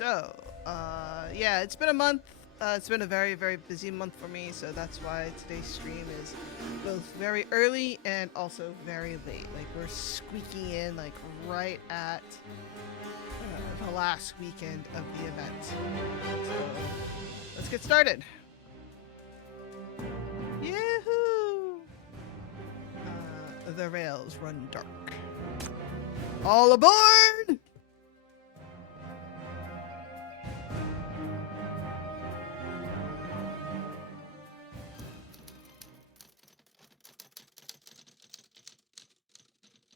Yeah, it's been a month. It's been a very, very busy month for me, so that's why today's stream is both very early and also very late. Like, we're squeaking in, like, right at the last weekend of the event. So, let's get started. Yahoo! The rails run dark. All aboard!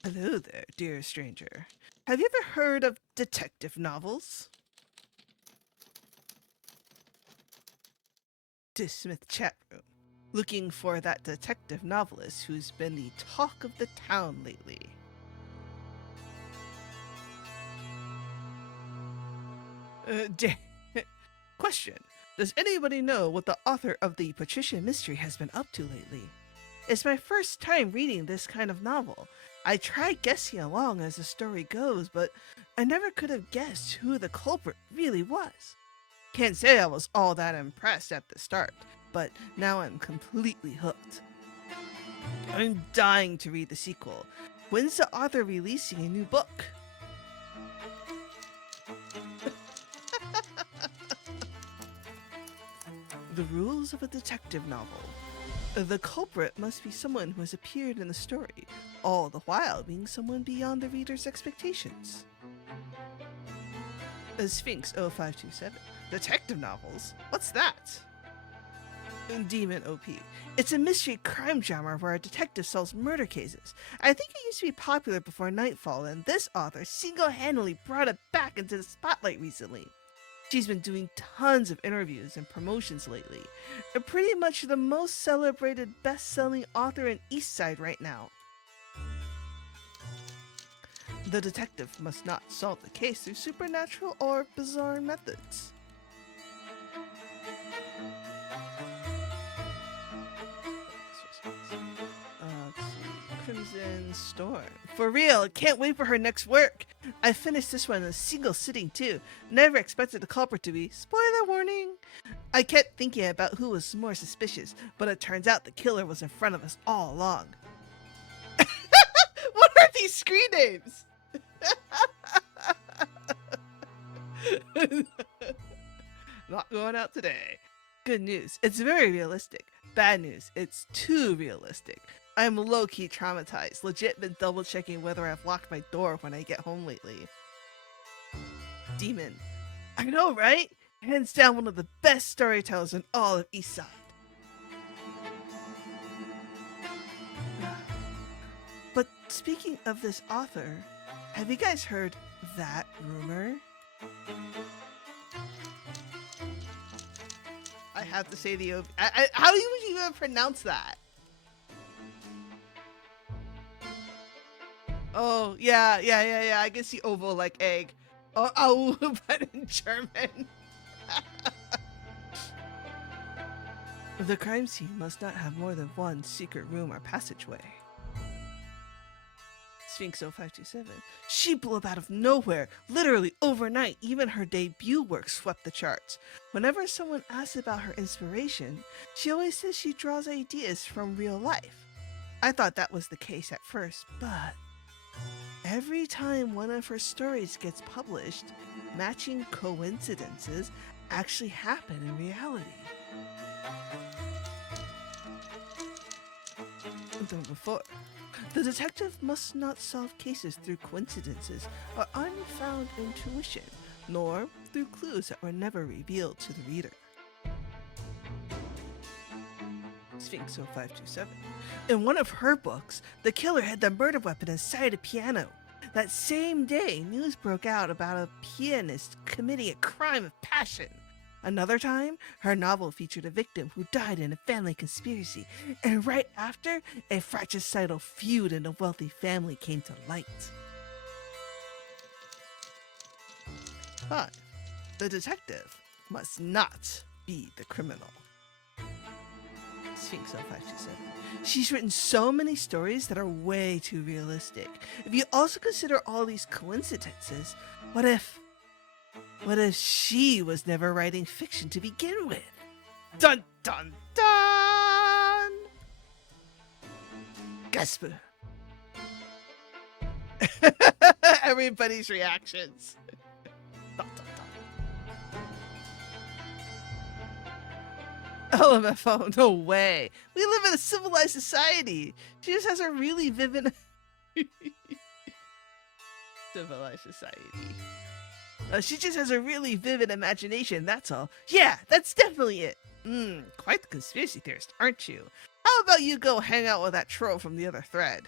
Hello there, dear stranger. Have you ever heard of detective novels? Smith chat room. Looking for that detective novelist who's been the talk of the town lately. Question. Does anybody know what the author of the Patricia mystery has been up to lately? It's my first time reading this kind of novel. I tried guessing along as the story goes, but I never could have guessed who the culprit really was. Can't say I was all that impressed at the start, but now I'm completely hooked. I'm dying to read the sequel. When's the author releasing a new book? The rules of a detective novel. The culprit must be someone who has appeared in the story, all the while being someone beyond the reader's expectations. Sphinx 0527. Detective novels? What's that? Demon OP. It's a mystery crime genre where a detective solves murder cases. I think it used to be popular before Nightfall, and this author single-handedly brought it back into the spotlight recently. She's been doing tons of interviews and promotions lately. Pretty much the most celebrated best-selling author in Eastside right now. The detective must not solve the case through supernatural or bizarre methods. Let's see. Crimson Storm. For real, can't wait for her next work. I finished this one in a single sitting too. Never expected the culprit to be. Spoiler warning! I kept thinking about who was more suspicious, but it turns out the killer was in front of us all along. What are these screen names? Not going out today. Good news, it's very realistic. Bad news, it's too realistic. I'm low-key traumatized. Legit been double-checking whether I've locked my door when I get home lately. Demon. I know, right? Hands down one of the best storytellers in all of Eastside. But speaking of this author, have you guys heard that rumor? I have to say the how do you even pronounce that? Oh, yeah. I can see oval like egg. Oh, but in German. The crime scene must not have more than one secret room or passageway. Sphinx 0527. She blew up out of nowhere, literally overnight. Even her debut work swept the charts. Whenever someone asks about her inspiration, she always says she draws ideas from real life. I thought that was the case at first, but every time one of her stories gets published, matching coincidences actually happen in reality. Than before. The detective must not solve cases through coincidences or unfound intuition, nor through clues that were never revealed to the reader. Sphinx 0527. In one of her books, the killer had the murder weapon inside a piano. That same day, news broke out about a pianist committing a crime of passion. Another time, her novel featured a victim who died in a family conspiracy, and right after, a fratricidal feud in a wealthy family came to light. 5. The detective must not be the criminal. Sphinx 0527. She's written so many stories that are way too realistic. If you also consider all these coincidences, what if What if she was never writing fiction to begin with? Dun dun dun! Gasp. Everybody's reactions. Dun, dun, dun. LMFO, no way. We live in a civilized society. She just has a really vivid civilized society. She just has a really vivid imagination, that's all. Yeah, that's definitely it. Quite the conspiracy theorist, aren't you? How about you go hang out with that troll from the other thread?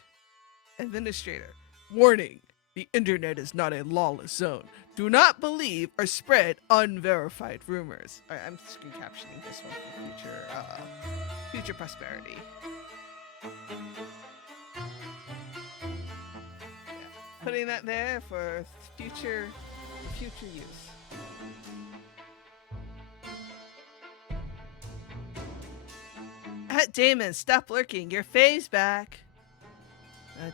Administrator, warning. The internet is not a lawless zone. Do not believe or spread unverified rumors. All right, I'm screen captioning this one for future prosperity. Yeah, putting that there for future use. Damon, stop lurking. Your fave's back.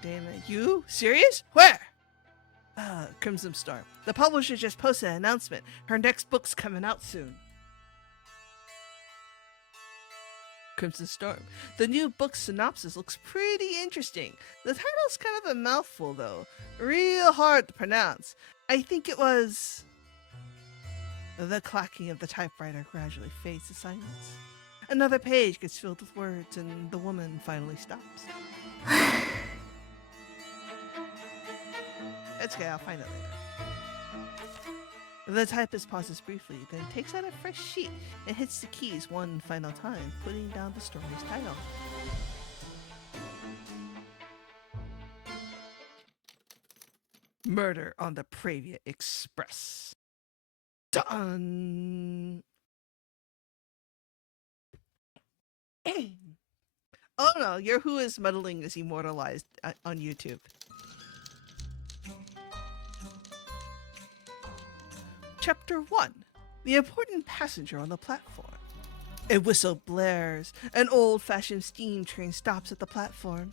Damon, you? Serious? Where? Crimson Storm. The publisher just posted an announcement. Her next book's coming out soon. Crimson Storm. The new book synopsis looks pretty interesting. The title's kind of a mouthful, though. Real hard to pronounce. I think it was... The clacking of the typewriter gradually fades to silence. Another page gets filled with words, and the woman finally stops. It's okay, I'll find it later. The typist pauses briefly, then takes out a fresh sheet and hits the keys one final time, putting down the story's title. Murder on the Pravia Express. Done. Oh no, your Who is Muddling is immortalized on YouTube. Chapter 1. The important passenger on the platform. A whistle blares. An old-fashioned steam train stops at the platform.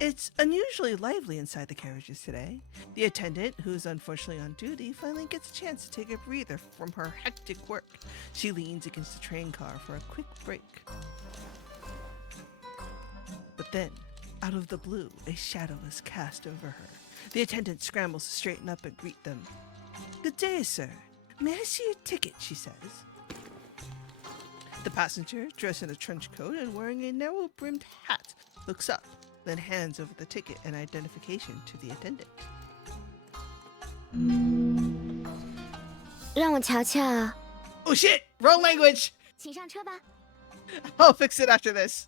It's unusually lively inside the carriages today. The attendant, who's unfortunately on duty, finally gets a chance to take a breather from her hectic work. She leans against the train car for a quick break. But then, out of the blue, a shadow is cast over her. The attendant scrambles to straighten up and greet them. "Good day, sir. May I see your ticket?" she says. The passenger, dressed in a trench coat and wearing a narrow-brimmed hat, looks up, then hands over the ticket and identification to the attendant. 让我瞧瞧。 Oh shit! Wrong language! 请上车吧。 I'll fix it after this.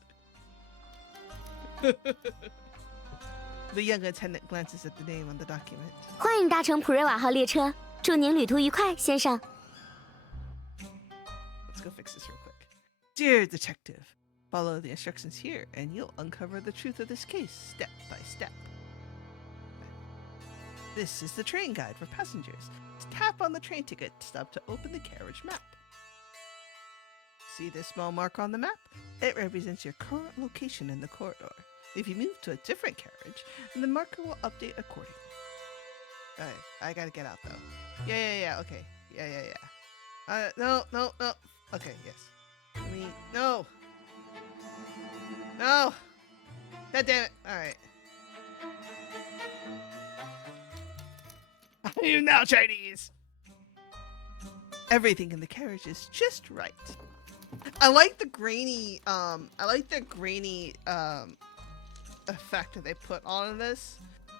The young attendant glances at the name on the document. 欢迎搭乘普瑞瓦号列车，祝您旅途愉快，先生。 Let's go fix this real quick. Dear detective, follow the instructions here and you'll uncover the truth of this case step by step. This is the train guide for passengers. Tap on the train ticket stub to open the carriage map. See this small mark on the map? It represents your current location in the corridor. If you move to a different carriage, the marker will update accordingly. Alright, I gotta get out though. Yeah, okay. Yeah. No. Okay, yes. No! God damn it. Alright. I am now Chinese! Everything in the carriage is just right. I like the grainy, effect that they put on this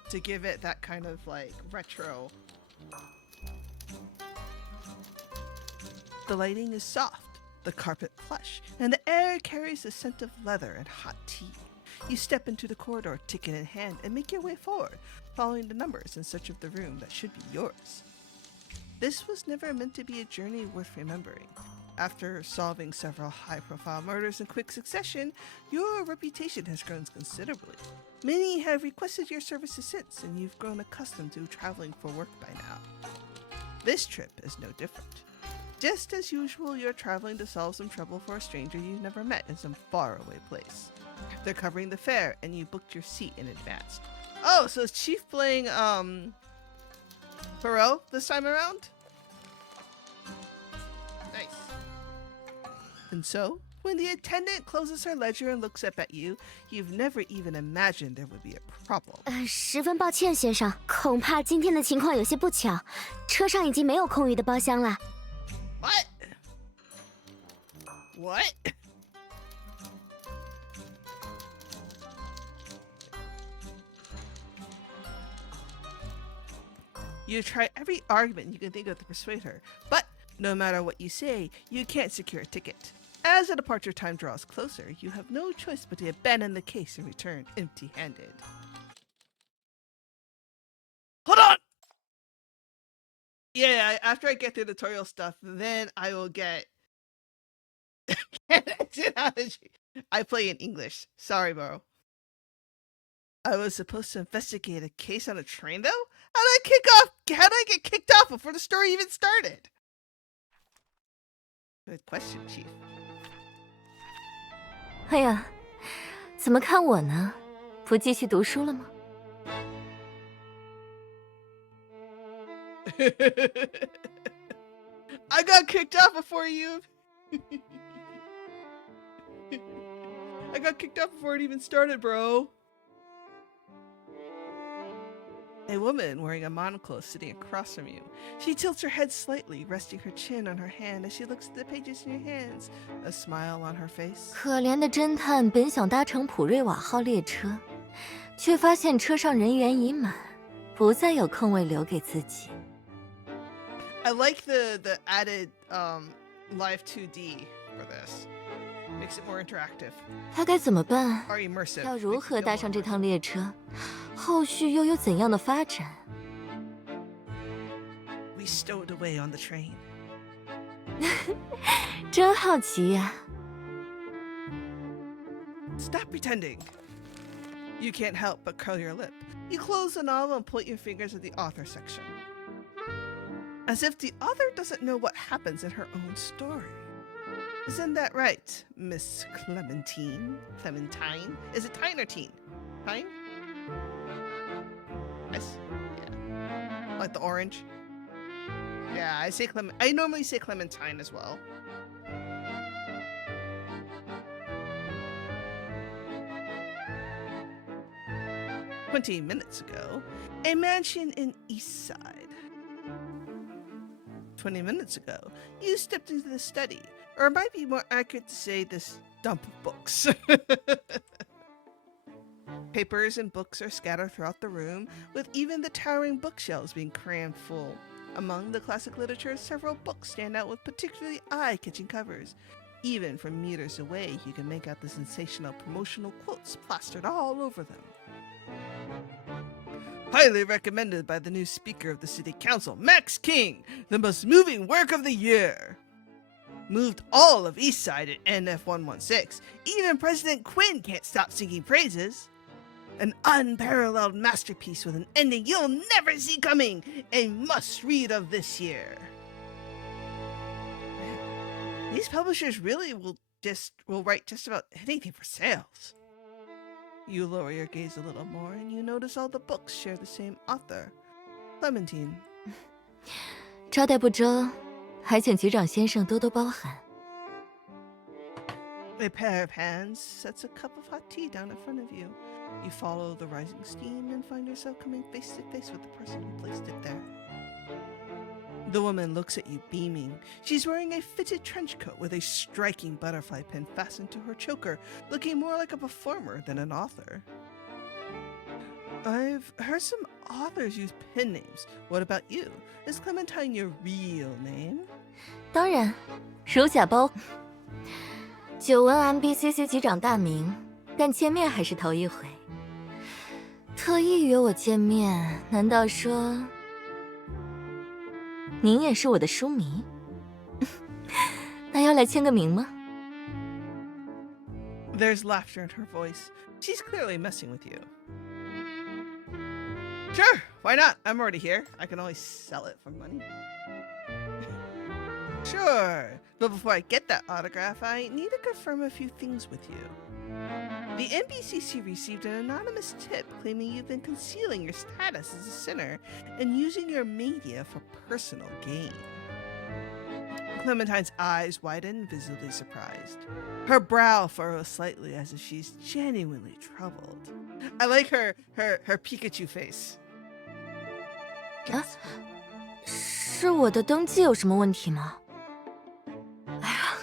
to give it that kind of like retro. The lighting is soft, the carpet plush, and the air carries the scent of leather and hot tea. You step into the corridor, ticket in hand, and make your way forward, following the numbers in search of the room that should be yours. This was never meant to be a journey worth remembering. After solving several high-profile murders in quick succession, your reputation has grown considerably. Many have requested your services since, and you've grown accustomed to traveling for work by now. This trip is no different. Just as usual, you're traveling to solve some trouble for a stranger you've never met in some faraway place. They're covering the fare, and you booked your seat in advance. Oh, so is Chief playing, Perot this time around? And so, when the attendant closes her ledger and looks up at you, you've never even imagined there would be a problem. 十分抱歉，先生，恐怕今天的情况有些不巧，车上已经没有空余的包厢了。What? What? You try every argument you can think of to persuade her, but no matter what you say, you can't secure a ticket. As the departure time draws closer, you have no choice but to abandon the case and return empty-handed. Hold on! Yeah, after I get the tutorial stuff, then I will get... I play in English. Sorry, bro. I was supposed to investigate a case on a train, though? How did I get kicked off before the story even started? Good question, Chief. 哎呀，怎么看我呢？不继续读书了吗？ I got kicked off before you. I got kicked off before it even started, bro. A woman wearing a monocle is sitting across from you. She tilts her head slightly, resting her chin on her hand as she looks at the pages in your hands, a smile on her face. 可怜的侦探本想搭乘普瑞瓦号列车，却发现车上人员已满，不再有空位留给自己。 I like the added live 2D for this. Makes it more interactive. 他该怎么办？ Or immersive. 要如何搭上这趟列车？后续又有怎样的发展？ We stowed away on the train. 真好奇呀！ Stop pretending. You can't help but curl your lip. You close the novel and point your fingers at the author section. As if the author doesn't know what happens in her own story. Isn't that right, Miss Clementine? Clementine? Is it Tine or Teen? Tine? Yes. Yeah. Like the orange? Yeah, I normally say Clementine as well. "20 minutes ago, a mansion in Eastside. 20 minutes ago, you stepped into the study, or it might be more accurate to say this dump of books." Papers and books are scattered throughout the room, with even the towering bookshelves being crammed full. Among the classic literature, several books stand out with particularly eye-catching covers. Even from meters away, you can make out the sensational promotional quotes plastered all over them. Highly recommended by the new Speaker of the City Council, Max King, the most moving work of the year. Moved all of Eastside at NF116. Even President Quinn can't stop singing praises. An unparalleled masterpiece with an ending you'll never see coming. A must-read of this year. Man, these publishers really will write just about anything for sales. You lower your gaze a little more, and you notice all the books share the same author, Clementine. 招待不周，还请局长先生多多包涵。 A pair of hands sets a cup of hot tea down in front of you. You follow the rising steam and find yourself coming face to face with the person who placed it there. The woman looks at you beaming. She's wearing a fitted trench coat with a striking butterfly pin fastened to her choker, looking more like a performer than an author. I've heard some authors use pen names. What about you? Is Clementine your real name? 当然，如假包。久闻 MBCC 局长大名，但见面还是头一回。特意约我见面，难道说您也是我的书迷？那要来签个名吗？ There's laughter in her voice. She's clearly messing with you. Sure, why not? I'm already here. I can always sell it for money. Sure, but before I get that autograph, I need to confirm a few things with you. The NBCC received an anonymous tip claiming you've been concealing your status as a sinner and using your media for personal gain. Clementine's eyes widen, visibly surprised. Her brow furrows slightly as if she's genuinely troubled. I like her Pikachu face. 啊，是我的登记有什么问题吗？哎呀，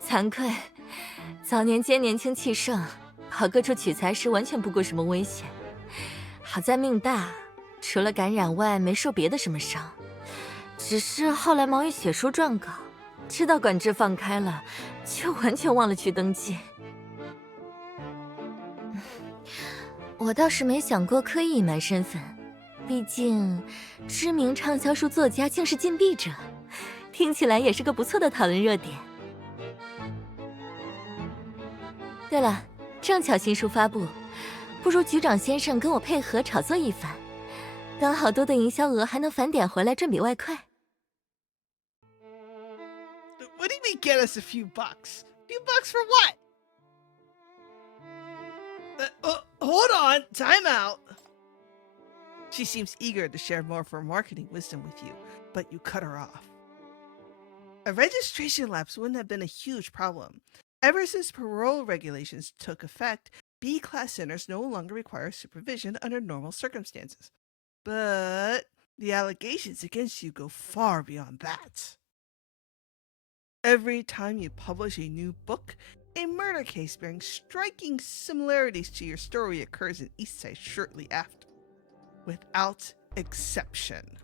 惭愧，早年间年轻气盛，跑各处取材时完全不顾什么危险。好在命大，除了感染外没受别的什么伤。只是后来忙于写书撰稿，知道管制放开了，就完全忘了去登记。我倒是没想过刻意隐瞒身份，毕竟知名畅销书作家竟是禁闭者，听起来也是个不错的讨论热点。对了，正巧新书发布，不如局长先生跟我配合炒作一番，刚好多的营销额还能返点回来赚笔外快。What do you mean get us a few bucks? Few bucks for what? Hold on, time out. She seems eager to share more of her marketing wisdom with you, but you cut her off. A registration lapse wouldn't have been a huge problem. Ever since parole regulations took effect, B-class centers no longer require supervision under normal circumstances. But the allegations against you go far beyond that. Every time you publish a new book, a murder case bearing striking similarities to your story occurs in Eastside shortly after, without exception.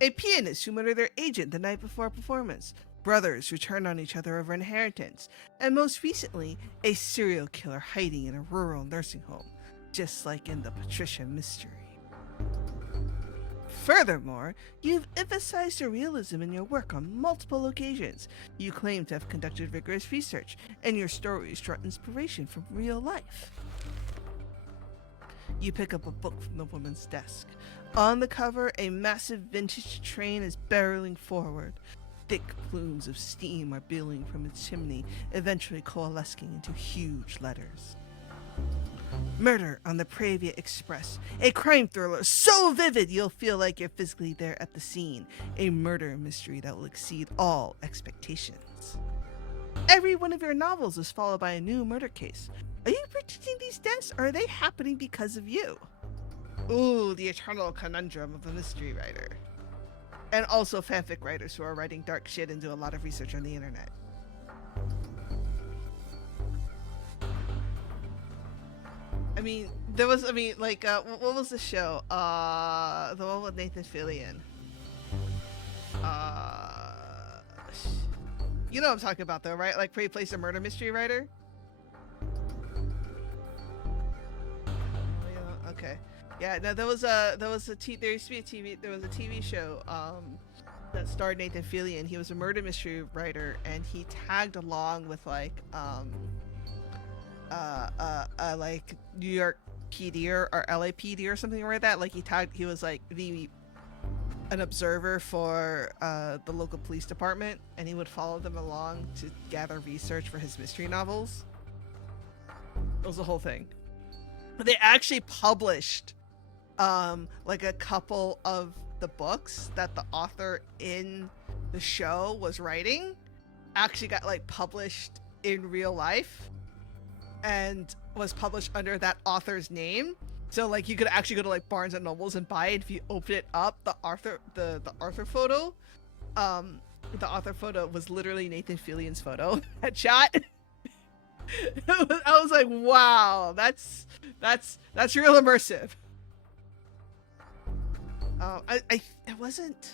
A pianist who murdered their agent the night before a performance, brothers who turned on each other over inheritance, and most recently, a serial killer hiding in a rural nursing home, just like in the Patricia mystery. Furthermore, you've emphasized the realism in your work on multiple occasions. You claim to have conducted rigorous research, and your stories draw inspiration from real life. You pick up a book from the woman's desk. On the cover, a massive vintage train is barreling forward. Thick plumes of steam are billowing from its chimney, eventually coalescing into huge letters. Murder on the Pravia Express, a crime thriller so vivid you'll feel like you're physically there at the scene, a murder mystery that will exceed all expectations. Every one of your novels is followed by a new murder case. Are you predicting these deaths, or are they happening because of you? Ooh, the eternal conundrum of a mystery writer. And also fanfic writers who are writing dark shit and do a lot of research on the internet. What was the show? The one with Nathan Fillion. You know what I'm talking about though, right? Like, where he plays a murder mystery writer? Yeah, okay. Yeah, no, there was a TV show, that starred Nathan Fillion. He was a murder mystery writer, and he tagged along with like New York PD or LAPD or something like that. Like he was like an observer for the local police department, and he would follow them along to gather research for his mystery novels. It was the whole thing. But they actually published like a couple of the books that the author in the show was writing actually got like published in real life and was published under that author's name. So like you could actually go to like Barnes and Nobles and buy it. If you open it up, the author photo, the author photo was literally Nathan Fillion's photo headshot. I was like, wow, that's real immersive. It wasn't.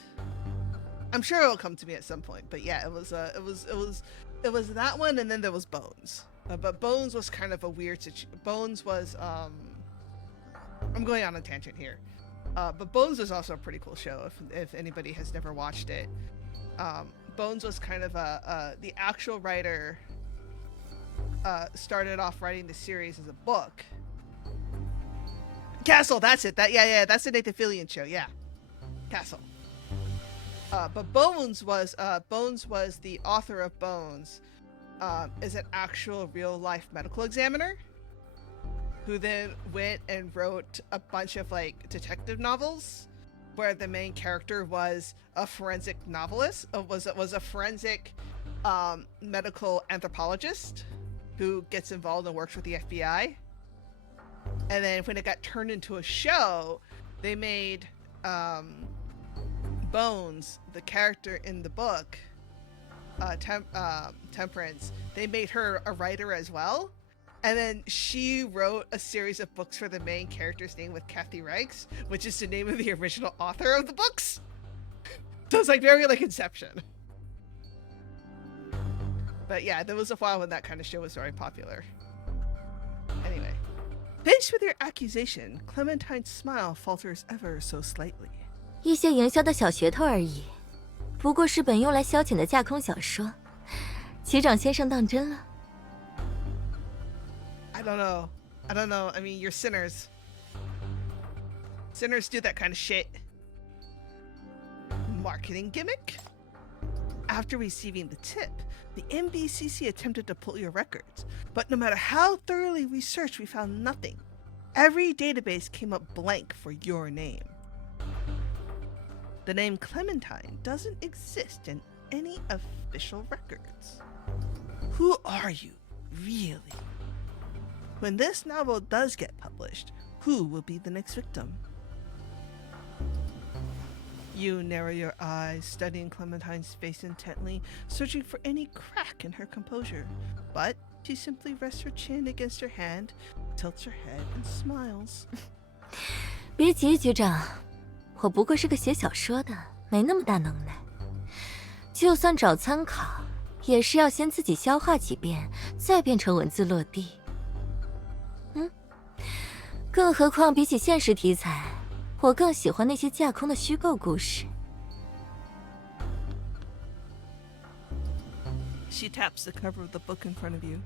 I'm sure it'll come to me at some point, but yeah, it was that one, and then there was Bones. But Bones was kind of a weird situation. Bones was I'm going on a tangent here. But Bones was also a pretty cool show if anybody has never watched it. Bones was kind of the actual writer started off writing the series as a book. Castle, that's it. That's the Nathan Fillion show. Yeah, Castle. But Bones was the author of Bones. Is an actual real life medical examiner who then went and wrote a bunch of like detective novels where the main character was a forensic novelist, was a forensic medical anthropologist who gets involved and works with the FBI. And then when it got turned into a show, they made Bones, the character in the book, Temperance, they made her a writer as well. And then she wrote a series of books for the main character's name with Kathy Reichs, which is the name of the original author of the books. So it's like very like Inception. But yeah, there was a while when that kind of show was very popular. Anyway, faced with your accusation, Clementine's smile falters ever so slightly. 一些营销的小噱头而已，不过是本用来消遣的架空小说。局长先生当真了？ I don't know. I mean, you're sinners. Sinners do that kind of shit. Marketing gimmick? After receiving the tip, the NBCC attempted to pull your records, but no matter how thoroughly we searched, we found nothing. Every database came up blank for your name. The name Clementine doesn't exist in any official records. Who are you, really? When this novel does get published, who will be the next victim? You narrow your eyes, studying Clementine's face intently, searching for any crack in her composure. But she simply rests her chin against her hand, tilts her head, and smiles. 别急，局长，我不过是个写小说的，没那么大能耐。就算找参考，也是要先自己消化几遍，再变成文字落地。更何况比起现实题材，我更喜欢那些架空的虚构故事。She taps the cover of the book in front of you.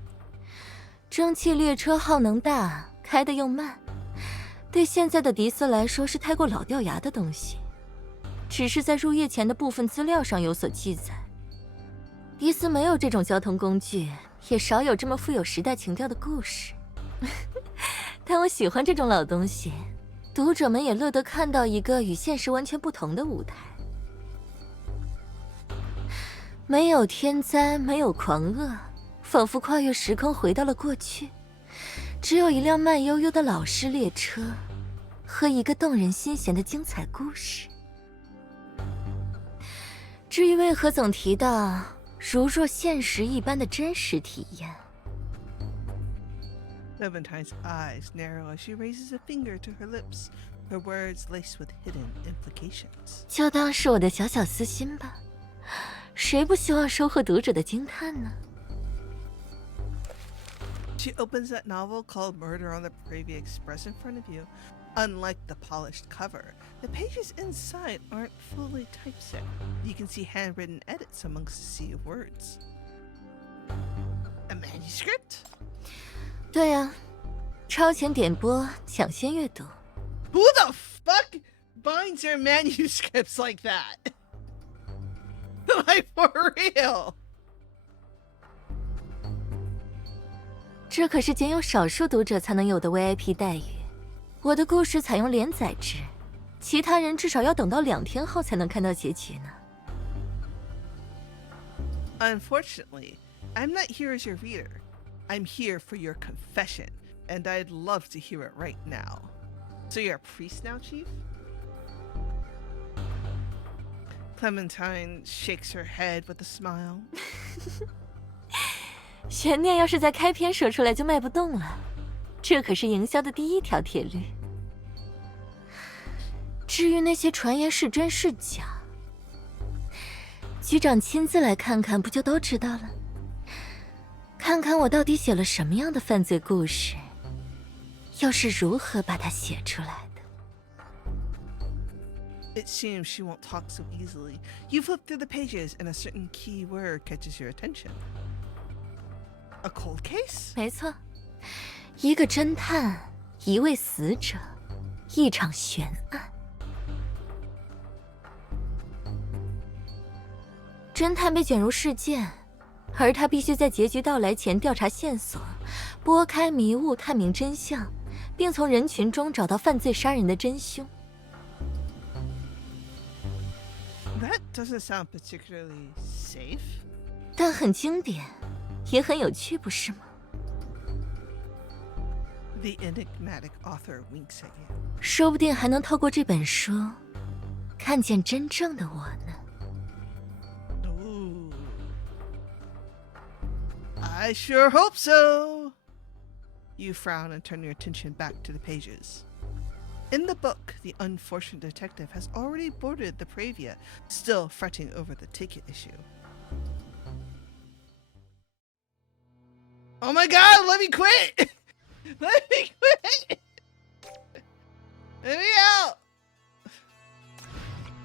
蒸汽列车耗能大，开得又慢，对现在的迪斯来说是太过老掉牙的东西。只是在入夜前的部分资料上有所记载。迪斯没有这种交通工具，也少有这么富有时代情调的故事。但我喜欢这种老东西，读者们也乐得看到一个与现实完全不同的舞台。没有天灾，没有狂恶，仿佛跨越时空回到了过去，只有一辆慢悠悠的老式列车和一个动人心弦的精彩故事。至于为何总提到如若现实一般的真实体验， Clementine's eyes narrow as she raises a finger to her lips, her words laced with hidden implications. 就当是我的小小私心吧，谁不希望收获读者的惊叹呢？ She opens that novel called Murder on the Prairie Express in front of you. Unlike the polished cover, the pages inside aren't fully typeset. You can see handwritten edits amongst a sea of words. A manuscript? 对啊，超前点播，抢先阅读。 Who the fuck binds their manuscripts like that? Like, for real? 这可是仅有少数读者才能有的 VIP 待遇。我的故事采用连载制，其他人至少要等到2天后才能看到结局呢。 Unfortunately, I'm not here as your reader. I'm here for your confession, and I'd love to hear it right now. So you're a priest now, Chief? Clementine shakes her head with a smile. 悬念要是在开篇说出来就卖不动了，这可是营销的第一条铁律。至于那些传言是真是假，局长亲自来看看不就都知道了？看看我到底写了什么样的犯罪故事，又是如何把它写出来的。 It seems she won't talk so easily. You flip through the pages and a certain key word catches your attention. A cold case? 没错，一个侦探，一位死者，一场悬案。侦探被卷入事件，而他必须在结局到来前调查线索，拨开迷雾，探明真相，并从人群中找到犯罪杀人的真凶。doesn't sound particularly safe. 但很经典，也很有趣，不是吗？ The enigmatic author winks at you. 说不定还能透过这本书，看见真正的我呢。 Ooh. I sure hope so. You frown and turn your attention back to the pages. In the book, the unfortunate detective has already boarded the Pravia, still fretting over the ticket issue. Oh my god, let me quit! Let me quit! Let me out!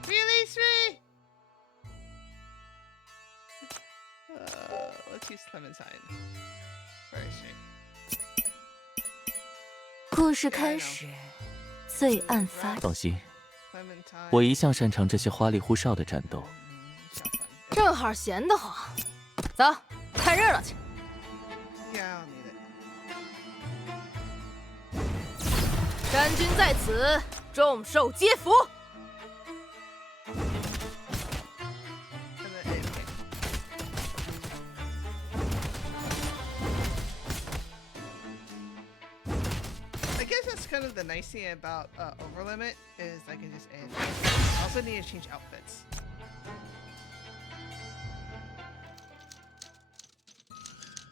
Release me! Let's use Clementine. Where is she? 故事开始，罪案发生。放心， Clementine. 我一向擅长这些花里胡哨的战斗。正好闲得慌，走，看热闹去。 Yeah, I don't need it. 山君在此，众受皆服。 And then, okay. I guess that's kind of the nice thing about Overlimit is I can just end. I also need to change outfits.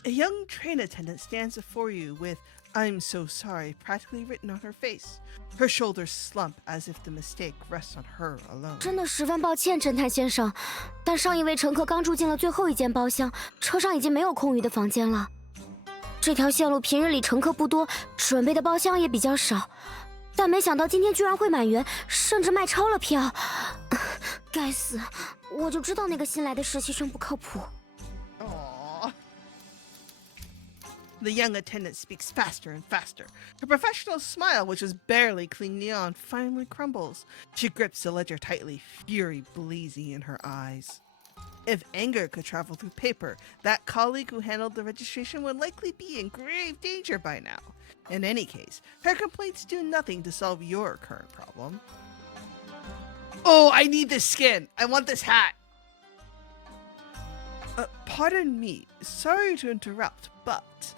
A young train attendant stands before you with "I'm so sorry" practically written on her face. Her shoulders slump as if the mistake rests on her alone. 真的十分抱歉，侦探先生，但上一位乘客刚住进了最后一间包厢，车上已经没有空余的房间了。这条线路平日里乘客不多，准备的包厢也比较少，但没想到今天居然会满员，甚至卖超了票。该死，我就知道那个新来的实习生不靠谱。 Aww. The young attendant speaks faster and faster. Her professional smile, which was barely clinging on, finally crumbles. She grips the ledger tightly, fury blazing in her eyes. If anger could travel through paper, that colleague who handled the registration would likely be in grave danger by now. In any case, her complaints do nothing to solve your current problem. Oh, I need this skin! I want this hat! Pardon me, sorry to interrupt, but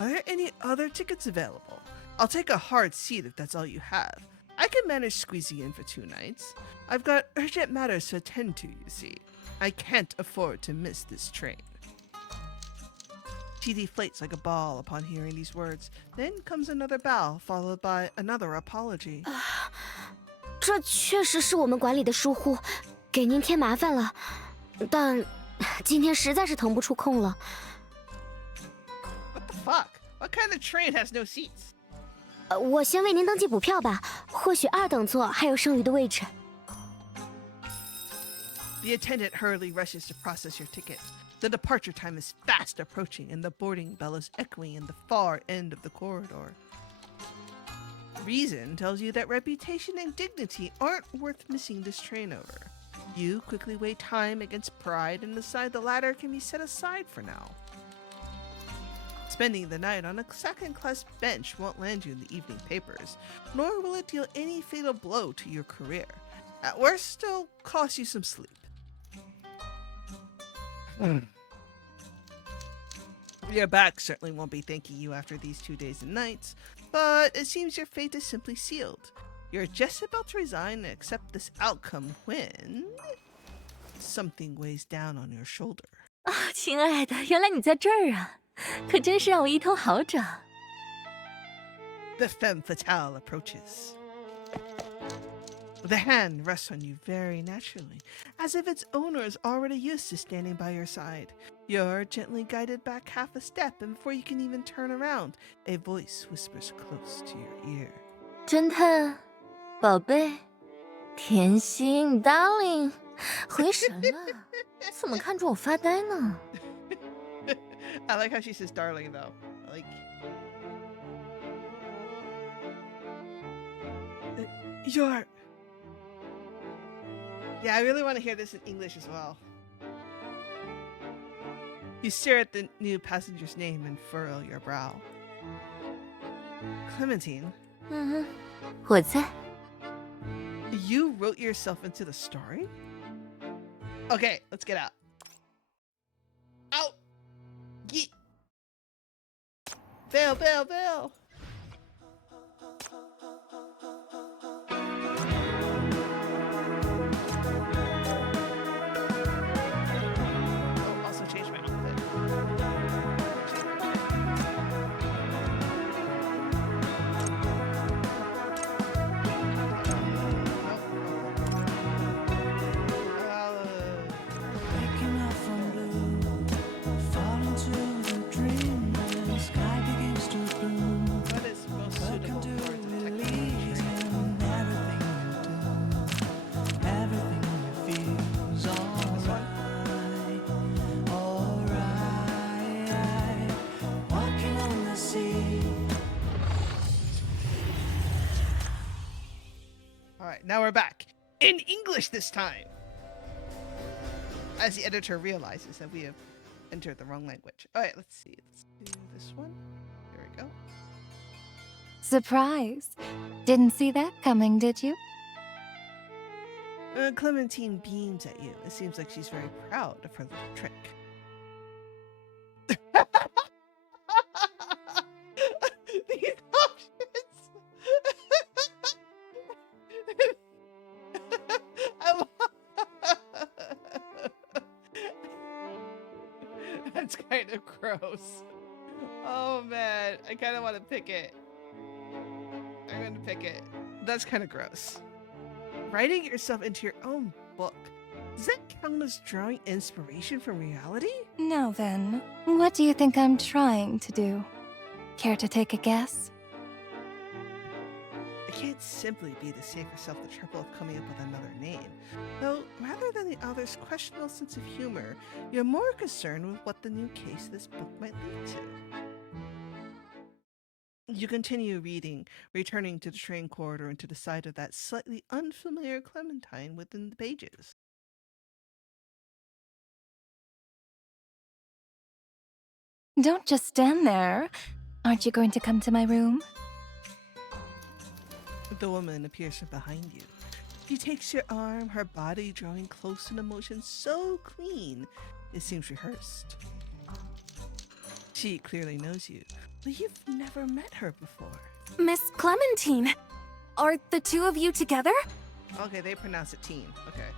are there any other tickets available? I'll take a hard seat if that's all you have. I can manage squeezing in for 2 nights. I've got urgent matters to attend to, you see. I can't afford to miss this train. She deflates like a ball upon hearing these words. Then comes another bow, followed by another apology. 这确实是我们管理的疏忽，给您添麻烦了。但今天实在是腾不出空了。 What the fuck? What kind of train has no seats? 我先为您登记补票吧，或许2等座还有剩余的位置。 The attendant hurriedly rushes to process your ticket. The departure time is fast approaching, and the boarding bell is echoing in the far end of the corridor. Reason tells you that reputation and dignity aren't worth missing this train over. You quickly weigh time against pride and decide the latter can be set aside for now. Spending the night on a second-class bench won't land you in the evening papers, nor will it deal any fatal blow to your career. At worst, it'll cost you some sleep. Your back certainly won't be thanking you after these 2 days and nights, but it seems your fate is simply sealed. You're just about to resign and accept this outcome when something weighs down on your shoulder. 啊，亲爱的，原来你在这儿啊！可真是让我一头好找。The femme fatale approaches. The hand rests on you very naturally, as if its owner is already used to standing by your side. You're gently guided back half a step, and before you can even turn around, a voice whispers close to your ear. 侦探，宝贝，甜心 ，darling， 回神了？怎么看着我发呆呢？ I like how she says darling, though. Like... You're... Yeah, I really want to hear this in English as well. You stare at the new passenger's name and furrow your brow. Clementine, 我在。 you wrote yourself into the story? Okay, let's get out. Out! Yeet! Fail, fail, fail! Oh, also change my outfit. Waking up from blue, fall into the dream, the sky begins to bloom. What is most Welcome suitable to for detective release, training? and everything you do, everything feels alright, alright. Walking on the sea. Alright, now we're back. In English this time! As the editor realizes that we have entered the wrong language. Alright, let's see. Let's do this one. Here we go. Surprise. Didn't see that coming, did you? Clementine beams at you. It seems like she's very proud of her little trick. These options! That's kind of gross. Oh man, I kind of want to pick it. I'm going to pick it. That's kind of gross. Writing yourself into your own book. Does that count as drawing inspiration from reality? Now then, what do you think I'm trying to do? Care to take a guess? It can't simply be to save yourself the trouble of coming up with another name. Though, rather than the author's questionable sense of humor, you're more concerned with what the new case of this book might lead to. You continue reading, returning to the train corridor and to the side of that slightly unfamiliar Clementine within the pages. Don't just stand there. Aren't you going to come to my room? The woman appears from behind you. She takes your arm, her body drawing close in a motion so clean, it seems rehearsed. She clearly knows you, but you've never met her before. Miss Clementine! Are the two of you together? Okay, they pronounce it teen. Okay.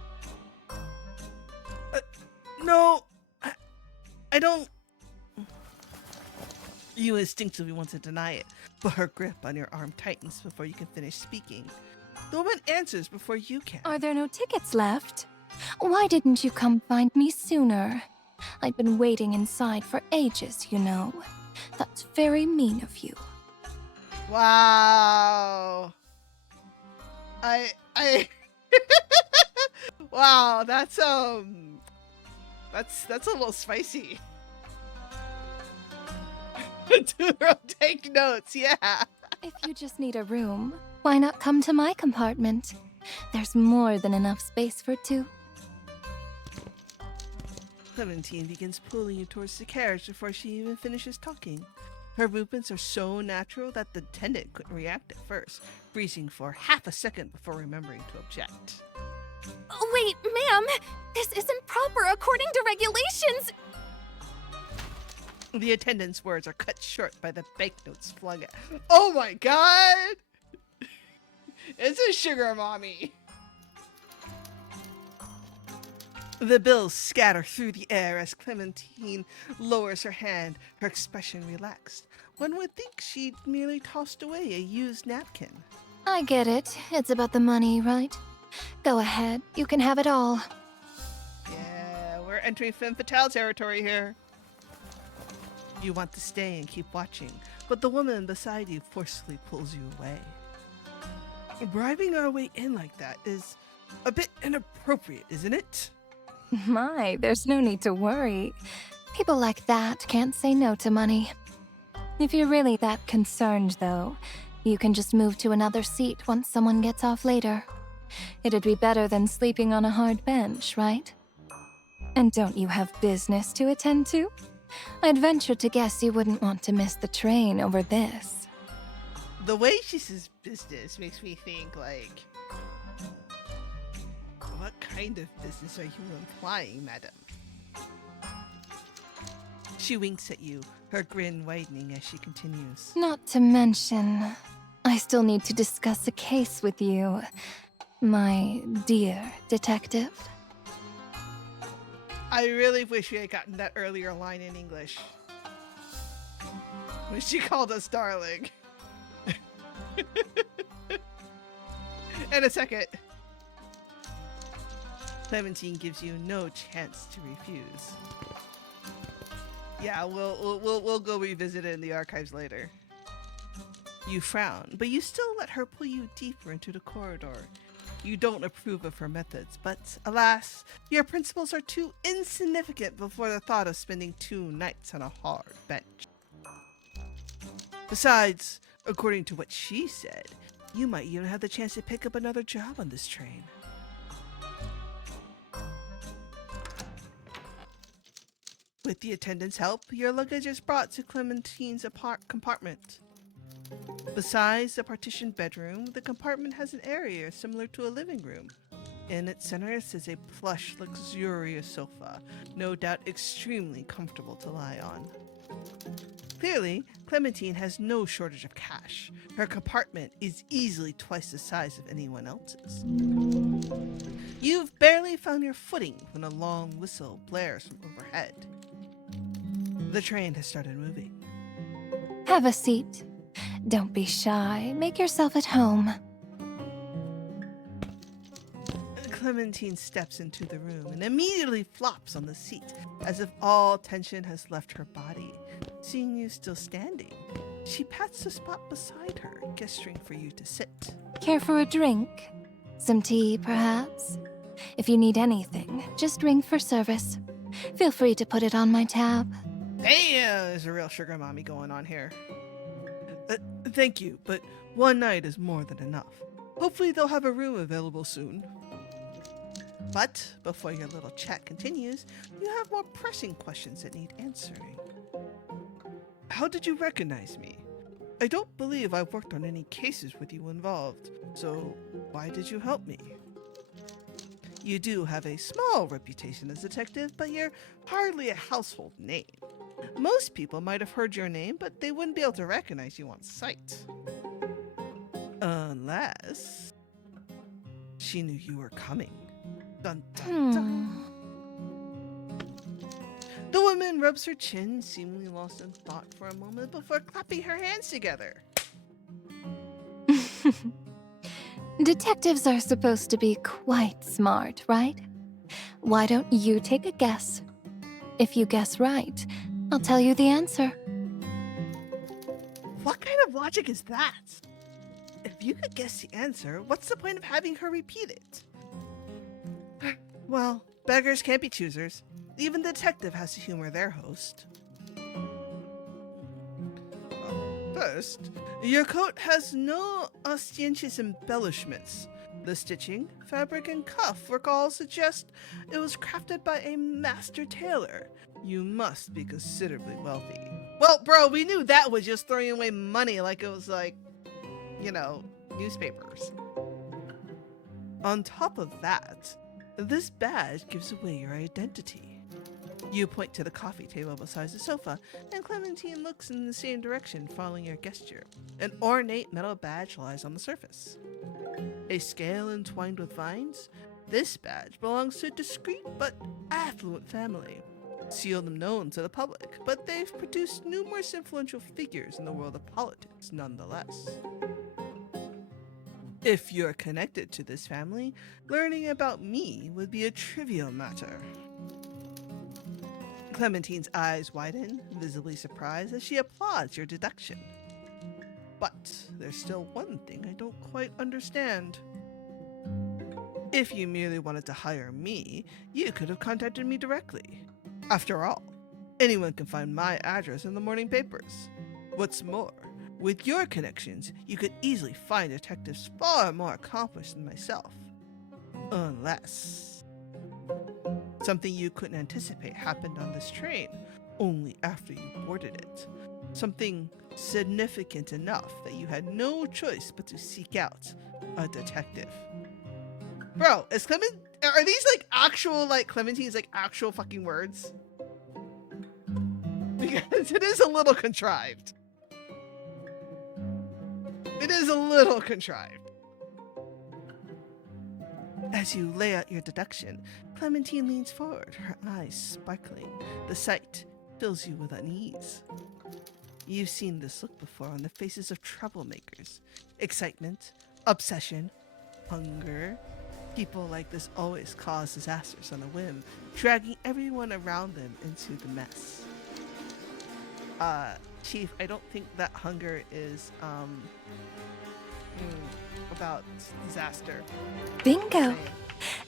No, I don't. You instinctively want to deny it, but her grip on your arm tightens before you can finish speaking. The woman answers before you can. Are there no tickets left? Why didn't you come find me sooner? I've been waiting inside for ages, you know. That's very mean of you. Wow. I Wow, that's a little spicy. Turo, take notes, yeah. If you just need a room, why not come to my compartment? There's more than enough space for two. Clementine begins pulling you towards the carriage before she even finishes talking. Her movements are so natural that the attendant couldn't react at first, freezing for half a second before remembering to object. Wait, ma'am! This isn't proper according to regulations! The attendant's words are cut short by the banknotes flung at. Oh my god! It's a sugar mommy! The bills scatter through the air as Clementine lowers her hand, her expression relaxed. One would think she'd merely tossed away a used napkin. I get it. It's about the money, right? Go ahead. You can have it all. Yeah, we're entering femme fatale territory here. You want to stay and keep watching, but the woman beside you forcefully pulls you away. Bribing our way in like that is a bit inappropriate, isn't it? My, there's no need to worry. People like that can't say no to money. If you're really that concerned, though, you can just move to another seat once someone gets off later. It'd be better than sleeping on a hard bench, right? And don't you have business to attend to? I'd venture to guess you wouldn't want to miss the train over this. The way she says business makes me think, like, What kind of business are you implying, madam? She winks at you, her grin widening as she continues. Not to mention, I still need to discuss a case with you, my dear detective. I really wish we had gotten that earlier line in English. When she called us darling. In a second. Clementine gives you no chance to refuse. Yeah, we'll go revisit it in the archives later. You frown, but you still let her pull you deeper into the corridor. You don't approve of her methods, but alas, your principles are too insignificant before the thought of spending 2 nights on a hard bench. Besides, according to what she said, you might even have the chance to pick up another job on this train. With the attendant's help, your luggage is brought to Clementine's compartment. Besides the partitioned bedroom, the compartment has an area similar to a living room. In its center sits a plush, luxurious sofa, no doubt extremely comfortable to lie on. Clearly, Clementine has no shortage of cash. Her compartment is easily twice the size of anyone else's. You've barely found your footing when a long whistle blares from overhead. The train has started moving. Have a seat. Don't be shy. Make yourself at home. Clementine steps into the room and immediately flops on the seat, as if all tension has left her body. Seeing you still standing, she pats the spot beside her, gesturing for you to sit. Care for a drink? Some tea, perhaps? If you need anything, just ring for service. Feel free to put it on my tab. Damn, there's a real sugar mommy going on here. Thank you, but one night is more than enough. Hopefully they'll have a room available soon. But before your little chat continues, you have more pressing questions that need answering. How did you recognize me? I don't believe I've worked on any cases with you involved, so why did you help me? You do have a small reputation as a detective, but you're hardly a household name. Most people might have heard your name, but they wouldn't be able to recognize you on sight. Unless she knew you were coming. Dun, dun, dun. The woman rubs her chin, seemingly lost in thought for a moment before clapping her hands together. Detectives are supposed to be quite smart, right? Why don't you take a guess? If you guess right, I'll tell you the answer. What kind of logic is that? If you could guess the answer, what's the point of having her repeat it? Well, beggars can't be choosers. Even the detective has to humor their host. First, your coat has no ostentatious embellishments. The stitching, fabric, and cuff work all suggest it was crafted by a master tailor. You must be considerably wealthy. Well, bro, we knew that was just throwing away money like it was like, you know, newspapers. On top of that, this badge gives away your identity. You point to the coffee table beside the sofa, and Clementine looks in the same direction, following your gesture. An ornate metal badge lies on the surface. A scale entwined with vines? This badge belongs to a discreet but affluent family. Seldom known to the public, but they've produced numerous influential figures in the world of politics nonetheless. If you're connected to this family, learning about me would be a trivial matter. Clementine's eyes widen, visibly surprised, as she applauds your deduction. But there's still one thing I don't quite understand. If you merely wanted to hire me, you could have contacted me directly. After all, anyone can find my address in the morning papers. What's more, with your connections, you could easily find detectives far more accomplished than myself. Unless something you couldn't anticipate happened on this train only after you boarded it. Something significant enough that you had no choice but to seek out a detective. Bro, is Clement? Are these like actual like Clementine's like actual fucking words? Because it is a little contrived. It is a little contrived. As you lay out your deduction, Clementine leans forward, her eyes sparkling. The sight fills you with unease. You've seen this look before on the faces of troublemakers. Excitement, obsession, hunger. People like this always cause disasters on a whim, dragging everyone around them into the mess. Chief, I don't think that hunger is about disaster. Bingo!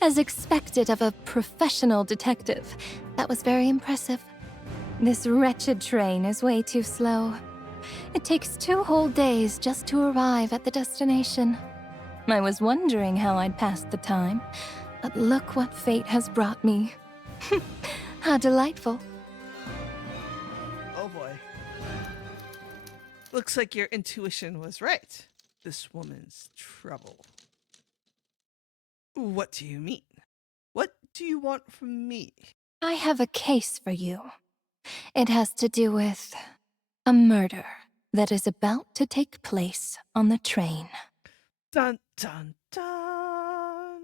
As expected of a professional detective. That was very impressive. This wretched train is way too slow. It takes 2 whole days just to arrive at the destination. I was wondering how I'd pass the time, but look what fate has brought me. How delightful. Oh boy. Looks like your intuition was right. This woman's trouble. What do you mean? What do you want from me? I have a case for you. It has to do with a murder that is about to take place on the train. Dun dun dun.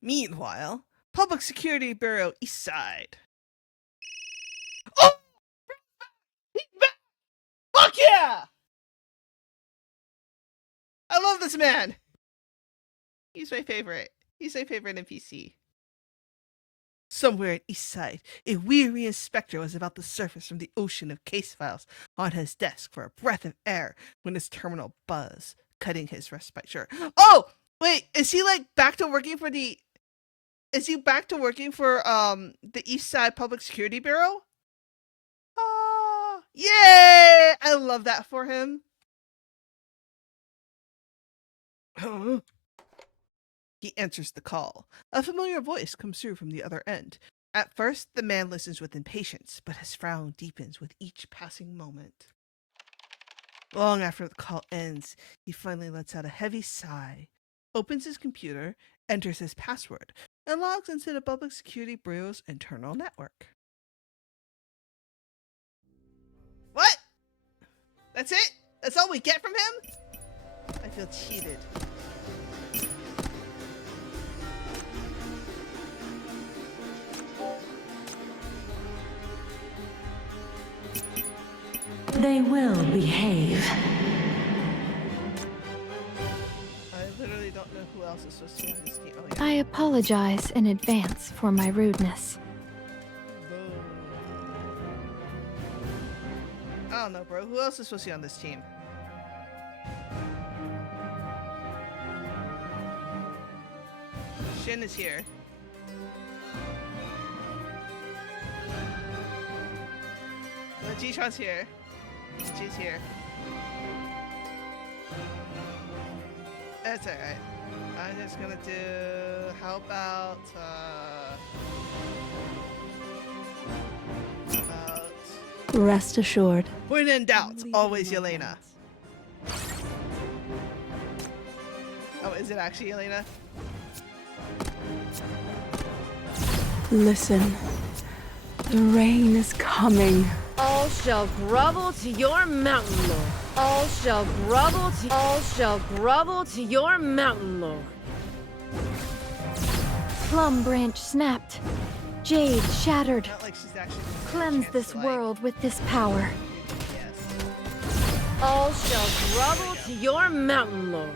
Meanwhile, Public Security Bureau East Side. Oh! He's back! Fuck yeah! I love this man. He's my favorite. He's my favorite NPC. Somewhere at East Side, a weary inspector was about to surface from the ocean of case files on his desk for a breath of air when his terminal buzzed, cutting his respite short. Oh! Wait, is he like back to working for the... Is he back to working for the East Side Public Security Bureau? Yay! I love that for him. Huh? He answers the call. A familiar voice comes through from the other end. At first, the man listens with impatience, but his frown deepens with each passing moment. Long after the call ends, he finally lets out a heavy sigh, opens his computer, enters his password, and logs into the Public Security Bureau's internal network. What? That's it? That's all we get from him? I feel cheated. They will behave. I literally don't know who else is supposed to be on this team. Oh, yeah. I apologize in advance for my rudeness. I don't know, bro. Who else is supposed to be on this team? Shin is here. Ji-chan's here. She's here. That's alright. I'm just gonna do... How about... Rest assured. When in doubt, always Yelena. Oh, is it actually Yelena? Listen. The rain is coming. All shall grovel to your mountain lord. All shall grovel to your mountain lord. Plum branch snapped. Jade shattered. Not like she's actually... Cleanse this world with this power. Yes. All shall grovel to your mountain lord.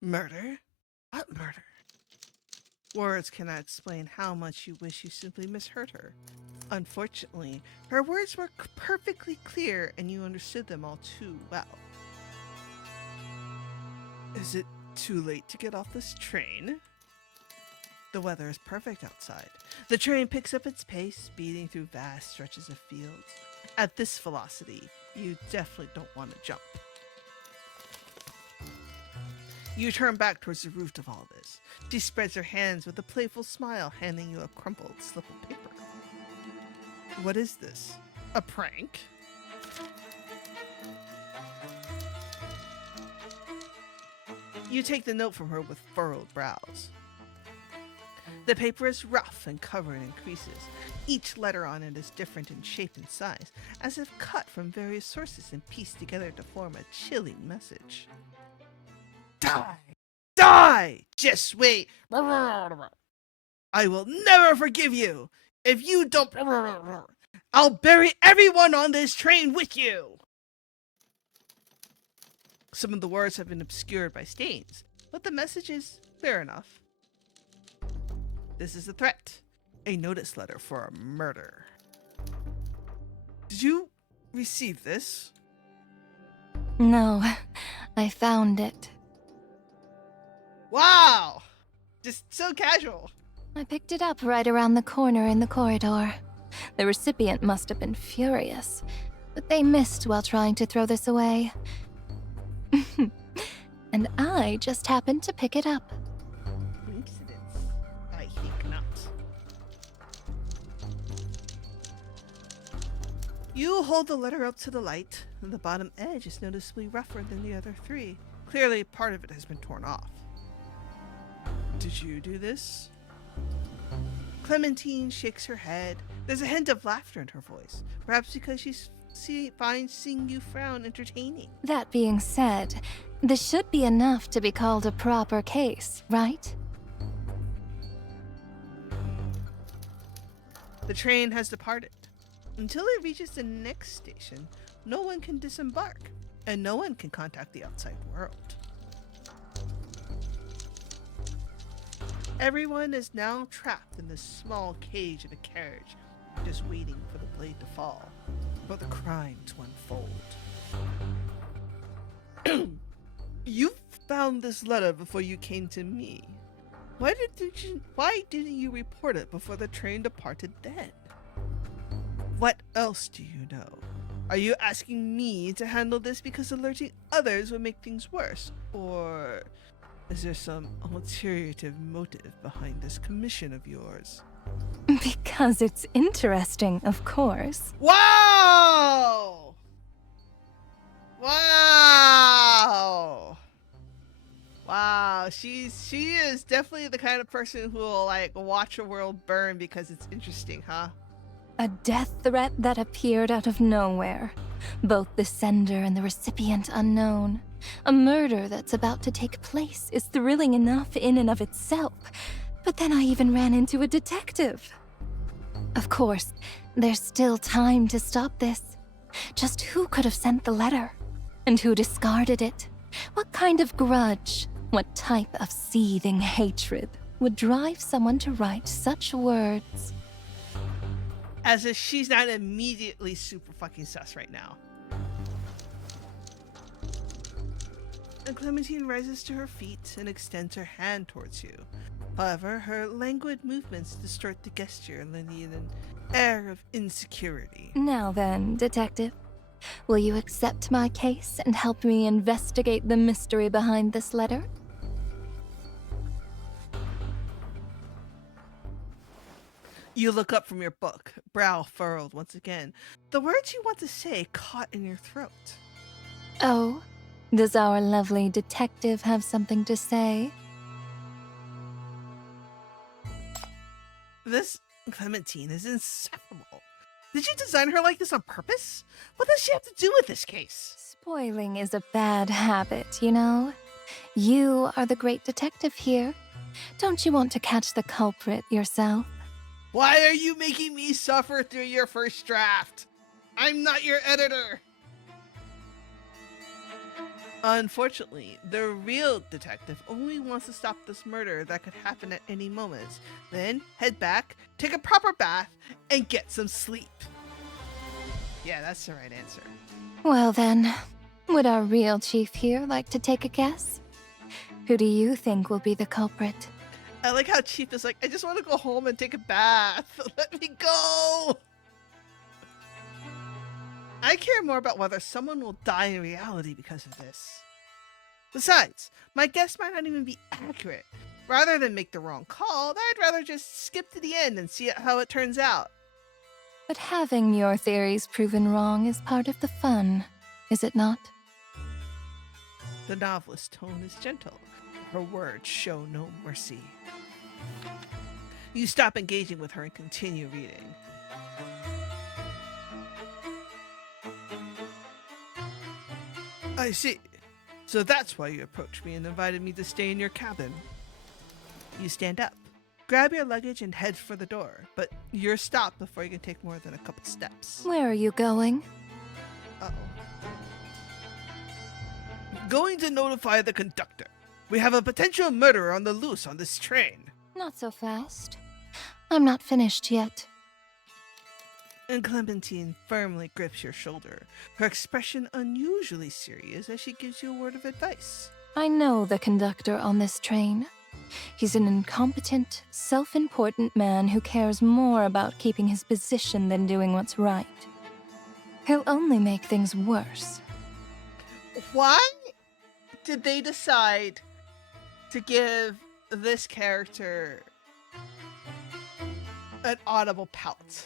Murder? What murder? Words cannot explain how much you wish you simply misheard her. Unfortunately, her words were perfectly clear and you understood them all too well. Is it too late to get off this train? The weather is perfect outside. The train picks up its pace, speeding through vast stretches of fields. At this velocity, you definitely don't want to jump. You turn back towards the root of all this. She spreads her hands with a playful smile, handing you a crumpled slip of paper. What is this? A prank? You take the note from her with furrowed brows. The paper is rough and covered in creases. Each letter on it is different in shape and size, as if cut from various sources and pieced together to form a chilling message. Die! Die! Just wait! I will never forgive you! If you don't... I'll bury everyone on this train with you! Some of the words have been obscured by stains, but the message is clear enough. This is a threat. A notice letter for a murder. Did you receive this? No, I found it. Wow! Just so casual. I picked it up right around the corner in the corridor. The recipient must have been furious, but they missed while trying to throw this away. And I just happened to pick it up. Coincidence? I think not. You hold the letter up to the light, and the bottom edge is noticeably rougher than the other three. Clearly, part of it has been torn off. Did you do this? Clementine shakes her head. There's a hint of laughter in her voice, perhaps because she finds seeing you frown entertaining. That being said, this should be enough to be called a proper case, right? The train has departed. Until it reaches the next station, no one can disembark, and no one can contact the outside world. Everyone is now trapped in this small cage of a carriage, just waiting for the blade to fall, for the crime to unfold. You found this letter before you came to me. Why didn't you report it before the train departed then? What else do you know? Are you asking me to handle this because alerting others would make things worse? Or is there some ulterior motive behind this commission of yours? Because it's interesting, of course. Wow! Wow! Wow, she is definitely the kind of person who will like watch a world burn because it's interesting, huh? A death threat that appeared out of nowhere. Both the sender and the recipient unknown. A murder that's about to take place is thrilling enough in and of itself. But then I even ran into a detective. Of course, there's still time to stop this. Just who could have sent the letter? And who discarded it? What kind of grudge? What type of seething hatred would drive someone to write such words? As if she's not immediately super fucking sus right now. And Clementine rises to her feet and extends her hand towards you. However, her languid movements distort the gesture, lending it an air of insecurity. Now then, detective, will you accept my case and help me investigate the mystery behind this letter? You look up from your book, brow furrowed once again. The words you want to say caught in your throat. Oh, does our lovely detective have something to say? This Clementine is insufferable. Did you design her like this on purpose? What does she have to do with this case? Spoiling is a bad habit, you know? You are the great detective here. Don't you want to catch the culprit yourself? Why are you making me suffer through your first draft? I'm not your editor. Unfortunately, the real detective only wants to stop this murder that could happen at any moment. Then head back, take a proper bath, and get some sleep. Yeah, that's the right answer. Well then, would our real chief here like to take a guess? Who do you think will be the culprit? I like how Chief is like, I just want to go home and take a bath. Let me go. I care more about whether someone will die in reality because of this. Besides, my guess might not even be accurate. Rather than make the wrong call, I'd rather just skip to the end and see how it turns out. But having your theories proven wrong is part of the fun, is it not? The novelist's tone is gentle. Her words show no mercy. You stop engaging with her and continue reading. I see. So that's why you approached me and invited me to stay in your cabin. You stand up, grab your luggage, and head for the door, but you're stopped before you can take more than a couple steps. Where are you going? Uh-oh. Going to notify the conductor. We have a potential murderer on the loose on this train. Not so fast. I'm not finished yet. And Clementine firmly grips your shoulder, her expression unusually serious as she gives you a word of advice. I know the conductor on this train. He's an incompetent, self-important man who cares more about keeping his position than doing what's right. He'll only make things worse. Why did they decide to give this character an audible pout?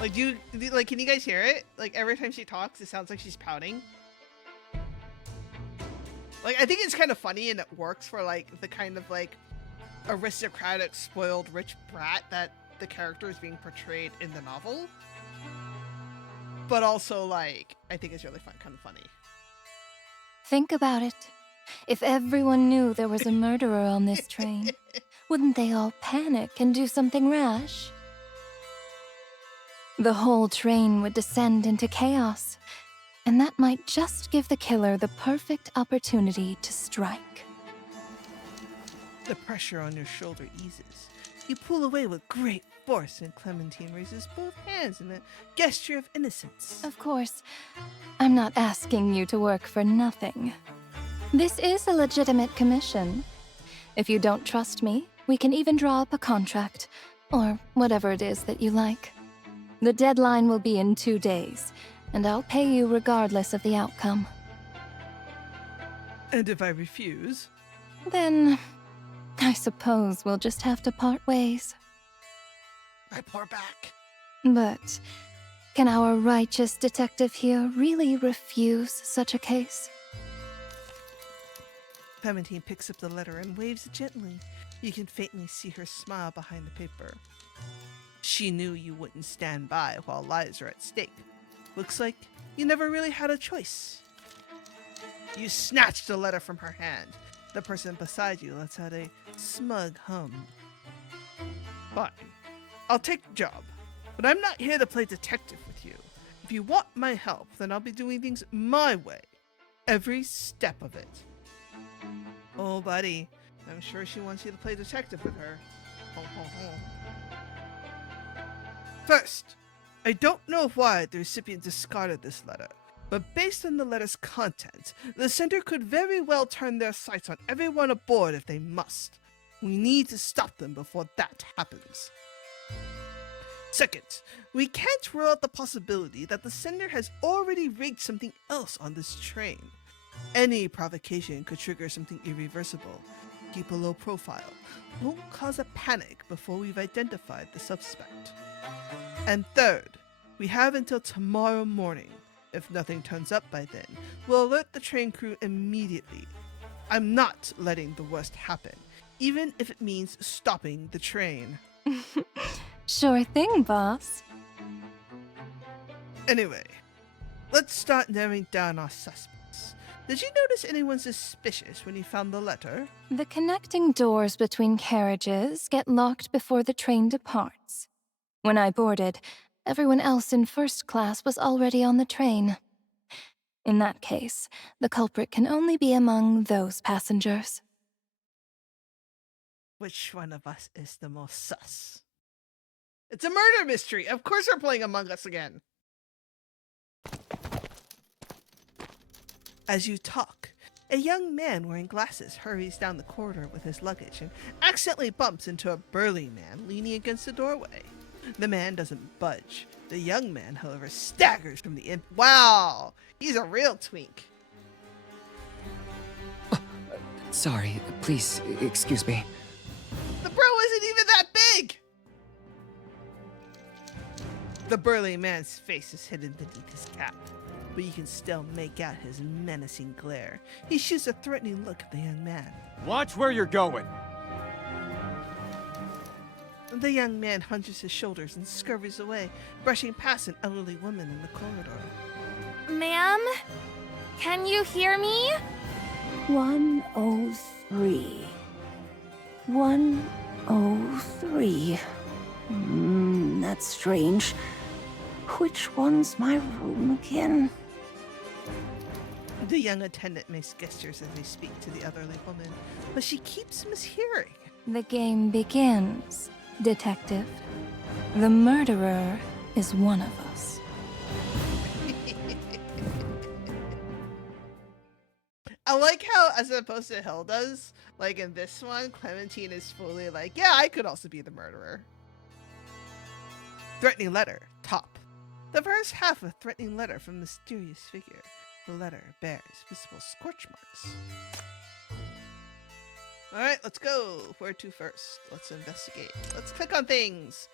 Like, can you guys hear it? Like, every time she talks, it sounds like she's pouting. Like, I think it's kind of funny and it works for, like, the kind of, like, aristocratic, spoiled, rich brat that the character is being portrayed in the novel. But also, like, I think it's really kind of funny. Think about it. If everyone knew there was a murderer on this train, wouldn't they all panic and do something rash? The whole train would descend into chaos, and that might just give the killer the perfect opportunity to strike. The pressure on your shoulder eases. You pull away with great force, and Clementine raises both hands in a gesture of innocence. Of course, I'm not asking you to work for nothing. This is a legitimate commission. If you don't trust me, we can even draw up a contract, or whatever it is that you like. The deadline will be in 2 days, and I'll pay you regardless of the outcome. And if I refuse? Then, I suppose we'll just have to part ways. I pour back. But, can our righteous detective here really refuse such a case? Clementine picks up the letter and waves it gently. You can faintly see her smile behind the paper. She knew you wouldn't stand by while lives are at stake. Looks like you never really had a choice. You snatch the letter from her hand. The person beside you lets out a smug hum. Fine. I'll take the job. But I'm not here to play detective with you. If you want my help, then I'll be doing things my way. Every step of it. Oh, buddy. I'm sure she wants you to play detective with her. Ho, ho, ho. First, I don't know why the recipient discarded this letter, but based on the letter's content, the center could very well turn their sights on everyone aboard if they must. We need to stop them before that happens. Second, we can't rule out the possibility that the sender has already rigged something else on this train. Any provocation could trigger something irreversible. Keep a low profile. Don't cause a panic before we've identified the suspect. And third, we have until tomorrow morning. If nothing turns up by then, we'll alert the train crew immediately. I'm not letting the worst happen, even if it means stopping the train. Sure thing, boss. Anyway, let's start narrowing down our suspects. Did you notice anyone suspicious when you found the letter? The connecting doors between carriages get locked before the train departs. When I boarded, everyone else in first class was already on the train. In that case, the culprit can only be among those passengers. Which one of us is the most sus? It's a murder mystery! Of course we're playing Among Us again! As you talk, a young man wearing glasses hurries down the corridor with his luggage and accidentally bumps into a burly man leaning against the doorway. The man doesn't budge. The young man, however, staggers from the Wow! He's a real twink. Sorry, please, excuse me. The bro isn't even that big! The burly man's face is hidden beneath his cap, but you can still make out his menacing glare. He shoots a threatening look at the young man. Watch where you're going. The young man hunches his shoulders and scurries away, brushing past an elderly woman in the corridor. Ma'am? Can you hear me? 103. 103. That's strange. Which one's my room again? The young attendant makes gestures as they speak to the elderly woman, but she keeps mishearing. The game begins, Detective. The murderer is one of us. I like how, as opposed to Hilda's, like in this one, Clementine is fully like, yeah, I could also be the murderer. Threatening letter, top. The first half of a threatening letter from a mysterious figure. The letter bears visible scorch marks. Alright, let's go. Where to first? Let's investigate. Let's click on things.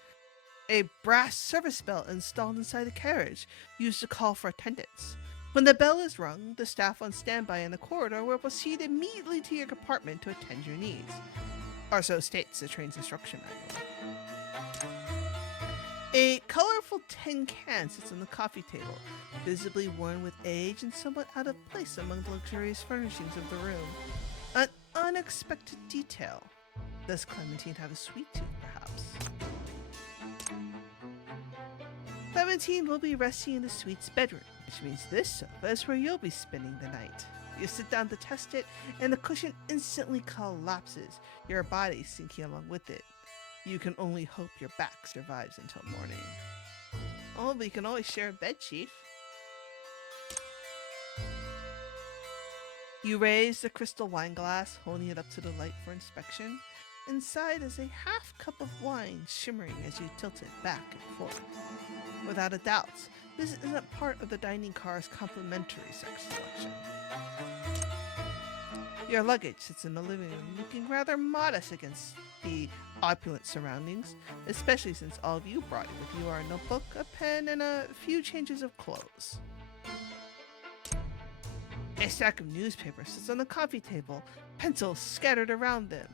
A brass service bell installed inside the carriage, used to call for attendants. When the bell is rung, the staff on standby in the corridor will proceed immediately to your compartment to attend your needs. Or so states the train's instruction manual. A colorful tin can sits on the coffee table, visibly worn with age and somewhat out of place among the luxurious furnishings of the room. An unexpected detail. Does Clementine have a sweet tooth, perhaps? Clementine will be resting in the suite's bedroom, which means this sofa is where you'll be spending the night. You sit down to test it, and the cushion instantly collapses, your body sinking along with it. You can only hope your back survives until morning. Oh, but you can always share a bed, Chief. You raise the crystal wine glass, holding it up to the light for inspection. Inside is a half cup of wine shimmering as you tilt it back and forth. Without a doubt, this isn't part of the dining car's complimentary sex selection. Your luggage sits in the living room, looking rather modest against the opulent surroundings, especially since all of you brought with you are a notebook, a pen, and a few changes of clothes. A stack of newspapers sits on the coffee table, pencils scattered around them.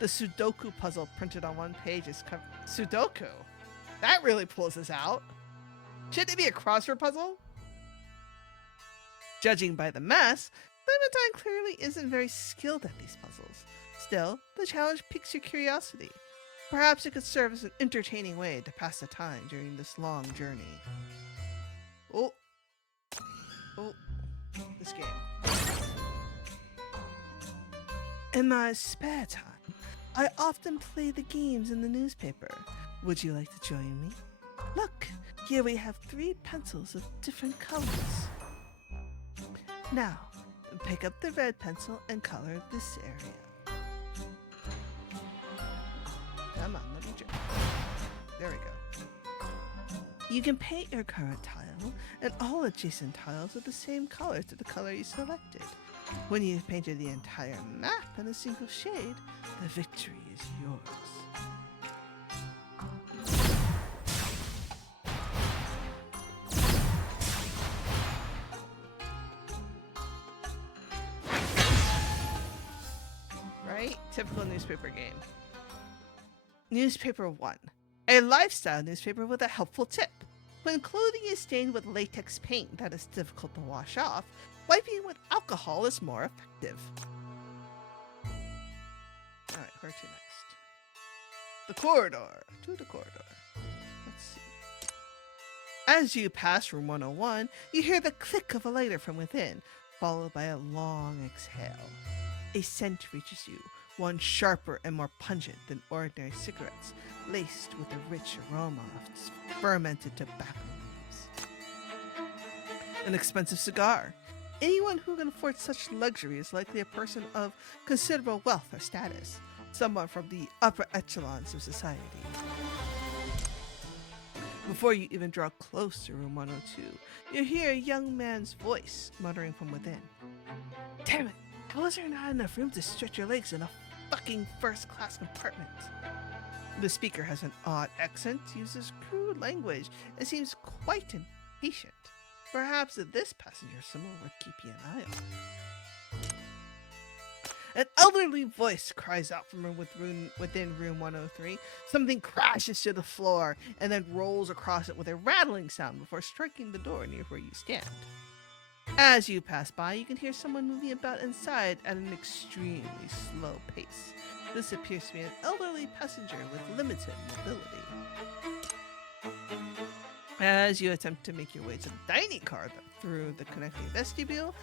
The Sudoku puzzle printed on one page is covered. Sudoku? That really pulls us out. Shouldn't it be a crossword puzzle? Judging by the mess, Clementine clearly isn't very skilled at these puzzles. Still, the challenge piques your curiosity. Perhaps it could serve as an entertaining way to pass the time during this long journey. Oh, this game. In my spare time, I often play the games in the newspaper. Would you like to join me? Look, here we have 3 pencils of different colors. Now, pick up the red pencil and color this area. Come on, let me try. There we go. You can paint your current tile and all adjacent tiles with the same color to the color you selected. When you've painted the entire map in a single shade, the victory is yours. Right? Typical newspaper game. Newspaper 1. A lifestyle newspaper with a helpful tip. When clothing is stained with latex paint that is difficult to wash off, wiping with alcohol is more effective. Alright, where to next? The corridor. To the corridor. Let's see. As you pass room 101, you hear the click of a lighter from within, followed by a long exhale. A scent reaches you, one sharper and more pungent than ordinary cigarettes, laced with a rich aroma of fermented tobacco leaves. An expensive cigar. Anyone who can afford such luxury is likely a person of considerable wealth or status, someone from the upper echelons of society. Before you even draw close to room 102, you hear a young man's voice muttering from within. Damn it! suppose there's not enough room to stretch your legs in a fucking first-class compartment. The speaker has an odd accent, uses crude language, and seems quite impatient. Perhaps this passenger someone would keep you an eye on. An elderly voice cries out from within room 103. Something crashes to the floor and then rolls across it with a rattling sound before striking the door near where you stand. As you pass by, you can hear someone moving about inside at an extremely slow pace. This appears to be an elderly passenger with limited mobility. As you attempt to make your way to the dining car through the connecting vestibule,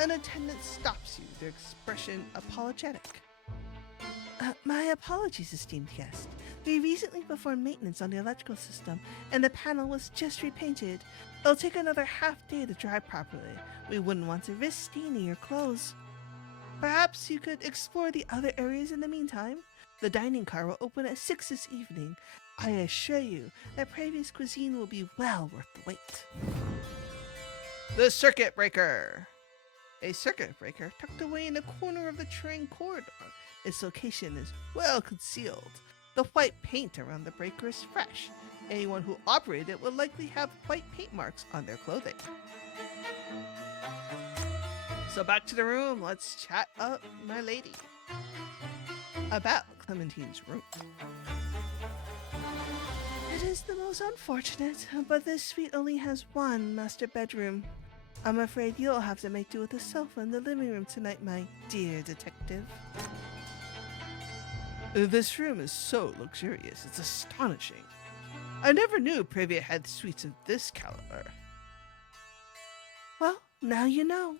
an attendant stops you, their expression apologetic. My apologies, esteemed guest. We recently performed maintenance on the electrical system, and the panel was just repainted. It'll take another half day to dry properly. We wouldn't want to risk staining your clothes. Perhaps you could explore the other areas in the meantime. The dining car will open at 6 this evening. I assure you that previous cuisine will be well worth the wait. The circuit breaker. A circuit breaker tucked away in the corner of the train corridor. Its location is well concealed. The white paint around the breaker is fresh. Anyone who operated it would likely have white paint marks on their clothing. So back to the room. Let's chat up, my lady. About Clementine's room. It is the most unfortunate, but this suite only has one master bedroom. I'm afraid you'll have to make do with the sofa in the living room tonight, my dear detective. This room is so luxurious, it's astonishing. I never knew Privia had suites of this caliber. Well, now you know.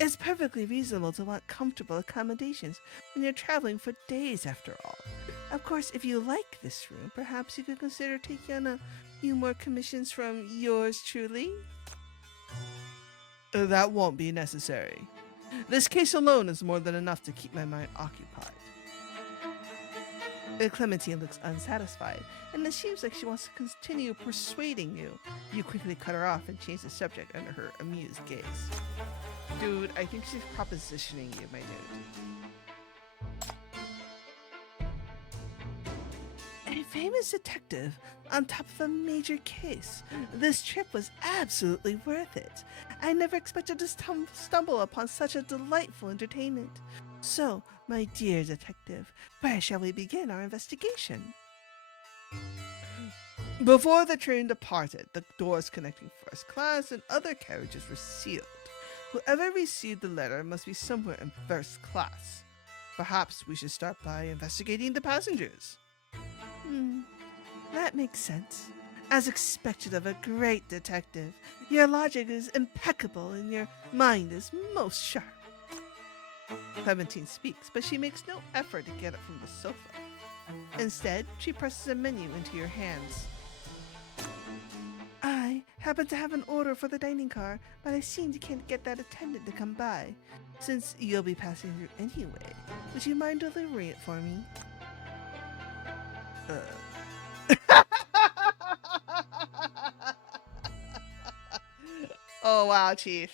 It's perfectly reasonable to want comfortable accommodations when you're traveling for days after all. Of course, if you like this room, perhaps you could consider taking on a few more commissions from yours truly. That won't be necessary. This case alone is more than enough to keep my mind occupied. Clementine looks unsatisfied, and it seems like she wants to continue persuading you. You quickly cut her off and change the subject under her amused gaze. Dude, I think she's propositioning you, my dude. A famous detective on top of a major case. This trip was absolutely worth it. I never expected to stumble upon such a delightful entertainment. So, my dear detective, where shall we begin our investigation? Before the train departed, the doors connecting first class and other carriages were sealed. Whoever received the letter must be somewhere in first class. Perhaps we should start by investigating the passengers. That makes sense. As expected of a great detective, your logic is impeccable and your mind is most sharp. Clementine speaks, but she makes no effort to get up from the sofa. Instead, she presses a menu into your hands. I happen to have an order for the dining car, but I seem to can't get that attendant to come by. Since you'll be passing through anyway, would you mind delivering it for me? Oh wow, Chief.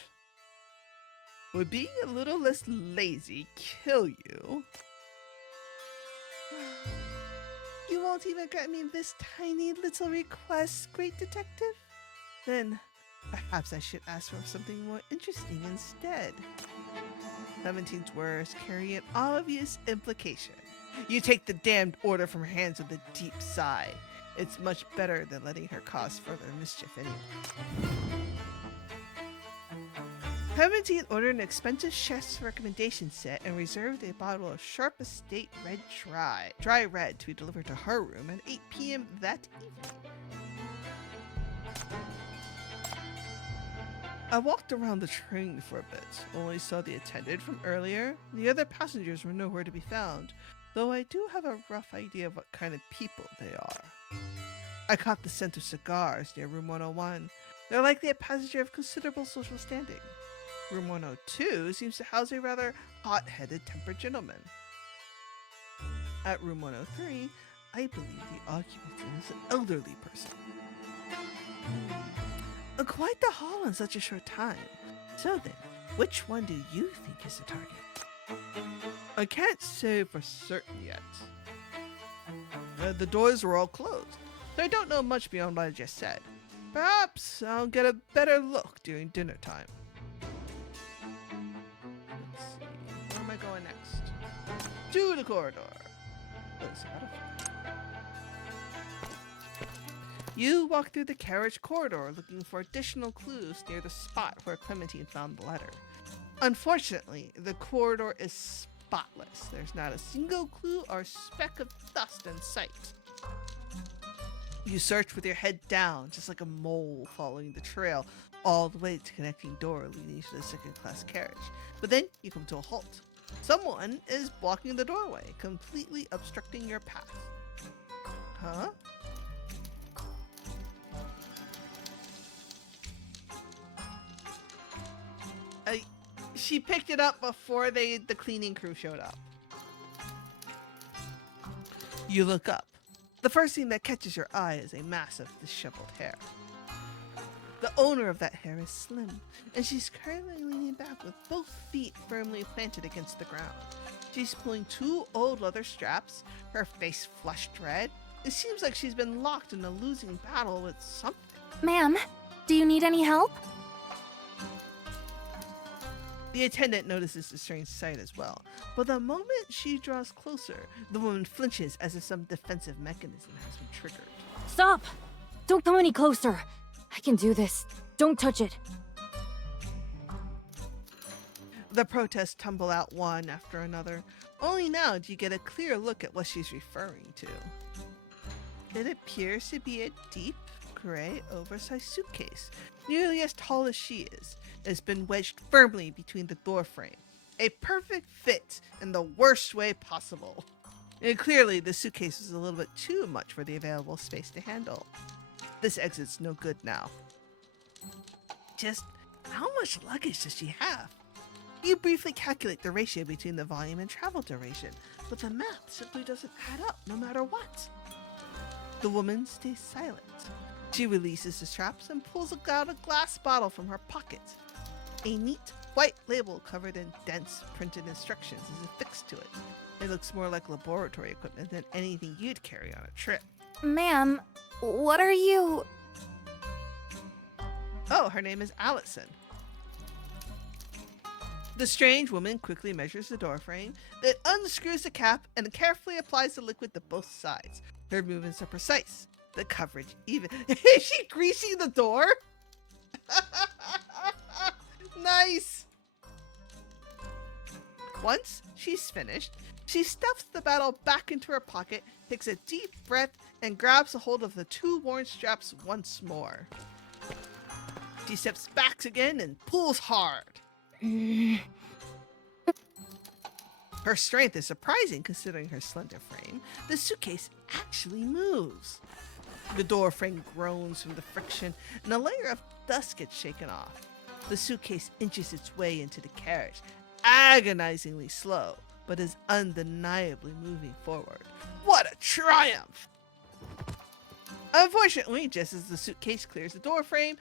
Would being a little less lazy kill you? You won't even grant me this tiny little request, great detective? Then perhaps I should ask for something more interesting instead. Clementine's words carry an obvious implication. You take the damned order from her hands with a deep sigh. It's much better than letting her cause further mischief anyway. Clementine ordered an expensive chef's recommendation set and reserved a bottle of Sharp Estate Red Dry Red to be delivered to her room at 8 p.m. that evening. I walked around the train for a bit, only saw the attendant from earlier. The other passengers were nowhere to be found, though I do have a rough idea of what kind of people they are. I caught the scent of cigars near room 101. They're likely a passenger of considerable social standing. Room 102 seems to house a rather hot-headed tempered gentleman. At room 103, I believe the occupant is an elderly person. Quite the haul in such a short time. So then, Which one do you think is the target? I can't say for certain yet. The doors were all closed, so I don't know much beyond what I just said. Perhaps I'll get a better look during dinner time. Let's see, where am I going next? To the corridor. What's the butterfly? You walk through the carriage corridor looking for additional clues near the spot where Clementine found the letter. Unfortunately, the corridor is spotless. There's not a single clue or speck of dust in sight. You search with your head down, just like a mole following the trail, all the way to the connecting door leading to the second-class carriage. But then you come to a halt. Someone is blocking the doorway, completely obstructing your path. Huh? She picked it up before the cleaning crew showed up. You look up. The first thing that catches your eye is a mass of disheveled hair. The owner of that hair is slim, and she's currently leaning back with both feet firmly planted against the ground. She's pulling two old leather straps, her face flushed red. It seems like she's been locked in a losing battle with something. Ma'am, do you need any help? The attendant notices the strange sight as well, but the moment she draws closer, the woman flinches as if some defensive mechanism has been triggered. Stop! Don't come any closer. I can do this. Don't touch it. The protests tumble out one after another. Only now do you get a clear look at what she's referring to. It appears to be a deep, gray, oversized suitcase, nearly as tall as she is. It's been wedged firmly between the door frame. A perfect fit in the worst way possible. And clearly, the suitcase is a little bit too much for the available space to handle. This exit's no good now. Just how much luggage does she have? You briefly calculate the ratio between the volume and travel duration, but the math simply doesn't add up no matter what. The woman stays silent. She releases the straps and pulls out a glass bottle from her pocket. A neat white label covered in dense printed instructions is affixed to it. It looks more like laboratory equipment than anything you'd carry on a trip. Ma'am, what are you... Oh, her name is Allison. The strange woman quickly measures the doorframe, then unscrews the cap and carefully applies the liquid to both sides. Her movements are precise, the coverage even. Is she greasing the door? Nice! Once she's finished, she stuffs the bottle back into her pocket, takes a deep breath, and grabs a hold of the two worn straps once more. She steps back again and pulls hard. Her strength is surprising considering her slender frame. The suitcase actually moves. The door frame groans from the friction, and a layer of dust gets shaken off. The suitcase inches its way into the carriage, agonizingly slow, but is undeniably moving forward. What a triumph! Unfortunately, just as the suitcase clears the door frame,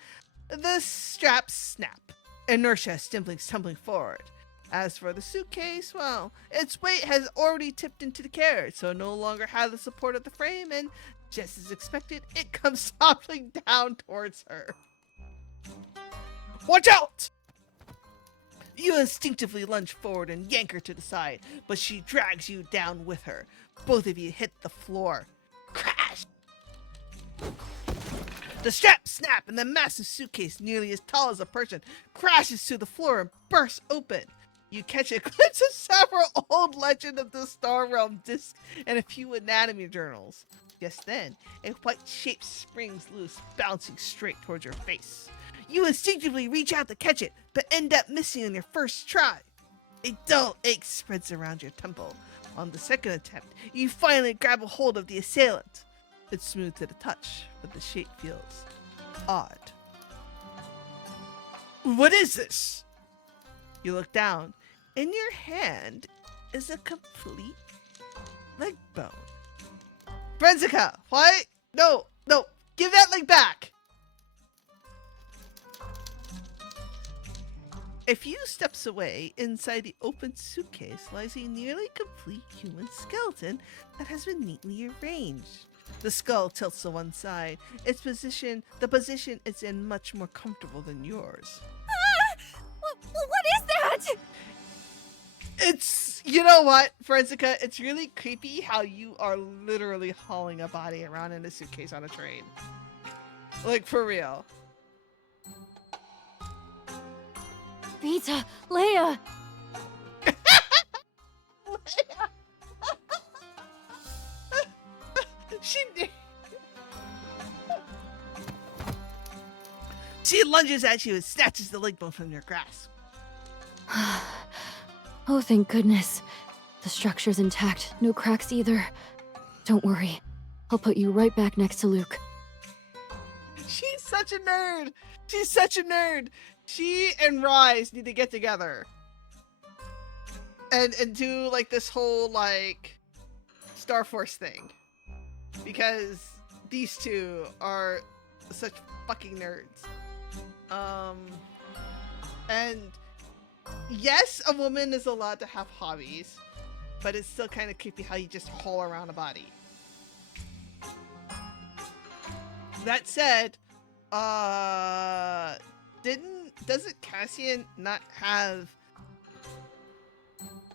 the straps snap. Inertia simply tumbling forward. As for the suitcase, well, its weight has already tipped into the carriage, so no longer has the support of the frame, and just as expected, it comes toppling down towards her. Watch out! You instinctively lunge forward and yank her to the side, but she drags you down with her. Both of you hit the floor. Crash! The straps snap and the massive suitcase, nearly as tall as a person, crashes to the floor and bursts open. You catch a glimpse of several old Legend of the Star Realm discs and a few anatomy journals. Just then, a white shape springs loose, bouncing straight towards your face. You instinctively reach out to catch it, but end up missing on your first try. A dull ache spreads around your temple. On the second attempt, you finally grab a hold of the assailant. It's smooth to the touch, but the shape feels odd. What is this? You look down. In your hand is a complete leg bone. Brenzica, what? No, give that leg back. A few steps away, inside the open suitcase, lies a nearly complete human skeleton that has been neatly arranged. The skull tilts to one side. The position it's in much more comfortable than yours. What is that? It's, you know what, Forensica, it's really creepy how you are literally hauling a body around in a suitcase on a train. Like, for real. Vita, Leia! She lunges at you and snatches the leg bone from your grasp. Oh, thank goodness. The structure's intact, no cracks either. Don't worry, I'll put you right back next to Luke. She's such a nerd. She's such a nerd. She and Rise need to get together and do like this whole like Star Force thing, because these two are such fucking nerds. And yes, a woman is allowed to have hobbies, but it's still kind of creepy how you just haul around a body. That said, doesn't Cassian not have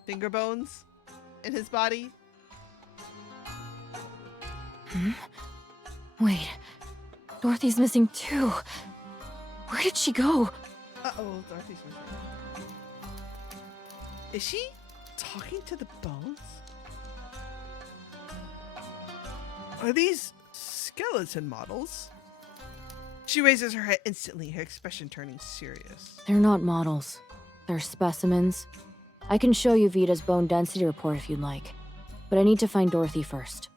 finger bones in his body? Wait, Dorothy's missing too. Where did she go? Uh-oh, Dorothy's missing. Is she talking to the bones? Are these skeleton models? She raises her head instantly, her expression turning serious. They're not models. They're specimens. I can show you Vita's bone density report if you'd like, but I need to find Dorothy first.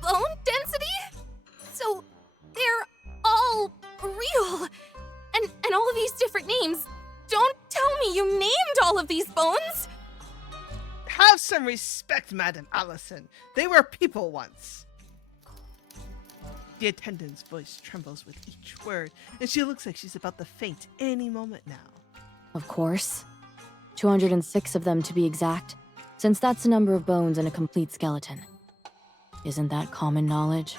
Bone density? So they're all real. And all of these different names. Don't tell me you named all of these bones. Have some respect, Madam Allison. They were people once. The attendant's voice trembles with each word, and she looks like she's about to faint any moment now. Of course. 206 of them to be exact, since that's the number of bones in a complete skeleton. Isn't that common knowledge?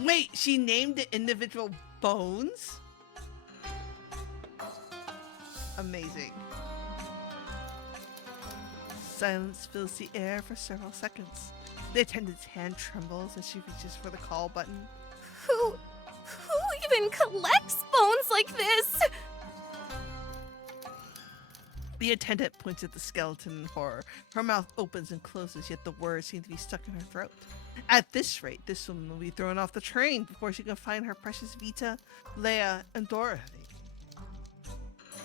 Wait, she named the individual bones? Amazing. Silence fills the air for several seconds. The attendant's hand trembles as she reaches for the call button. Who even collects bones like this? The attendant points at the skeleton in horror. Her mouth opens and closes, yet the words seem to be stuck in her throat. At this rate, this woman will be thrown off the train before she can find her precious Vita, Leia, and Dorothy.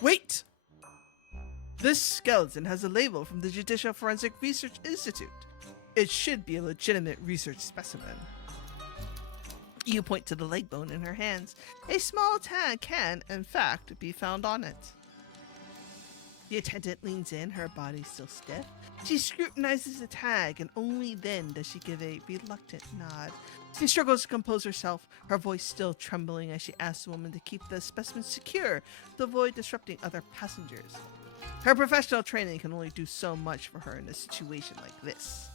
Wait! This skeleton has a label from the Judicial Forensic Research Institute. It should be a legitimate research specimen. You point to the leg bone in her hands. A small tag can, in fact, be found on it. The attendant leans in, her body still stiff. She scrutinizes the tag, and only then does she give a reluctant nod. She struggles to compose herself, her voice still trembling as she asks the woman to keep the specimen secure to avoid disrupting other passengers. Her professional training can only do so much for her in a situation like this.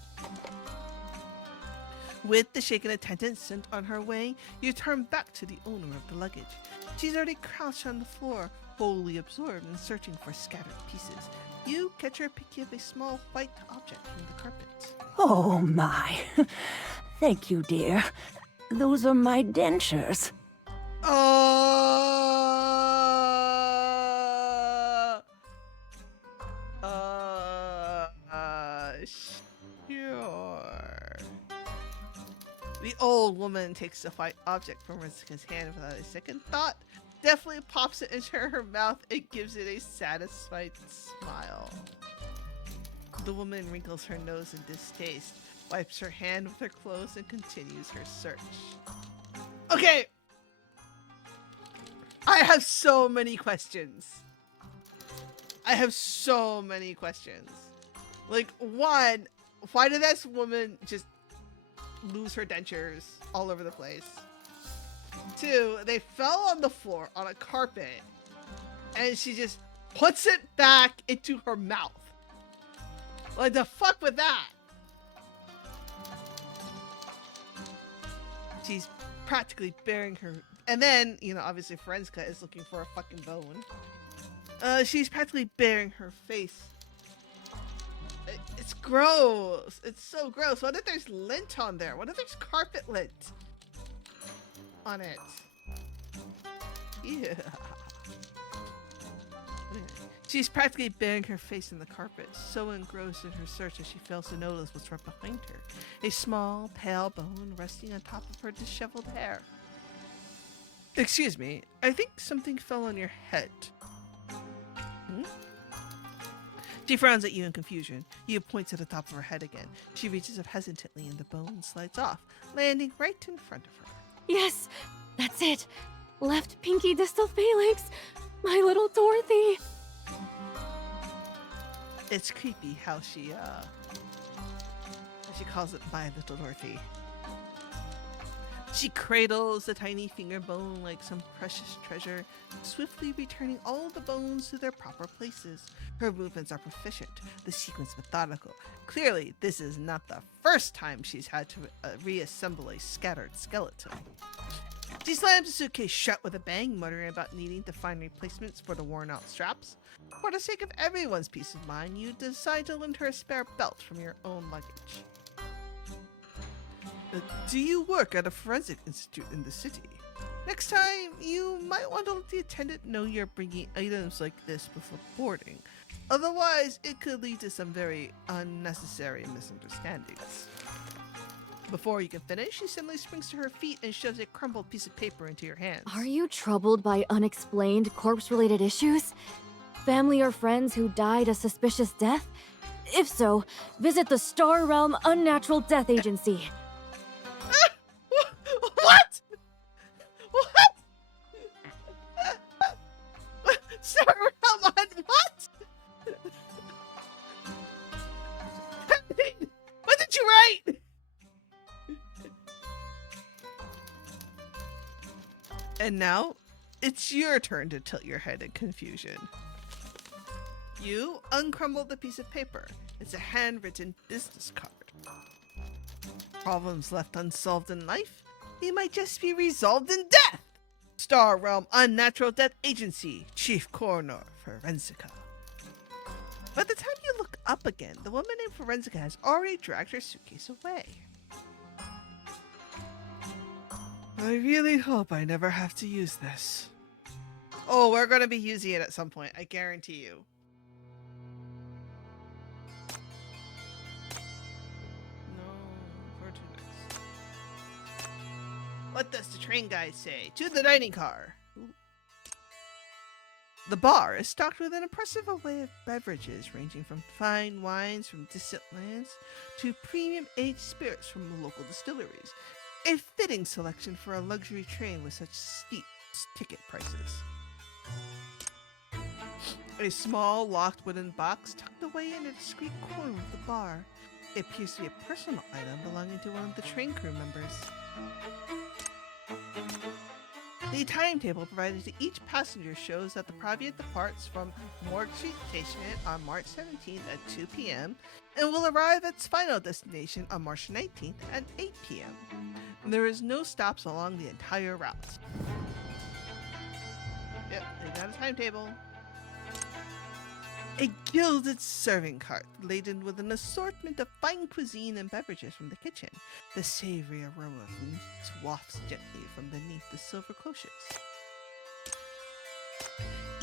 With the shaken attendant sent on her way, you turn back to the owner of the luggage. She's already crouched on the floor, wholly absorbed in searching for scattered pieces. You catch her picking up a small white object from the carpet. Oh my. Thank you, dear. Those are my dentures. Sure. The old woman takes the white object from Rizka's hand without a second thought, deftly pops it into her mouth, and gives it a satisfied smile. The woman wrinkles her nose in distaste, wipes her hand with her clothes, and continues her search. Okay! I have so many questions. Like, one, why did this woman just lose her dentures all over the place? Two, they fell on the floor on a carpet and she just puts it back into her mouth. Like, the fuck with that? She's practically bearing her, and then, you know, obviously Forensica is looking for a fucking bone. She's practically bearing her face. It's gross. It's so gross. What if there's lint on there? What if there's carpet lint on it? Yeah. She's practically burying her face in the carpet, so engrossed in her search that she fails to notice what's right behind her. A small, pale bone resting on top of her disheveled hair. Excuse me, I think something fell on your head. Hmm? She frowns at you in confusion. You point to the top of her head again. She reaches up hesitantly and the bone slides off, landing right in front of her. Yes, that's it. Left pinky distal phalanx. My little Dorothy. It's creepy how she calls it my little Dorothy. She cradles the tiny finger bone like some precious treasure, swiftly returning all the bones to their proper places. Her movements are proficient, the sequence methodical. Clearly, this is not the first time she's had to reassemble a scattered skeleton. She slams the suitcase shut with a bang, muttering about needing to find replacements for the worn-out straps. For the sake of everyone's peace of mind, you decide to lend her a spare belt from your own luggage. Do you work at a forensic institute in the city? Next time, you might want to let the attendant know you're bringing items like this before boarding. Otherwise, it could lead to some very unnecessary misunderstandings. Before you can finish, she suddenly springs to her feet and shoves a crumpled piece of paper into your hands. Are you troubled by unexplained corpse-related issues? Family or friends who died a suspicious death? If so, visit the Star Realm Unnatural Death Agency. What? What? Star Realm on what? What did you write? And now, it's your turn to tilt your head in confusion. You uncrumble the piece of paper. It's a handwritten business card. Problems left unsolved in life? They might just be resolved in death! Star Realm Unnatural Death Agency, Chief Coroner Forensica. By the time you look up again, the woman named Forensica has already dragged her suitcase away. I really hope I never have to use this. Oh, we're going to be using it at some point, I guarantee you. No, for too nice. What does the train guy say? To the dining car. Ooh. The bar is stocked with an impressive array of beverages ranging from fine wines from distant lands to premium aged spirits from local distilleries. A fitting selection for a luxury train with such steep ticket prices. A small locked wooden box tucked away in a discreet corner of the bar. It appears to be a personal item belonging to one of the train crew members. The timetable provided to each passenger shows that the Pravia departs from Morgue Street Station on March 17th at 2 p.m. and will arrive at its final destination on March 19th at 8 p.m. There is no stops along the entire route. Yep, they got a timetable. A gilded serving cart laden with an assortment of fine cuisine and beverages from the kitchen. The savory aroma from meat wafts gently from beneath the silver cloches.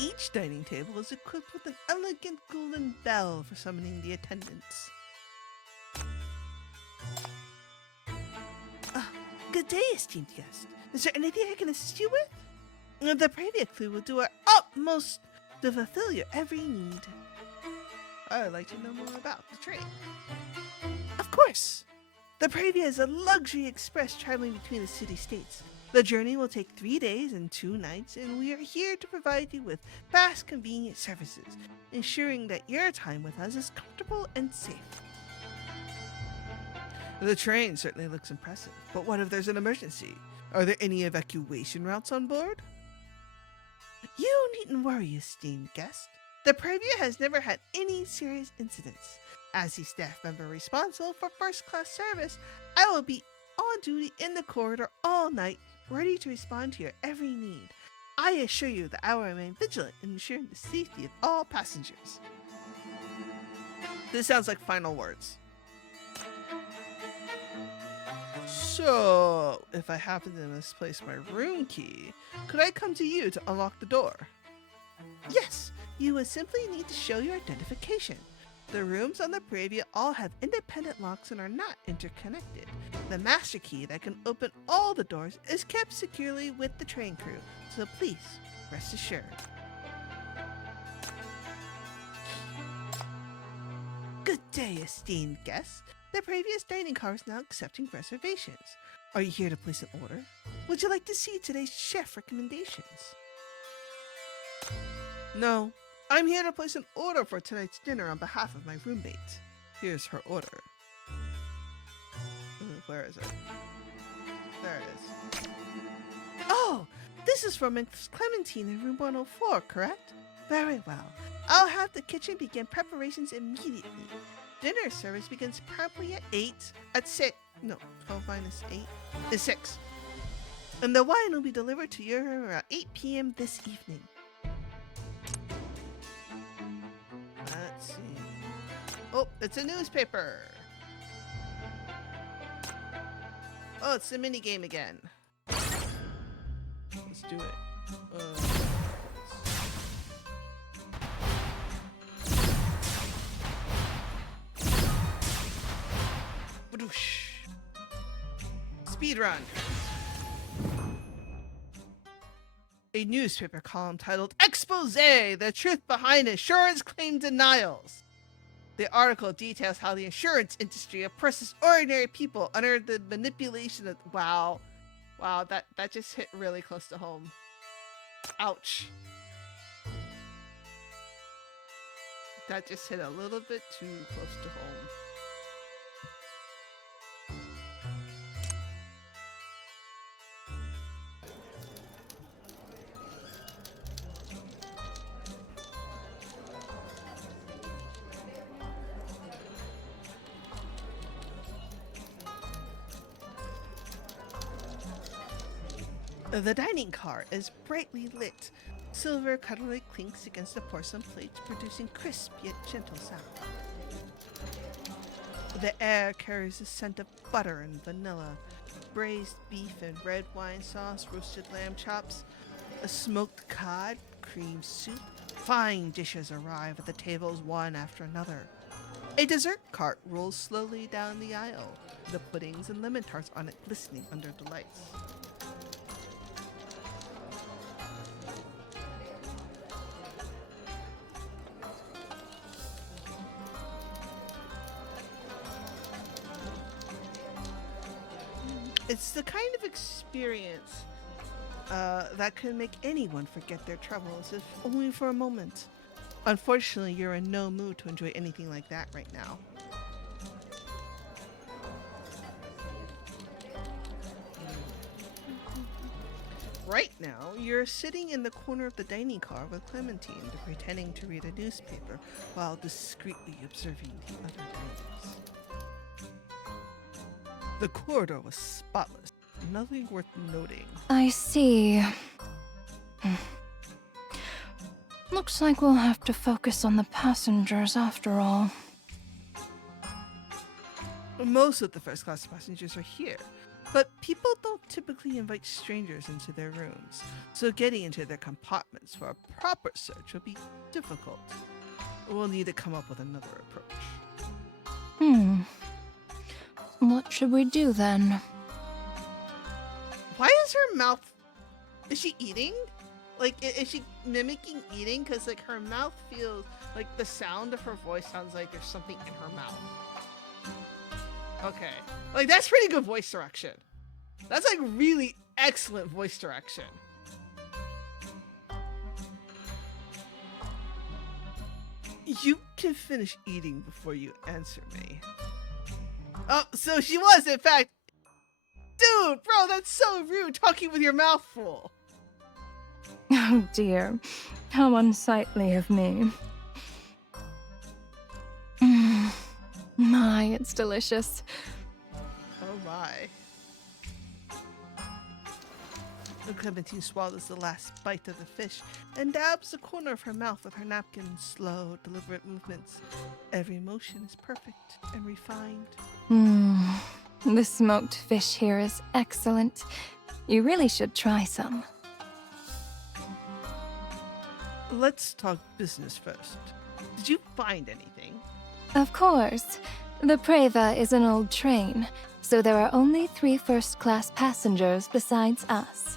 Each dining table is equipped with an elegant golden bell for summoning the attendants. Good day, esteemed guest. Is there anything I can assist you with? The Pravia crew will do our utmost to fulfill your every need. I would like to know more about the train. Of course! The Pravia is a luxury express traveling between the city-states. The journey will take 3 days and 2 nights, and we are here to provide you with fast, convenient services, ensuring that your time with us is comfortable and safe. The train certainly looks impressive, but what if there's an emergency? Are there any evacuation routes on board? You needn't worry, esteemed guest. The Previa has never had any serious incidents. As the staff member responsible for first-class service, I will be on duty in the corridor all night, ready to respond to your every need. I assure you that I will remain vigilant in ensuring the safety of all passengers. This sounds like final words. So, if I happen to misplace my room key, could I come to you to unlock the door? Yes, you would simply need to show your identification. The rooms on the Bravia all have independent locks and are not interconnected. The master key that can open all the doors is kept securely with the train crew, so please, rest assured. Good day, esteemed guests. The previous dining car is now accepting reservations. Are you here to place an order? Would you like to see today's chef recommendations? No, I'm here to place an order for tonight's dinner on behalf of my roommate. Here's her order. Where is it? There it is. Oh, this is for Miss Clementine in room 104, correct? Very well. I'll have the kitchen begin preparations immediately. Dinner service begins promptly at 8. At 6. No, 12 minus 8 is 6. And the wine will be delivered to your room around 8 p.m. this evening. Let's see. Oh, it's a newspaper. Oh, it's the mini game again. Let's do it. Badoosh. Speed run. A newspaper column titled Expose, the truth behind insurance claim denials. The article details how the insurance industry oppresses ordinary people under the manipulation of... Wow, that just hit really close to home. Ouch. That just hit a little bit too close to home. The dining car is brightly lit. Silver cutlery clinks against the porcelain plates, producing crisp yet gentle sound. The air carries the scent of butter and vanilla, braised beef and red wine sauce, roasted lamb chops, a smoked cod, cream soup. Fine dishes arrive at the tables one after another. A dessert cart rolls slowly down the aisle, the puddings and lemon tarts on it glistening under the lights. It's the kind of experience that can make anyone forget their troubles, if only for a moment. Unfortunately, you're in no mood to enjoy anything like that right now. Right now, you're sitting in the corner of the dining car with Clementine, pretending to read a newspaper while discreetly observing the other diners. The corridor was spotless, nothing worth noting. I see. Looks like we'll have to focus on the passengers after all. Most of the first-class passengers are here, but people don't typically invite strangers into their rooms, so getting into their compartments for a proper search will be difficult. We'll need to come up with another approach. What should we do then? Why is her mouth... Is she eating? Like, is she mimicking eating? Because, like, her mouth feels... Like, the sound of her voice sounds like there's something in her mouth. Okay. Like, that's pretty good voice direction. That's, like, really excellent voice direction. You can finish eating before you answer me. Oh, so she was, in fact... Dude, bro, that's so rude, talking with your mouth full. Oh dear, how unsightly of me. My, it's delicious. Oh my. Clementine swallows the last bite of the fish and dabs the corner of her mouth with her napkin in slow, deliberate movements. Every motion is perfect and refined. The smoked fish here is excellent. You really should try some. Let's talk business first. Did you find anything? Of course. The Preva is an old train, so there are only 3 first-class passengers besides us.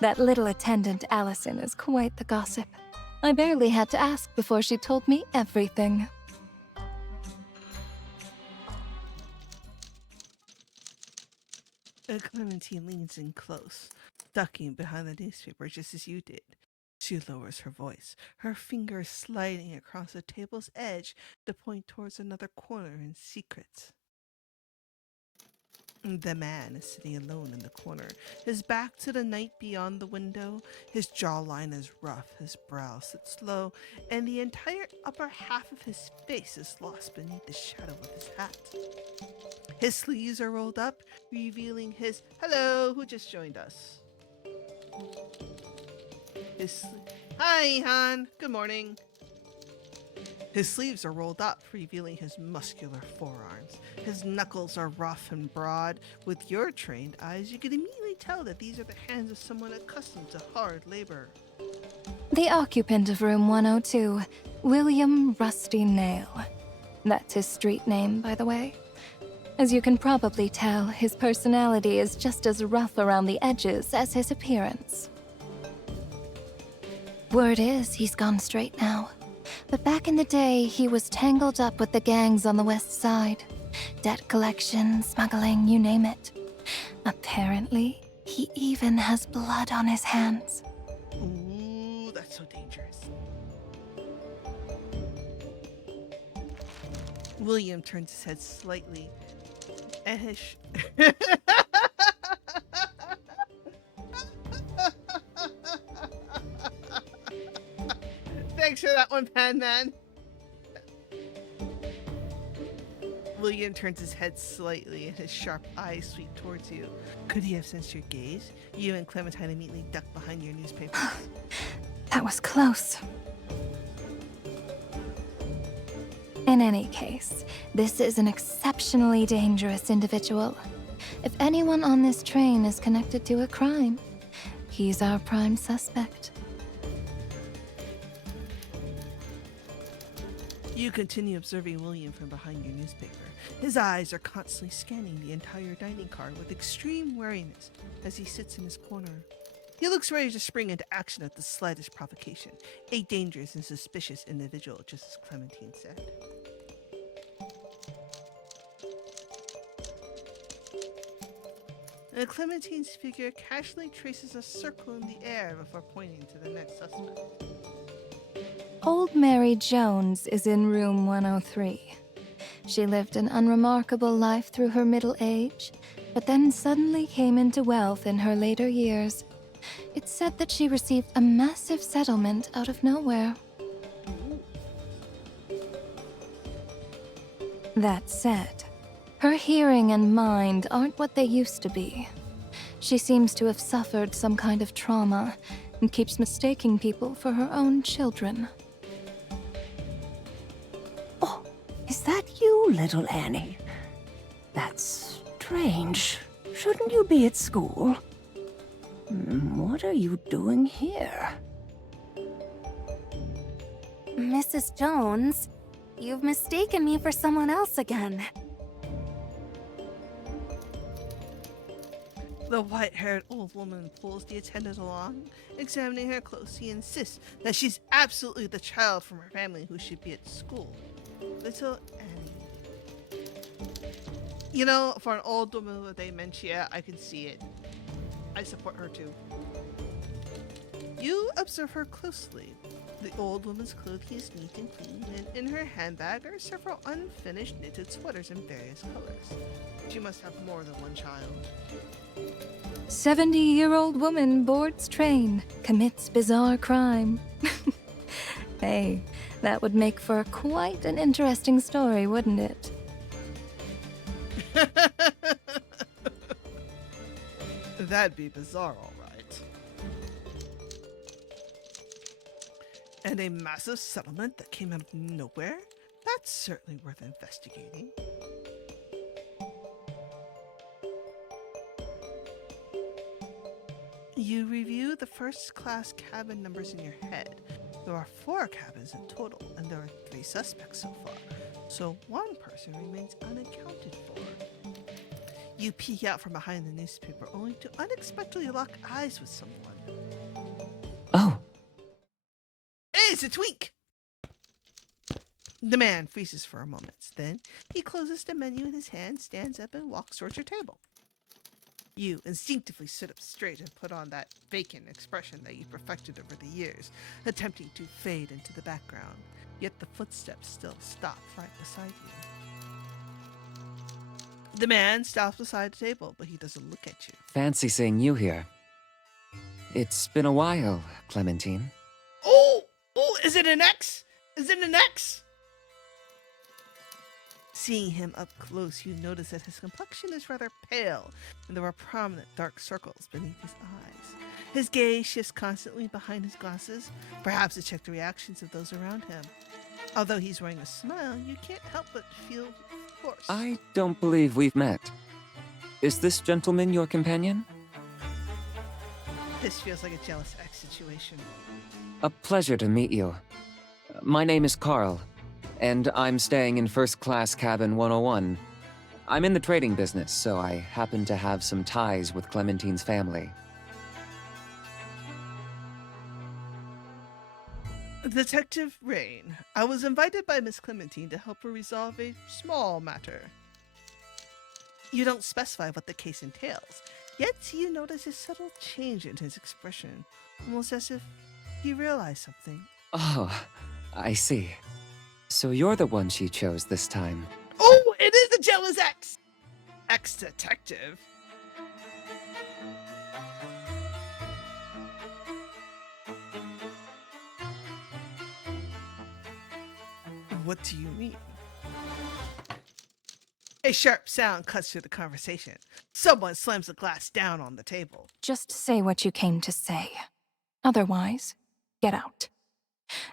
That little attendant Allison is quite the gossip. I barely had to ask before she told me everything. Clementine leans in close, ducking behind the newspaper just as you did. She lowers her voice, her fingers sliding across the table's edge to point towards another corner in secret. The man is sitting alone in the corner, his back to the night beyond the window. His jawline is rough, his brow sits low, and the entire upper half of his face is lost beneath the shadow of his hat. His sleeves are rolled up, revealing his hello, who just joined us. Hi, Han. Good morning. His sleeves are rolled up, revealing his muscular forearms. His knuckles are rough and broad. With your trained eyes, you can immediately tell that these are the hands of someone accustomed to hard labor. The occupant of room 102, William Rusty Nail. That's his street name, by the way. As you can probably tell, his personality is just as rough around the edges as his appearance. Word is he's gone straight now. But back in the day, he was tangled up with the gangs on the west side. Debt collection, smuggling, you name it. Apparently, he even has blood on his hands. Ooh, that's so dangerous. William turns his head slightly, and his Thanks for that one, Pan Man. William turns his head slightly and his sharp eyes sweep towards you. Could he have sensed your gaze? You and Clementine immediately duck behind your newspapers. That was close. In any case, this is an exceptionally dangerous individual. If anyone on this train is connected to a crime, he's our prime suspect. You continue observing William from behind your newspaper. His eyes are constantly scanning the entire dining car with extreme wariness as he sits in his corner. He looks ready to spring into action at the slightest provocation. A dangerous and suspicious individual, just as Clementine said. Clementine's figure casually traces a circle in the air before pointing to the next suspect. Old Mary Jones is in room 103. She lived an unremarkable life through her middle age, but then suddenly came into wealth in her later years. It's said that she received a massive settlement out of nowhere. That said, her hearing and mind aren't what they used to be. She seems to have suffered some kind of trauma and keeps mistaking people for her own children. Oh, is that you, little Annie? That's strange. Shouldn't you be at school? What are you doing here? Mrs. Jones, you've mistaken me for someone else again. The white-haired old woman pulls the attendant along, examining her closely. He insists that she's absolutely the child from her family who should be at school. Little Annie. You know, for an old woman with dementia, I can see it. I support her too. You observe her closely. The old woman's clothing is neat and clean, and in her handbag are several unfinished knitted sweaters in various colors. She must have more than one child. 70-year-old woman boards train, commits bizarre crime. Hey, that would make for quite an interesting story, wouldn't it? That'd be bizarre, all right. And a massive settlement that came out of nowhere? That's certainly worth investigating. You review the first-class cabin numbers in your head. There are 4 cabins in total, and there are 3 suspects so far, so one person remains unaccounted for. You peek out from behind the newspaper, only to unexpectedly lock eyes with someone. Oh, Hey, it's a twink! The man freezes for a moment. Then he closes the menu in his hand, stands up, and walks towards your table. You instinctively sit up straight and put on that vacant expression that you perfected over the years, attempting to fade into the background. Yet the footsteps still stop right beside you. The man stops beside the table, but he doesn't look at you. fancy seeing you here. It's been a while, Clementine. Oh! Oh, is it an X? Is it an X? Seeing him up close, you notice that his complexion is rather pale, and there are prominent dark circles beneath his eyes. His gaze shifts constantly behind his glasses, perhaps to check the reactions of those around him. Although he's wearing a smile, you can't help but feel forced. I don't believe we've met. Is this gentleman your companion? This feels like a jealous ex situation. A pleasure to meet you. My name is Carl, and I'm staying in first-class cabin 101. I'm in the trading business, so I happen to have some ties with Clementine's family. Detective Rain, I was invited by Miss Clementine to help her resolve a small matter. You don't specify what the case entails, yet you notice a subtle change in his expression, almost as if he realized something. Oh, I see. So you're the one she chose this time. Oh, it is the jealous ex! Ex-detective. What do you mean? A sharp sound cuts through the conversation. Someone slams a glass down on the table. Just say what you came to say. Otherwise, get out.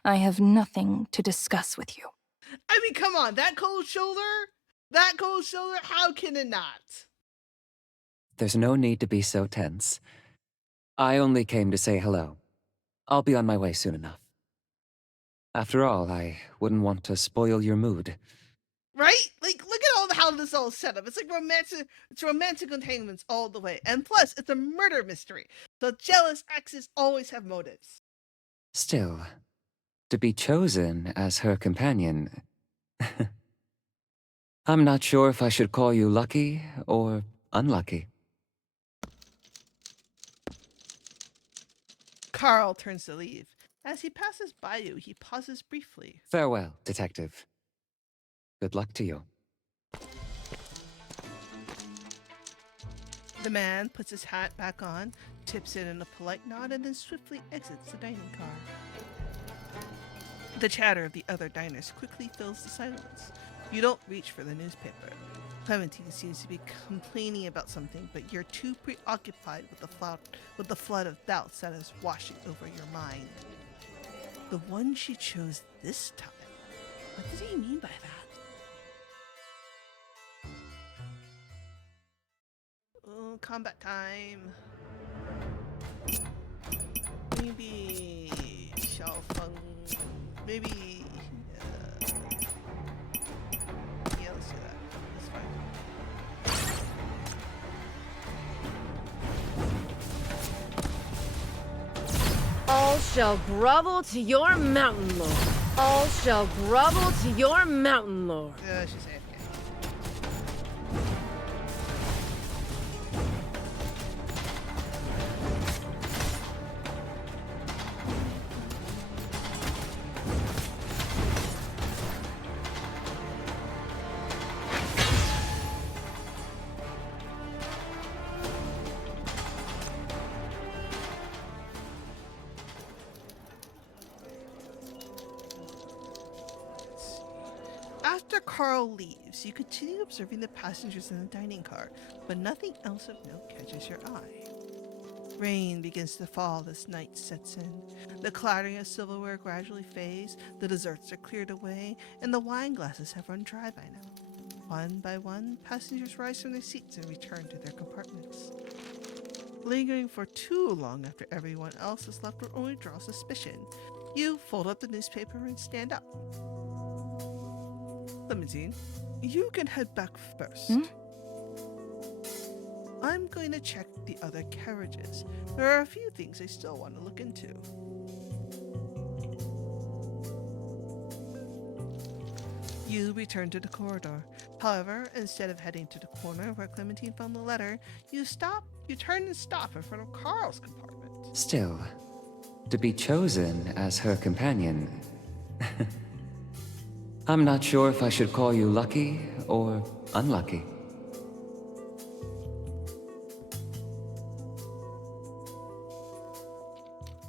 I have nothing to discuss with you. I mean, come on, that cold shoulder? That cold shoulder? How can it not? There's no need to be so tense. I only came to say hello. I'll be on my way soon enough. After all, I wouldn't want to spoil your mood. Right? Like, look at how this all is set up. It's like romantic entanglements all the way. And plus, it's a murder mystery. So jealous exes always have motives. Still, to be chosen as her companion... I'm not sure if I should call you lucky or unlucky. Carl turns to leave. As he passes by you, he pauses briefly. Farewell, detective. Good luck to you. The man puts his hat back on, tips it in a polite nod, and then swiftly exits the dining car. The chatter of the other diners quickly fills the silence. You don't reach for the newspaper. Clementine seems to be complaining about something, but you're too preoccupied with the flood of doubts that is washing over your mind. The one she chose this time. What does he mean by that? Oh, combat time. Maybe Xiaofeng. Maybe. Yeah, let's do that. That's fine. All shall grovel to your mountain lord. All shall grovel to your mountain lord. She's AFK. After Carl leaves, you continue observing the passengers in the dining car, but nothing else of note catches your eye. Rain begins to fall as night sets in. The clattering of silverware gradually fades, the desserts are cleared away, and the wine glasses have run dry by now. One by one, passengers rise from their seats and return to their compartments. Lingering for too long after everyone else has left will only draw suspicion. You fold up the newspaper and stand up. Clementine, you can head back first. I'm going to check the other carriages. There are a few things I still want to look into. You return to the corridor. However, instead of heading to the corner where Clementine found the letter, you turn and stop in front of Carl's compartment. Still, to be chosen as her companion. I'm not sure if I should call you lucky or unlucky.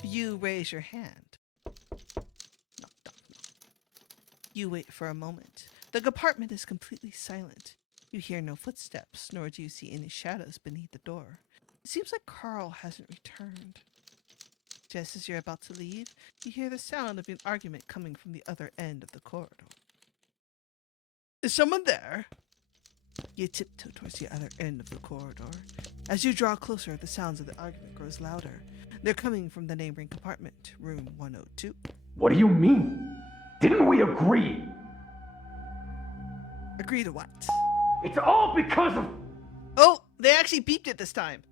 You raise your hand. Knock, knock, knock. You wait for a moment. The compartment is completely silent. You hear no footsteps, nor do you see any shadows beneath the door. It seems like Carl hasn't returned. Just as you're about to leave, you hear the sound of an argument coming from the other end of the corridor. Is someone there? You tiptoe towards the other end of the corridor. As you draw closer, the sounds of the argument grows louder. They're coming from the neighboring compartment, room 102. What do you mean? Didn't we agree? Agree to what? It's all because of... Oh, they actually beeped it this time.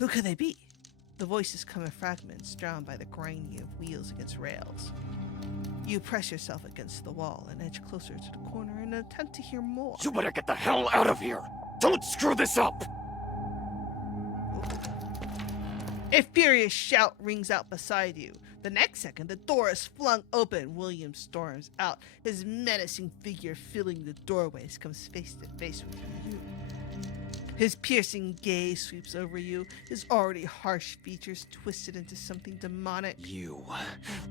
Who could they be? The voices come in fragments, drowned by the grinding of wheels against rails. You press yourself against the wall and edge closer to the corner in an attempt to hear more. You better get the hell out of here! Don't screw this up! A furious shout rings out beside you. The next second, the door is flung open. William storms out. His menacing figure filling the doorways comes face to face with you. His piercing gaze sweeps over you, his already harsh features twisted into something demonic.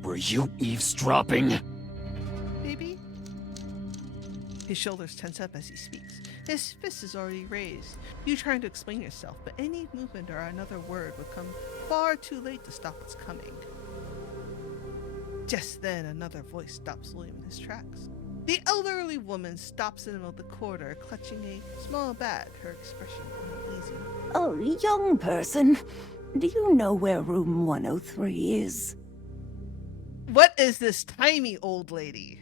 Were you eavesdropping? Maybe? His shoulders tense up as he speaks. His fist is already raised. You trying to explain yourself, but any movement or another word would come far too late to stop what's coming. Just then, another voice stops William in his tracks. The elderly woman stops in the middle of the corridor, clutching a small bag, her expression uneasy. Oh, young person, do you know where room 103 is? What is this tiny old lady?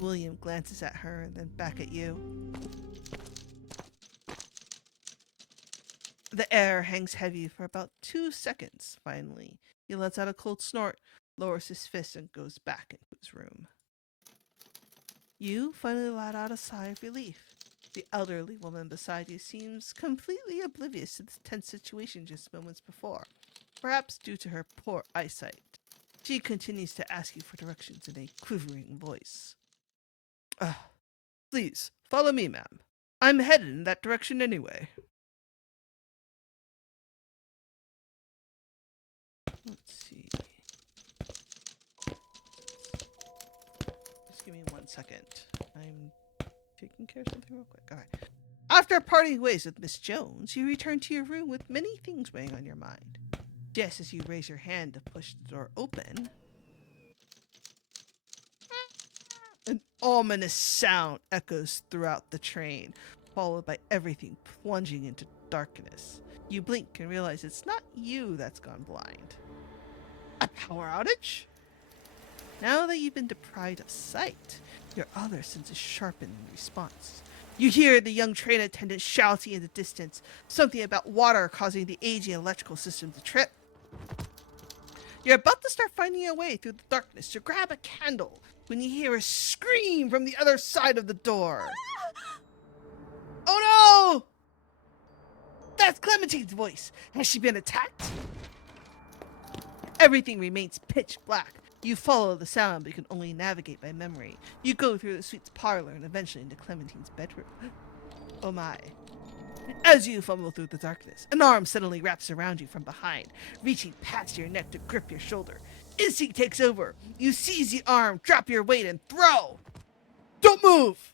William glances at her and then back at you. The air hangs heavy for about 2 seconds. Finally, he lets out a cold snort, lowers his fist, and goes back into his room. You finally let out a sigh of relief. The elderly woman beside you seems completely oblivious to the tense situation just moments before, perhaps due to her poor eyesight. She continues to ask you for directions in a quivering voice. Please, follow me, ma'am. I'm headed in that direction anyway. Let's see. Just give me 1 second. I'm taking care of something real quick. All right. After parting ways with Miss Jones, you return to your room with many things weighing on your mind. Just as you raise your hand to push the door open, an ominous sound echoes throughout the train, followed by everything plunging into darkness. You blink and realize it's not you that's gone blind. A power outage? Now that you've been deprived of sight, your other senses sharpen in response. You hear the young train attendant shouting in the distance, something about water causing the aging electrical system to trip. You're about to start finding your way through the darkness to grab a candle when you hear a scream from the other side of the door. Oh no! That's Clementine's voice. Has she been attacked? Everything remains pitch black. You follow the sound, but you can only navigate by memory. You go through the suite's parlor and eventually into Clementine's bedroom. Oh my. As you fumble through the darkness, an arm suddenly wraps around you from behind, reaching past your neck to grip your shoulder. Instinct takes over. You seize the arm, drop your weight, and throw. Don't move!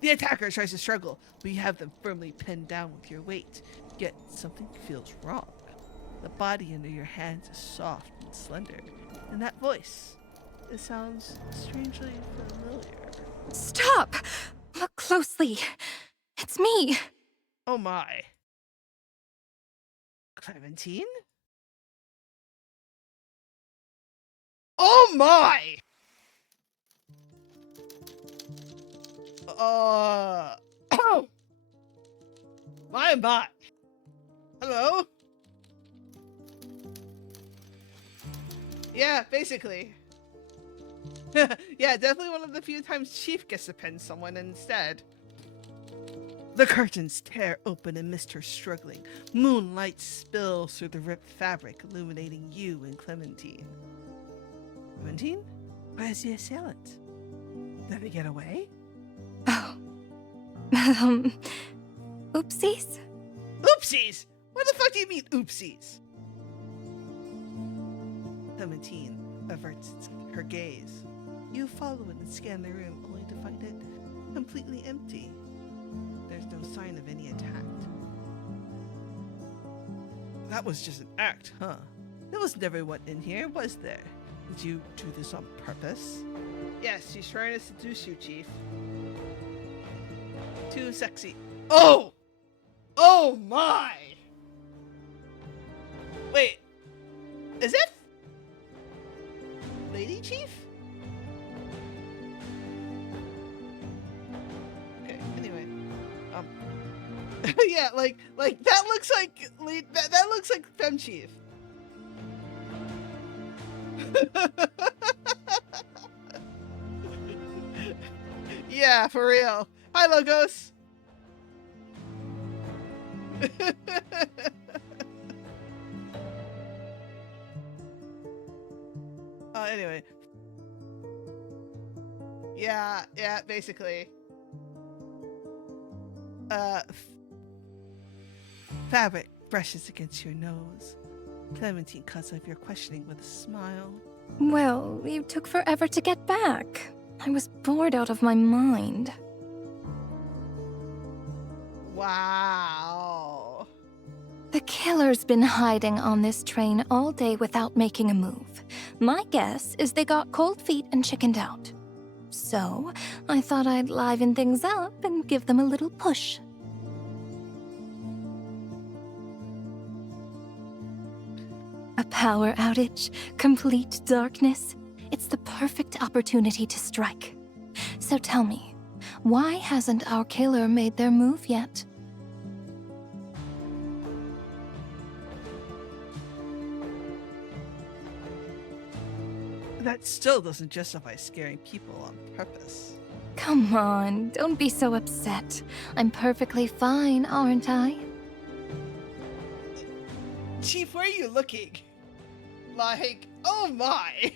The attacker tries to struggle, but you have them firmly pinned down with your weight. Yet something feels wrong. The body under your hands is soft and slender. And that voice, it sounds strangely familiar. Stop! Look closely. It's me. Oh my. Clementine? Oh my! My. Hello? Yeah, basically. Yeah, definitely one of the few times Chief gets to pin someone instead. The curtains tear open amidst her struggling. Moonlight spills through the ripped fabric, illuminating you and Clementine. Clementine? Where's the assailant? Did they get away? Oh. Oopsies? Oopsies! What the fuck do you mean, oopsies? Clementine averts her gaze. You follow it and scan the room, only to find it completely empty. There's no sign of any attack. That was just an act, huh? There was never one in here, was there? Did you do this on purpose? Yes, she's trying to seduce you, Chief. Too sexy. Oh! Oh my! Wait, is it Lady Chief? Okay, anyway. Yeah, like that looks like that looks like Fem Chief. Yeah, for real. Hi, Logos. Anyway. Yeah, basically. Fabric brushes against your nose. Clementine cuts off your questioning with a smile. Well, you took forever to get back. I was bored out of my mind. Wow. The killer's been hiding on this train all day without making a move. My guess is they got cold feet and chickened out. So, I thought I'd liven things up and give them a little push. A power outage, complete darkness. It's the perfect opportunity to strike. So tell me, why hasn't our killer made their move yet? That still doesn't justify scaring people on purpose. Come on, don't be so upset. I'm perfectly fine, aren't I? Chief, where are you looking? Like, oh my!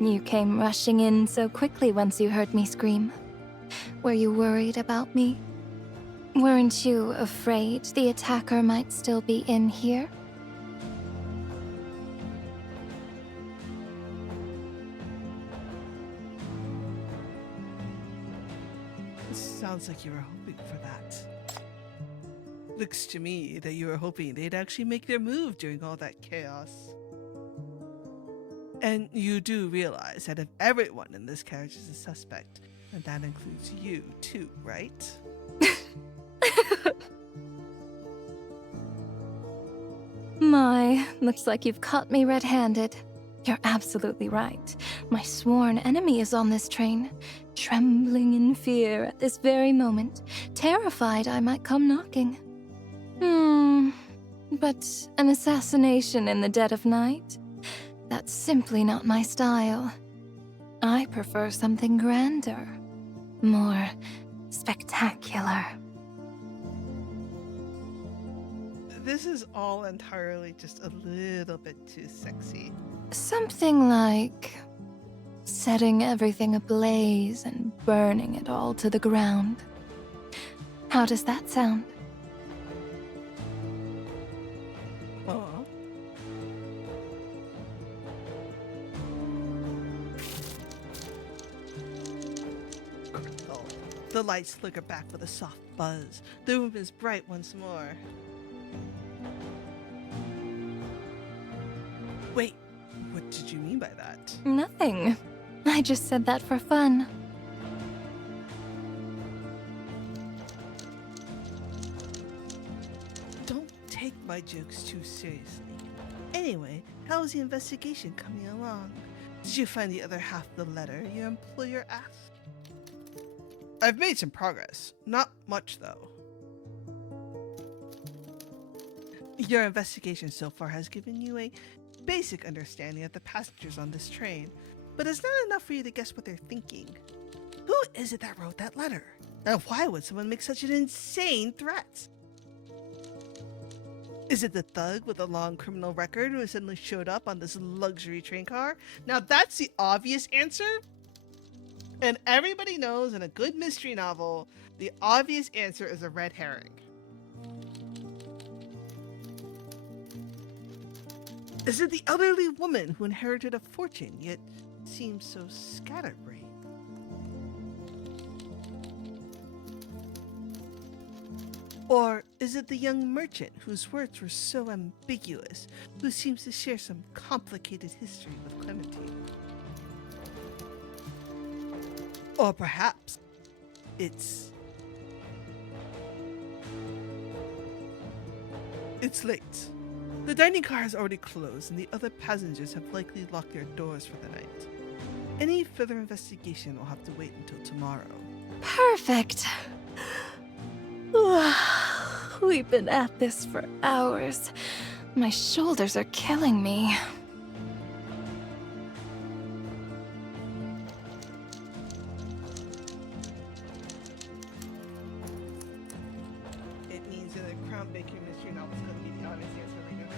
You came rushing in so quickly once you heard me scream. Were you worried about me? Weren't you afraid the attacker might still be in here? Sounds like you were hoping for that. Looks to me that you were hoping they'd actually make their move during all that chaos. And you do realize that if everyone in this carriage is a suspect, and that includes you too, right? My, looks like you've caught me red-handed. You're absolutely right. My sworn enemy is on this train, trembling in fear at this very moment, terrified I might come knocking. But an assassination in the dead of night? That's simply not my style. I prefer something grander, more spectacular. This is all entirely just a little bit too sexy. Something like setting everything ablaze and burning it all to the ground. How does that sound? lights flicker back with a soft buzz. The room is bright once more. Wait, what did you mean by that? Nothing. I just said that for fun. Don't take my jokes too seriously. Anyway, how is the investigation coming along? Did you find the other half of the letter your employer asked? I've made some progress. Not much, though. Your investigation so far has given you a basic understanding of the passengers on this train, but it's not enough for you to guess what they're thinking. Who is it that wrote that letter? And why would someone make such an insane threat? Is it the thug with a long criminal record who suddenly showed up on this luxury train car? Now that's the obvious answer. And everybody knows in a good mystery novel, the obvious answer is a red herring. Is it the elderly woman who inherited a fortune yet seems so scatterbrained? Or is it the young merchant whose words were so ambiguous, who seems to share some complicated history with Clementine? Or perhaps it's late. The dining car has already closed and the other passengers have likely locked their doors for the night. Any further investigation will have to wait until tomorrow. Perfect. We've been at this for hours. My shoulders are killing me. It means that a Crown Baker mystery novel is going to be the honest answer later.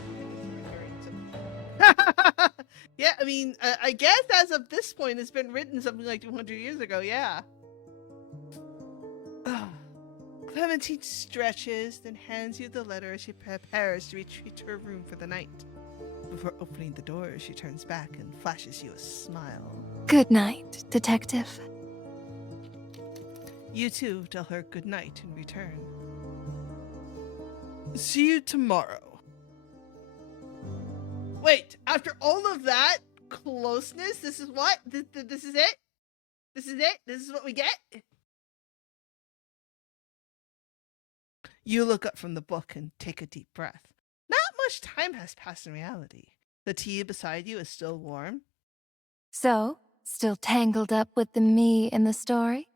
Yeah, I mean, I guess as of this point, it's been written something like 200 years ago, yeah. Clementine stretches, then hands you the letter as she prepares to retreat to her room for the night. Before opening the door, she turns back and flashes you a smile. Good night, detective. You too tell her good night in return. See you tomorrow. Wait, after all of that closeness, this is what? This is it? This is it? This is what we get? You look up from the book and take a deep breath. Not much time has passed in reality. The tea beside you is still warm. So, still tangled up with the me in the story?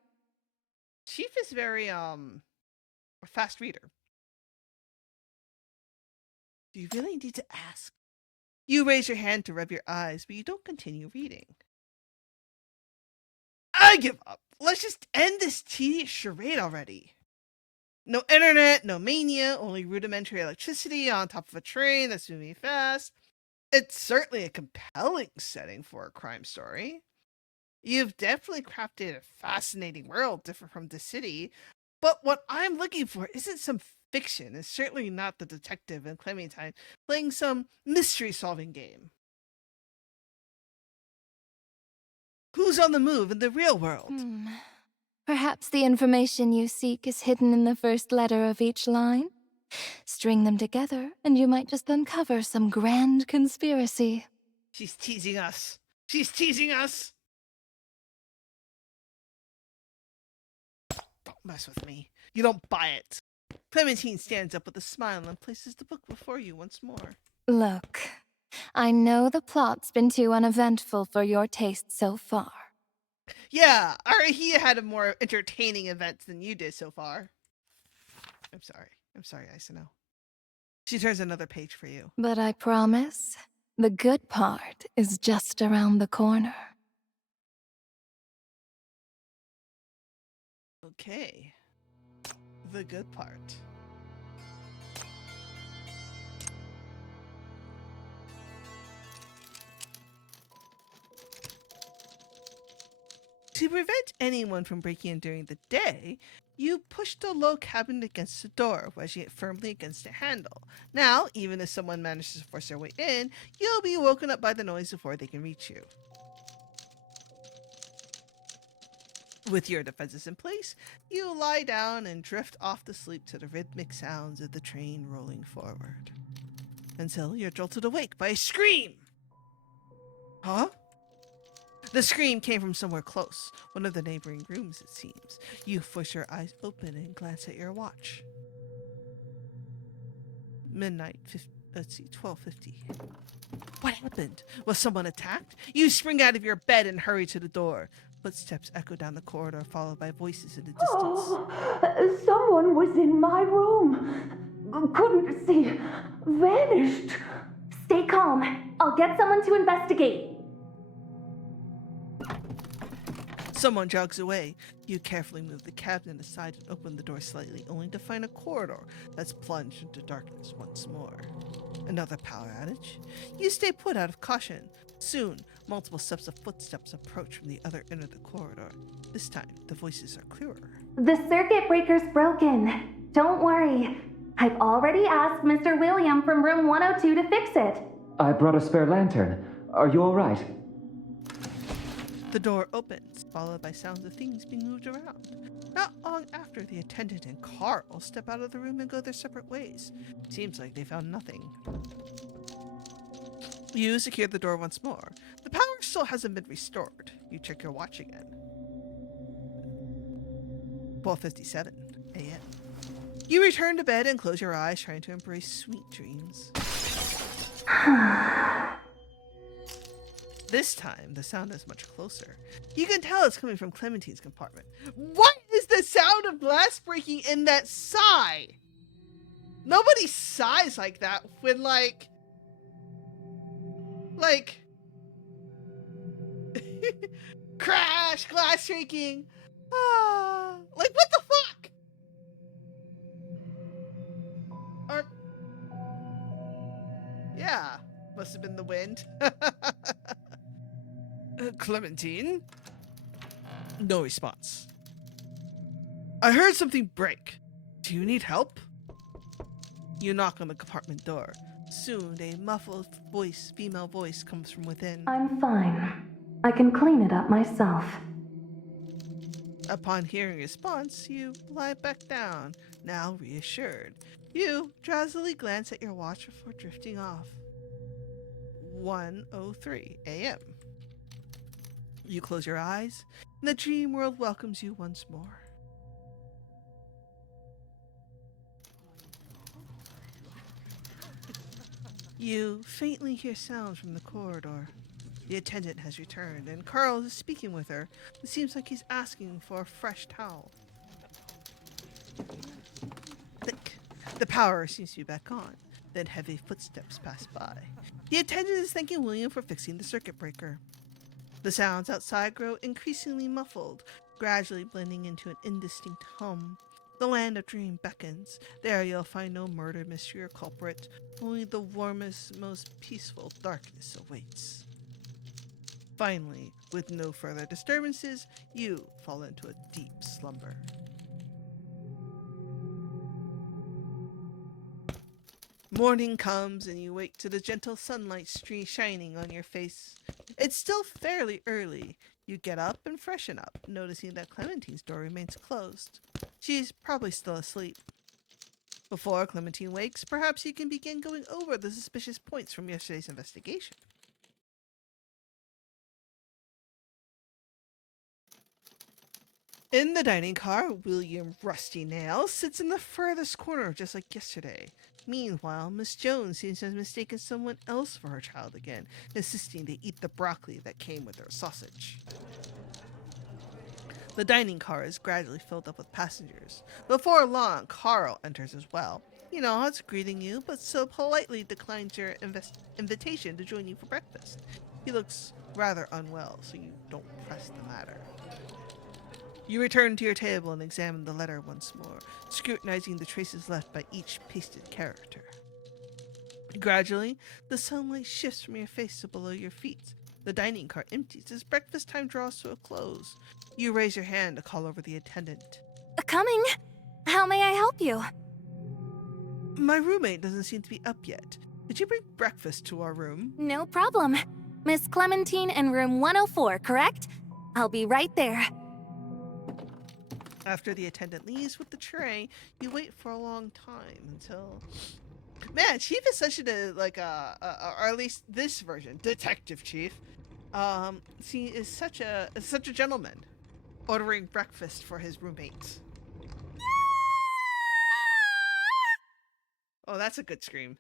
Chief is very, a fast reader. Do you really need to ask? You raise your hand to rub your eyes, but you don't continue reading. I give up. Let's just end this tedious charade already. No internet, no mania, only rudimentary electricity on top of a train that's moving fast. It's certainly a compelling setting for a crime story. You've definitely crafted a fascinating world different from the city, but what I'm looking for isn't some fiction. It's certainly not the detective and Clementine playing some mystery-solving game. Who's on the move in the real world? Perhaps the information you seek is hidden in the first letter of each line? String them together, and you might just uncover some grand conspiracy. She's teasing us. She's teasing us! Don't mess with me. You don't buy it. Clementine stands up with a smile and places the book before you once more. Look, I know the plot's been too uneventful for your taste so far. Yeah, he had a more entertaining event than you did so far. I'm sorry, AISNO. She turns another page for you. But I promise, the good part is just around the corner. Okay. The good part. To prevent anyone from breaking in during the day, you push the low cabinet against the door, wedging it firmly against the handle. Now, even if someone manages to force their way in, you'll be woken up by the noise before they can reach you. With your defenses in place, you lie down and drift off to sleep to the rhythmic sounds of the train rolling forward. Until you're jolted awake by a scream! Huh? The scream came from somewhere close, one of the neighboring rooms, it seems. You force your eyes open and glance at your watch. Midnight, 12:50. What happened? Was someone attacked? You spring out of your bed and hurry to the door. Footsteps echo down the corridor, followed by voices in the distance. Oh, someone was in my room. Couldn't see. Vanished. Stay calm. I'll get someone to investigate. Someone jogs away. You carefully move the cabinet aside and open the door slightly, only to find a corridor that's plunged into darkness once more. Another power outage? You stay put out of caution. Soon, multiple steps of footsteps approach from the other end of the corridor. This time, the voices are clearer. The circuit breaker's broken. Don't worry. I've already asked Mr. William from room 102 to fix it. I brought a spare lantern. Are you all right? The door opens, followed by sounds of things being moved around. Not long after, the attendant and Carl step out of the room and go their separate ways. Seems like they found nothing. You secure the door once more. The power still hasn't been restored. You check your watch again. 12:57 a.m. You return to bed and close your eyes, trying to embrace sweet dreams. This time, the sound is much closer. You can tell it's coming from Clementine's compartment. What is the sound of glass breaking in that sigh? Nobody sighs like that when, like... crash, glass breaking. Like, what the fuck? Or... yeah, must have been the wind. Clementine? No response. I heard something break. Do you need help? You knock on the compartment door. Soon, a muffled female voice comes from within. I'm fine. I can clean it up myself. Upon hearing a response, you lie back down, now reassured. You drowsily glance at your watch before drifting off. 1:03 a.m. You close your eyes, and the dream world welcomes you once more. You faintly hear sounds from the corridor. The attendant has returned, and Carl is speaking with her. It seems like he's asking for a fresh towel. Click. The power seems to be back on. Then heavy footsteps pass by. The attendant is thanking William for fixing the circuit breaker. The sounds outside grow increasingly muffled, gradually blending into an indistinct hum. The land of dream beckons. There you'll find no murder, mystery, or culprit. Only the warmest, most peaceful darkness awaits. Finally, with no further disturbances, you fall into a deep slumber. Morning comes and you wake to the gentle sunlight shining on your face. It's still fairly early. You get up and freshen up, noticing that Clementine's door remains closed. She's probably still asleep. Before Clementine wakes, perhaps you can begin going over the suspicious points from yesterday's investigation. In the dining car, William Rusty Nails sits in the furthest corner, just like yesterday. Meanwhile, Miss Jones seems to have mistaken someone else for her child again, insisting they eat the broccoli that came with their sausage. The dining car is gradually filled up with passengers. Before long, Carl enters as well. He nods, greeting you, but so politely declines your invitation to join you for breakfast. He looks rather unwell, so you don't press the matter. You return to your table and examine the letter once more, scrutinizing the traces left by each pasted character. Gradually, the sunlight shifts from your face to below your feet. The dining car empties as breakfast time draws to a close. You raise your hand to call over the attendant. Coming. How may I help you? My roommate doesn't seem to be up yet. Did you bring breakfast to our room? No problem. Miss Clementine in room 104, correct? I'll be right there. After the attendant leaves with the tray, you wait for a long time until... Man, Chief is such a, like, or at least this version, Detective Chief, he is such a gentleman, ordering breakfast for his roommates. Oh, that's a good scream.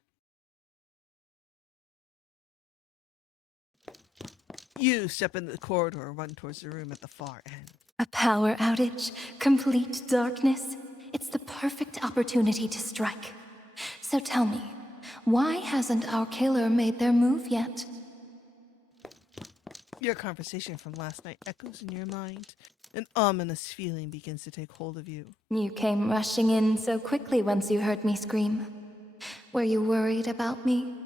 You step into the corridor and run towards the room at the far end. A power outage, complete darkness. It's the perfect opportunity to strike. So tell me, why hasn't our killer made their move yet? Your conversation from last night echoes in your mind. An ominous feeling begins to take hold of you. You came rushing in so quickly once you heard me scream. Were you worried about me?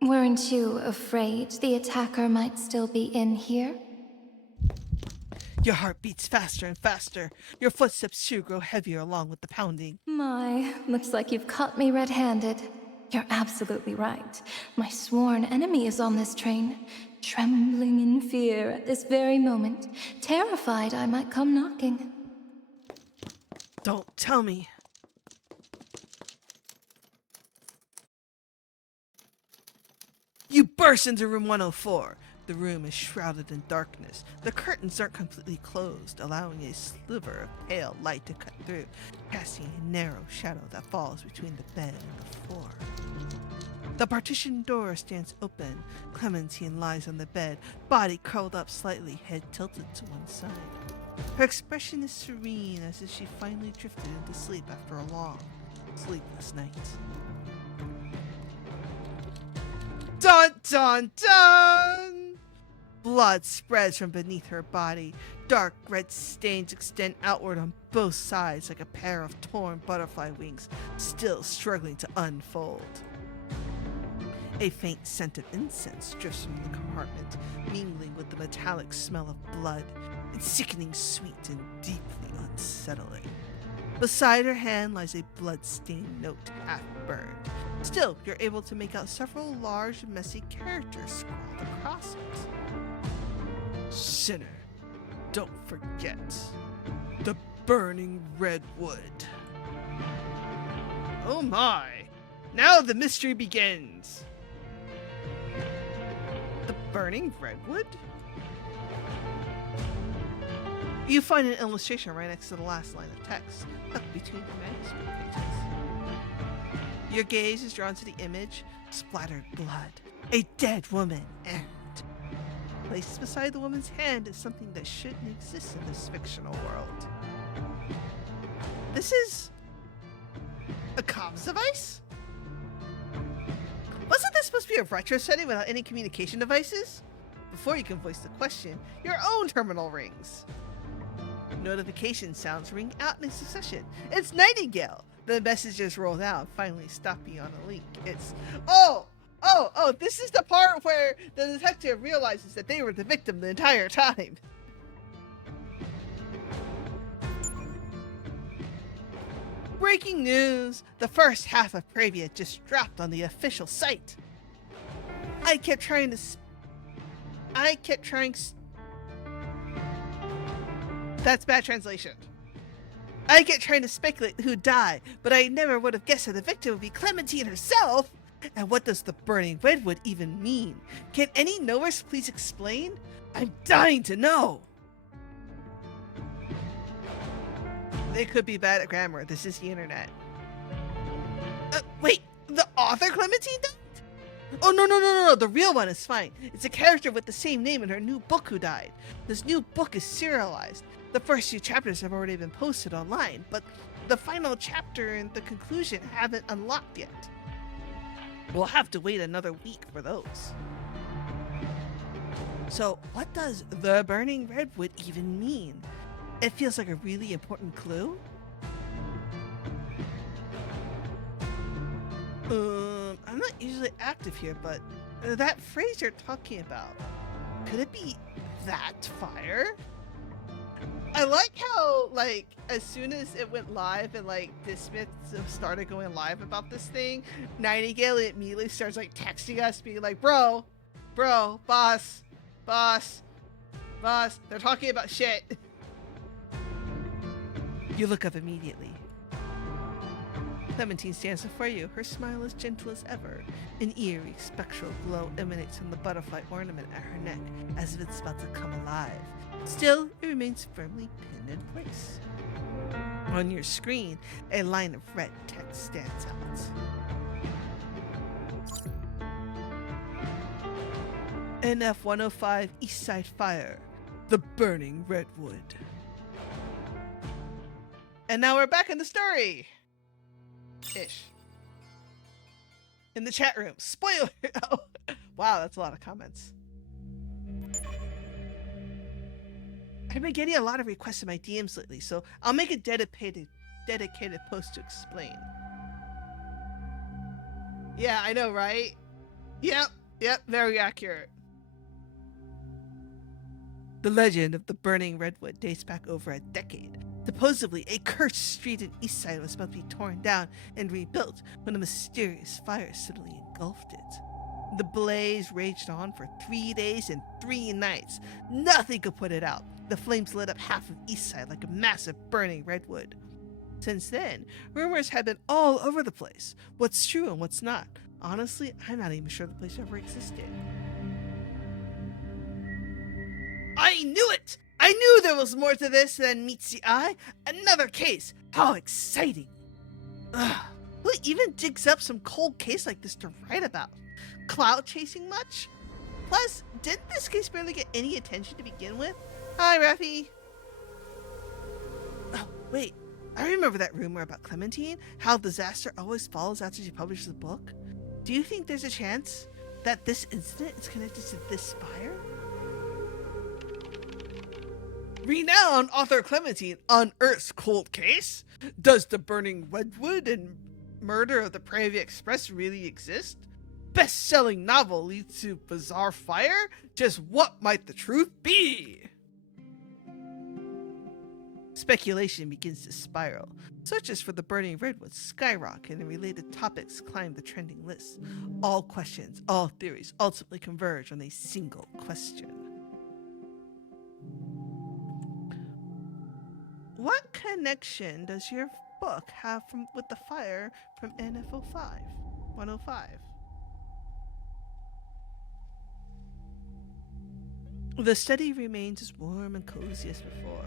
Weren't you afraid the attacker might still be in here? Your heart beats faster and faster. Your footsteps too grow heavier along with the pounding. My, looks like you've caught me red-handed. You're absolutely right. My sworn enemy is on this train, trembling in fear at this very moment, terrified I might come knocking. Don't tell me. You burst into room 104. The room is shrouded in darkness. The curtains aren't completely closed, allowing a sliver of pale light to cut through, casting a narrow shadow that falls between the bed and the floor. The partition door stands open. Clementine lies on the bed, body curled up slightly, head tilted to one side. Her expression is serene, as if she finally drifted into sleep after a long, sleepless night. Dun dun dun! Blood spreads from beneath her body. Dark red stains extend outward on both sides like a pair of torn butterfly wings, still struggling to unfold. A faint scent of incense drifts from the compartment, mingling with the metallic smell of blood. It's sickening sweet and deeply unsettling. Beside her hand lies a blood-stained note, half burned. Still, you're able to make out several large, messy characters scrawled across it. Sinner, don't forget the burning redwood. Oh my! Now the mystery begins! The burning redwood? You find an illustration right next to the last line of text, tucked between the manuscript pages. Your gaze is drawn to the image, splattered blood, a dead woman, and placed beside the woman's hand is something that shouldn't exist in this fictional world. This is a comms device? Wasn't this supposed to be a retro setting without any communication devices? Before you can voice the question, your own terminal rings. Notification sounds ring out in succession. It's Nightingale. The messages roll out, finally stopping on a link. It's, oh, this is the part where the detective realizes that they were the victim the entire time. Breaking news! The first half of Pravia just dropped on the official site. That's bad translation. I kept trying to speculate who died, but I never would have guessed that the victim would be Clementine herself. And what does the burning redwood even mean? Can any knowers please explain? I'm dying to know. They could be bad at grammar. This is the internet. Wait, the author Clementine died? Oh, no, the real one is fine. It's a character with the same name in her new book who died. This new book is serialized. The first few chapters have already been posted online, but the final chapter and the conclusion haven't unlocked yet. We'll have to wait another week for those. So, what does the burning redwood even mean? It feels like a really important clue. I'm not usually active here, but that phrase you're talking about, could it be that fire? I like how, like, as soon as it went live and, like, Dismith started going live about this thing, Nightingale immediately starts, like, texting us, being like, bro, boss, they're talking about shit. You look up immediately. Clementine stands before you, her smile as gentle as ever. An eerie, spectral glow emanates from the butterfly ornament at her neck, as if it's about to come alive. Still, it remains firmly pinned in place. On your screen, a line of red text stands out. NF-105 Eastside Fire, the burning redwood. And now we're back in the story! Ish. In the chat room. Spoiler! Oh, wow, that's a lot of comments. I've been getting a lot of requests in my DMs lately, so I'll make a dedicated post to explain. Yeah, I know, right? Yep, very accurate. The legend of the burning redwood dates back over a decade. Supposedly, a cursed street in Eastside was about to be torn down and rebuilt when a mysterious fire suddenly engulfed it. The blaze raged on for 3 days and 3 nights. Nothing could put it out. The flames lit up half of Eastside like a massive burning redwood. Since then, rumors have been all over the place. What's true and what's not. Honestly, I'm not even sure the place ever existed. I knew it! I knew there was more to this than meets the eye. Another case. How exciting. Ugh. Who even digs up some cold case like this to write about? Cloud chasing much? Plus, didn't this case barely get any attention to begin with? Hi, Rafi. Oh, wait. I remember that rumor about Clementine, how disaster always follows after she publishes a book. Do you think there's a chance that this incident is connected to this fire? Renowned author Clementine unearths cold case? Does the burning redwood and murder of the Prairie Express really exist? Best-selling novel leads to bizarre fire? Just what might the truth be? Speculation begins to spiral. Searches for the burning redwood skyrocket and related topics climb the trending list. All questions, all theories ultimately converge on a single question. What connection does your book have with the fire from NF-05? 105. The study remains as warm and cozy as before.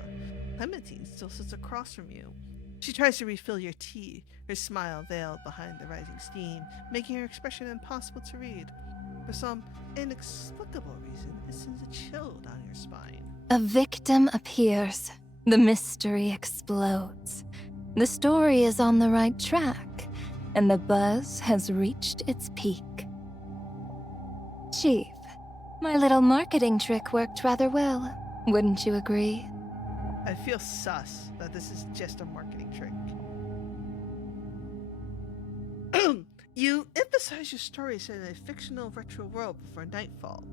Clementine still sits across from you. She tries to refill your tea, her smile veiled behind the rising steam, making her expression impossible to read. For some inexplicable reason, it sends a chill down your spine. A victim appears. The mystery explodes. The story is on the right track, and the buzz has reached its peak. Chief, my little marketing trick worked rather well, wouldn't you agree? I feel sus that this is just a marketing trick. You emphasize your story set in a fictional retro world before nightfall.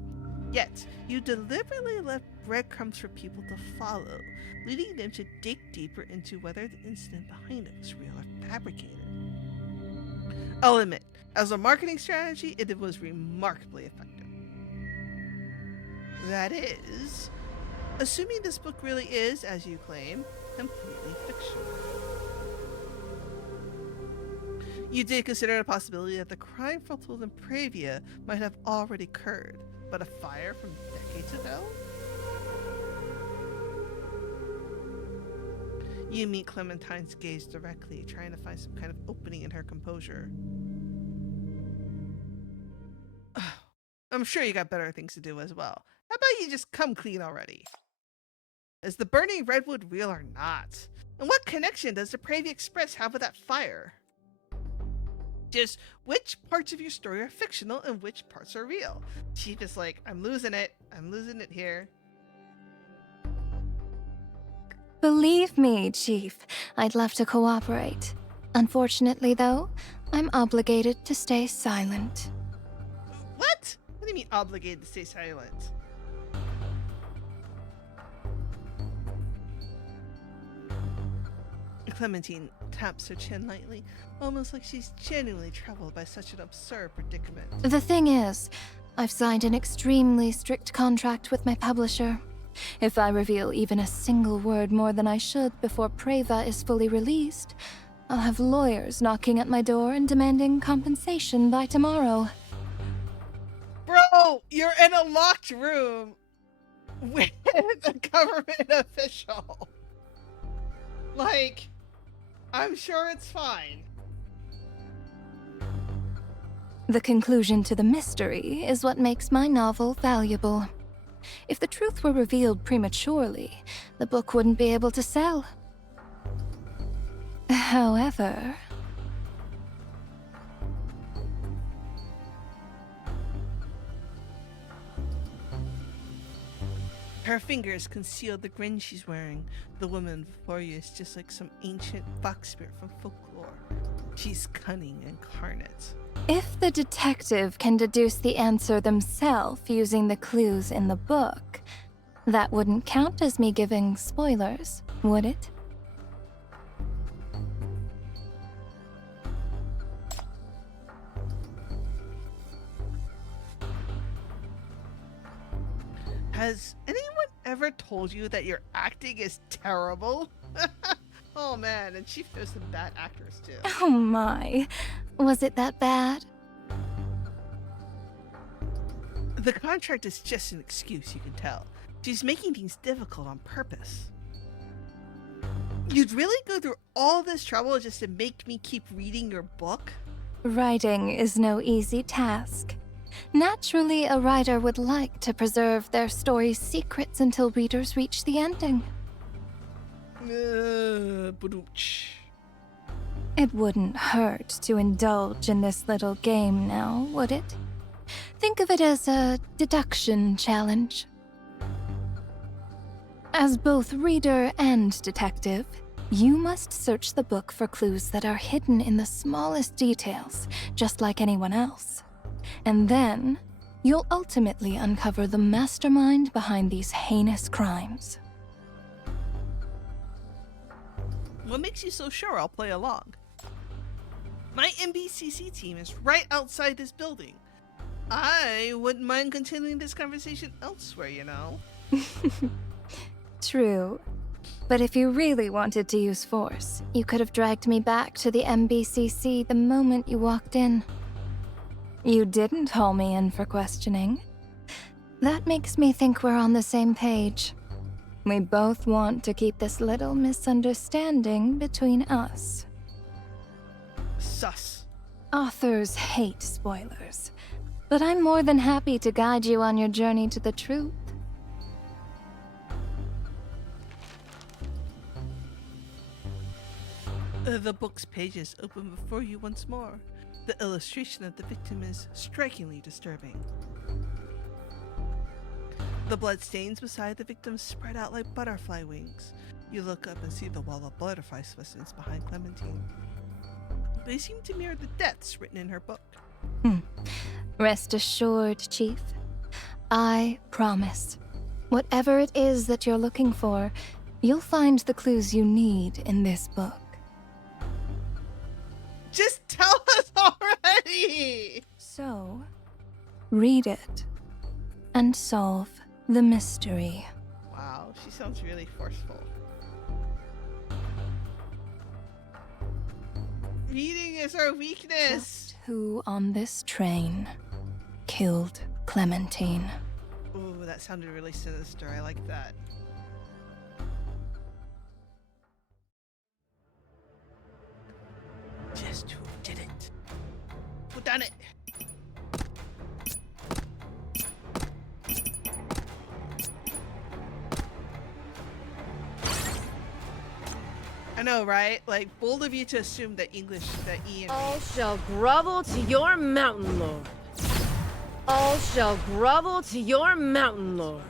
Yet, you deliberately left breadcrumbs for people to follow, leading them to dig deeper into whether the incident behind it was real or fabricated. I'll admit, as a marketing strategy, it was remarkably effective. That is, assuming this book really is, as you claim, completely fictional. You did consider the possibility that the crime foretold in Pravia might have already occurred, but a fire from decades ago? You meet Clementine's gaze directly, trying to find some kind of opening in her composure. I'm sure you got better things to do as well. How about you just come clean already? Is the burning redwood real or not? And what connection does the Prairie Express have with that fire? Just which parts of your story are fictional and which parts are real? Chief is like, I'm losing it here. Believe me, Chief, I'd love to cooperate. Unfortunately, though, I'm obligated to stay silent. What? What do you mean obligated to stay silent? Clementine taps her chin lightly, almost like she's genuinely troubled by such an absurd predicament. The thing is, I've signed an extremely strict contract with my publisher. If I reveal even a single word more than I should before Preva is fully released, I'll have lawyers knocking at my door and demanding compensation by tomorrow. Bro, you're in a locked room with a government official. Like, I'm sure it's fine. The conclusion to the mystery is what makes my novel valuable. If the truth were revealed prematurely, the book wouldn't be able to sell. However... Her fingers conceal the grin she's wearing. The woman before you is just like some ancient fox spirit from folklore. She's cunning incarnate. If the detective can deduce the answer themselves using the clues in the book, that wouldn't count as me giving spoilers, would it? Has anyone ever told you that your acting is terrible? Oh man, and Chief knows some bad actors too. Oh my, was it that bad? The contract is just an excuse, you can tell. She's making things difficult on purpose. You'd really go through all this trouble just to make me keep reading your book? Writing is no easy task. Naturally, a writer would like to preserve their story's secrets until readers reach the ending. Badooch. It wouldn't hurt to indulge in this little game now, would it? Think of it as a deduction challenge. As both reader and detective, you must search the book for clues that are hidden in the smallest details, just like anyone else. And then, you'll ultimately uncover the mastermind behind these heinous crimes. What makes you so sure I'll play along? My MBCC team is right outside this building. I wouldn't mind continuing this conversation elsewhere, you know? True. But if you really wanted to use force, you could have dragged me back to the MBCC the moment you walked in. You didn't haul me in for questioning. That makes me think we're on the same page. We both want to keep this little misunderstanding between us. Sus. Authors hate spoilers, but I'm more than happy to guide you on your journey to the truth. The book's pages open before you once more. The illustration of the victim is strikingly disturbing. The blood stains beside the victim spread out like butterfly wings. You look up and see the wall of butterfly specimens behind Clementine. They seem to mirror the deaths written in her book. Rest assured, Chief. I promise. Whatever it is that you're looking for, you'll find the clues you need in this book. Just tell us already! So, read it and solve the mystery. Wow, she sounds really forceful. Reading is our weakness! Just who on this train killed Clementine? Ooh, that sounded really sinister. I like that. Just who did it? Who done it? I know, right? Like, bold of you to assume that English, that E and All shall grovel to your mountain lord. All shall grovel to your mountain lord.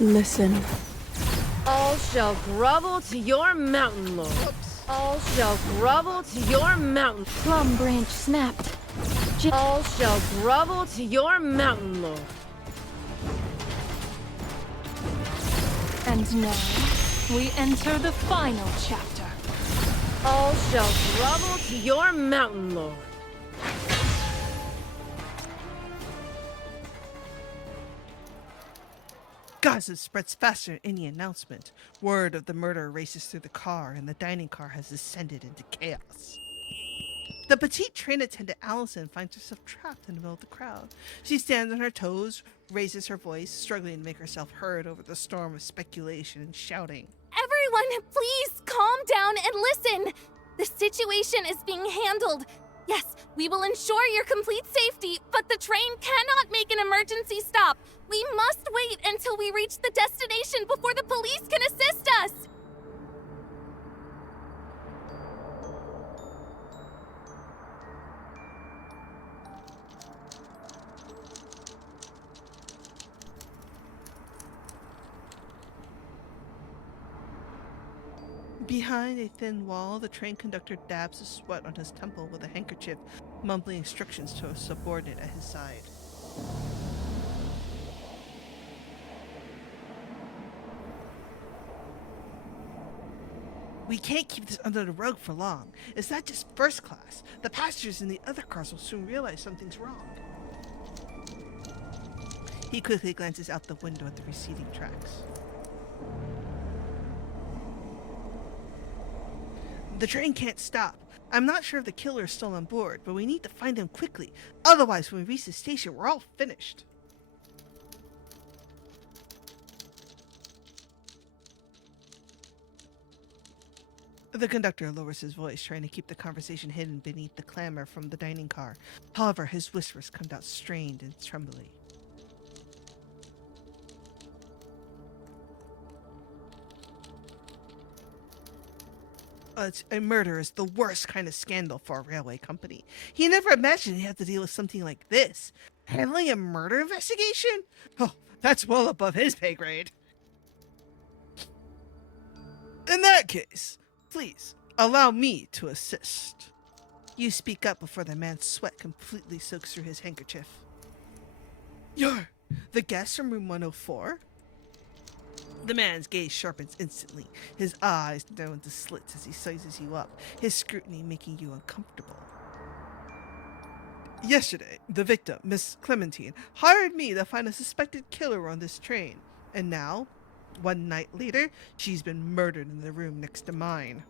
Listen. All shall grovel to your mountain lord. All shall grovel to your mountain. Plum branch snapped. All shall grovel to your mountain lord. And now, we enter the final chapter. All shall grovel to your mountain lord. Gossip spreads faster than any announcement. Word of the murder races through the car, and the dining car has descended into chaos. The petite train attendant Allison finds herself trapped in the middle of the crowd. She stands on her toes, raises her voice, struggling to make herself heard over the storm of speculation and shouting. Everyone, please calm down and listen. The situation is being handled. Yes, we will ensure your complete safety, but the train cannot make an emergency stop. We must wait until we reach the destination before the police can assist us. Behind a thin wall, the train conductor dabs the sweat on his temple with a handkerchief, mumbling instructions to a subordinate at his side. We can't keep this under the rug for long. It's not just first class. The passengers in the other cars will soon realize something's wrong. He quickly glances out the window at the receding tracks. The train can't stop. I'm not sure if the killer is still on board, but we need to find him quickly. Otherwise, when we reach the station, we're all finished. The conductor lowers his voice, trying to keep the conversation hidden beneath the clamor from the dining car. However, his whispers come out strained and trembly. A murder is the worst kind of scandal for a railway company. He never imagined he'd have to deal with something like this. Handling a murder investigation? Oh, that's well above his pay grade. In that case, please, allow me to assist. You speak up before the man's sweat completely soaks through his handkerchief. You're the guest from room 104? The man's gaze sharpens instantly. His eyes narrow into slits as he sizes you up, his scrutiny making you uncomfortable. Yesterday, the victim, Miss Clementine, hired me to find a suspected killer on this train. And now, one night later, she's been murdered in the room next to mine.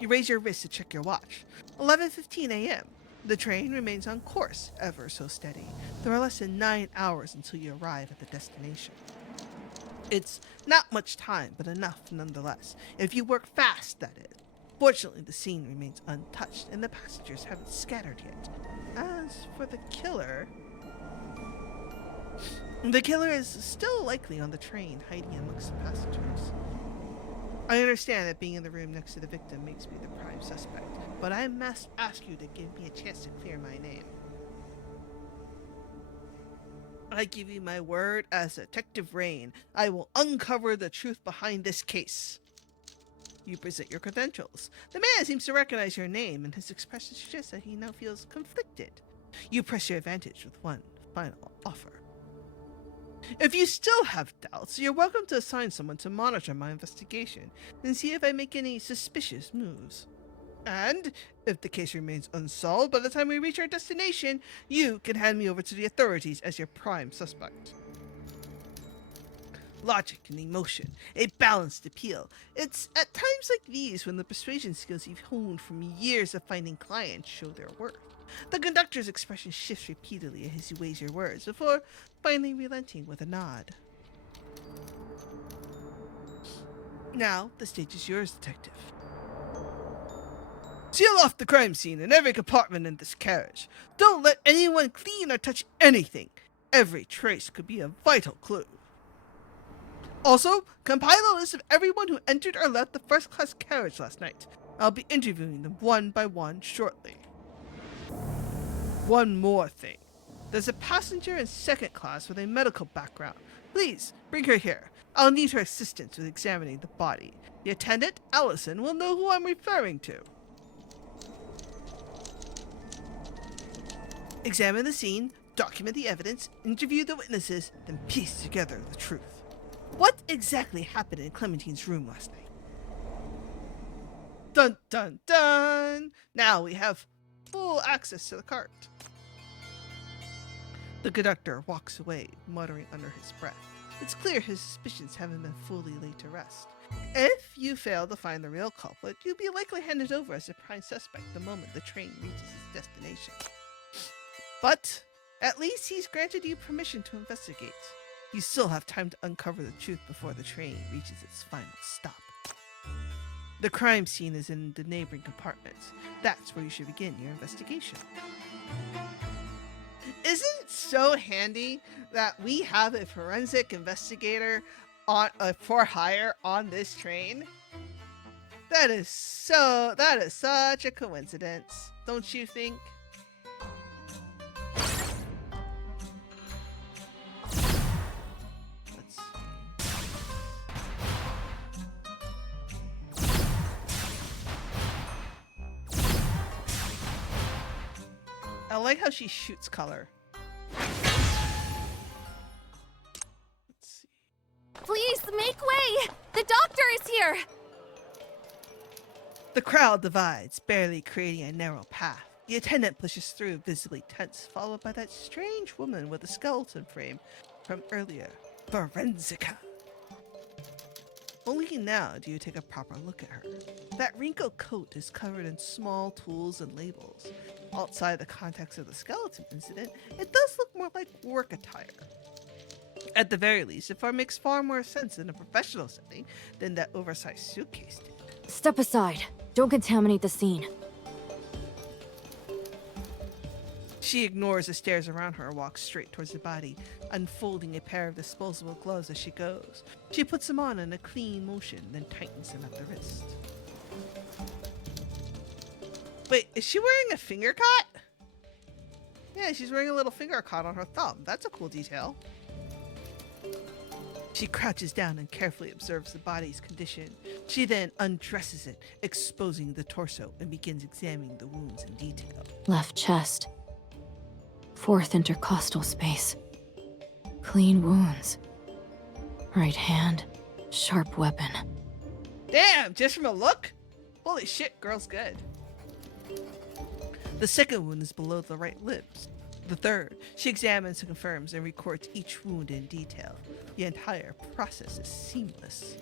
You raise your wrist to check your watch. 11:15 a.m. The train remains on course, ever so steady. There are less than 9 hours until you arrive at the destination. It's not much time, but enough nonetheless. If you work fast, that is. Fortunately, the scene remains untouched, and the passengers haven't scattered yet. As for the killer is still likely on the train, hiding amongst the passengers. I understand that being in the room next to the victim makes me the prime suspect, but I must ask you to give me a chance to clear my name. I give you my word as Detective Rain, I will uncover the truth behind this case. You present your credentials. The man seems to recognize your name, and his expression suggests that he now feels conflicted. You press your advantage with one final offer. If you still have doubts, you're welcome to assign someone to monitor my investigation and see if I make any suspicious moves. And if the case remains unsolved by the time we reach our destination, you can hand me over to the authorities as your prime suspect. Logic and emotion, a balanced appeal. It's at times like these when the persuasion skills you've honed from years of finding clients show their worth. The conductor's expression shifts repeatedly as he weighs your words before finally relenting with a nod. Now, the stage is yours, detective. Seal off the crime scene in every compartment in this carriage. Don't let anyone clean or touch anything. Every trace could be a vital clue. Also, compile a list of everyone who entered or left the first-class carriage last night. I'll be interviewing them one by one shortly. One more thing. There's a passenger in second class with a medical background. Please, bring her here. I'll need her assistance with examining the body. The attendant, Allison, will know who I'm referring to. Examine the scene, document the evidence, interview the witnesses, then piece together the truth. What exactly happened in Clementine's room last night? Dun dun dun! Now we have full access to the cart. The conductor walks away, muttering under his breath. It's clear his suspicions haven't been fully laid to rest. If you fail to find the real culprit, you'll be likely handed over as a prime suspect the moment the train reaches its destination. But at least he's granted you permission to investigate. You still have time to uncover the truth before the train reaches its final stop. The crime scene is in the neighboring compartments. That's where you should begin your investigation. Isn't it so handy that we have a forensic investigator on for hire on this train? That is such a coincidence, don't you think? Let's see. I like how she shoots color. Let's see. Please, make way! The doctor is here! The crowd divides, barely creating a narrow path. The attendant pushes through, visibly tense, followed by that strange woman with the skeleton frame from earlier, Forensica. Only now do you take a proper look at her. That wrinkled coat is covered in small tools and labels. Outside the context of the skeleton incident, it does look more like work attire. At the very least, it makes far more sense in a professional setting than that oversized suitcase did. Step aside. Don't contaminate the scene. She ignores the stares around her and walks straight towards the body, unfolding a pair of disposable gloves as she goes. She puts them on in a clean motion, then tightens them at the wrist. Wait, is she wearing a finger cut? Yeah, she's wearing a little finger cut on her thumb. That's a cool detail. She crouches down and carefully observes the body's condition. She then undresses it, exposing the torso, and begins examining the wounds in detail. Left chest. Fourth intercostal space. Clean wounds. Right hand. Sharp weapon. Damn, just from a look? Holy shit, girl's good. The second wound is below the right lips. The third, she examines and confirms and records each wound in detail. The entire process is seamless.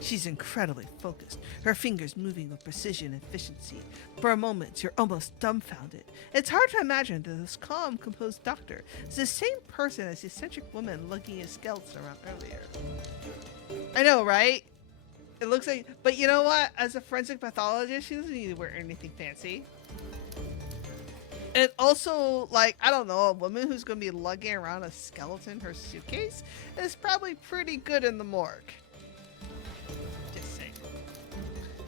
She's incredibly focused, her fingers moving with precision and efficiency. For a moment, you're almost dumbfounded. It's hard to imagine that this calm, composed doctor is the same person as the eccentric woman lugging his skeleton around earlier. I know, right? It looks like, but you know what? As a forensic pathologist, she doesn't need to wear anything fancy. And also, like, I don't know, a woman who's going to be lugging around a skeleton, her suitcase, is probably pretty good in the morgue. Just saying.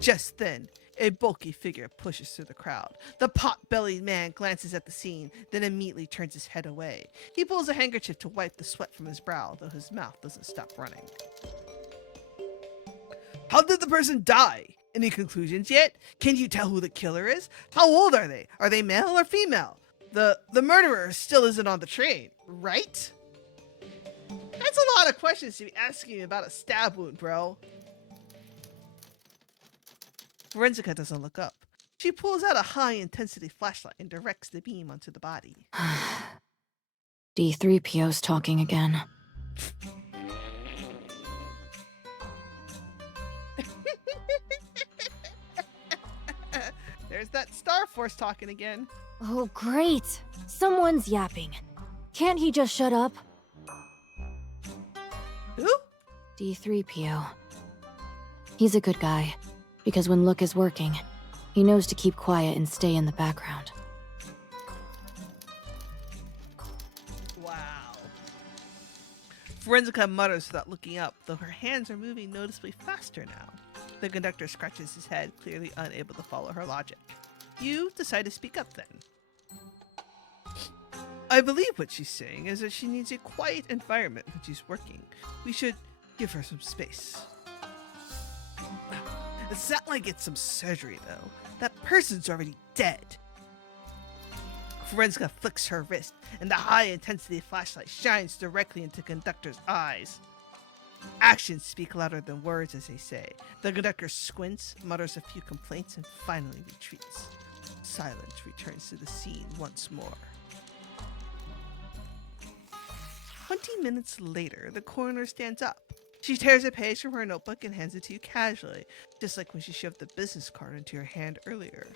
Just then, a bulky figure pushes through the crowd. The pot-bellied man glances at the scene, then immediately turns his head away. He pulls a handkerchief to wipe the sweat from his brow, though his mouth doesn't stop running. How did the person die? Any conclusions yet? Can you tell who the killer is? How old are they? Are they male or female? The murderer still isn't on the train, right? That's a lot of questions to be asking about a stab wound, bro. Forensica doesn't look up. She pulls out a high-intensity flashlight and directs the beam onto the body. D3PO's talking again. There's that Star Force talking again. Oh, great. Someone's yapping. Can't he just shut up? Who? D3PO. He's a good guy, because when Look is working, he knows to keep quiet and stay in the background. Wow. Forensica mutters without looking up, though her hands are moving noticeably faster now. The conductor scratches his head, clearly unable to follow her logic. You decide to speak up then. I believe what she's saying is that she needs a quiet environment when she's working. We should give her some space. It's not like it's some surgery, though. That person's already dead. Forensica flicks her wrist, and the high-intensity flashlight shines directly into the conductor's eyes. Actions speak louder than words, as they say. The conductor squints, mutters a few complaints, and finally retreats. Silence returns to the scene once more. 20 minutes later, the coroner stands up. She tears a page from her notebook and hands it to you casually, just like when she shoved the business card into your hand earlier.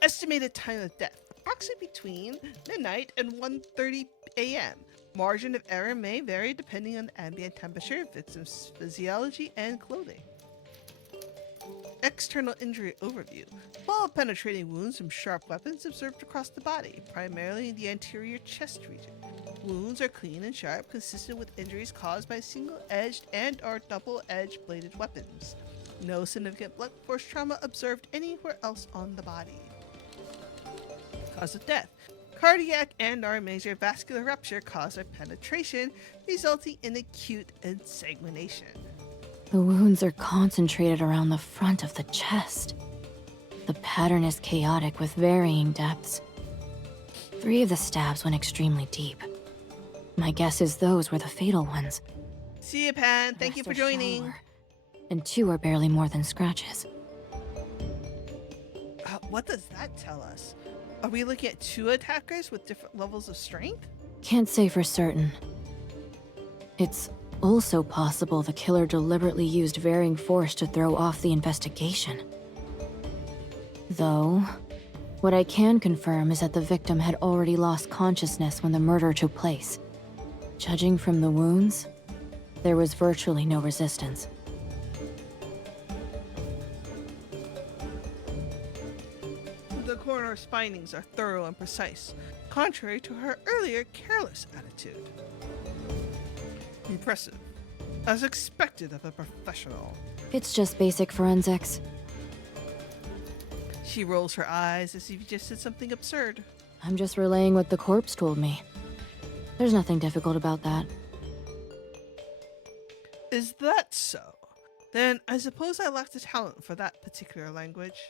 Estimated time of death, approximately between midnight and 1:30 a.m. Margin of error may vary depending on ambient temperature, victim's physiology, and clothing. External injury overview. Ball penetrating wounds from sharp weapons observed across the body, primarily in the anterior chest region. Wounds are clean and sharp, consistent with injuries caused by single-edged and/or double-edged bladed weapons. No significant blunt force trauma observed anywhere else on the body. Cause of death. Cardiac and/or major vascular rupture caused by penetration, resulting in acute ensanguination. The wounds are concentrated around the front of the chest. The pattern is chaotic with varying depths. 3 of the stabs went extremely deep. My guess is those were the fatal ones. See you, Pan. Thank you for joining. Shallower, and 2 are barely more than scratches. What does that tell us? Are we looking at 2 attackers with different levels of strength? Can't say for certain. It's also possible the killer deliberately used varying force to throw off the investigation. Though, what I can confirm is that the victim had already lost consciousness when the murder took place. Judging from the wounds, there was virtually no resistance. The coroner's findings are thorough and precise, contrary to her earlier careless attitude. Impressive, as expected of a professional. It's just basic forensics. She rolls her eyes as if you just said something absurd. I'm just relaying what the corpse told me. There's nothing difficult about that. Is that so? Then I suppose I lack the talent for that particular language.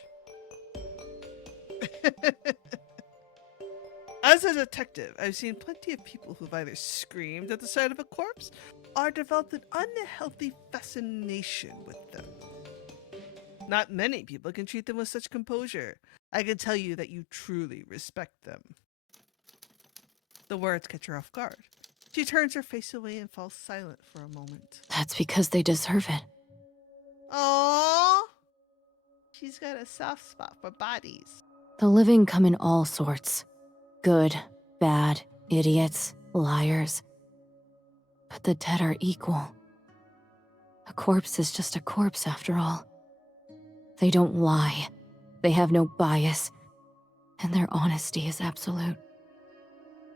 As a detective, I've seen plenty of people who've either screamed at the sight of a corpse or developed an unhealthy fascination with them. Not many people can treat them with such composure. I can tell you that you truly respect them. The words catch her off guard. She turns her face away and falls silent for a moment. That's because they deserve it. Aww! She's got a soft spot for bodies. The living come in all sorts. Good, bad, idiots, liars. But the dead are equal. A corpse is just a corpse after all. They don't lie. They have no bias. And their honesty is absolute.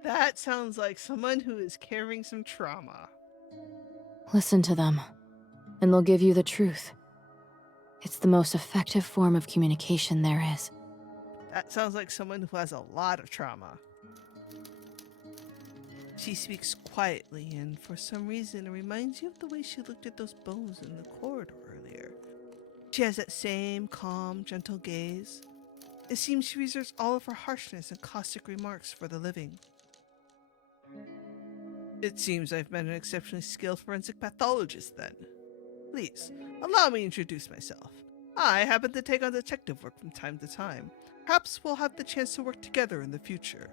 That sounds like someone who is carrying some trauma. Listen to them, and they'll give you the truth. It's the most effective form of communication there is. That sounds like someone who has a lot of trauma. She speaks quietly, and for some reason it reminds you of the way she looked at those bones in the corridor earlier. She has that same calm, gentle gaze. It seems she reserves all of her harshness and caustic remarks for the living. It seems I've met an exceptionally skilled forensic pathologist then. Please, allow me to introduce myself. I happen to take on detective work from time to time. Perhaps we'll have the chance to work together in the future.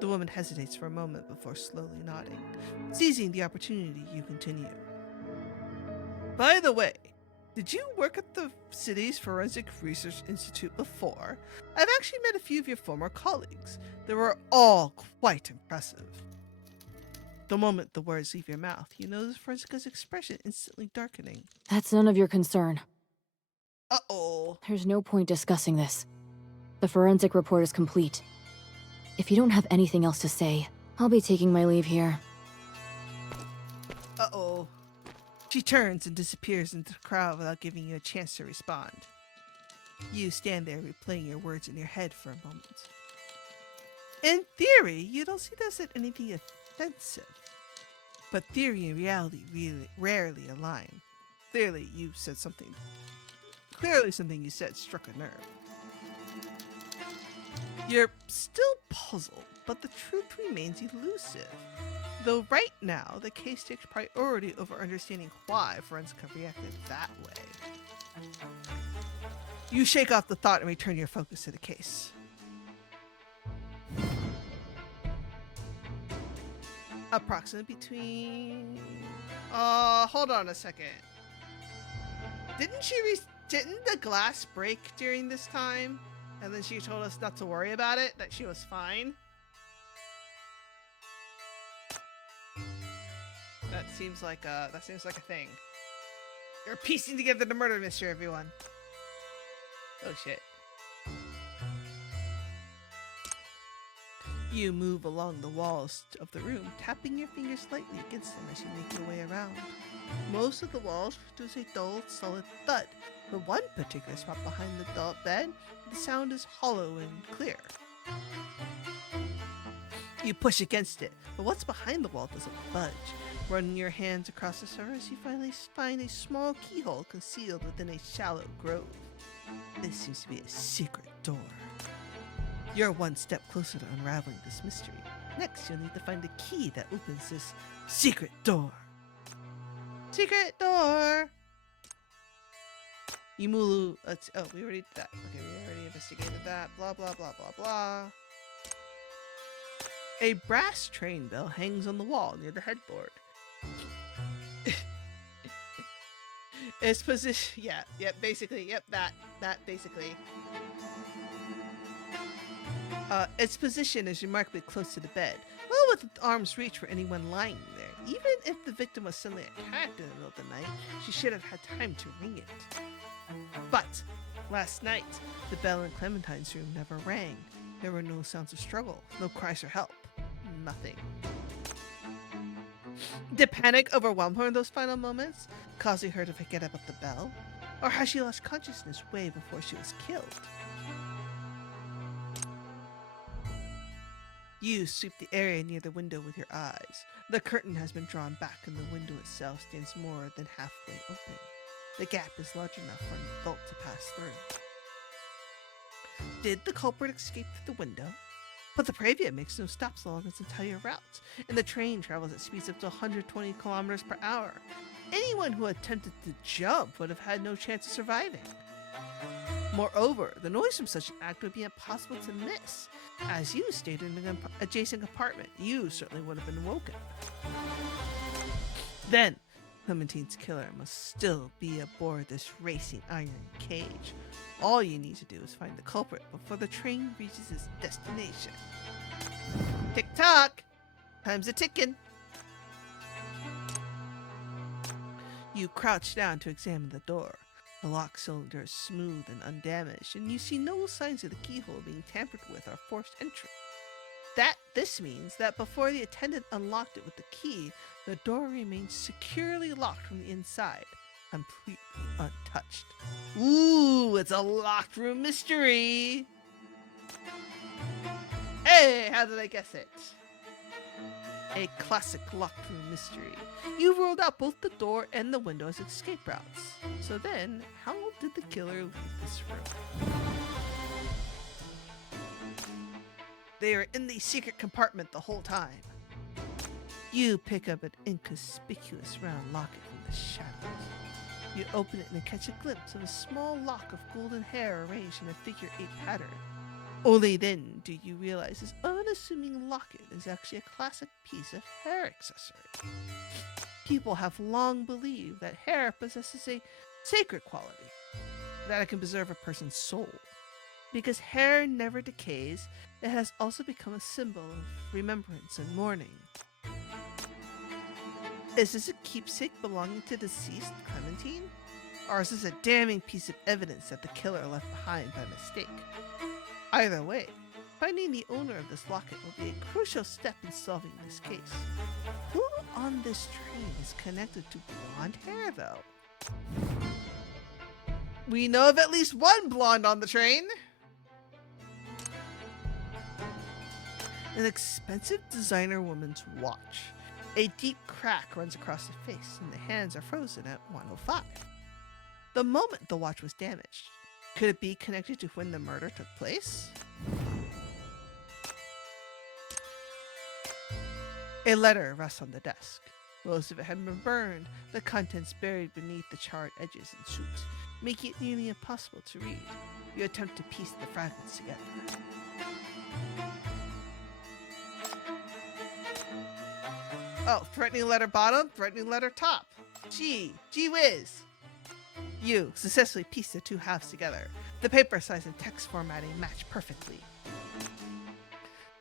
The woman hesitates for a moment before slowly nodding. Seizing the opportunity, you continue. By the way, did you work at the city's Forensic Research Institute before? I've actually met a few of your former colleagues. They were all quite impressive. The moment the words leave your mouth, you notice Forensica's expression instantly darkening. That's none of your concern. Uh-oh. There's no point discussing this. The forensic report is complete. If you don't have anything else to say, I'll be taking my leave here. Uh-oh. She turns and disappears into the crowd without giving you a chance to respond. You stand there replaying your words in your head for a moment. In theory, you don't see this as anything offensive. But theory and reality really rarely align. Clearly something you said struck a nerve. You're still puzzled, but the truth remains elusive. Though right now, the case takes priority over understanding why forensic have reacted that way. You shake off the thought and return your focus to the case. Approximate between... hold on a second. Didn't the glass break during this time? And then she told us not to worry about it, that she was fine? That seems like a thing. You're piecing together the murder mystery, everyone. Oh shit. You move along the walls of the room, tapping your fingers lightly against them as you make your way around. Most of the walls produce a dull, solid thud, but one particular spot behind the bed, the sound is hollow and clear. You push against it, but what's behind the wall doesn't budge. Running your hands across the surface, you finally find a small keyhole concealed within a shallow grove. This seems to be a secret door. You're one step closer to unraveling this mystery. Next, you'll need to find the key that opens this secret door. Secret door! You move... oh, we already did that. Okay, we already investigated that. Blah, blah, blah, blah, blah. A brass train bell hangs on the wall near the headboard. Its position... Yeah, basically. Yep, that basically. Its position is remarkably close to the bed, well within arm's reach for anyone lying there. Even if the victim was suddenly attacked in the middle of the night, she should have had time to ring it. But last night, the bell in Clementine's room never rang. There were no sounds of struggle, no cries for help, nothing. Did panic overwhelm her in those final moments, causing her to forget about the bell? Or has she lost consciousness way before she was killed? You sweep the area near the window with your eyes. The curtain has been drawn back and the window itself stands more than halfway open. The gap is large enough for an adult to pass through. Did the culprit escape through the window? But the Pravia makes no stops along its entire route, and the train travels at speeds up to 120 kilometers per hour. Anyone who attempted to jump would have had no chance of surviving. Moreover, the noise from such an act would be impossible to miss. As you stayed in an adjacent compartment, you certainly would have been woken. Then, Clementine's killer must still be aboard this racing iron cage. All you need to do is find the culprit before the train reaches its destination. Tick-tock! Time's a-ticking. You crouch down to examine the door. The lock cylinder is smooth and undamaged, and you see no signs of the keyhole being tampered with or forced entry. This means that before the attendant unlocked it with the key, the door remains securely locked from the inside, completely untouched. Ooh, it's a locked room mystery! Hey, how did I guess it? A classic locked room mystery. You ruled out both the door and the window as escape routes. So then, how did the killer leave this room? They are in the secret compartment the whole time. You pick up an inconspicuous round locket from the shadows. You open it and catch a glimpse of a small lock of golden hair arranged in a figure-8 pattern. Only then do you realize this unassuming locket is actually a classic piece of hair accessory. People have long believed that hair possesses a sacred quality, that it can preserve a person's soul. Because hair never decays, it has also become a symbol of remembrance and mourning. Is this a keepsake belonging to deceased Clementine? Or is this a damning piece of evidence that the killer left behind by mistake? Either way, finding the owner of this locket will be a crucial step in solving this case. Who on this train is connected to blonde hair, though? We know of at least one blonde on the train! An expensive designer woman's watch. A deep crack runs across the face, and the hands are frozen at 1:05. The moment the watch was damaged. Could it be connected to when the murder took place? A letter rests on the desk. Most of it had been burned, the contents buried beneath the charred edges and soot, making it nearly impossible to read. You attempt to piece the fragments together. Oh, threatening letter bottom, threatening letter top. Gee whiz. You successfully piece the two halves together. The paper size and text formatting match perfectly.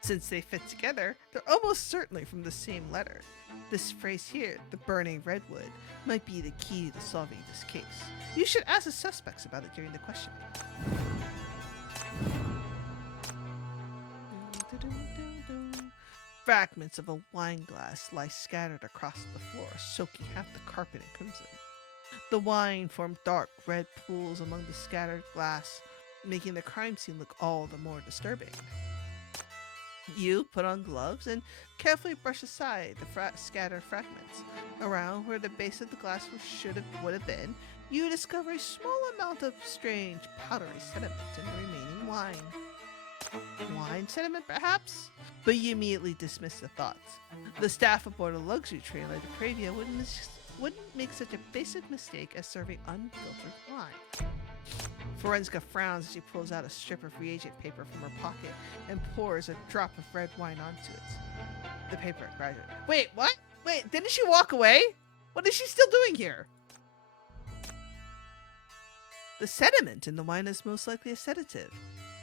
Since they fit together, they're almost certainly from the same letter. This phrase here, the burning redwood, might be the key to solving this case. You should ask the suspects about it during the questioning. Fragments of a wine glass lie scattered across the floor, soaking half the carpet in crimson. The wine formed dark red pools among the scattered glass, making the crime scene look all the more disturbing. You put on gloves and carefully brush aside the scattered fragments. Around where the base of the glass would have been, you discover a small amount of strange powdery sediment in the remaining wine. Wine sediment, perhaps? But you immediately dismiss the thoughts. The staff aboard a luxury train like the Pravia wouldn't make such a basic mistake as serving unfiltered wine. Forensica frowns as she pulls out a strip of reagent paper from her pocket and pours a drop of red wine onto it. The paper gradually. Wait, what? Wait, didn't she walk away? What is she still doing here? The sediment in the wine is most likely a sedative,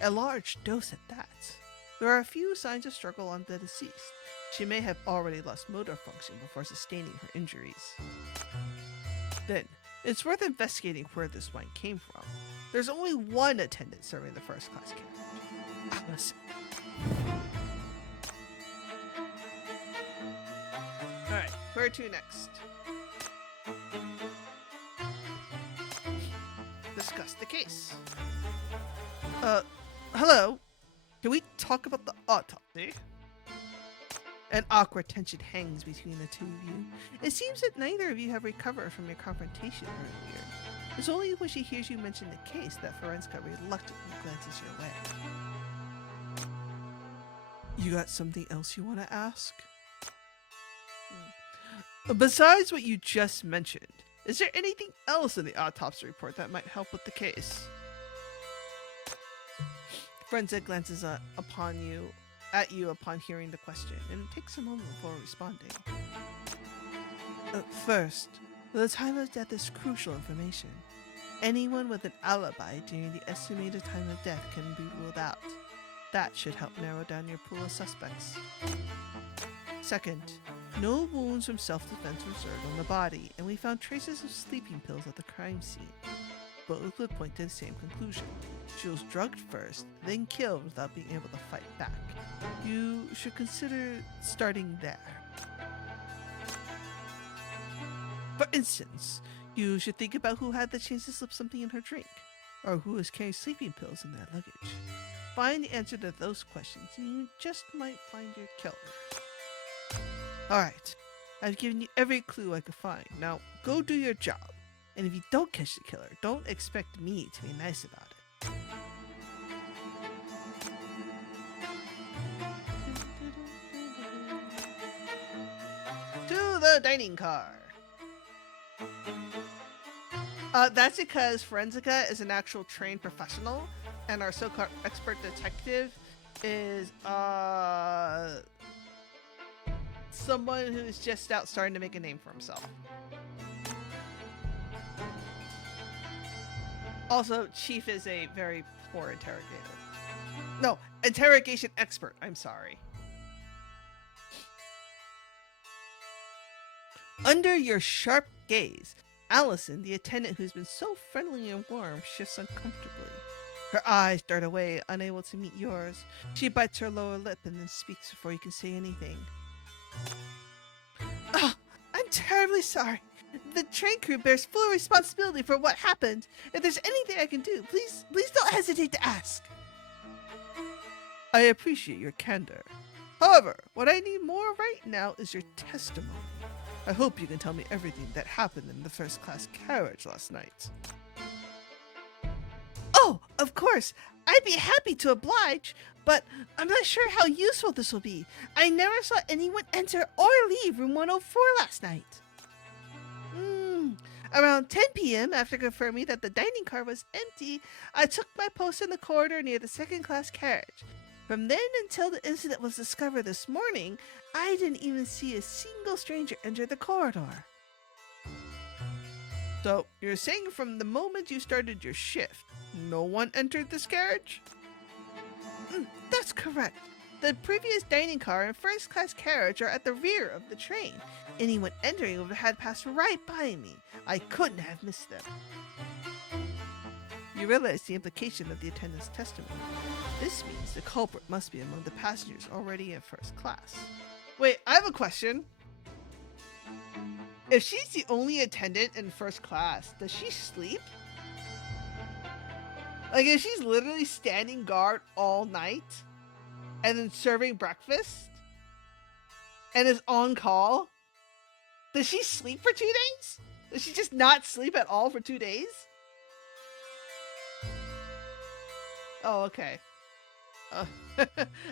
a large dose at that. There are a few signs of struggle on the deceased. She may have already lost motor function before sustaining her injuries. Then, it's worth investigating where this wine came from. There's only one attendant serving the first class carriage. Listen. Alright, where to next? Discuss the case. Hello? Can we talk about the autopsy? An awkward tension hangs between the two of you. It seems that neither of you have recovered from your confrontation earlier. It's only when she hears you mention the case that Forensica reluctantly glances your way. You got something else you want to ask? Besides what you just mentioned, is there anything else in the autopsy report that might help with the case? Forensica glances at you upon hearing the question, and it takes a moment before responding. First, the time of death is crucial information. Anyone with an alibi during the estimated time of death can be ruled out. That should help narrow down your pool of suspects. Second, no wounds from self-defense were observed on the body, and we found traces of sleeping pills at the crime scene. Both would point to the same conclusion. She was drugged first, then killed without being able to fight back. You should consider starting there. For instance, you should think about who had the chance to slip something in her drink, or who was carrying sleeping pills in their luggage. Find the answer to those questions, and you just might find your killer. Alright, I've given you every clue I could find. Now, go do your job. And if you don't catch the killer, don't expect me to be nice about it. To the dining car. That's because Forensica is an actual trained professional, and our so-called expert detective is someone who's just out starting to make a name for himself. Also, Chief is a very poor interrogator. No, interrogation expert, I'm sorry. Under your sharp gaze, Allison, the attendant who's been so friendly and warm, shifts uncomfortably. Her eyes dart away, unable to meet yours. She bites her lower lip and then speaks before you can say anything. Oh, I'm terribly sorry. The train crew bears full responsibility for what happened. If there's anything I can do, please don't hesitate to ask. I appreciate your candor. However, what I need more right now is your testimony. I hope you can tell me everything that happened in the first class carriage last night. Oh, of Of course, I'd be happy to oblige, but I'm not sure how useful this will be. I never saw anyone enter or leave room 104 last night. Around 10 p.m., after confirming that the dining car was empty, I took my post in the corridor near the second-class carriage. From then until the incident was discovered this morning, I didn't even see a single stranger enter the corridor. So, you're saying from the moment you started your shift, no one entered this carriage? That's correct. The previous dining car and first-class carriage are at the rear of the train. Anyone entering would have had passed right by me. I couldn't have missed them. You realize the implication of the attendant's testimony. This means the culprit must be among the passengers already in first class. Wait, I have a question. If she's the only attendant in first class, does she sleep? Like, if she's literally standing guard all night and then serving breakfast and is on call, does she sleep for 2 days? Does she just not sleep at all for 2 days? Oh, okay.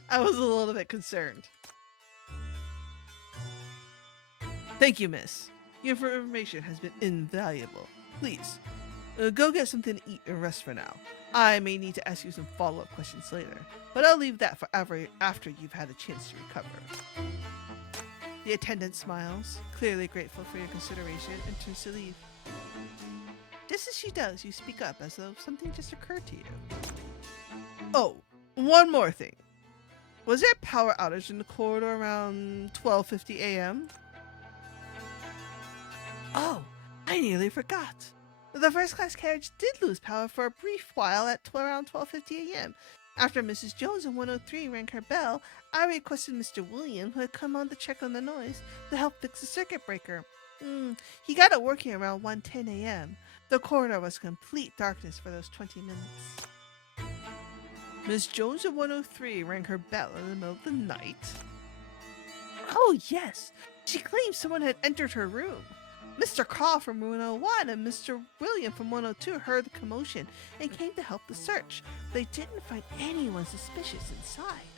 I was a little bit concerned. Thank you, miss. Your information has been invaluable. Please, go get something to eat and rest for now. I may need to ask you some follow-up questions later, but I'll leave that for after you've had a chance to recover. The attendant smiles, clearly grateful for your consideration, and turns to leave. Just as she does, you speak up as though something just occurred to you. Oh, one more thing. Was there a power outage in the corridor around 12:50 a.m.? Oh, I nearly forgot. The first-class carriage did lose power for a brief while at around 12:50 a.m. After Mrs. Jones in 103 rang her bell, I requested Mr. William, who had come on to check on the noise, to help fix the circuit breaker. He got it working around 1:10 a.m. The corridor was complete darkness for those 20 minutes. Miss Jones in 103 rang her bell in the middle of the night? Oh, yes. She claimed someone had entered her room. Mr. Carl from 101 and Mr. William from 102 heard the commotion and came to help the search. They didn't find anyone suspicious inside.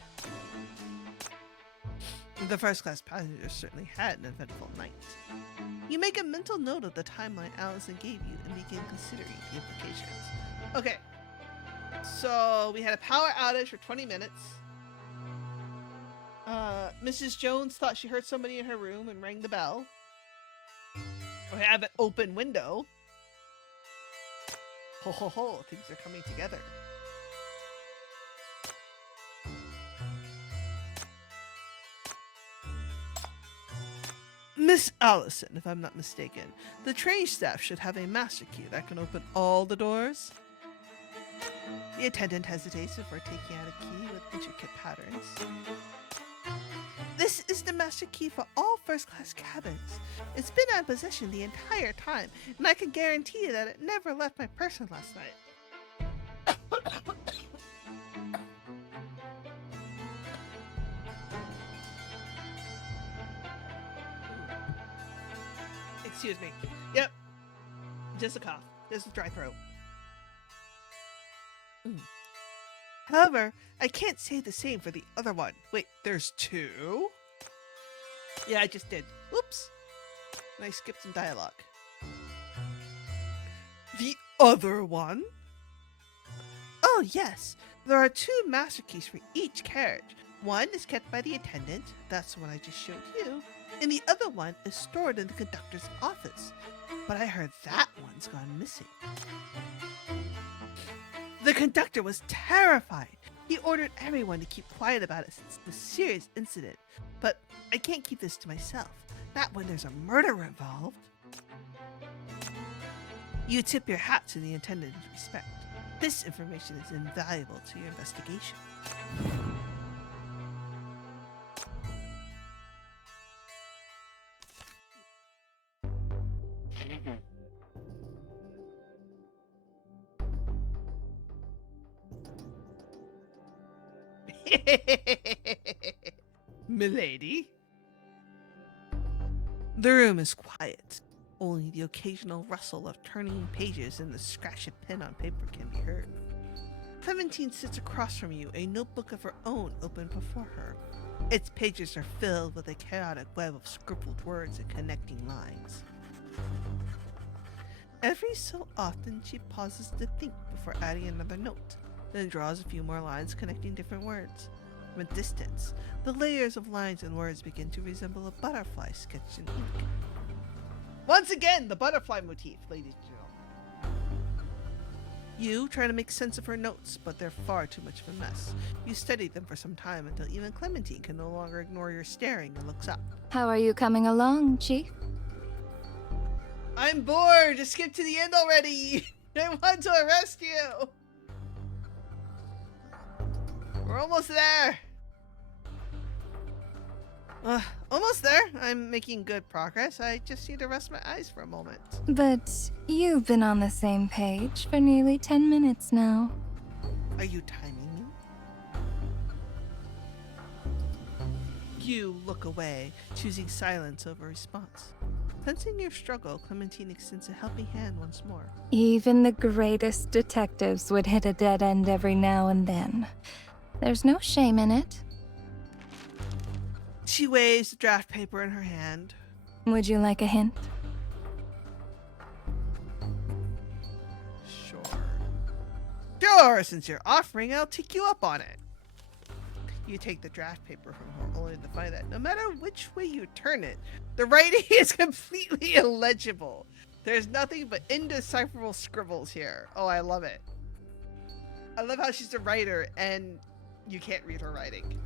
The first-class passengers certainly had an eventful night. You make a mental note of the timeline Allison gave you and begin considering the implications. Okay, so we had a power outage for 20 minutes. Mrs. Jones thought she heard somebody in her room and rang the bell. We have an open window. Ho ho ho, things are coming together. Miss Allison, if I'm not mistaken, the train staff should have a master key that can open all the doors. The attendant hesitates before taking out a key with intricate patterns. This is the master key for all first-class cabins. It's been out of possession the entire time, and I can guarantee you that it never left my person last night. Excuse me. Yep. Just a cough. Just a dry throat. However, I can't say the same for the other one. Wait, there's two? Yeah, I just did. Oops. And I skipped some dialogue. The other one? Oh, yes. There are 2 master keys for each carriage. One is kept by the attendant, that's the one I just showed you, and the other one is stored in the conductor's office. But I heard that one's gone missing. The conductor was terrified. He ordered everyone to keep quiet about it since the serious incident. But I can't keep this to myself. Not when there's a murder involved. You tip your hat to the attendant's respect. This information is invaluable to your investigation. Milady? The room is quiet. Only the occasional rustle of turning pages and the scratch of pen on paper can be heard. Clementine sits across from you, a notebook of her own open before her. Its pages are filled with a chaotic web of scribbled words and connecting lines. Every so often, she pauses to think before adding another note, then draws a few more lines connecting different words. From a distance, the layers of lines and words begin to resemble a butterfly sketched in ink. Once again, the butterfly motif, ladies and gentlemen. You try to make sense of her notes, but they're far too much of a mess. You study them for some time until even Clementine can no longer ignore your staring and looks up. How are you coming along, Chief? I'm bored! Just skip to the end already! I want to arrest you! We're almost there! Almost there. I'm making good progress. I just need to rest my eyes for a moment. But you've been on the same page for nearly 10 minutes now. Are you timing me? You look away, choosing silence over response. Sensing your struggle, Clementine extends a helping hand once more. Even the greatest detectives would hit a dead end every now and then. There's no shame in it. She waves the draft paper in her hand. Would you like a hint? Sure, since you're offering, I'll take you up on it. You take the draft paper from her, only to find that no matter which way you turn it, the writing is completely illegible. There's nothing but indecipherable scribbles here. Oh, I love it. I love how she's a writer and you can't read her writing.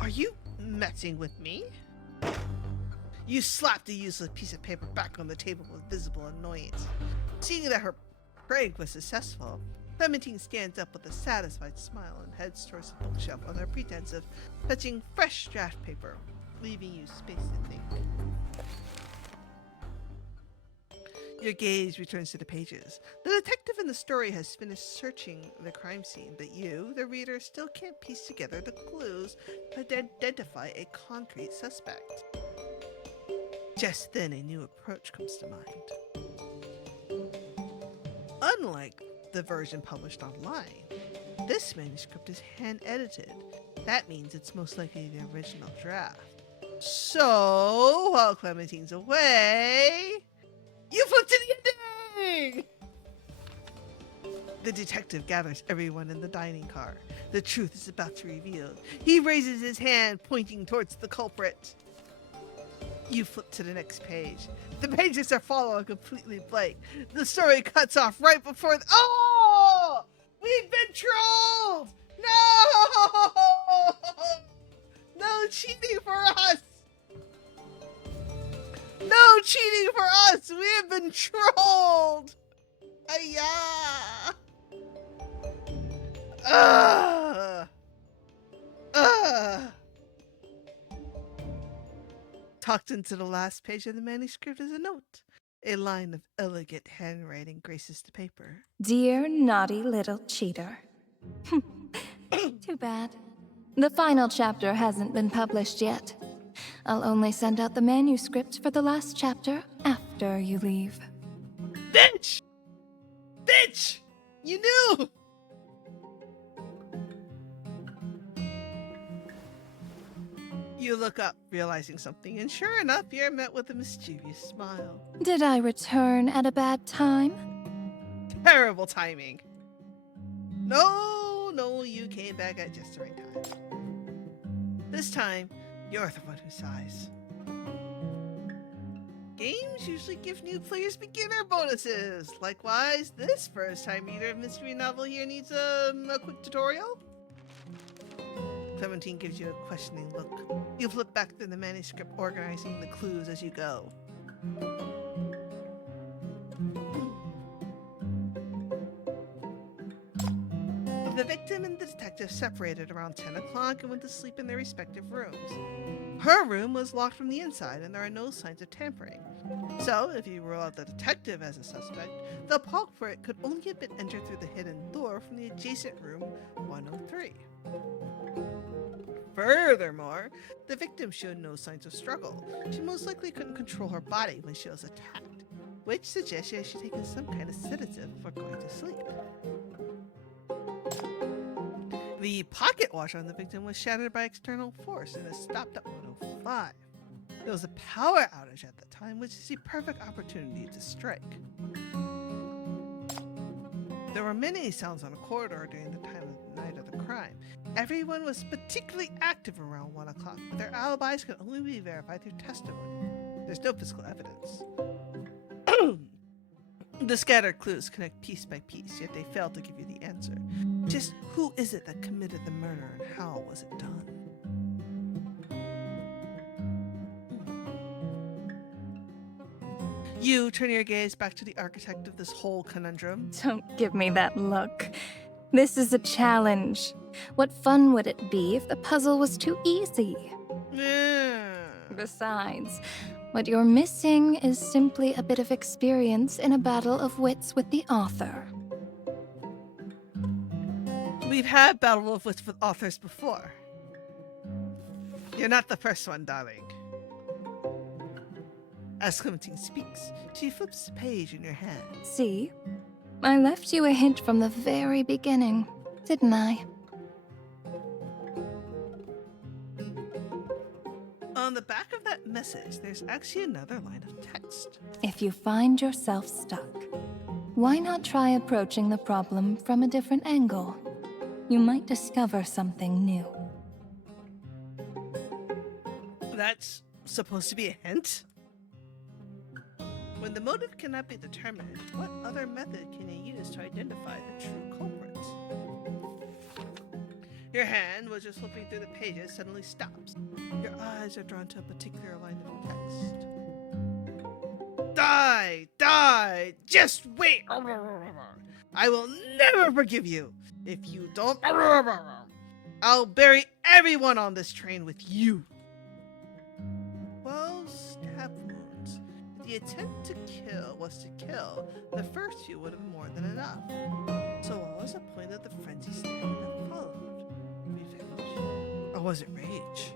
Are you messing with me? You slap the useless piece of paper back on the table with visible annoyance. Seeing that her prank was successful, Clementine stands up with a satisfied smile and heads towards the bookshelf on the pretense of fetching fresh draft paper, leaving you space to think. Your gaze returns to the pages. The detective in the story has finished searching the crime scene, but you, the reader, still can't piece together the clues to identify a concrete suspect. Just then, a new approach comes to mind. Unlike the version published online, this manuscript is hand-edited. That means it's most likely the original draft. So, while Clementine's away, you flip to the ending! The detective gathers everyone in the dining car. The truth is about to be revealed. He raises his hand, pointing towards the culprit. You flip to the next page. The pages are following completely blank. The story cuts off right before Oh! We've been trolled! No! No cheating for us! No cheating for us! We have been trolled! Ayah! Tucked into the last page of the manuscript is a note. A line of elegant handwriting graces the paper. Dear naughty little cheater. Too bad. The final chapter hasn't been published yet. I'll only send out the manuscript for the last chapter after you leave. Bitch! Bitch! You knew! You look up, realizing something, and sure enough, you're met with a mischievous smile. Did I return at a bad time? Terrible timing. No, you came back at just the right time. This time, you're the one who sighs. Games usually give new players beginner bonuses. Likewise, this first-time reader of mystery novel here needs a quick tutorial. Clementine gives you a questioning look. You flip back through the manuscript, organizing the clues as you go. The victim and the detective separated around 10 o'clock and went to sleep in their respective rooms. Her room was locked from the inside and there are no signs of tampering. So, if you rule out the detective as a suspect, the culprit could only have been entered through the hidden door from the adjacent room 103. Furthermore, the victim showed no signs of struggle. She most likely couldn't control her body when she was attacked. which suggests she should take some kind of sedative before going to sleep. The pocket watch on the victim was shattered by external force and is stopped at 105. There was a power outage at the time, which is the perfect opportunity to strike. There were many sounds on the corridor during the time of the night of the crime. Everyone was particularly active around 1 o'clock, but their alibis could only be verified through testimony. There's no physical evidence. The scattered clues connect piece by piece, yet they fail to give you the answer. Just who is it that committed the murder and how was it done? You turn your gaze back to the architect of this whole conundrum. Don't give me that look. This is a challenge. What fun would it be if the puzzle was too easy? Besides, what you're missing is simply a bit of experience in a battle of wits with the author. We've had battle of wits with authors before. You're not the first one, darling. As Clementine speaks, she flips the page in your hand. See? I left you a hint from the very beginning, didn't I? On the back of that message, there's actually another line of text. If you find yourself stuck, why not try approaching the problem from a different angle? You might discover something new. That's supposed to be a hint? When the motive cannot be determined, what other method can you use to identify the true culprit? Your hand, which is flipping through the pages, suddenly stops. Your eyes are drawn to a particular line of text. Die! Die! Just wait! I will never forgive you! If you don't, I'll bury everyone on this train with you! 12 stab wounds. If the attempt to kill was to kill, the first few would have been more than enough. So what was the point of the frenzy stab that followed? Revenge? Or was it rage?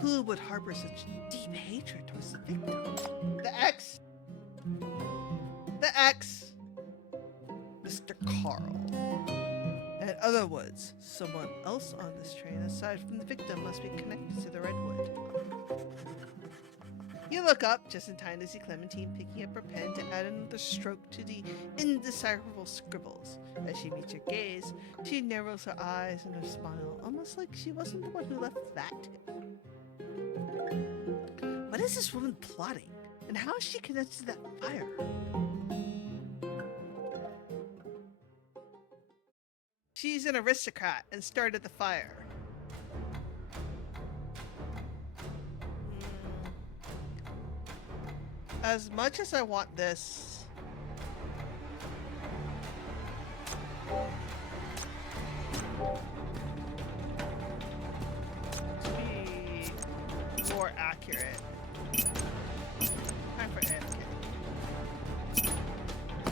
Who would harbor such deep hatred towards the victim? The ex! The ex! Mr. Carl. In other words, someone else on this train aside from the victim must be connected to the Redwood. You look up just in time to see Clementine picking up her pen to add another stroke to the indecipherable scribbles. As she meets your gaze, she narrows her eyes and her smile, almost like she wasn't the one who left that tip. What is this woman plotting? And how is she connected to that fire? She's an aristocrat and started the fire. As much as I want this, to be more accurate, time for etiquette.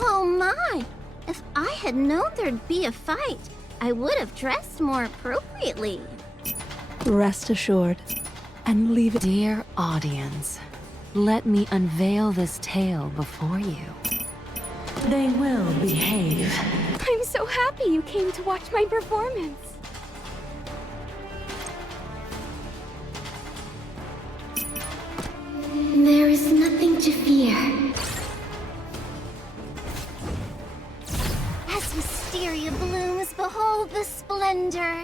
Oh my! If I had known there'd be a fight, I would have dressed more appropriately. Rest assured, and leave it. Dear audience, let me unveil this tale before you. They will behave. I'm so happy you came to watch my performance. There is nothing to fear. As wisteria blooms, behold the splendor.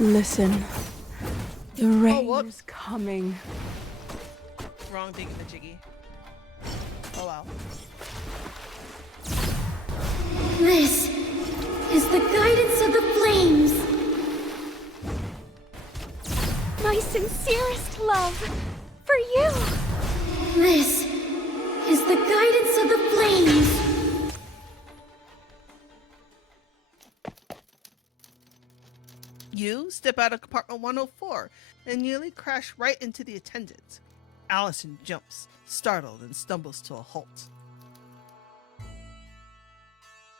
Listen. The rain is coming. Wrong thing in the jiggy. Oh wow. This is the guidance of the flames. My sincerest love for you. This is the guidance of the flames. You step out of compartment 104 and nearly crash right into the attendant. Allison jumps, startled, and stumbles to a halt.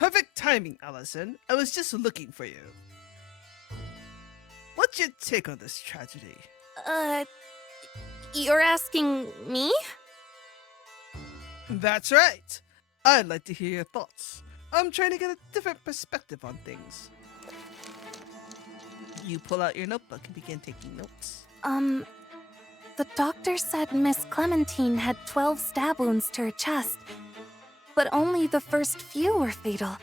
Perfect timing, Allison. I was just looking for you. What's your take on this tragedy? You're asking me? That's right. I'd like to hear your thoughts. I'm trying to get a different perspective on things. You pull out your notebook and begin taking notes. The doctor said Miss Clementine had 12 stab wounds to her chest, but only the first few were fatal.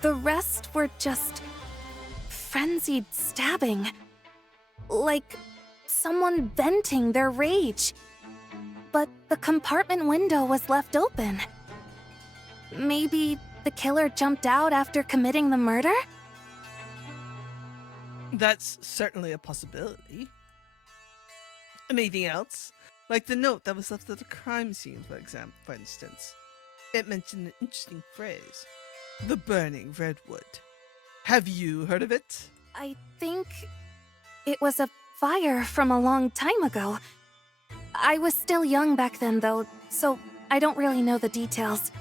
The rest were just frenzied stabbing. Like someone venting their rage. But the compartment window was left open. Maybe the killer jumped out after committing the murder? That's certainly a possibility. Anything else? Like the note that was left at the crime scene, for instance. It mentioned an interesting phrase. The burning redwood. Have you heard of it? I think it was a fire from a long time ago. I was still young back then, though, so I don't really know the details.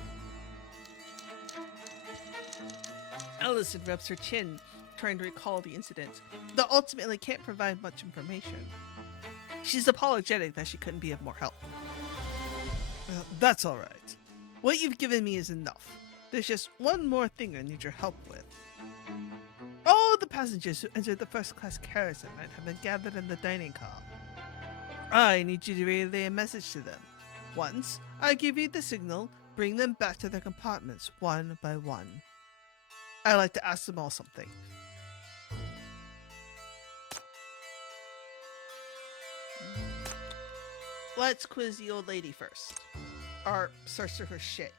Allison rubs her chin, trying to recall the incident, though ultimately can't provide much information. She's apologetic that she couldn't be of more help. That's alright. What you've given me is enough. There's just one more thing I need your help with. All the passengers who entered the first-class carriage that night have been gathered in the dining car. I need you to relay a message to them. Once I give you the signal, bring them back to their compartments one by one. I'd like to ask them all something. Let's quiz the old lady first. Or search for shit.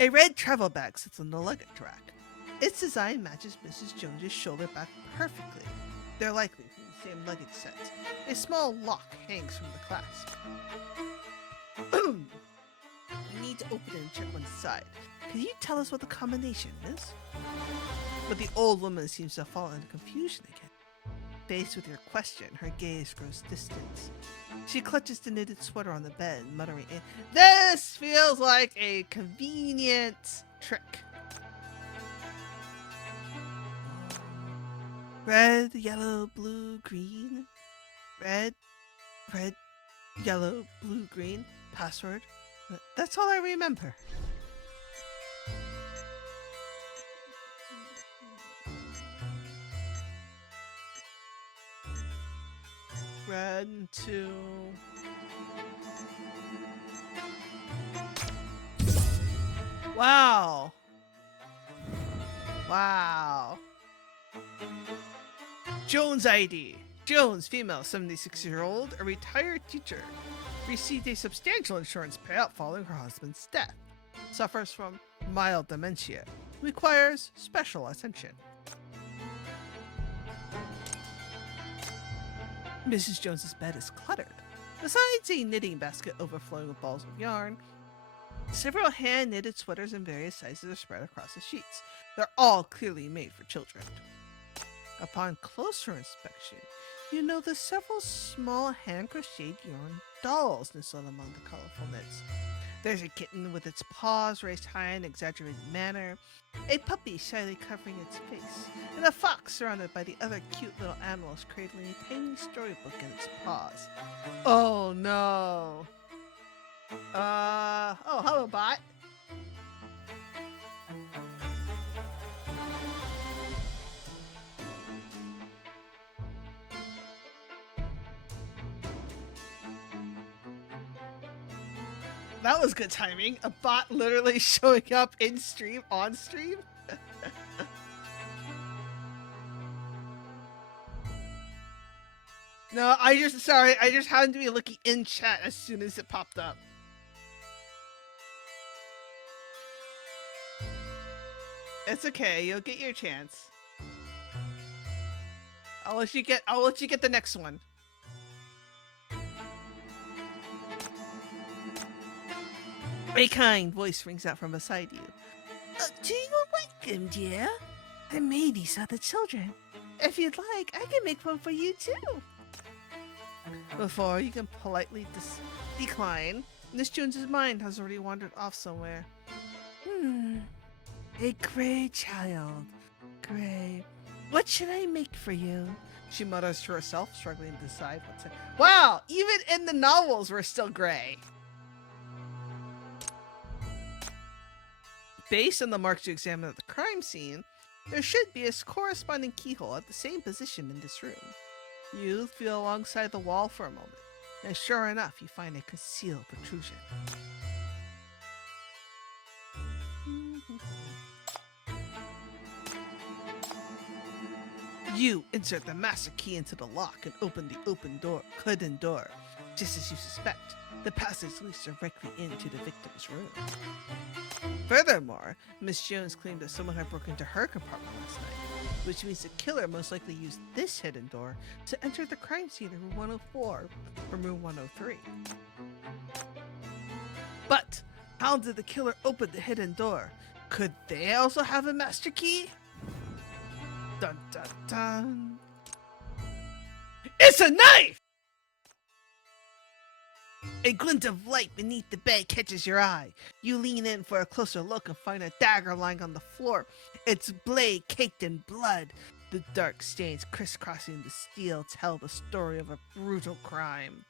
A red travel bag sits on the luggage rack. Its design matches Mrs. Jones's shoulder bag perfectly. They're likely from the same luggage set. A small lock hangs from the clasp. We need to open it and check one side. Can you tell us what the combination is? But the old woman seems to have fallen into confusion again. Faced with your question, her gaze grows distant. She clutches the knitted sweater on the bed, muttering, "This feels like a convenient trick." Red, yellow, blue, green. Red, yellow, blue, green. Password. That's all I remember. Red, 2. Wow. Wow. Jones ID. Jones, female, 76-year-old, a retired teacher. Received a substantial insurance payout following her husband's death. Suffers from mild dementia. Requires special attention. Mrs. Jones's bed is cluttered. Besides a knitting basket overflowing with balls of yarn, several hand-knitted sweaters in various sizes are spread across the sheets. They're all clearly made for children. Upon closer inspection, you notice several small hand-crocheted yarn dolls nestled among the colorful knits. There's a kitten with its paws raised high in an exaggerated manner, a puppy shyly covering its face, and a fox surrounded by the other cute little animals cradling a tiny storybook in its paws. Oh no. Oh, hello, bot. That was good timing. A bot literally showing up in stream, on stream. No, I just happened to be looking in chat as soon as it popped up. It's okay, you'll get your chance. I'll let you get the next one. A kind voice rings out from beside you. Do you welcome, dear? I made these other children. If you'd like, I can make one for you too. Before you can politely decline, Miss Jones's mind has already wandered off somewhere. A gray child. Gray. What should I make for you? She mutters to herself, struggling to decide what to. Wow, even in the novels, we're still gray. Based on the marks you examine at the crime scene, there should be a corresponding keyhole at the same position in this room. You feel alongside the wall for a moment, and sure enough, you find a concealed protrusion. You insert the master key into the lock and open the hidden door. Just as you suspect, the passage leads directly into the victim's room. Furthermore, Miss Jones claimed that someone had broken into her compartment last night, which means the killer most likely used this hidden door to enter the crime scene in room 104 from room 103. But how did the killer open the hidden door? Could they also have a master key? Dun dun dun. It's a knife! A glint of light beneath the bed catches your eye. You lean in for a closer look and find a dagger lying on the floor, its blade caked in blood. The dark stains crisscrossing the steel tell the story of a brutal crime.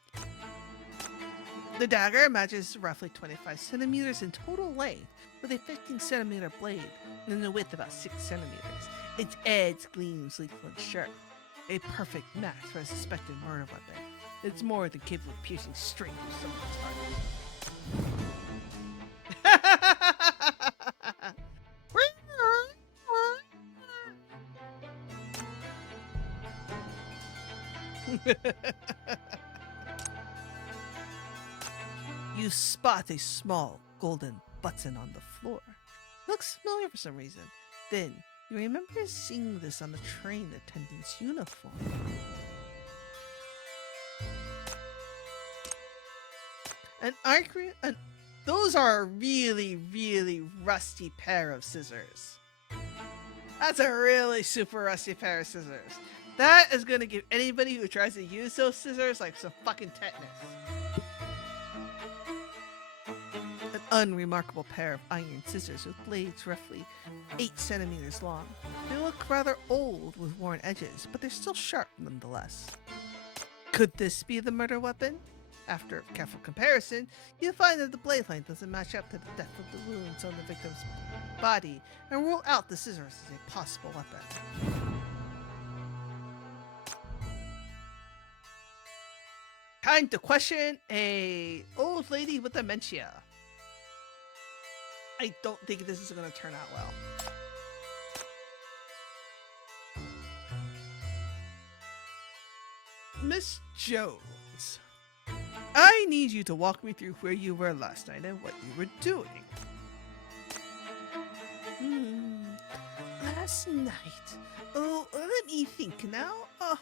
The dagger measures roughly 25 centimeters in total length, with a 15-centimeter blade and a width about 6 centimeters. Its edge gleams lethal and sharp, a perfect match for a suspected murder weapon. It's more than capable of piercing straight through someone's heart. You spot a small golden button on the floor. Looks familiar for some reason. Then you remember seeing this on the train attendant's uniform. Those are a really, really rusty pair of scissors. That's a really super rusty pair of scissors. That is going to give anybody who tries to use those scissors like some fucking tetanus. An unremarkable pair of iron scissors with blades roughly 8 centimeters long. They look rather old with worn edges, but they're still sharp nonetheless. Could this be the murder weapon? After careful comparison, you find that the blade length doesn't match up to the depth of the wounds on the victim's body and rule out the scissors as a possible weapon. Time to question a old lady with dementia. I don't think this is going to turn out well. Miss Jones, I need you to walk me through where you were last night and what you were doing. Last night? Oh, let me think now. Oh,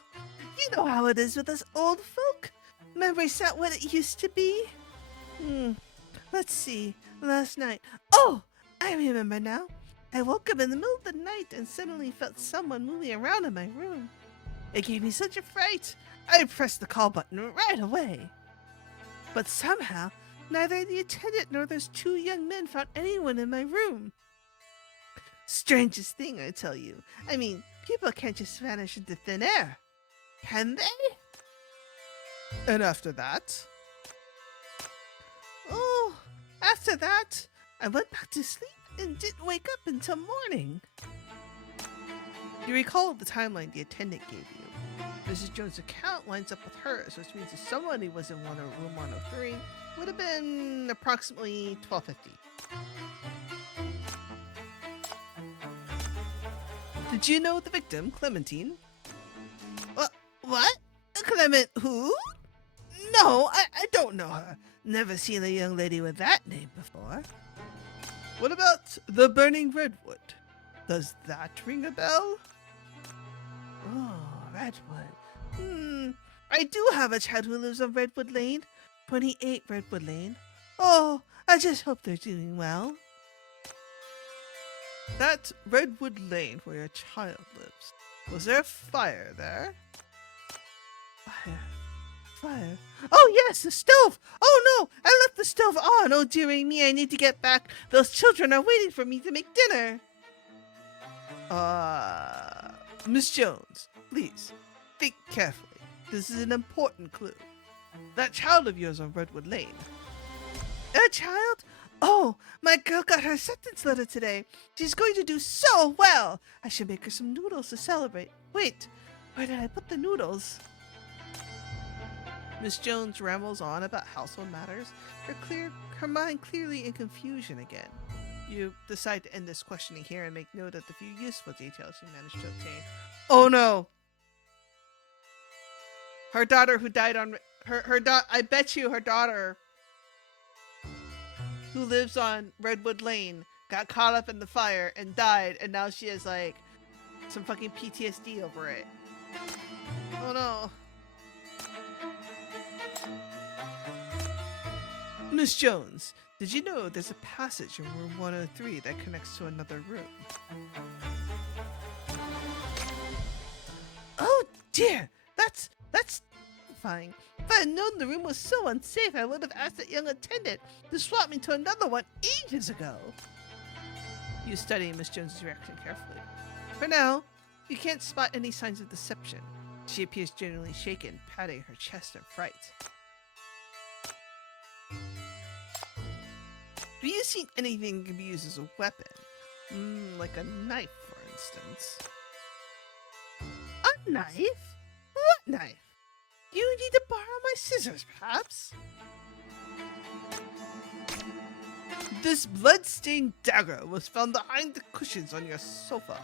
you know how it is with us old folk. Memory's not what it used to be. Let's see. Last night. Oh, I remember now. I woke up in the middle of the night and suddenly felt someone moving around in my room. It gave me such a fright. I pressed the call button right away. But somehow, neither the attendant nor those 2 young men found anyone in my room. Strangest thing, I tell you. I mean, people can't just vanish into thin air, can they? And after that? Oh, after that, I went back to sleep and didn't wake up until morning. You recall the timeline the attendant gave you. Mrs. Jones' account lines up with hers, which means if somebody was in room 103, would have been approximately 12:50. Did you know the victim, Clementine? What? Clement who? No, I don't know her. Never seen a young lady with that name before. What about the Burning Redwood? Does that ring a bell? Oh, Redwood. I do have a child who lives on Redwood Lane. 28 Redwood Lane. Oh, I just hope they're doing well. That Redwood Lane where your child lives. Was there a fire there? Fire. Oh yes, the stove! Oh no, I left the stove on! Oh dearie me, I need to get back. Those children are waiting for me to make dinner. Miss Jones, please, think carefully. This is an important clue. That child of yours on Redwood Lane. A child? Oh, my girl got her acceptance letter today. She's going to do so well. I should make her some noodles to celebrate. Wait, where did I put the noodles? Miss Jones rambles on about household matters, her mind clearly in confusion again. You decide to end this questioning here and make note of the few useful details you managed to obtain. Oh no! Her daughter who died on I bet you her daughter who lives on Redwood Lane got caught up in the fire and died, and now she has like some fucking PTSD over it. Oh no. Miss Jones, did you know there's a passage in room 103 that connects to another room? Oh dear, that's terrifying. If I had known the room was so unsafe, I would have asked that young attendant to swap me to another one ages ago. You study Miss Jones's reaction carefully. For now, you can't spot any signs of deception. She appears genuinely shaken, patting her chest in fright. Have you seen anything that can be used as a weapon? Like a knife, for instance. A knife? What knife? You need to borrow my scissors, perhaps? This blood-stained dagger was found behind the cushions on your sofa.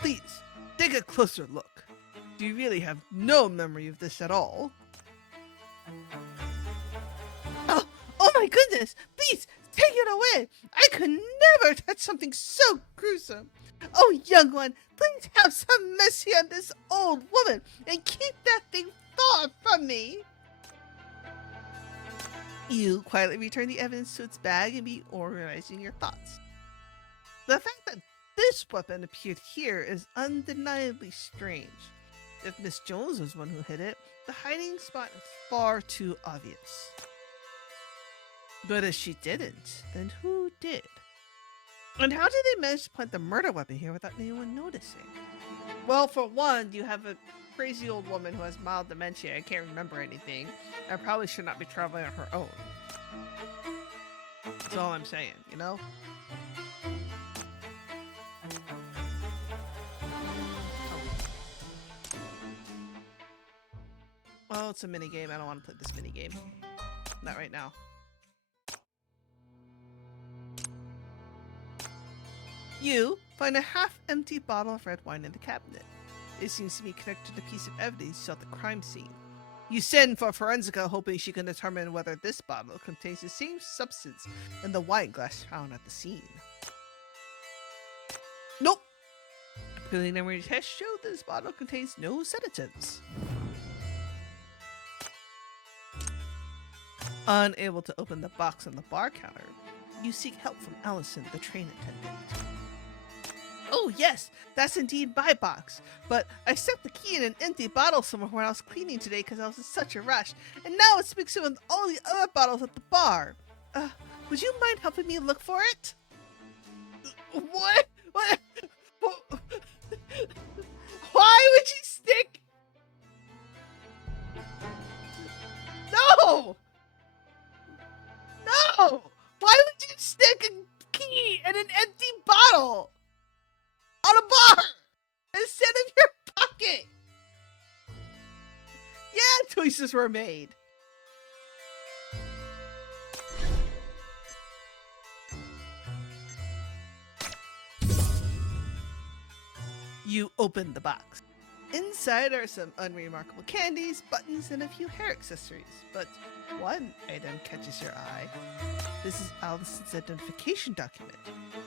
Please, take a closer look. Do you really have no memory of this at all? Oh my goodness! Please, take it away! I could never touch something so gruesome! Oh, young one, please have some mercy on this old woman and keep that thing far from me! You quietly return the evidence to its bag and be organizing your thoughts. The fact that this weapon appeared here is undeniably strange. If Miss Jones was the one who hid it, the hiding spot is far too obvious. But if she didn't, then who did? And how did they manage to plant the murder weapon here without anyone noticing? Well, for one, you have a crazy old woman who has mild dementia and can't remember anything, and probably should not be traveling on her own. That's all I'm saying, you know? Well, it's a minigame. I don't want to play this minigame. Not right now. You find a half-empty bottle of red wine in the cabinet. It seems to be connected to a piece of evidence at the crime scene. You send for Forensica, hoping she can determine whether this bottle contains the same substance in the wine glass found at the scene. Nope! A preliminary test showed this bottle contains no sedatives. Unable to open the box on the bar counter, you seek help from Allison, the train attendant. Oh yes, that's indeed my box, but I stuck the key in an empty bottle somewhere when I was cleaning today because I was in such a rush, and now it's mixed in with all the other bottles at the bar. Would you mind helping me look for it? What? What? Why would you stick? No! No! Why would you stick a key in an empty bottle on a bar instead of your pocket? Yeah, choices were made. You open the box. Inside are some unremarkable candies, buttons, and a few hair accessories, but one item catches your eye. This is Allison's identification document.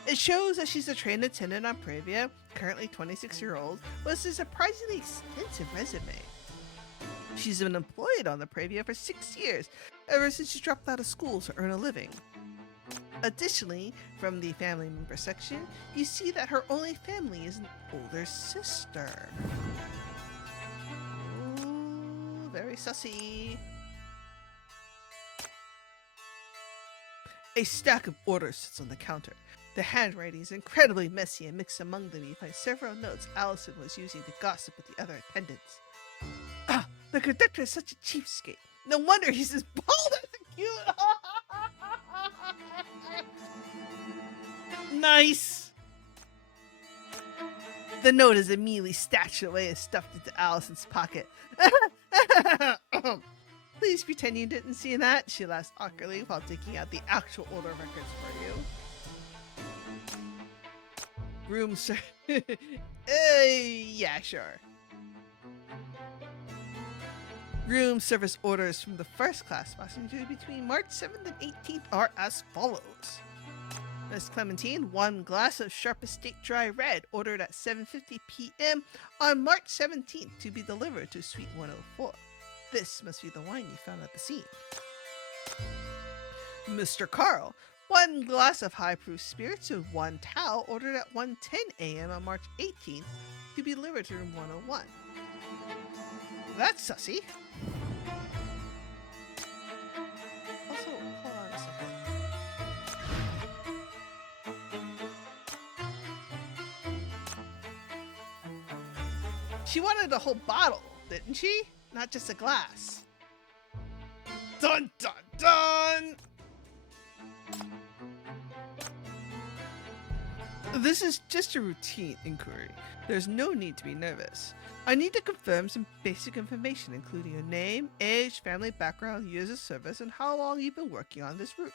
It shows that she's a train attendant on Pravia, currently 26-year-old, with a surprisingly extensive resume. She's been employed on the Pravia for 6 years, ever since she dropped out of school to earn a living. Additionally, from the family member section, you see that her only family is an older sister. Ooh, very sussy. A stack of orders sits on the counter. The handwriting is incredibly messy, and mixed among them you find several notes Allison was using to gossip with the other attendants. Ah, the conductor is such a cheapskate. No wonder he's as bald as a cute. Nice. The note is immediately stashed away and stuffed into Allison's pocket. Please pretend you didn't see that, she laughs awkwardly while taking out the actual order records for you. Room service. Yeah, sure. Room service orders from the first class passenger between March 7th and 18th are as follows. Miss Clementine, 1 glass of Sharp Estate Dry Red, ordered at 7:50 p.m. on March 17th to be delivered to Suite 104. This must be the wine you found at the scene. Mr. Carl, 1 glass of high-proof spirits and 1 towel, ordered at 1:10 a.m. on March 18th to be delivered to room 101. That's sussy. Also, hold on a second. She wanted a whole bottle, didn't she? Not just a glass. Dun dun dun! This is just a routine inquiry. There's no need to be nervous. I need to confirm some basic information, including your name, age, family background, years of service, and how long you've been working on this route.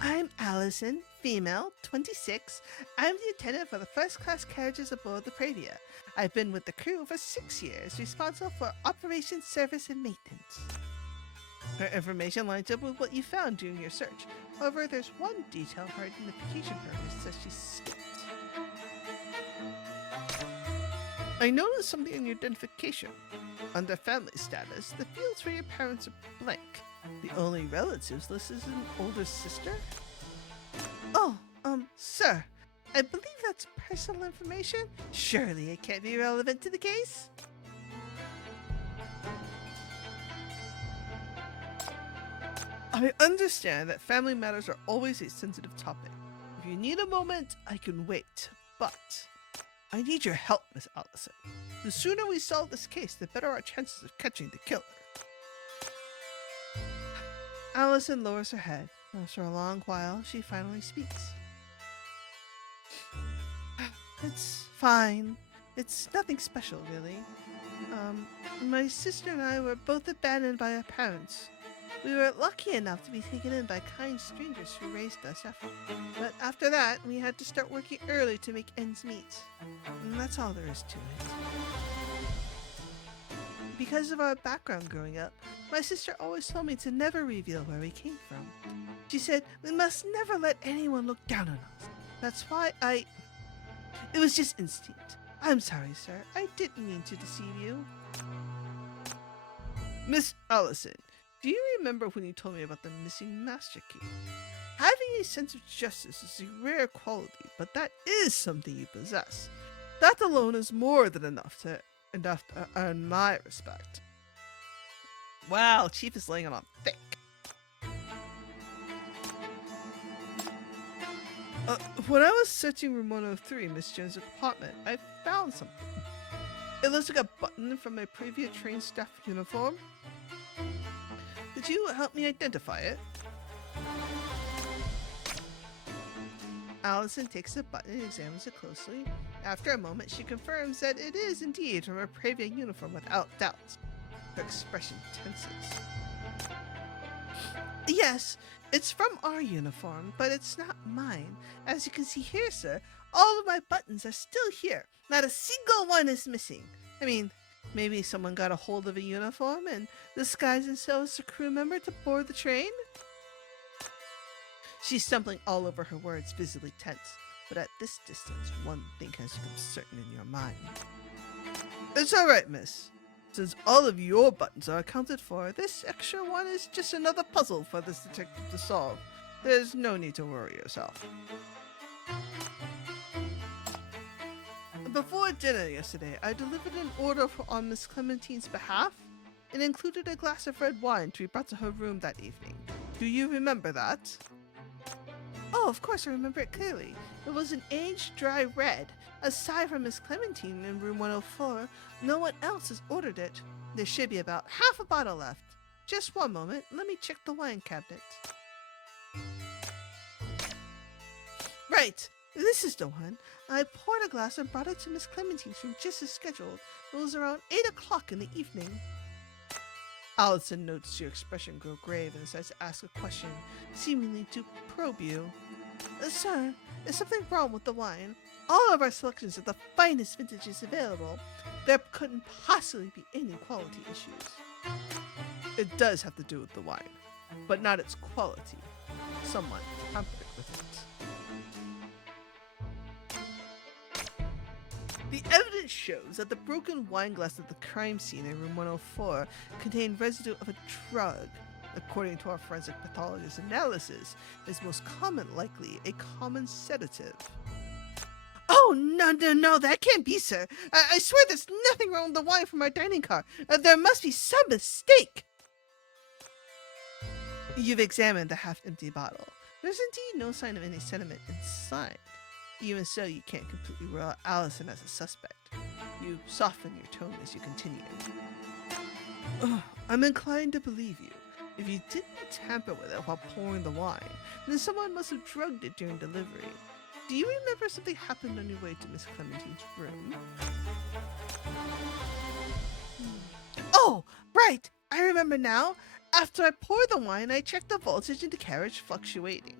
I'm Allison, female, 26. I'm the attendant for the first-class carriages aboard the Pravia. I've been with the crew for 6 years, responsible for operations, service, and maintenance. Her information lines up with what you found during your search. However, there's one detail her identification purpose that she skipped. I noticed something in your identification. Under family status, the fields for your parents are blank. The only relatives listed is an older sister? Oh, sir, I believe that's personal information. Surely it can't be relevant to the case? I understand that family matters are always a sensitive topic. If you need a moment, I can wait, but I need your help, Miss Allison. The sooner we solve this case, the better our chances of catching the killer. Allison lowers her head. After a long while, she finally speaks. It's fine. It's nothing special, really. My sister and I were both abandoned by our parents. We were lucky enough to be taken in by kind strangers who raised us but after that, we had to start working early to make ends meet. And that's all there is to it. Because of our background growing up, my sister always told me to never reveal where we came from. She said we must never let anyone look down on us. That's why It was just instinct. I'm sorry, sir. I didn't mean to deceive you. Miss Allison, do you remember when you told me about the missing master key? Having a sense of justice is a rare quality, but that is something you possess. That alone is more than enough to earn my respect. Wow, Chief is laying it on thick. When I was searching room 103 in Miss Jones' apartment, I found something. It looks like a button from my previous trained staff uniform. Could you help me identify it? Allison takes the button and examines it closely. After a moment, she confirms that it is indeed from her Pravia uniform without doubt. Her expression tenses. Yes, it's from our uniform, but it's not mine. As you can see here, sir, all of my buttons are still here. Not a single one is missing. I mean, maybe someone got a hold of a uniform and disguised themselves as a crew member to board the train? She's stumbling all over her words, visibly tense. But at this distance, one thing has become certain in your mind. It's all right, miss. Since all of your buttons are accounted for, this extra one is just another puzzle for this detective to solve. There's no need to worry yourself. Before dinner yesterday, I delivered an order on Miss Clementine's behalf. It included a glass of red wine to be brought to her room that evening. Do you remember that? Oh, of course, I remember it clearly. It was an aged, dry red. Aside from Miss Clementine in room 104, no one else has ordered it. There should be about half a bottle left. Just one moment, let me check the wine cabinet. Right, this is the one. I poured a glass and brought it to Miss Clementine's room just as scheduled. It was around 8 o'clock in the evening. Allison notes your expression grow grave and decides to ask a question, seemingly to probe you. Sir, is something wrong with the wine? All of our selections are the finest vintages available. There couldn't possibly be any quality issues. It does have to do with the wine, but not its quality. Someone tampered with it. The evidence shows that the broken wine glass at the crime scene in room 104 contained residue of a drug. According to our forensic pathologist's analysis, is most likely a common sedative. Oh, no, that can't be, sir. I swear there's nothing wrong with the wine from our dining car. There must be some mistake. You've examined the half-empty bottle. There's indeed no sign of any sediment inside. Even so, you can't completely rule out Allison as a suspect. You soften your tone as you continue. I'm inclined to believe you. If you didn't tamper with it while pouring the wine, then someone must have drugged it during delivery. Do you remember something happened on your way to Miss Clementine's room? Oh, right! I remember now. After I poured the wine, I checked the voltage in the carriage fluctuating.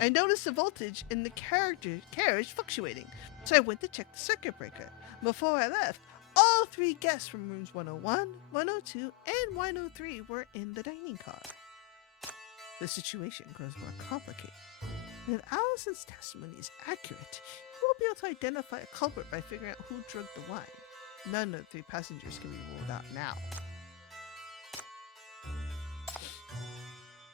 I noticed the voltage in the carriage fluctuating, so I went to check the circuit breaker. Before I left, all 3 guests from rooms 101, 102, and 103 were in the dining car. The situation grows more complicated. If Allison's testimony is accurate, you won't be able to identify a culprit by figuring out who drugged the wine. None of the 3 passengers can be ruled out now.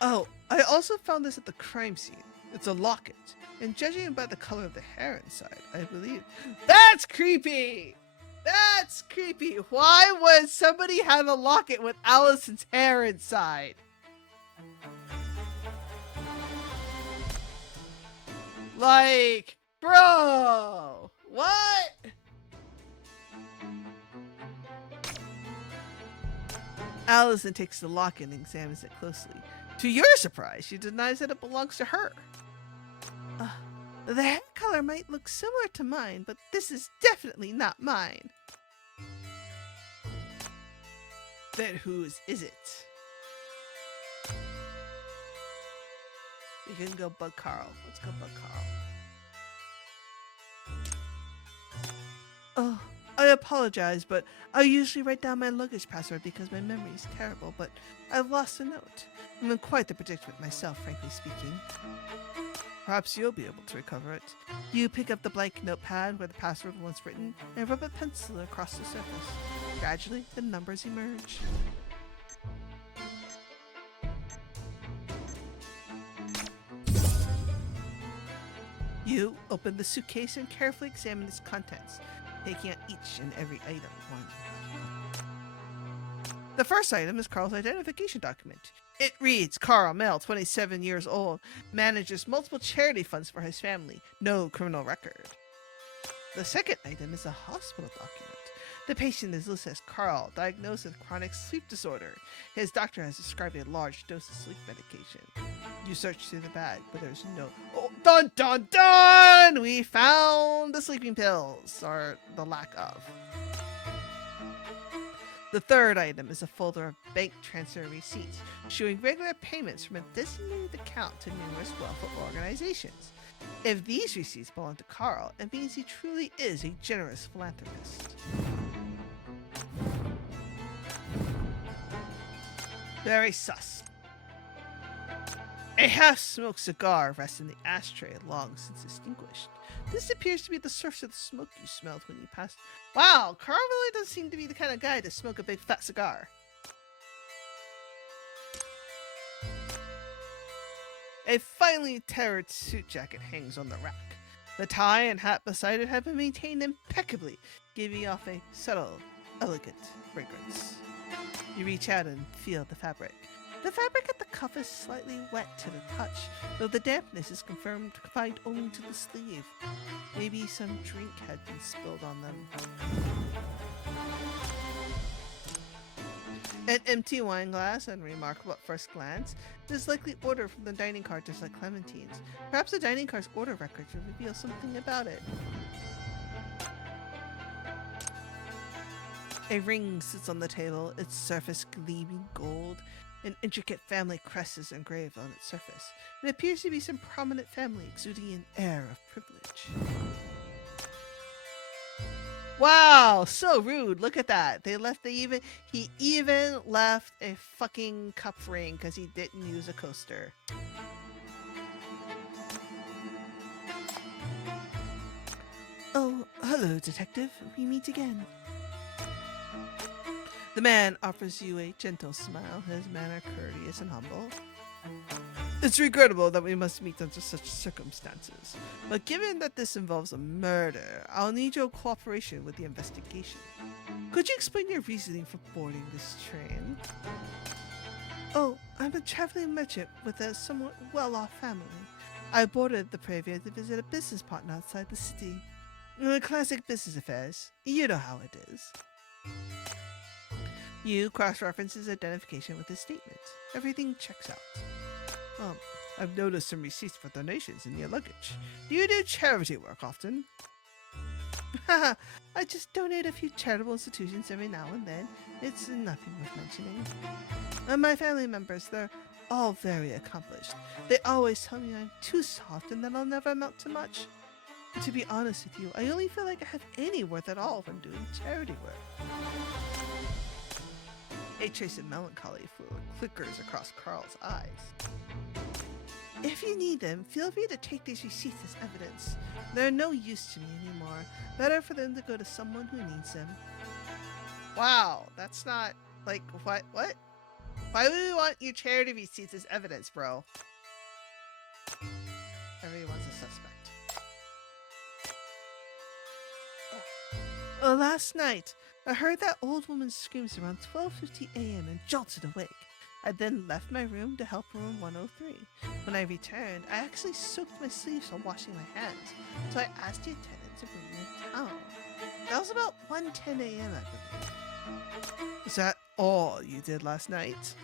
Oh, I also found this at the crime scene. It's a locket, and judging by the color of the hair inside, I believe... That's creepy! That's creepy! Why would somebody have a locket with Allison's hair inside? Like, bro! What? Allison takes the locket and examines it closely. To your surprise, she denies that it belongs to her. The hair color might look similar to mine, but this is definitely not mine. Then whose is it? We can go bug Carl. Let's go bug Carl. Oh, I apologize, but I usually write down my luggage password because my memory is terrible, but I've lost a note. I'm in quite the predicament myself, frankly speaking. Perhaps you'll be able to recover it. You pick up the blank notepad where the password was written and rub a pencil across the surface. Gradually, the numbers emerge. You open the suitcase and carefully examine its contents, taking out each and every item one. The first item is Carl's identification document. It reads, Carl, male, 27 years old, manages multiple charity funds for his family, no criminal record. The second item is a hospital document. The patient is listed as Carl, diagnosed with chronic sleep disorder. His doctor has prescribed a large dose of sleep medication. You search through the bag, but there's no... Oh, dun dun dun! We found the sleeping pills, or the lack of. The third item is a folder of bank transfer receipts showing regular payments from a designated account to numerous welfare organizations. If these receipts belong to Carl, it means he truly is a generous philanthropist. Very sus. A half-smoked cigar rests in the ashtray long since extinguished. This appears to be the source of the smoke you smelled when you passed. Wow, Carl really does seem to be the kind of guy to smoke a big fat cigar. A finely tailored suit jacket hangs on the rack. The tie and hat beside it have been maintained impeccably, giving off a subtle, elegant fragrance. You reach out and feel the fabric. The fabric at the cuff is slightly wet to the touch, though the dampness is confined only to the sleeve. Maybe some drink had been spilled on them. An empty wine glass, unremarkable at first glance, is likely ordered from the dining car just like Clementine's. Perhaps the dining car's order records will reveal something about it. A ring sits on the table, its surface gleaming gold. An intricate family crest is engraved on its surface. It appears to be some prominent family exuding an air of privilege. Wow, so rude. Look at that. He even left a fucking cup ring because he didn't use a coaster. Oh, hello, detective. We meet again. The man offers you a gentle smile, his manner courteous and humble. It's regrettable that we must meet under such circumstances, but given that this involves a murder, I'll need your cooperation with the investigation. Could you explain your reasoning for boarding this train? Oh, I'm a traveling merchant with a somewhat well-off family. I boarded the Previa to visit a business partner outside the city. Classic business affairs. You know how it is. You cross-reference his identification with his statement. Everything checks out. I've noticed some receipts for donations in your luggage. Do you do charity work often? Haha, I just donate a few charitable institutions every now and then. It's nothing worth mentioning. My family members, they're all very accomplished. They always tell me I'm too soft and that I'll never amount to much. To be honest with you, I only feel like I have any worth at all when doing charity work. A trace of melancholy flickers across Carl's eyes. If you need them, feel free to take these receipts as evidence. They're no use to me anymore. Better for them to go to someone who needs them. Wow, that's not, like, what? Why would we want your charity receipts as evidence, bro? Everyone's a suspect. Last night, I heard that old woman's screams around 12:50 a.m. and jolted awake. I then left my room to help room 103. When I returned, I actually soaked my sleeves while washing my hands, so I asked the attendant to bring me a towel. That was about 1:10 a.m., I believe. Is that all you did last night?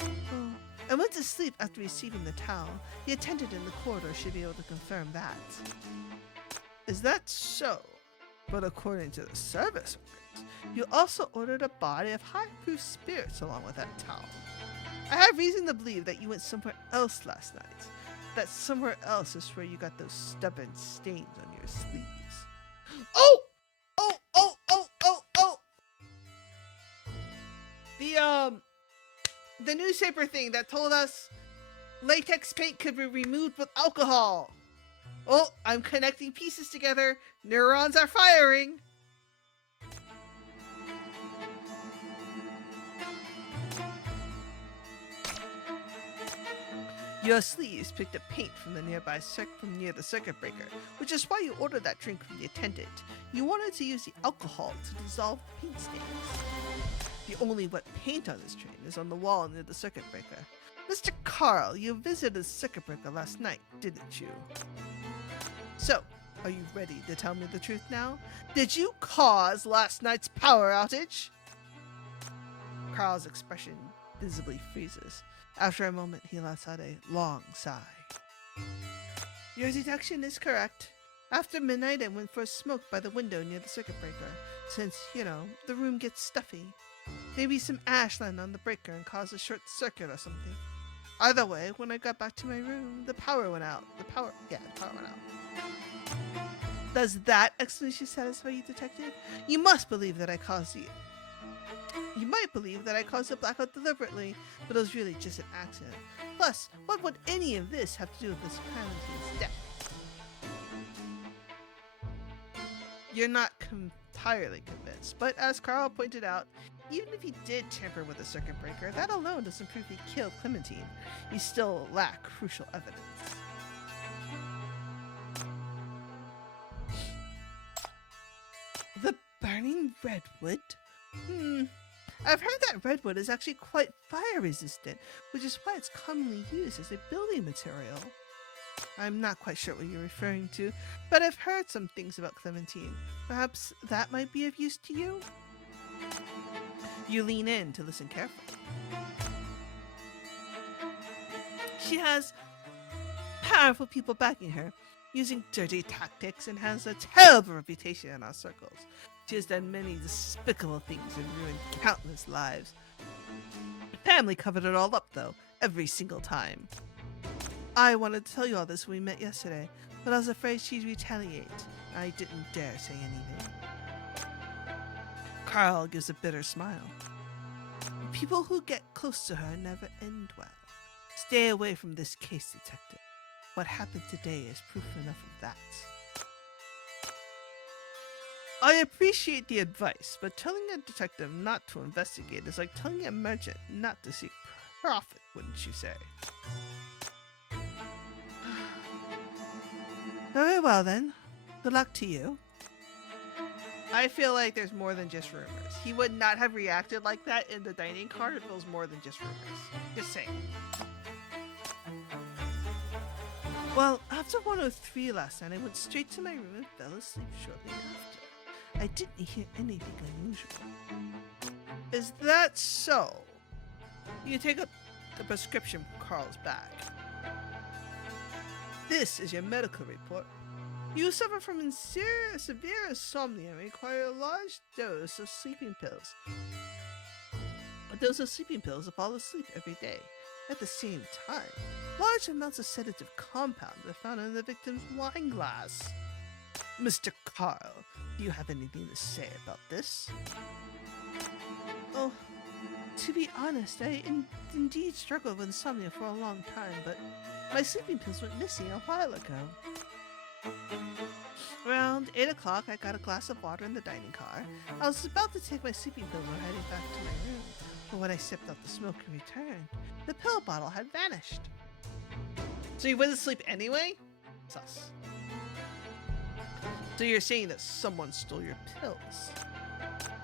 Oh, I went to sleep after receiving the towel. The attendant in the corridor should be able to confirm that. Is that so? But according to the service records, you also ordered a bottle of high-proof spirits along with that towel. I have reason to believe that you went somewhere else last night. That somewhere else is where you got those stubborn stains on your sleeves. Oh! The newspaper thing that told us latex paint could be removed with alcohol. Oh, I'm connecting pieces together. Neurons are firing. Your sleeves picked up paint from the near the circuit breaker, which is why you ordered that drink from the attendant. You wanted to use the alcohol to dissolve the paint stains. The only wet paint on this train is on the wall near the circuit breaker. Mr. Carl, you visited the circuit breaker last night, didn't you? So, are you ready to tell me the truth now? Did you cause last night's power outage? Carl's expression visibly freezes. After a moment, he lets out a long sigh. Your deduction is correct. After midnight, I went for a smoke by the window near the circuit breaker, since, the room gets stuffy. Maybe some ash landed on the breaker and caused a short circuit or something. Either way, when I got back to my room, the power went out. The power went out. Does that explanation satisfy you, detective? You might believe that I caused the blackout deliberately, but it was really just an accident. Plus, what would any of this have to do with Miss Clementine's death? You're not entirely convinced, but as Carl pointed out, even if he did tamper with the circuit breaker, that alone doesn't prove he killed Clementine. You still lack crucial evidence. The burning redwood? I've heard that redwood is actually quite fire resistant, which is why it's commonly used as a building material. I'm not quite sure what you're referring to, but I've heard some things about Clementine. Perhaps that might be of use to you? You lean in to listen carefully. She has powerful people backing her, using dirty tactics, and has a terrible reputation in our circles. She has done many despicable things and ruined countless lives. The family covered it all up, though, every single time. I wanted to tell you all this when we met yesterday, but I was afraid she'd retaliate. I didn't dare say anything. Carl gives a bitter smile. People who get close to her never end well. Stay away from this case, detective. What happened today is proof enough of that. I appreciate the advice, but telling a detective not to investigate is like telling a merchant not to seek profit, wouldn't you say? Very well then. Good luck to you. I feel like there's more than just rumors. He would not have reacted like that in the dining car if it was more than just rumors. Just saying. Well, after 103 last night, I went straight to my room and fell asleep shortly after. I didn't hear anything unusual. Is that so? You take up the prescription from Carl's bag. This is your medical report. You suffer from severe insomnia and require a large dose of sleeping pills. A dose of sleeping pills to fall asleep every day. At the same time, large amounts of sedative compound are found in the victim's wine glass. Mr. Carl, do you have anything to say about this? Oh, to be honest, I indeed struggled with insomnia for a long time, but my sleeping pills went missing a while ago. Around 8 o'clock, I got a glass of water in the dining car. I was about to take my sleeping pills and heading back to my room, but when I sipped out the smoke and returned, the pill bottle had vanished. So you went to sleep anyway? Sus. So you're saying that someone stole your pills?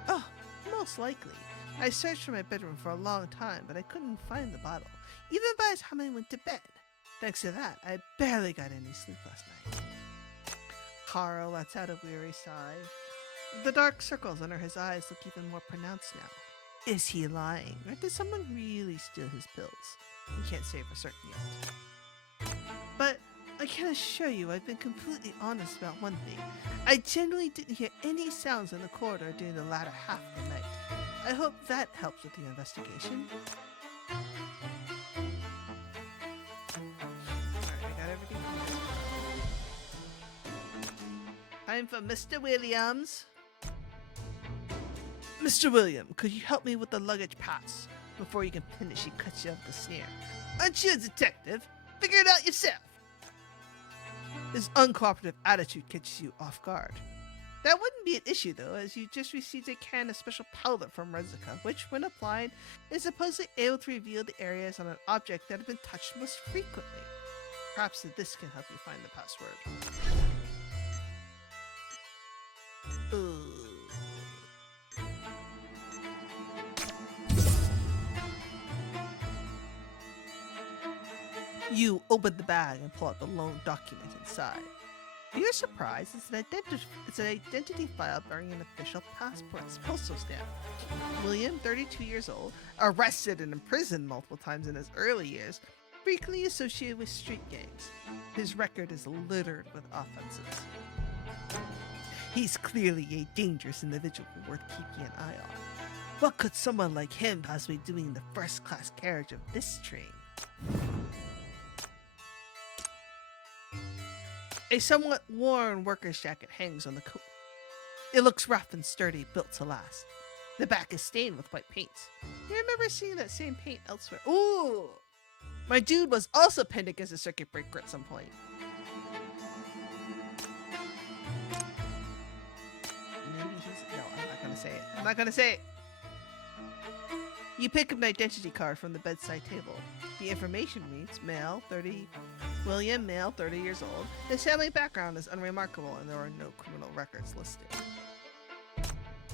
Oh, most likely. I searched for my bedroom for a long time, but I couldn't find the bottle, even by the time I went to bed. Thanks to that, I barely got any sleep last night. Carl lets out a weary sigh. The dark circles under his eyes look even more pronounced now. Is he lying, or did someone really steal his pills? He can't say for certain yet. But I can assure you I've been completely honest about one thing. I generally didn't hear any sounds in the corridor during the latter half of the night. I hope that helps with the investigation. Alright, I got everything. Time for Mr. Williams. Mr. William, could you help me with the luggage pass? Before you can finish, he cuts you off the sneer. Aren't you a detective? Figure it out yourself. His uncooperative attitude catches you off guard. That wouldn't be an issue though, as you just received a can of special powder from Rezica, which, when applied, is supposedly able to reveal the areas on an object that have been touched most frequently. Perhaps this can help you find the password. Ooh. You open the bag and pull out the loan document inside. To your surprise, it's an identity file bearing an official passport's postal stamp. William, 32 years old, arrested and imprisoned multiple times in his early years, frequently associated with street gangs. His record is littered with offenses. He's clearly a dangerous individual worth keeping an eye on. What could someone like him possibly be doing in the first-class carriage of this train? A somewhat worn worker's jacket hangs on the coat. It looks rough and sturdy, built to last. The back is stained with white paint. You remember seeing that same paint elsewhere? Ooh! My dude was also pinned against a circuit breaker at some point. Maybe he's... No, I'm not gonna say it. I'm not gonna say it! You pick up an identity card from the bedside table. The information reads, male, 30... William, male, 30 years old. His family background is unremarkable and there are no criminal records listed.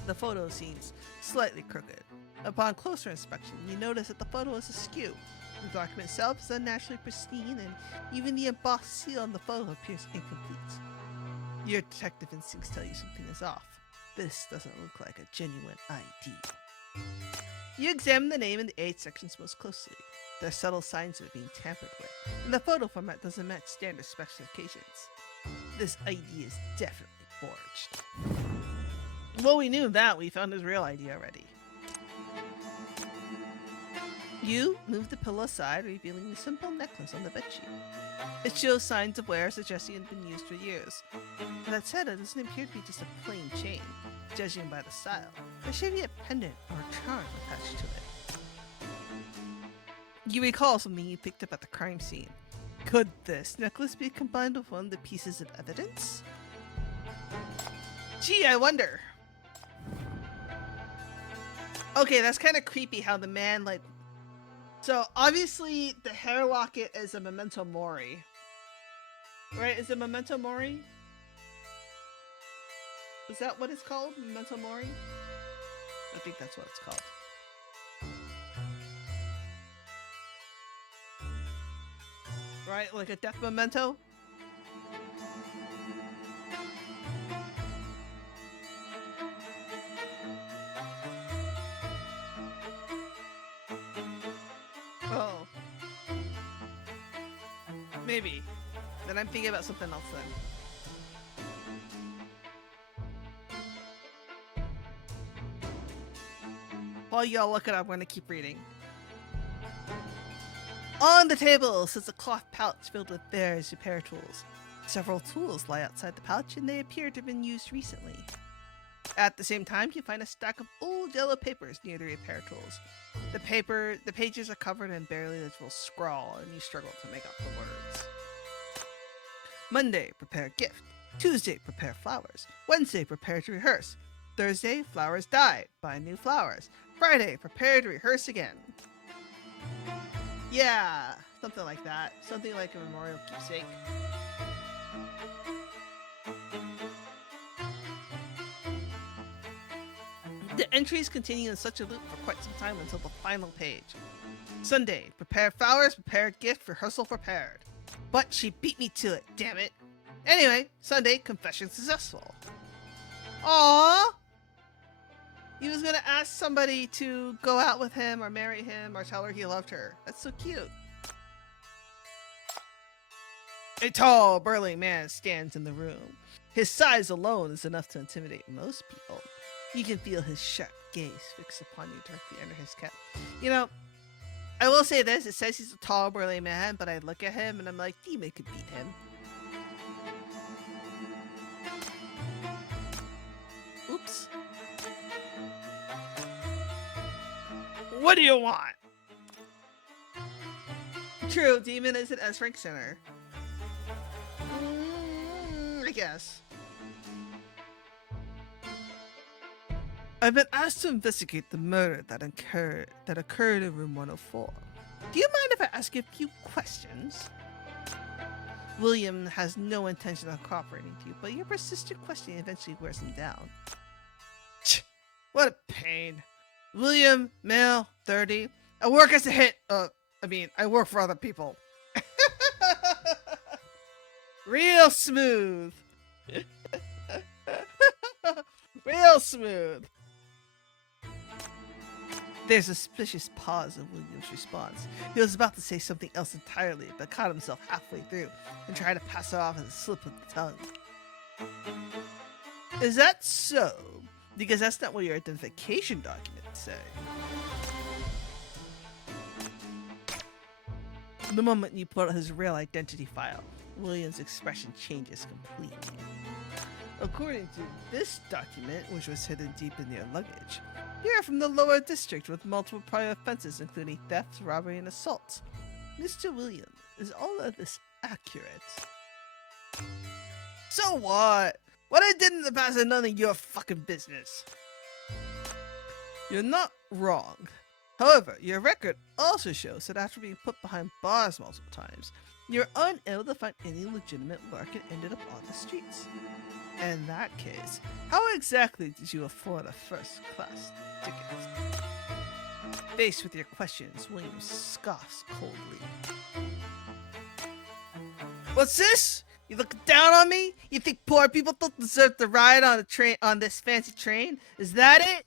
The photo seems slightly crooked. Upon closer inspection, you notice that the photo is askew. The document itself is unnaturally pristine, and even the embossed seal on the photo appears incomplete. Your detective instincts tell you something is off. This doesn't look like a genuine ID. You examine the name and the age sections most closely. There are subtle signs of it being tampered with, and the photo format doesn't match standard specifications. This ID is definitely forged. Well, we knew that. We found his real ID already. You move the pillow aside, revealing the simple necklace on the bedsheet. It shows signs of wear suggesting it had been used for years. That said, it doesn't appear to be just a plain chain. Judging by the style, there should be a pendant or a charm attached to it. You recall something you picked up at the crime scene. Could this necklace be combined with one of the pieces of evidence? Gee, I wonder. Okay, that's kind of creepy how the man, like... So, obviously, the hair locket is a memento mori. Right? Is it memento mori? Is that what it's called? Memento mori? I think that's what it's called. Right? Like a death memento? Oh. Maybe. Then I'm thinking about something else then. While y'all look it up, I'm going to keep reading. On the table sits a cloth pouch filled with various repair tools. Several tools lie outside the pouch, and they appear to have been used recently. At the same time, you find a stack of old yellow papers near the repair tools. The pages are covered in barely legible scrawl, and you struggle to make out the words. Monday, prepare gift. Tuesday, prepare flowers. Wednesday, prepare to rehearse. Thursday, flowers died. Buy new flowers. Friday, prepare to rehearse again. Yeah, something like that. Something like a memorial keepsake. The entries continue in such a loop for quite some time until the final page. Sunday, prepare flowers, prepared gift, rehearsal prepared. But she beat me to it, damn it. Anyway, Sunday, confession successful. Aww! He was gonna ask somebody to go out with him or marry him or tell her he loved her. That's so cute. A tall, burly man stands in the room. His size alone is enough to intimidate most people. You can feel his sharp gaze fixed upon you directly under his cap. You know, I will say this, it says he's a tall, burly man, but I look at him and I'm like, Demon could beat him. Oops. What do you want? True, Demon is an S rank center. I guess. I've been asked to investigate the murder that occurred in room 104. Do you mind if I ask you a few questions? William has no intention of cooperating to you, but your persistent questioning eventually wears him down. What a pain. William, male, 30. I work as a hit. I work for other people. Real smooth. Real smooth. There's a suspicious pause in William's response. He was about to say something else entirely, but caught himself halfway through and tried to pass it off as a slip of the tongue. Is that so? Because that's not what your identification documents say. The moment you pull out his real identity file, William's expression changes completely. According to this document, which was hidden deep in your luggage, you're from the lower district with multiple prior offenses including theft, robbery, and assault. Mr. Williams, is all of this accurate? So what? What I did in the past is none of your fucking business. You're not wrong. However, your record also shows that after being put behind bars multiple times, you're unable to find any legitimate work and ended up on the streets. In that case, how exactly did you afford a first-class ticket? Faced with your questions, William scoffs coldly. What's this? You look down on me? You think poor people don't deserve to ride on a train on this fancy train? Is that it?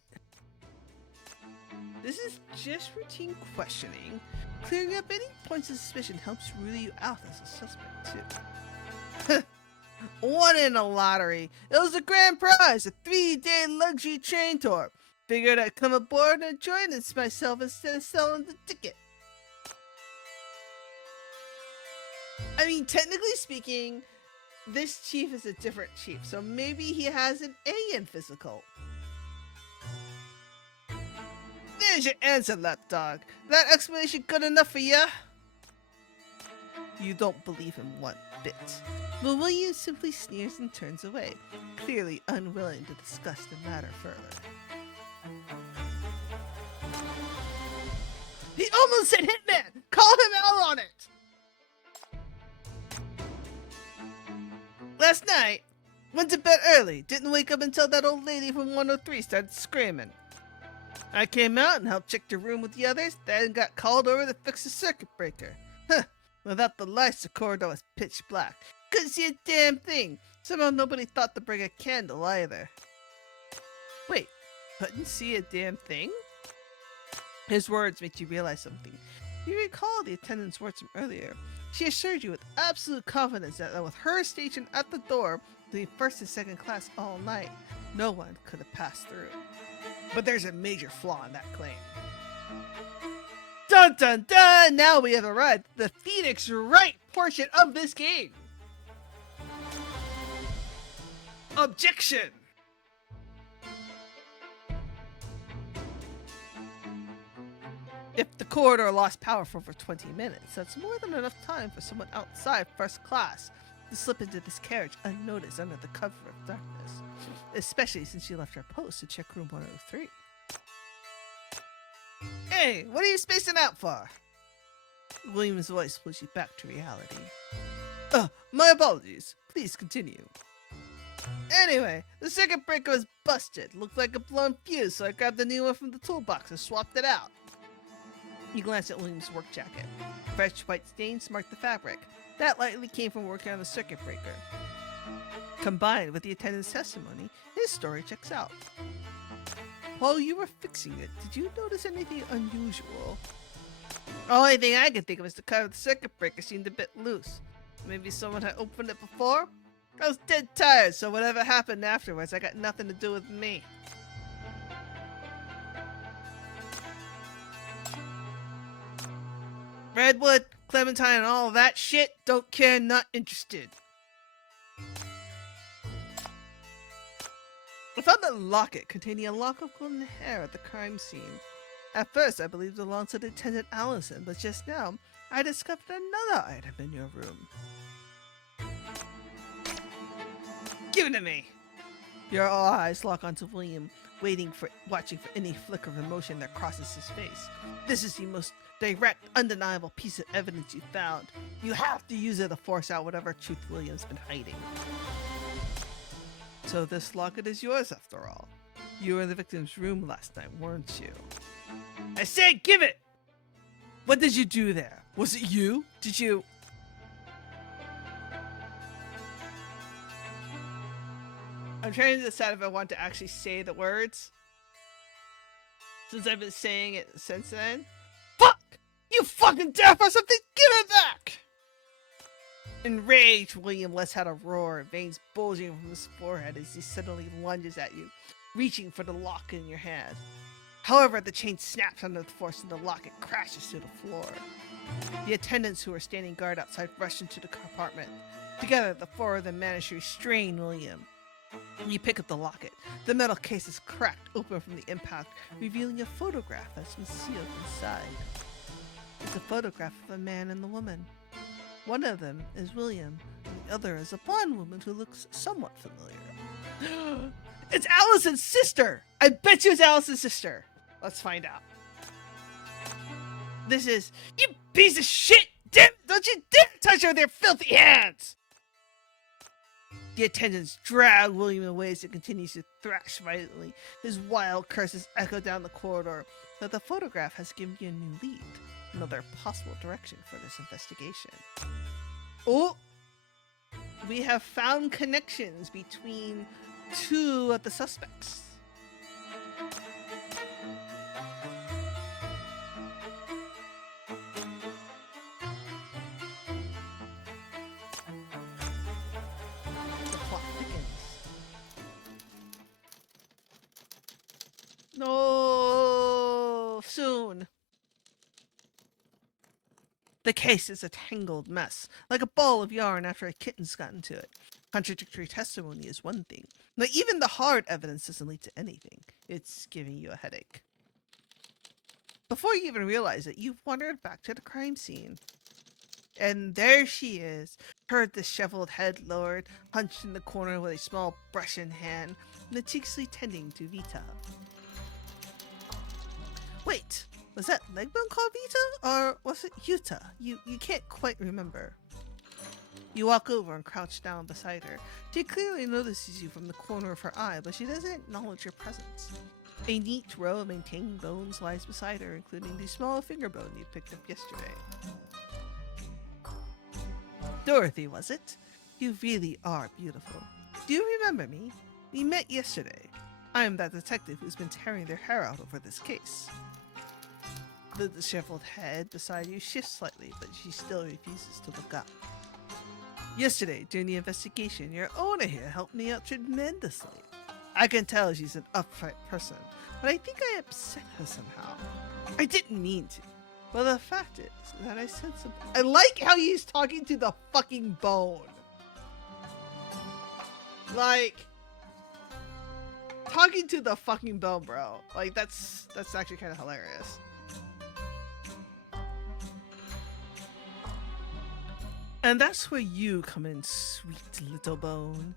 This is just routine questioning. Clearing up any points of suspicion helps rule you out as a suspect too. Won in a lottery. It was the grand prize, a 3-day luxury train tour. Figured I'd come aboard and enjoy this myself instead of selling the ticket. I mean, technically speaking, this chief is a different chief, so maybe he has an A in physical. There's your answer, lapdog. That explanation good enough for ya? You don't believe him one bit. But William simply sneers and turns away, clearly unwilling to discuss the matter further. He almost said hitman! Call him out on it! Last night, went to bed early, didn't wake up until that old lady from 103 started screaming. I came out and helped check the room with the others, then got called over to fix the circuit breaker. Huh, without the lights, the corridor was pitch black. Couldn't see a damn thing. Somehow nobody thought to bring a candle either. Wait, couldn't see a damn thing? His words made you realize something. You recall the attendant's words from earlier. She assured you with absolute confidence that with her stationed at the door between first and second class all night, no one could have passed through. But there's a major flaw in that claim. Dun dun dun! Now we have arrived at the Phoenix Wright portion of this game. Objection! If the corridor lost power for over 20 minutes, that's more than enough time for someone outside first class to slip into this carriage unnoticed under the cover of darkness, especially since she left her post to check room 103. Hey, what are you spacing out for? William's voice pulls you back to reality. My apologies. Please continue. Anyway, the circuit breaker was busted. Looked like a blown fuse, so I grabbed a new one from the toolbox and swapped it out. You glance at William's work jacket. Fresh white stains mark the fabric. That likely came from working on the circuit breaker. Combined with the attendant's testimony, his story checks out. While you were fixing it, did you notice anything unusual? Only thing I could think of is the cover of the circuit breaker seemed a bit loose. Maybe someone had opened it before? I was dead tired, so whatever happened afterwards, I got nothing to do with me. Redwood, Clementine, and all that shit, don't care, not interested. I found a locket containing a lock of golden hair at the crime scene. At first, I believed it belonged to the attendant Allison, but just now, I discovered another item in your room. Give it to me! Your eyes lock onto William, watching for any flicker of emotion that crosses his face. This is the most direct, undeniable piece of evidence you found. You have to use it to force out whatever truth William's been hiding. So this locket is yours after all. You were in the victim's room last night, weren't you? I said give it! What did you do there? Was it you? Did you... I'm trying to decide if I want to actually say the words, since I've been saying it since then. Fuck! You fucking deaf or something! Give it back! Enraged, William lets out a roar, veins bulging from his forehead as he suddenly lunges at you, reaching for the lock in your hand. However, the chain snaps under the force and the locket crashes to the floor. The attendants who were standing guard outside rush into the compartment. Together, the four of them manage to restrain William. You pick up the locket. The metal case is cracked open from the impact, revealing a photograph that's been sealed inside. It's a photograph of a man and a woman. One of them is William, and the other is a blonde woman who looks somewhat familiar. It's Allison's sister! I bet you it's Allison's sister! Let's find out. This is... You piece of shit! Damn it! Don't you dare touch her with your filthy hands! The attendants drag William away as he continues to thrash violently. His wild curses echo down the corridor. that the photograph has given you a new lead, another possible direction for this investigation. Oh! We have found connections between two of the suspects. The plot thickens. No, soon. The case is a tangled mess, like a ball of yarn after a kitten's got into it. Contradictory testimony is one thing, but even the hard evidence doesn't lead to anything. It's giving you a headache. Before you even realize it, you've wandered back to the crime scene. And there she is, her disheveled head lowered, hunched in the corner with a small brush in hand, meticulously tending to Vita. Wait, was that Legbone called Vita? Or was it Yuta? You can't quite remember. You walk over and crouch down beside her. She clearly notices you from the corner of her eye, but she doesn't acknowledge your presence. A neat row of maintained bones lies beside her, including the small finger bone you picked up yesterday. Dorothy, was it? You really are beautiful. Do you remember me? We met yesterday. I am that detective who's been tearing their hair out over this case. The disheveled head beside you shifts slightly, but she still refuses to look up. Yesterday, during the investigation, your owner here helped me out tremendously. I can tell she's an uptight person, but I think I upset her somehow. I didn't mean to. Well, the fact is that I said something. I like how he's talking to the fucking bone. Like, talking to the fucking bone, bro. Like, that's actually kind of hilarious. And that's where you come in, sweet little bone.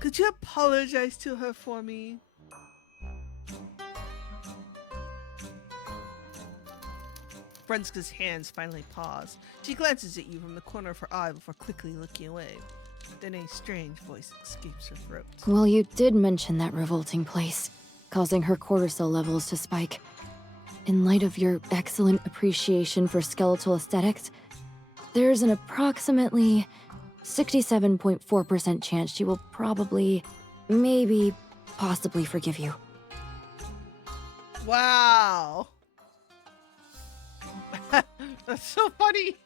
Could you apologize to her for me? Franziska's hands finally pause. She glances at you from the corner of her eye before quickly looking away. Then a strange voice escapes her throat. Well, you did mention that revolting place, causing her cortisol levels to spike. In light of your excellent appreciation for skeletal aesthetics, there's an approximately 67.4% chance she will probably, maybe, possibly forgive you. Wow. That's so funny.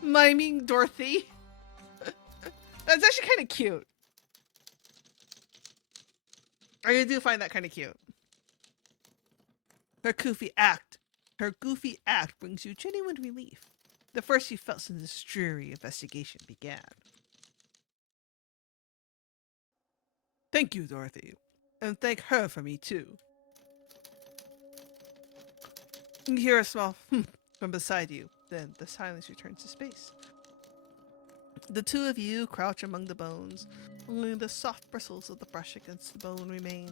Miming Dorothy. That's actually kind of cute. I do find that kind of cute. Her goofy act brings you genuine relief. The first you felt since this dreary investigation began. Thank you, Dorothy. And thank her for me, too. You hear a small from beside you. Then the silence returns to space. The two of you crouch among the bones. Only the soft bristles of the brush against the bone remain.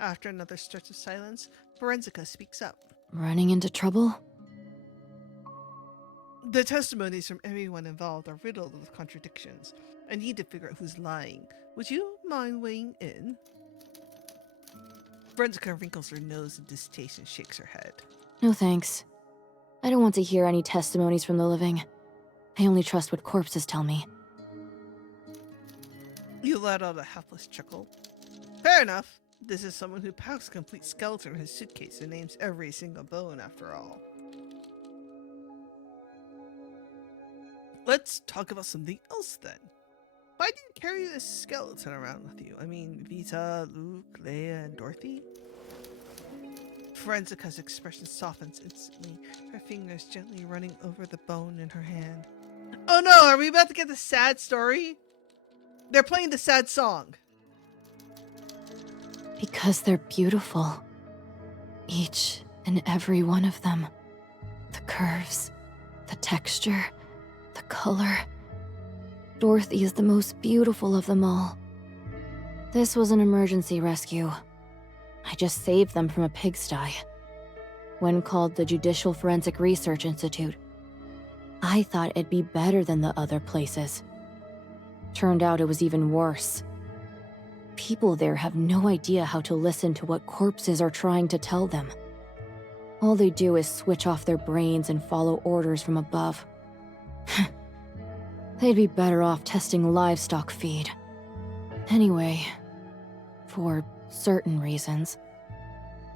After another stretch of silence, Forensica speaks up. Running into trouble? The testimonies from everyone involved are riddled with contradictions. I need to figure out who's lying. Would you mind weighing in? Forensica wrinkles her nose in distaste and shakes her head. No thanks. I don't want to hear any testimonies from the living. I only trust what corpses tell me. You let out a helpless chuckle. Fair enough. This is someone who packs a complete skeleton in his suitcase and names every single bone after all. Let's talk about something else then. Why do you carry this skeleton around with you? I mean, Vita, Luke, Leia, and Dorothy? Forensica's expression softens instantly, her fingers gently running over the bone in her hand. Oh no, are we about to get the sad story? They're playing the sad song. Because they're beautiful. Each and every one of them. The curves, the texture, the color. Dorothy is the most beautiful of them all. This was an emergency rescue. I just saved them from a pigsty. When called the Judicial Forensic Research Institute, I thought it'd be better than the other places. Turned out it was even worse. People there have no idea how to listen to what corpses are trying to tell them. All they do is switch off their brains and follow orders from above. They'd be better off testing livestock feed. Anyway, for certain reasons,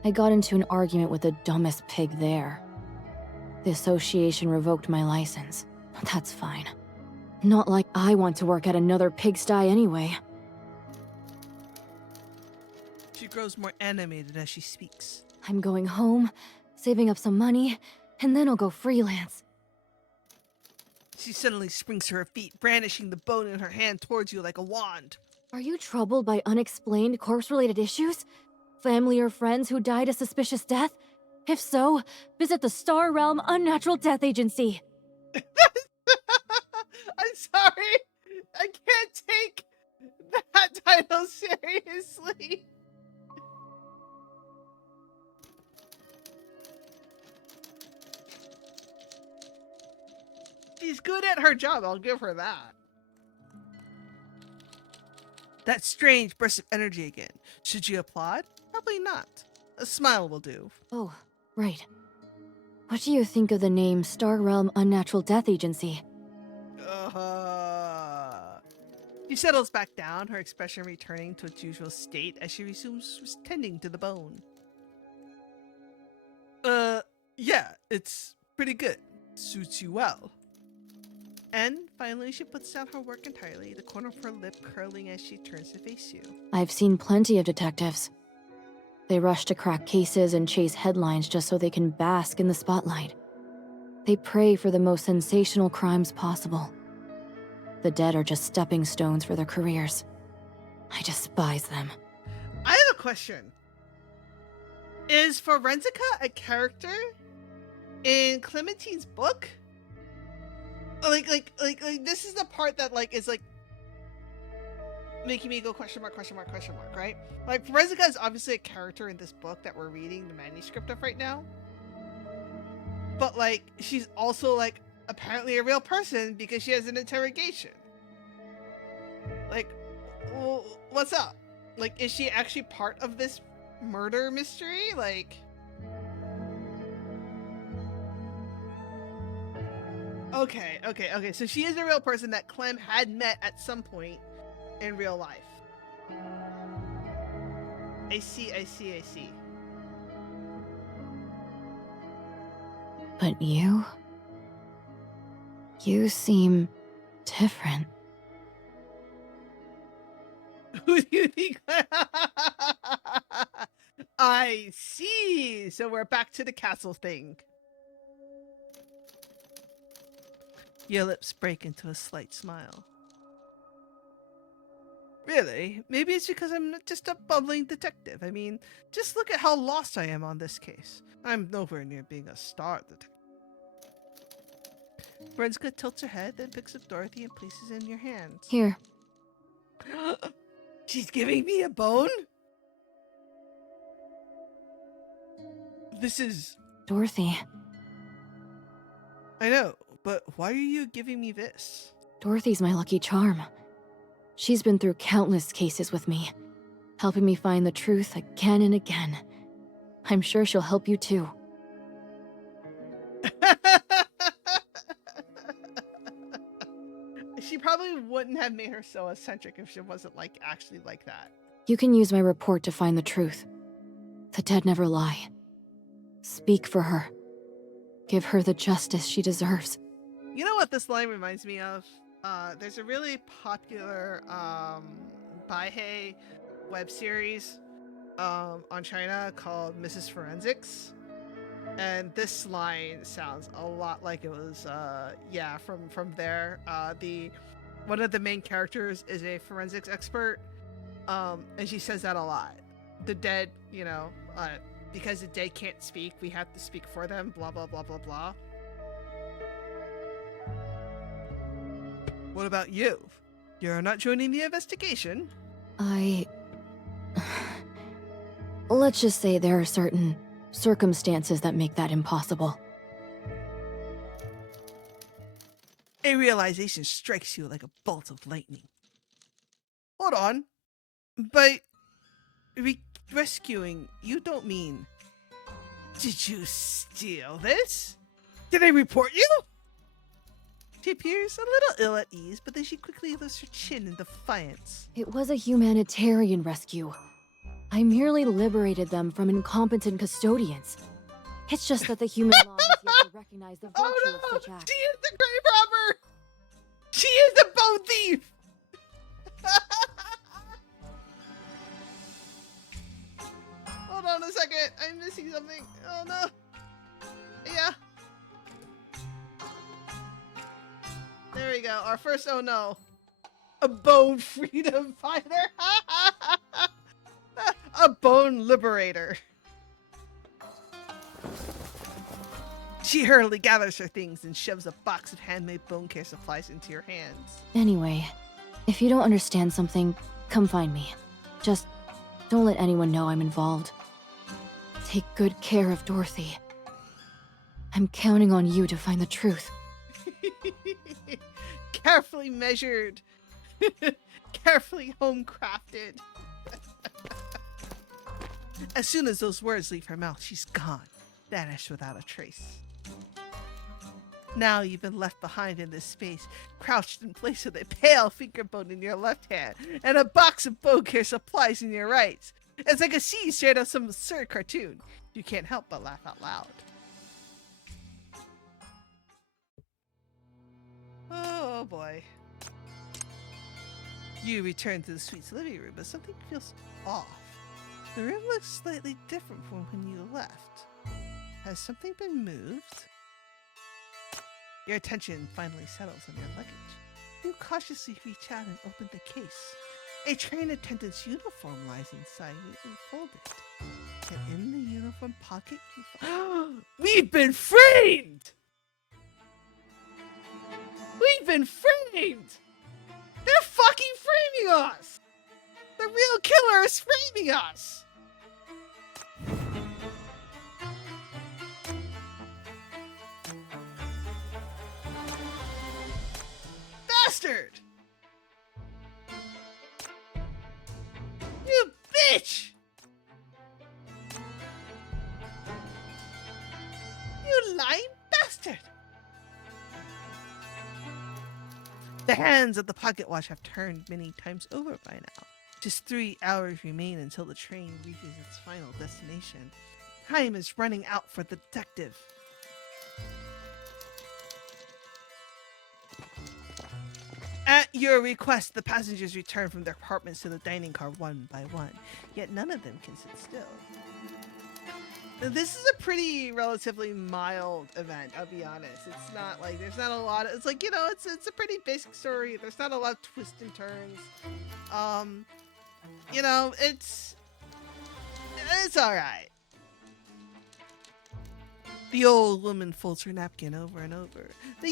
I got into an argument with the dumbest pig there. The association revoked my license, but that's fine. Not like I want to work at another pigsty anyway. She grows more animated as she speaks. I'm going home, saving up some money, and then I'll go freelance. She suddenly springs to her feet, brandishing the bone in her hand towards you like a wand. Are you troubled by unexplained corpse-related issues? Family or friends who died a suspicious death? If so, visit the Star Realm Unnatural Death Agency. I'm sorry. I can't take that title seriously. She's good at her job, I'll give her that. That strange burst of energy again. Should you applaud? Probably not. A smile will do. Oh, right. What do you think of the name Star Realm Unnatural Death Agency? She settles back down, her expression returning to its usual state as she resumes tending to the bone. Yeah, it's pretty good. Suits you well. And finally, she puts down her work entirely, the corner of her lip curling as she turns to face you. I've seen plenty of detectives. They rush to crack cases and chase headlines just so they can bask in the spotlight. They pray for the most sensational crimes possible. The dead are just stepping stones for their careers. I despise them. I have a question. Is Forensica a character in Clementine's book? Like, this is the part that, like, is, like, making me go question mark, right? Like, Forensica is obviously a character in this book that we're reading the manuscript of right now. But, like, she's also, like, apparently a real person because she has an interrogation. Like, well, what's up? Like, is she actually part of this murder mystery? Like... Okay, so she is a real person that Clem had met at some point in real life. I see. But you seem different. Who do you think? I see. So we're back to the castle thing. Your lips break into a slight smile. Really? Maybe it's because I'm just a bumbling detective. I mean, just look at how lost I am on this case. I'm nowhere near being a star detective. Forensica tilts her head, then picks up Dorothy and places it in your hands. Here. She's giving me a bone? This is... Dorothy. I know, but why are you giving me this? Dorothy's my lucky charm. She's been through countless cases with me, helping me find the truth again and again. I'm sure she'll help you too. She probably wouldn't have made her so eccentric if she wasn't, like, actually like that. You can use my report to find the truth. The dead never lie. Speak for her. Give her the justice she deserves. You know what this line reminds me of? There's a really popular Baihei web series on China called Mrs. Forensics. And this line sounds a lot like it was, from there. One of the main characters is a forensics expert, and she says that a lot. The dead, because the dead can't speak, we have to speak for them, blah, blah, blah, blah, blah. What about you? You're not joining the investigation? Let's just say there are certain circumstances that make that impossible. A realization strikes you like a bolt of lightning. Hold on. By rescuing, you don't mean Did you steal this? Did I report you? She appears a little ill at ease, but then she quickly lifts her chin in defiance. It was a humanitarian rescue. I merely liberated them from incompetent custodians. It's just that the human law has yet to recognize the virtue of such acts. She is the grave robber! She is the bone thief! Hold on a second, I'm missing something. Oh no. Yeah. There we go, our first oh no. A bone freedom fighter! A bone liberator. She hurriedly gathers her things and shoves a box of handmade bone care supplies into your hands. Anyway, if you don't understand something, come find me. Just don't let anyone know I'm involved. Take good care of Dorothy. I'm counting on you to find the truth. Carefully measured. Carefully home-crafted. As soon as those words leave her mouth, she's gone, vanished without a trace. Now you've been left behind in this space, crouched in place with a pale finger bone in your left hand and a box of bone care supplies in your right. It's like a scene straight out of some absurd cartoon. You can't help but laugh out loud. Oh boy. You return to the suite's living room, but something feels off. The room looks slightly different from when you left. Has something been moved? Your attention finally settles on your luggage. You cautiously reach out and open the case. A train attendant's uniform lies inside, neatly folded. And in the uniform pocket, you find... We've been framed! We've been framed! They're fucking framing us! The real killer is framing us! Bastard! You bitch! You lying bastard! The hands of the pocket watch have turned many times over by now. Just 3 hours remain until the train reaches its final destination. Time is running out for the detective. At your request, the passengers return from their apartments to the dining car one by one, yet none of them can sit still. This is a pretty relatively mild event, I'll be honest. It's not like, there's not a lot of, it's like, you know, it's a pretty basic story. There's not a lot of twists and turns. You know, it's alright. The old woman folds her napkin over and over. The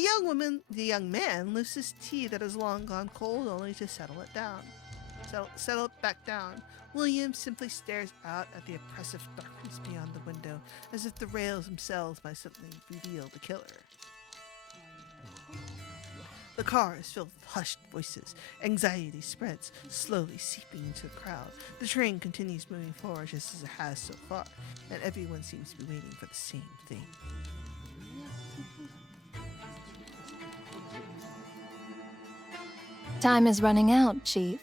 young man lifts his tea that has long gone cold only to settle it down. Settle it back down. William simply stares out at the oppressive darkness beyond the window, as if the rails themselves might suddenly reveal the killer. The car is filled with hushed voices. Anxiety spreads, slowly seeping into the crowd. The train continues moving forward just as it has so far, and everyone seems to be waiting for the same thing. Time is running out, Chief.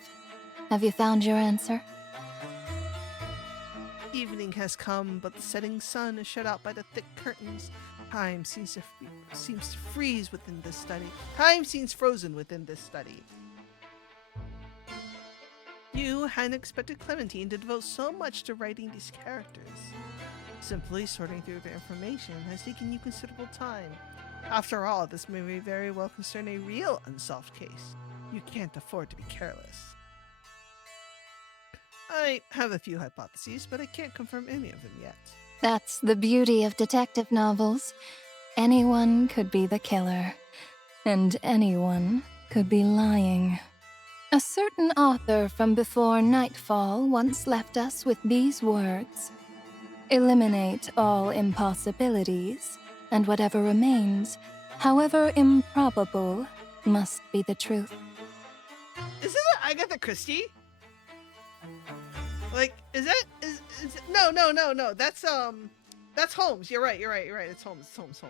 Have you found your answer? Evening has come, but the setting sun is shut out by the thick curtains. Time seems to freeze within this study. Time seems frozen within this study. You hadn't expected Clementine to devote so much to writing these characters. Simply sorting through the information has taken you considerable time. After all, this may very well concern a real unsolved case. You can't afford to be careless. I have a few hypotheses, but I can't confirm any of them yet. That's the beauty of detective novels. Anyone could be the killer, and anyone could be lying. A certain author from before nightfall once left us with these words: "Eliminate all impossibilities, and whatever remains, however improbable, must be the truth." Isn't that Agatha Christie? Like, is that no. That's That's Holmes. You're right. It's Holmes. Holmes.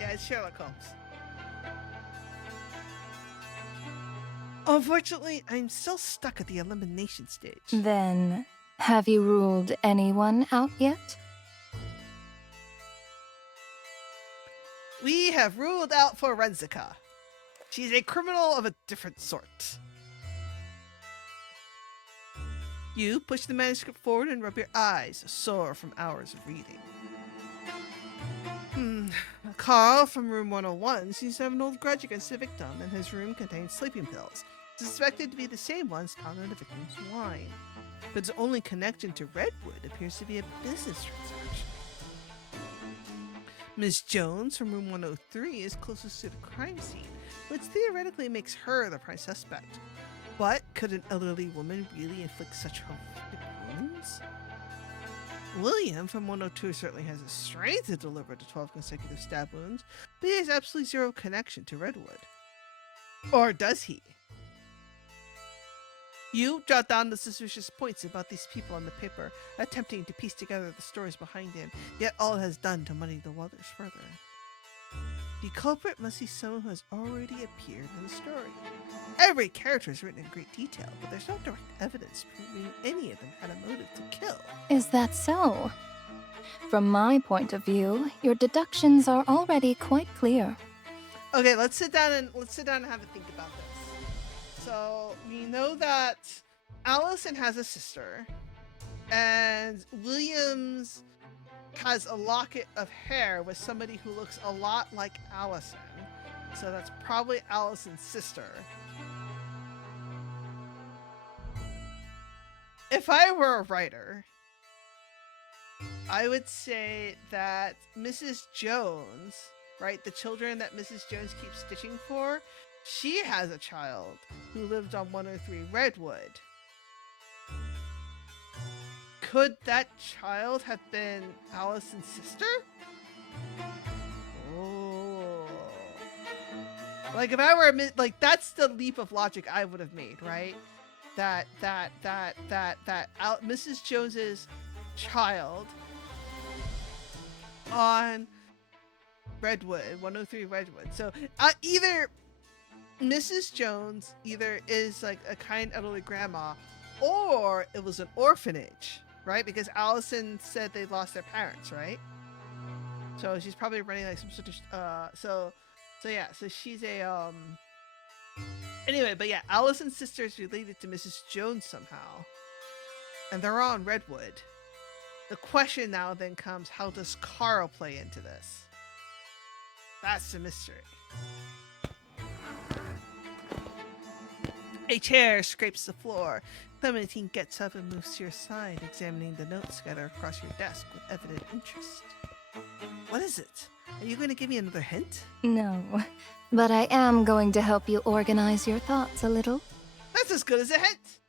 Yeah, it's Sherlock Holmes. Unfortunately, I'm still stuck at the elimination stage. Then, have you ruled anyone out yet? We have ruled out Forensica. She's a criminal of a different sort. You push the manuscript forward and rub your eyes, sore from hours of reading. Carl from room 101 seems to have an old grudge against the victim, and his room contains sleeping pills, suspected to be the same ones found in the victim's wine. But its only connection to Redwood appears to be a business transaction. Miss Jones from room 103 is closest to the crime scene, which theoretically makes her the prime suspect. But could an elderly woman really inflict such horrific wounds? William from 102 certainly has the strength to deliver the 12 consecutive stab wounds, but he has absolutely zero connection to Redwood. Or does he? You jot down the suspicious points about these people on the paper, attempting to piece together the stories behind him, yet all it has done to muddy the waters further. The culprit must be someone who has already appeared in the story. Every character is written in great detail, but there's no direct evidence proving any of them had a motive to kill. Is that so? From my point of view, your deductions are already quite clear. Okay, let's sit down and have a think about this. So we know that Allison has a sister, and Williams has a locket of hair with somebody who looks a lot like Allison. So that's probably Allison's sister. If I were a writer, I would say that Mrs. Jones, right, the children that Mrs. Jones keeps stitching for, she has a child who lived on 103 Redwood. Could that child have been Allison's sister? Oh. Like, if I were like, that's the leap of logic I would have made, right? That Mrs. Jones's child on Redwood, 103 Redwood. So either Mrs. Jones is like a kind elderly grandma, or it was an orphanage, right? Because Allison said they lost their parents, right? So she's probably running like some sort of so she's a anyway, but yeah, Allison's sister is related to Mrs. Jones somehow, and they're on Redwood. The question now then comes, how does Carl play into this? That's the mystery. A chair scrapes the floor. Clementine gets up and moves to your side, examining the notes scattered across your desk with evident interest. What is it? Are you going to give me another hint? No, but I am going to help you organize your thoughts a little. That's as good as a hint!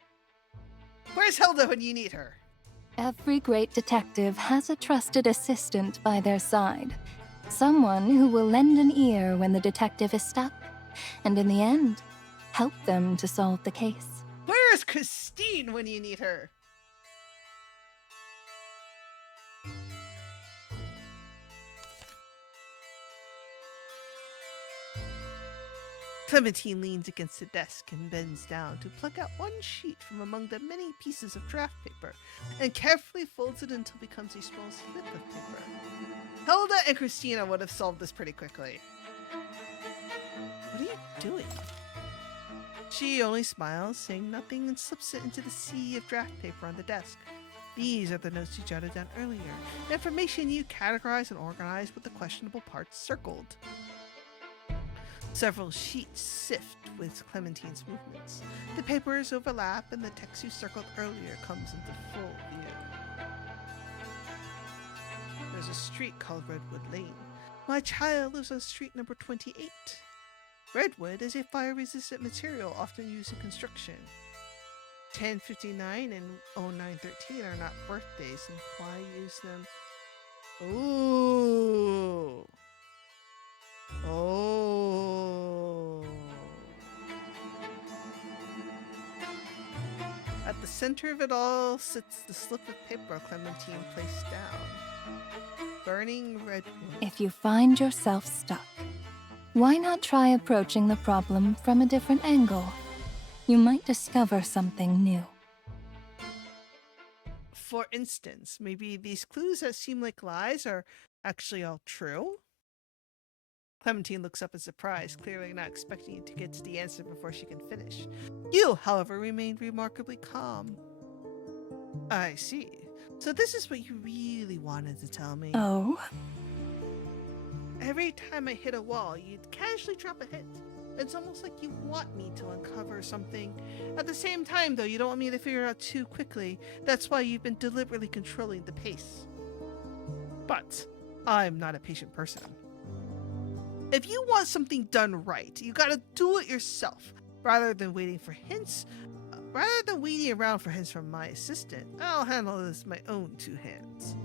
Where's Hilda when you need her? Every great detective has a trusted assistant by their side. Someone who will lend an ear when the detective is stuck, and in the end, help them to solve the case. Where is Christine when you need her? Clementine leans against the desk and bends down to pluck out one sheet from among the many pieces of draft paper and carefully folds it until it becomes a small slip of paper. Hilda and Christina would have solved this pretty quickly. What are you doing? She only smiles, saying nothing, and slips it into the sea of draft paper on the desk. These are the notes you jotted down earlier, the information you categorized and organized with the questionable parts circled. Several sheets sift with Clementine's movements. The papers overlap, and the text you circled earlier comes into full view. There's a street called Redwood Lane. My child lives on street number 28. Redwood is a fire-resistant material often used in construction. 1059 and 0913 are not birthdays, and why use them? Ooh. Oh. center of it all sits the slip of paper Clementine placed down. Burning redwood. If you find yourself stuck, why not try approaching the problem from a different angle? You might discover something new. For instance, maybe these clues that seem like lies are actually all true? Clementine looks up in surprise, clearly not expecting you to get to the answer before she can finish. You, however, remained remarkably calm. I see. So this is what you really wanted to tell me. Oh? Every time I hit a wall, you'd casually drop a hint. It's almost like you want me to uncover something. At the same time, though, you don't want me to figure it out too quickly. That's why you've been deliberately controlling the pace. But I'm not a patient person. If you want something done right, you gotta do it yourself, rather than waiting for hints. Rather than waiting around for hints from my assistant, I'll handle this with my own two hands.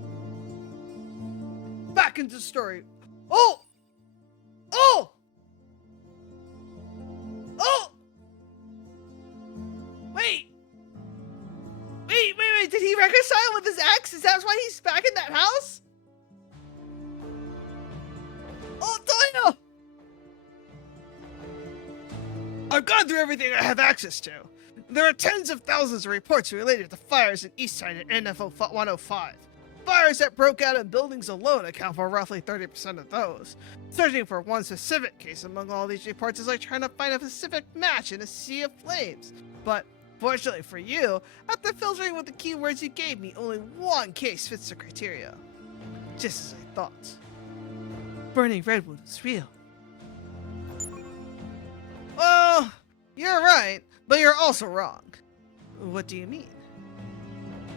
Back into the story. Oh! Oh! Oh! Wait! Did he reconcile with his ex? Is that why he's back in that house? Oh, Toyo! I've gone through everything I have access to. There are tens of thousands of reports related to fires in Eastside and NFO 105. Fires that broke out in buildings alone account for roughly 30% of those. Searching for one specific case among all these reports is like trying to find a specific match in a sea of flames. But fortunately for you, after filtering with the keywords you gave me, only one case fits the criteria. Just as I thought. Burning redwood is real. Well, you're right, but you're also wrong. What do you mean?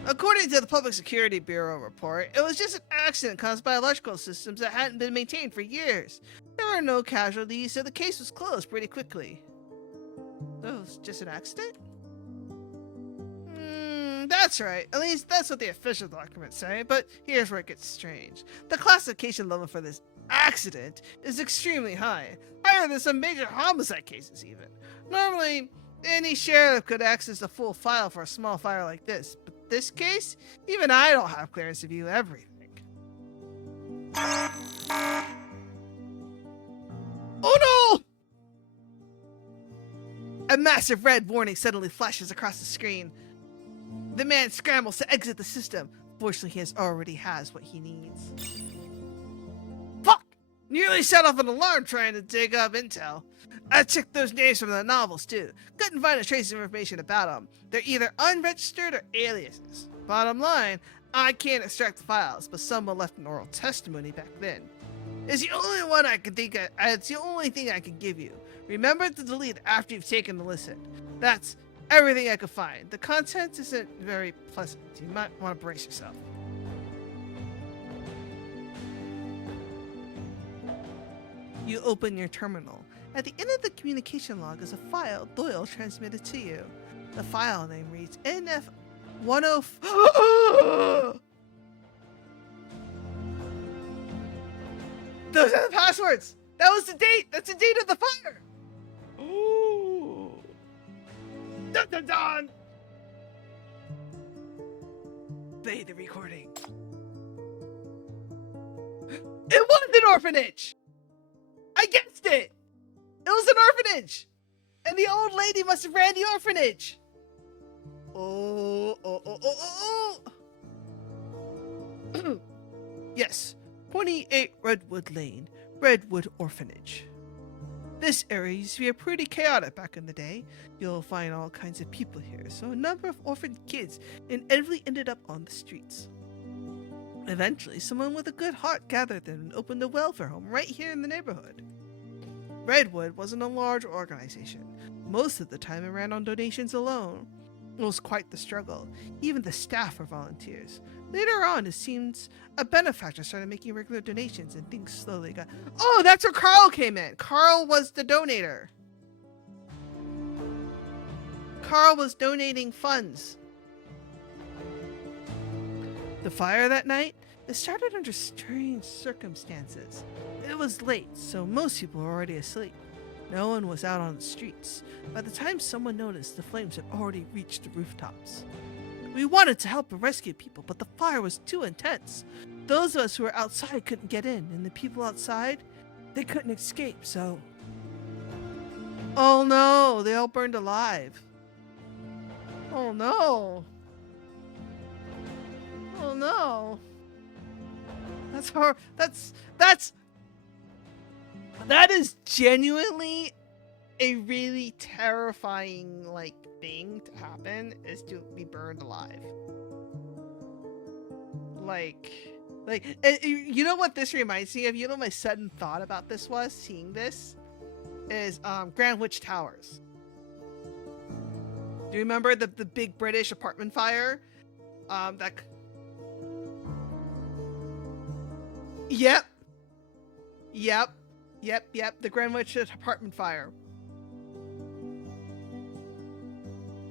According to the Public Security Bureau report, it was just an accident caused by electrical systems that hadn't been maintained for years. There were no casualties, so the case was closed pretty quickly. So it was just an accident? That's right. At least that's what the official documents say, but here's where it gets strange. The classification level for this accident is extremely high, higher than some major homicide cases even. Normally, any sheriff could access the full file for a small fire like this, but this case, even I don't have clearance to view everything. Oh no! A massive red warning suddenly flashes across the screen. The man scrambles to exit the system. Fortunately, he already has what he needs. Fuck! Nearly set off an alarm trying to dig up intel. I checked those names from the novels too. Couldn't find a trace of information about them. They're either unregistered or aliases. Bottom line, I can't extract the files, but someone left an oral testimony back then. It's the only one I can think of. It's the only thing I can give you. Remember to delete after you've taken the listen. That's everything I could find. The content isn't very pleasant. You might want to brace yourself. You open your terminal. At the end of the communication log is a file Doyle transmitted to you. The file name reads NF10. Those are the passwords! That was the date! That's the date of the fire! Ooh. Dun dun dun! Play the recording. It was an orphanage! I guessed it! It was an orphanage! And the old lady must have ran the orphanage! Yes, 28 Redwood Lane, Redwood Orphanage. This area used to be pretty chaotic back in the day. You'll find all kinds of people here, so a number of orphaned kids inevitably ended up on the streets. Eventually, someone with a good heart gathered them and opened a welfare home right here in the neighborhood. Redwood wasn't a large organization. Most of the time it ran on donations alone. It was quite the struggle. Even the staff were volunteers. Later on, it seems a benefactor started making regular donations and things slowly got... Oh, that's where Carl came in! Carl was the donator. Carl was donating funds. The fire that night, it started under strange circumstances. It was late, so most people were already asleep. No one was out on the streets. By the time someone noticed, the flames had already reached the rooftops. We wanted to help and rescue people, but the fire was too intense. Those of us who were outside couldn't get in, and the people outside, they couldn't escape, so... Oh no, they all burned alive. Oh no. Oh no. That is genuinely a really terrifying, like, thing to happen, is to be burned alive. Like, you know what this reminds me of? You know what my sudden thought about this was, seeing this? Is, Greenwich Towers. Do you remember the big British apartment fire? Yep. The Greenwich apartment fire.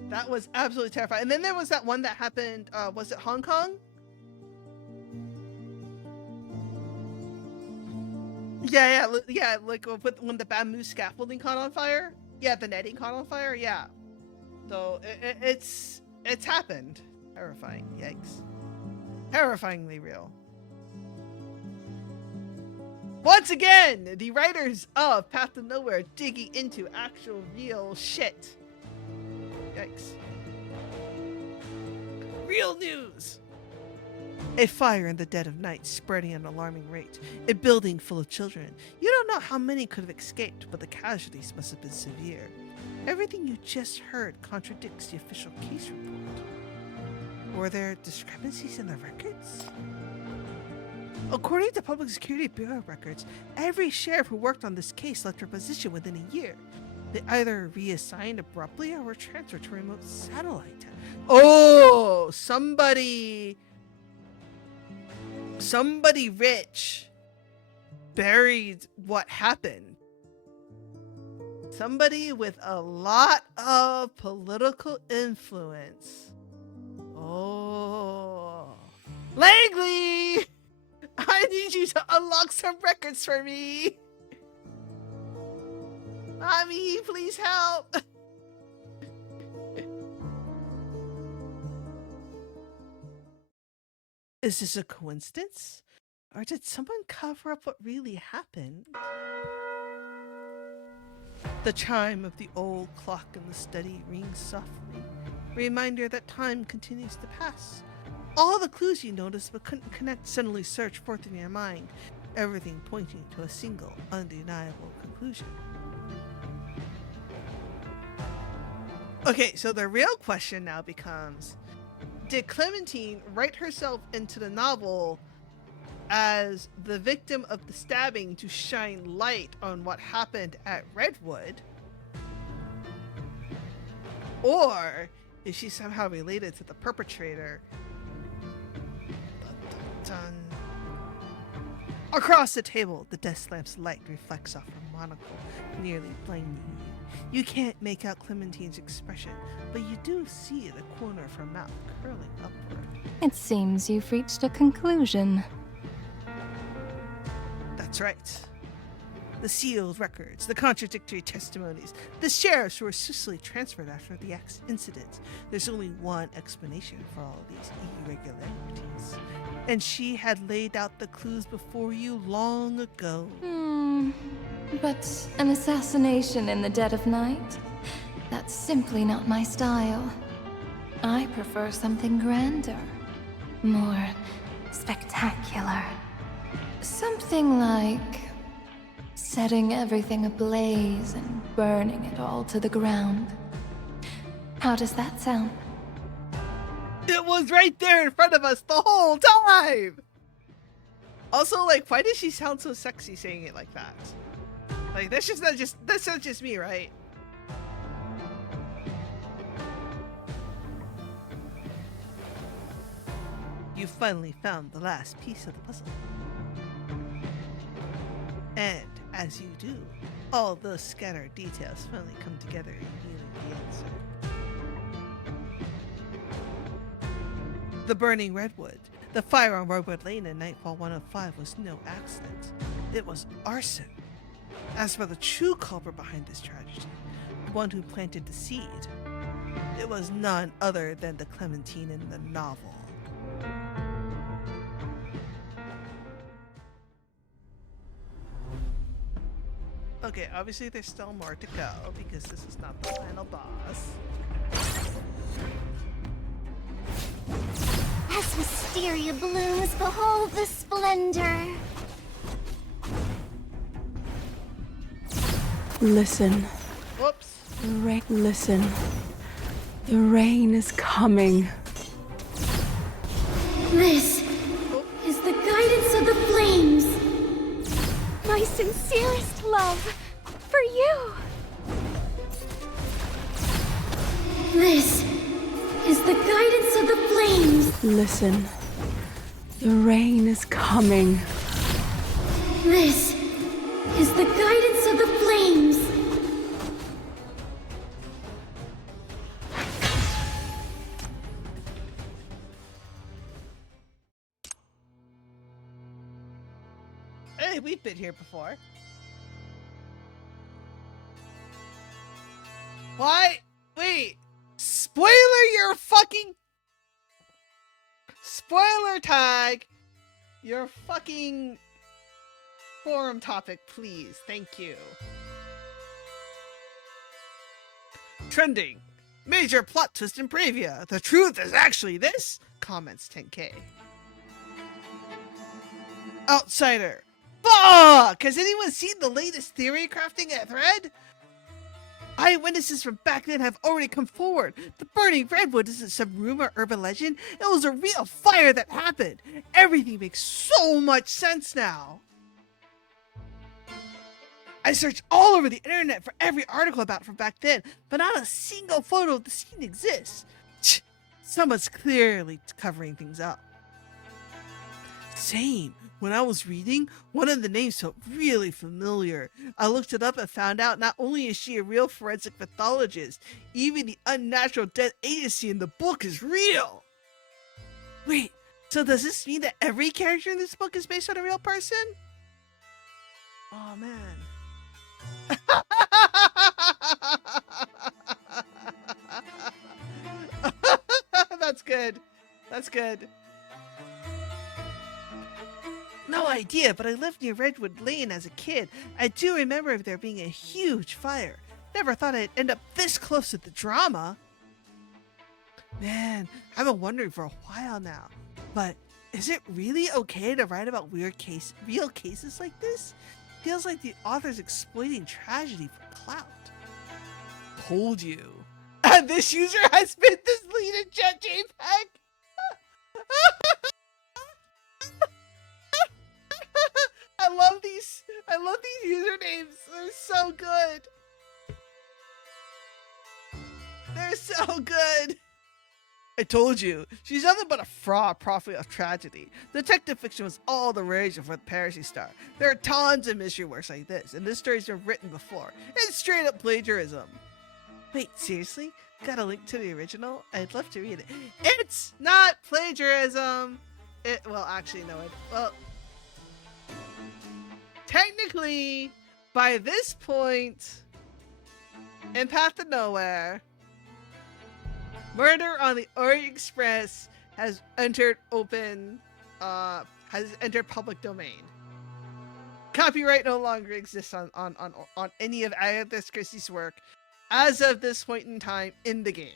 That was absolutely terrifying. And then there was that one that happened, was it Hong Kong? Yeah, like when the bamboo scaffolding caught on fire. Yeah, the netting caught on fire. Yeah. So it's happened. Terrifying. Yikes. Terrifyingly real. Once again, the writers of Path to Nowhere digging into actual real shit. Yikes. Real news! A fire in the dead of night spreading at an alarming rate. A building full of children. You don't know how many could have escaped, but the casualties must have been severe. Everything you just heard contradicts the official case report. Were there discrepancies in the records? According to Public Security Bureau records, every sheriff who worked on this case left their position within a year. They either reassigned abruptly or were transferred to remote satellite. Oh, somebody rich buried what happened. Somebody with a lot of political influence. Oh. Langley! I need you to unlock some records for me. Mommy, please help. Is this a coincidence? Or did someone cover up what really happened? The chime of the old clock in the study rings softly. Reminder that time continues to pass. All the clues you noticed but couldn't connect suddenly surge forth in your mind, everything pointing to a single, undeniable conclusion. Okay, so the real question now becomes, did Clementine write herself into the novel as the victim of the stabbing to shine light on what happened at Redwood? Or is she somehow related to the perpetrator? Dun, dun, dun. Across the table, the desk lamp's light reflects off her monocle, nearly blinding you. You can't make out Clementine's expression, but you do see the corner of her mouth curling upward. It seems you've reached a conclusion. That's right. The sealed records, the contradictory testimonies, the sheriffs who were swiftly transferred after the incident. There's only one explanation for all these irregularities. And she had laid out the clues before you long ago. But an assassination in the dead of night? That's simply not my style. I prefer something grander, more spectacular. Something like setting everything ablaze and burning it all to the ground. How does that sound? It was right there in front of us the whole time! Also, like, why does she sound so sexy saying it like that? Like, that's not just me, right? You finally found the last piece of the puzzle. And as you do, all those scattered details finally come together in yielding the answer. The burning redwood, the fire on Redwood Lane in Nightfall 105 was no accident. It was arson. As for the true culprit behind this tragedy, the one who planted the seed, It was none other than the Clementine in the novel. Okay, obviously there's still more to go because this is not the final boss. As wisteria blooms, behold the splendor. Listen. Whoops. Listen. The rain is coming. This is the guidance of the flames. My sincerest love for you. This is the guidance of the flames. Listen. The rain is coming. This is the guidance of the flames. Hey, we've been here before. Why? Wait. Spoiler your fucking... Spoiler tag your fucking forum topic, please. Thank you. Trending. Major plot twist in Bravia. The truth is actually this. Comments 10K. Outsider. Fuck! Has anyone seen the latest theory crafting thread? Eyewitnesses from back then have already come forward. The burning redwood isn't some rumor or urban legend. It was a real fire that happened. Everything makes so much sense now. I searched all over the internet for every article about it from back then, but not a single photo of the scene exists. Someone's clearly covering things up. Same. When I was reading, one of the names felt really familiar. I looked it up and found out not only is she a real forensic pathologist, even the unnatural death agency in the book is real. Wait, so does this mean that every character in this book is based on a real person? Oh man. That's good. That's good. No idea, but I lived near Redwood Lane as a kid. I do remember there being a huge fire. Never thought I'd end up this close to the drama. Man, I've been wondering for a while now, but is it really okay to write about real cases like this? Feels like the author's exploiting tragedy for clout. Told you. And this user has been deleted JPEG. I love these usernames. They're so good. They're so good. I told you, she's nothing but a fraud prophet of tragedy. Detective fiction was all the rage before the Parachute Star. There are tons of mystery works like this, and this story's been written before. It's straight up plagiarism. Wait, seriously? Got a link to the original? I'd love to read it. It's not plagiarism. Well, actually, no. Well, technically, by this point, in Path to Nowhere, Murder on the Orient Express has entered public domain. Copyright no longer exists on any of Agatha Christie's work as of this point in time in the game.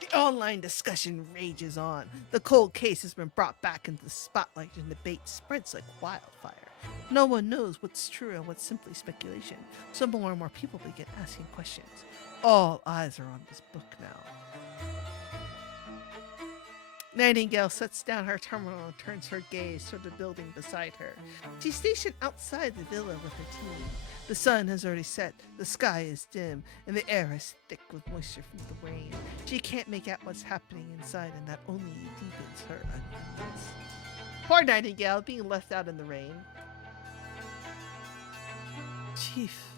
The online discussion rages on. The cold case has been brought back into the spotlight and debate spreads like wildfire. No one knows what's true and what's simply speculation, so more and more people begin asking questions. All eyes are on this book now. Nightingale sets down her terminal and turns her gaze toward the building beside her. She's stationed outside the villa with her team. The sun has already set, the sky is dim, and the air is thick with moisture from the rain. She can't make out what's happening inside, and that only deepens her unease. Poor Nightingale, being left out in the rain. Chief.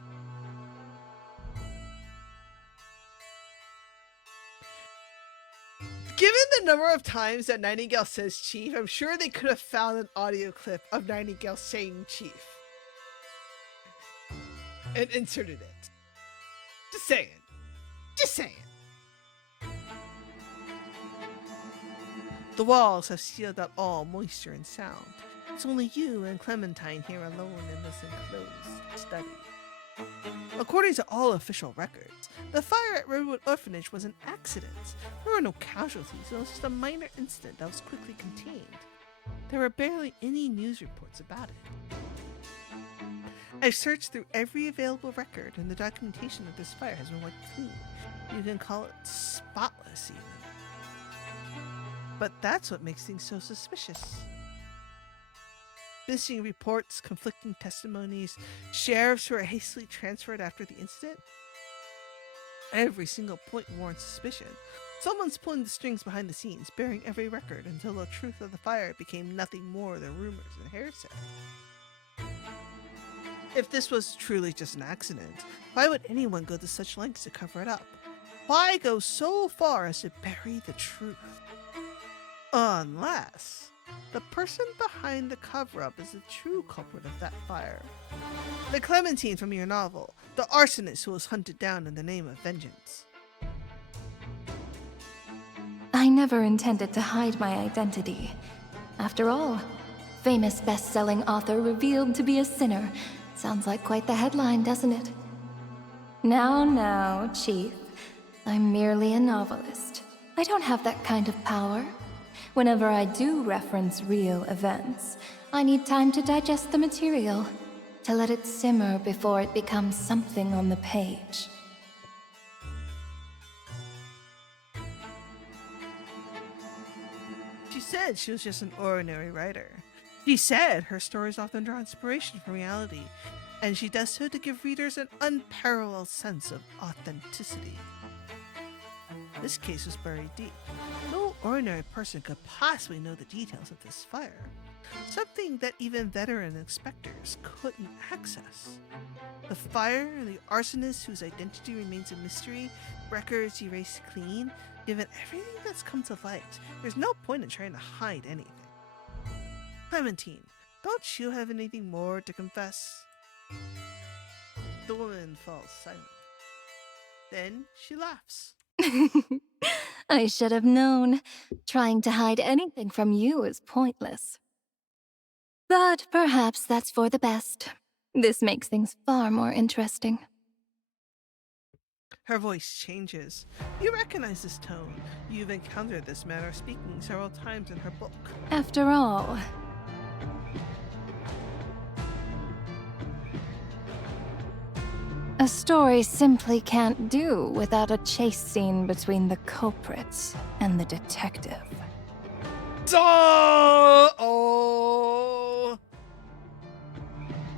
Given the number of times that Nightingale says Chief, I'm sure they could have found an audio clip of Nightingale saying Chief. and inserted it. Just saying. Just saying. The walls have sealed out all moisture and sound. It's only you and Clementine here alone in this enclosed study. According to all official records, the fire at Redwood Orphanage was an accident. There were no casualties, it was just a minor incident that was quickly contained. There were barely any news reports about it. I've searched through every available record, and the documentation of this fire has been wiped clean. You can call it spotless, even. But that's what makes things so suspicious. Missing reports, conflicting testimonies, sheriffs who are hastily transferred after the incident. Every single point warrants suspicion. Someone's pulling the strings behind the scenes, bearing every record until the truth of the fire became nothing more than rumors and hearsay. If this was truly just an accident, why would anyone go to such lengths to cover it up? Why go so far as to bury the truth? Unless the person behind the cover-up is the true culprit of that fire. The Clementine from your novel, the arsonist who was hunted down in the name of vengeance. I never intended to hide my identity. After all, famous best-selling author revealed to be a sinner. Sounds like quite the headline, doesn't it? Now, Chief. I'm merely a novelist. I don't have that kind of power. Whenever I do reference real events, I need time to digest the material, to let it simmer before it becomes something on the page. She said she was just an ordinary writer. She said her stories often draw inspiration from reality, and she does so to give readers an unparalleled sense of authenticity. This case was buried deep. No ordinary person could possibly know the details of this fire, something that even veteran inspectors couldn't access. The fire and the arsonist whose identity remains a mystery, records erased clean. Given everything that's come to light, there's no point in trying to hide anything. Clementine, don't you have anything more to confess? The woman falls silent. Then she laughs. I should have known. Trying to hide anything from you is pointless. But perhaps that's for the best. This makes things far more interesting. Her voice changes. You recognize this tone. You've encountered this manner of speaking several times in her book. After all, a story simply can't do without a chase scene between the culprit and the detective. Oh!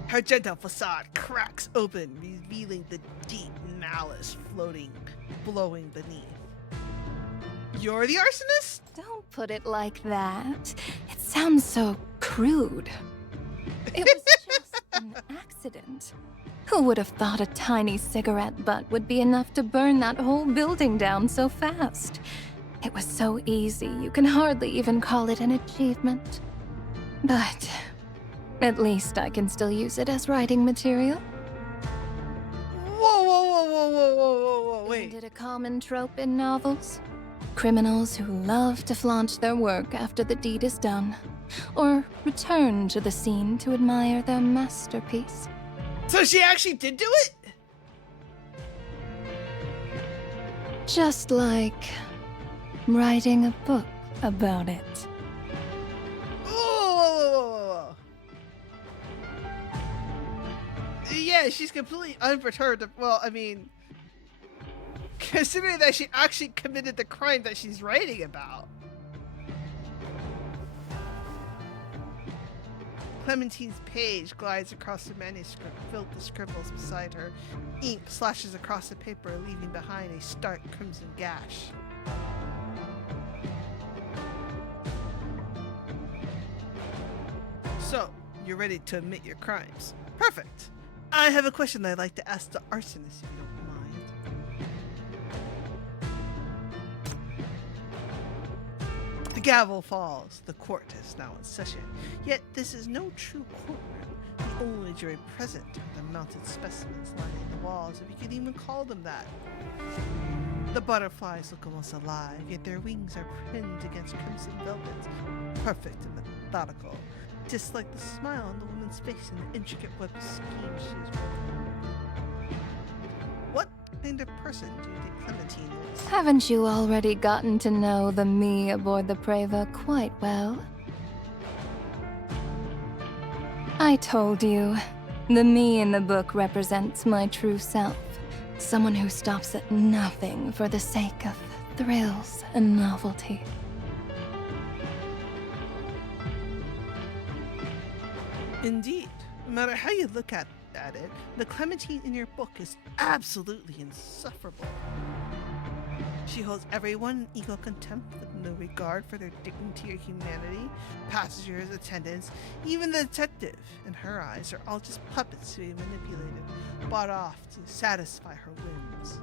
Her gentle facade cracks open, revealing the deep malice blowing beneath. You're the arsonist? Don't put it like that. It sounds so crude. It was just an accident. Who would have thought a tiny cigarette butt would be enough to burn that whole building down so fast? It was so easy, you can hardly even call it an achievement. But at least I can still use it as writing material. Whoa, wait. Isn't it a common trope in novels? Criminals who love to flaunt their work after the deed is done, or return to the scene to admire their masterpiece. So she actually did do it? Just like writing a book about it. Whoa. Yeah, she's completely unperturbed. Well, I mean, considering that she actually committed the crime that she's writing about. Clementine's page glides across the manuscript filled with scribbles beside her. Ink slashes across the paper, leaving behind a stark crimson gash. So, you're ready to admit your crimes. Perfect. I have a question that I'd like to ask the arsonist, if you don't mind. The gavel falls. The court is now in session. Yet this is no true courtroom. The only jewelry present are the mounted specimens lining the walls, if you could even call them that. The butterflies look almost alive, yet their wings are pinned against crimson velvet, perfect and methodical, just like the smile on the woman's face and the intricate web scheme she is wearing. What kind of person do you think Clementine is? Haven't you already gotten to know the me aboard the Preva quite well? I told you, the me in the book represents my true self. Someone who stops at nothing for the sake of thrills and novelty. Indeed. No matter how you look at it, the Clementine in your book is absolutely insufferable. She holds everyone in equal contempt with no regard for their dignity or humanity. Passengers, attendants, even the detective, in her eyes, are all just puppets to be manipulated, bought off to satisfy her whims.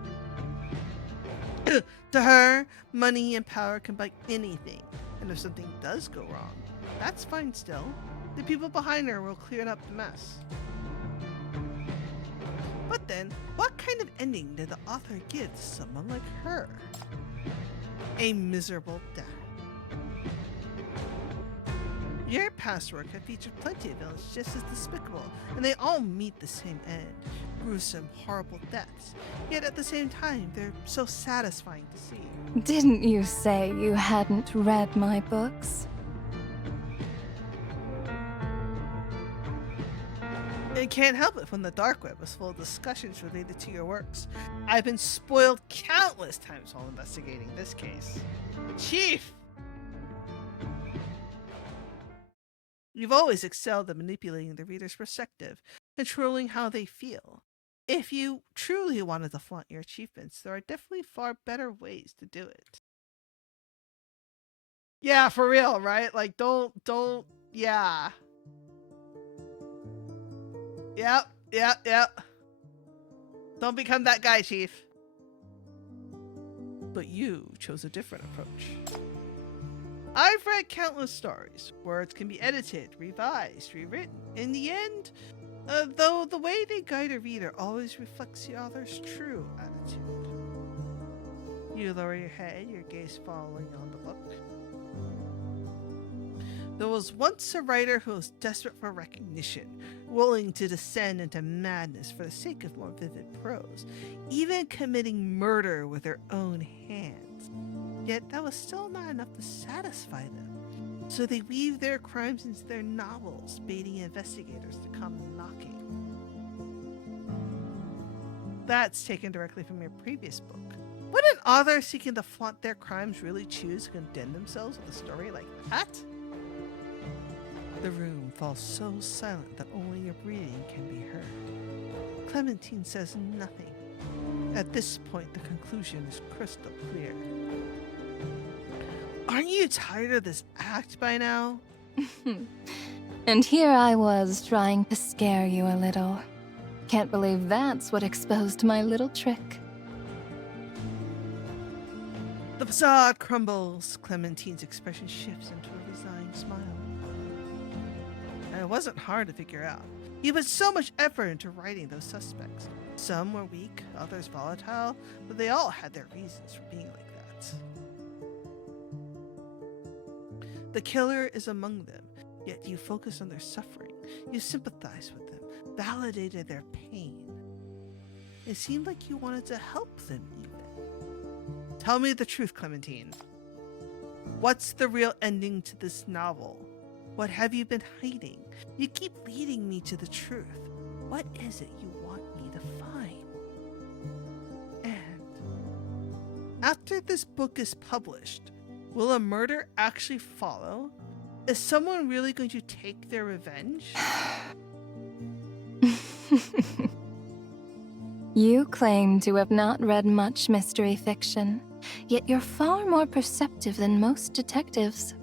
To her, money and power can buy anything, and if something does go wrong, that's fine still. The people behind her will clear up the mess. But then, what kind of ending did the author give to someone like her? A miserable death. Your past work have featured plenty of villains just as despicable, and they all meet the same end. Gruesome, horrible deaths. Yet at the same time, they're so satisfying to see. Didn't you say you hadn't read my books? I can't help it when the dark web is full of discussions related to your works. I've been spoiled countless times while investigating this case. Chief! You've always excelled at manipulating the reader's perspective, controlling how they feel. If you truly wanted to flaunt your achievements, there are definitely far better ways to do it. Yeah, for real, right? Like, don't, yeah. Yep. Don't become that guy, Chief. But you chose a different approach. I've read countless stories. Words can be edited, revised, rewritten. In the end, though, the way they guide a reader always reflects the author's true attitude. You lower your head, your gaze following on the book. There was once a writer who was desperate for recognition, willing to descend into madness for the sake of more vivid prose, even committing murder with their own hands. Yet that was still not enough to satisfy them, so they weave their crimes into their novels, baiting investigators to come knocking. That's taken directly from your previous book. Would an author seeking to flaunt their crimes really choose to condemn themselves with a story like that? The room falls so silent that only your breathing can be heard. Clementine says nothing. At this point, the conclusion is crystal clear. Aren't you tired of this act by now? And here I was trying to scare you a little. Can't believe that's what exposed my little trick. The facade crumbles. Clementine's expression shifts into a resigned smile. And it wasn't hard to figure out. You put so much effort into writing those suspects. Some were weak, others volatile, but they all had their reasons for being like that. The killer is among them, yet you focus on their suffering. You sympathize with them, validated their pain. It seemed like you wanted to help them even. Tell me the truth, Clementine. What's the real ending to this novel? What have you been hiding? You keep leading me to the truth. What is it you want me to find? And after this book is published, will a murder actually follow? Is someone really going to take their revenge? You claim to have not read much mystery fiction, yet you're far more perceptive than most detectives.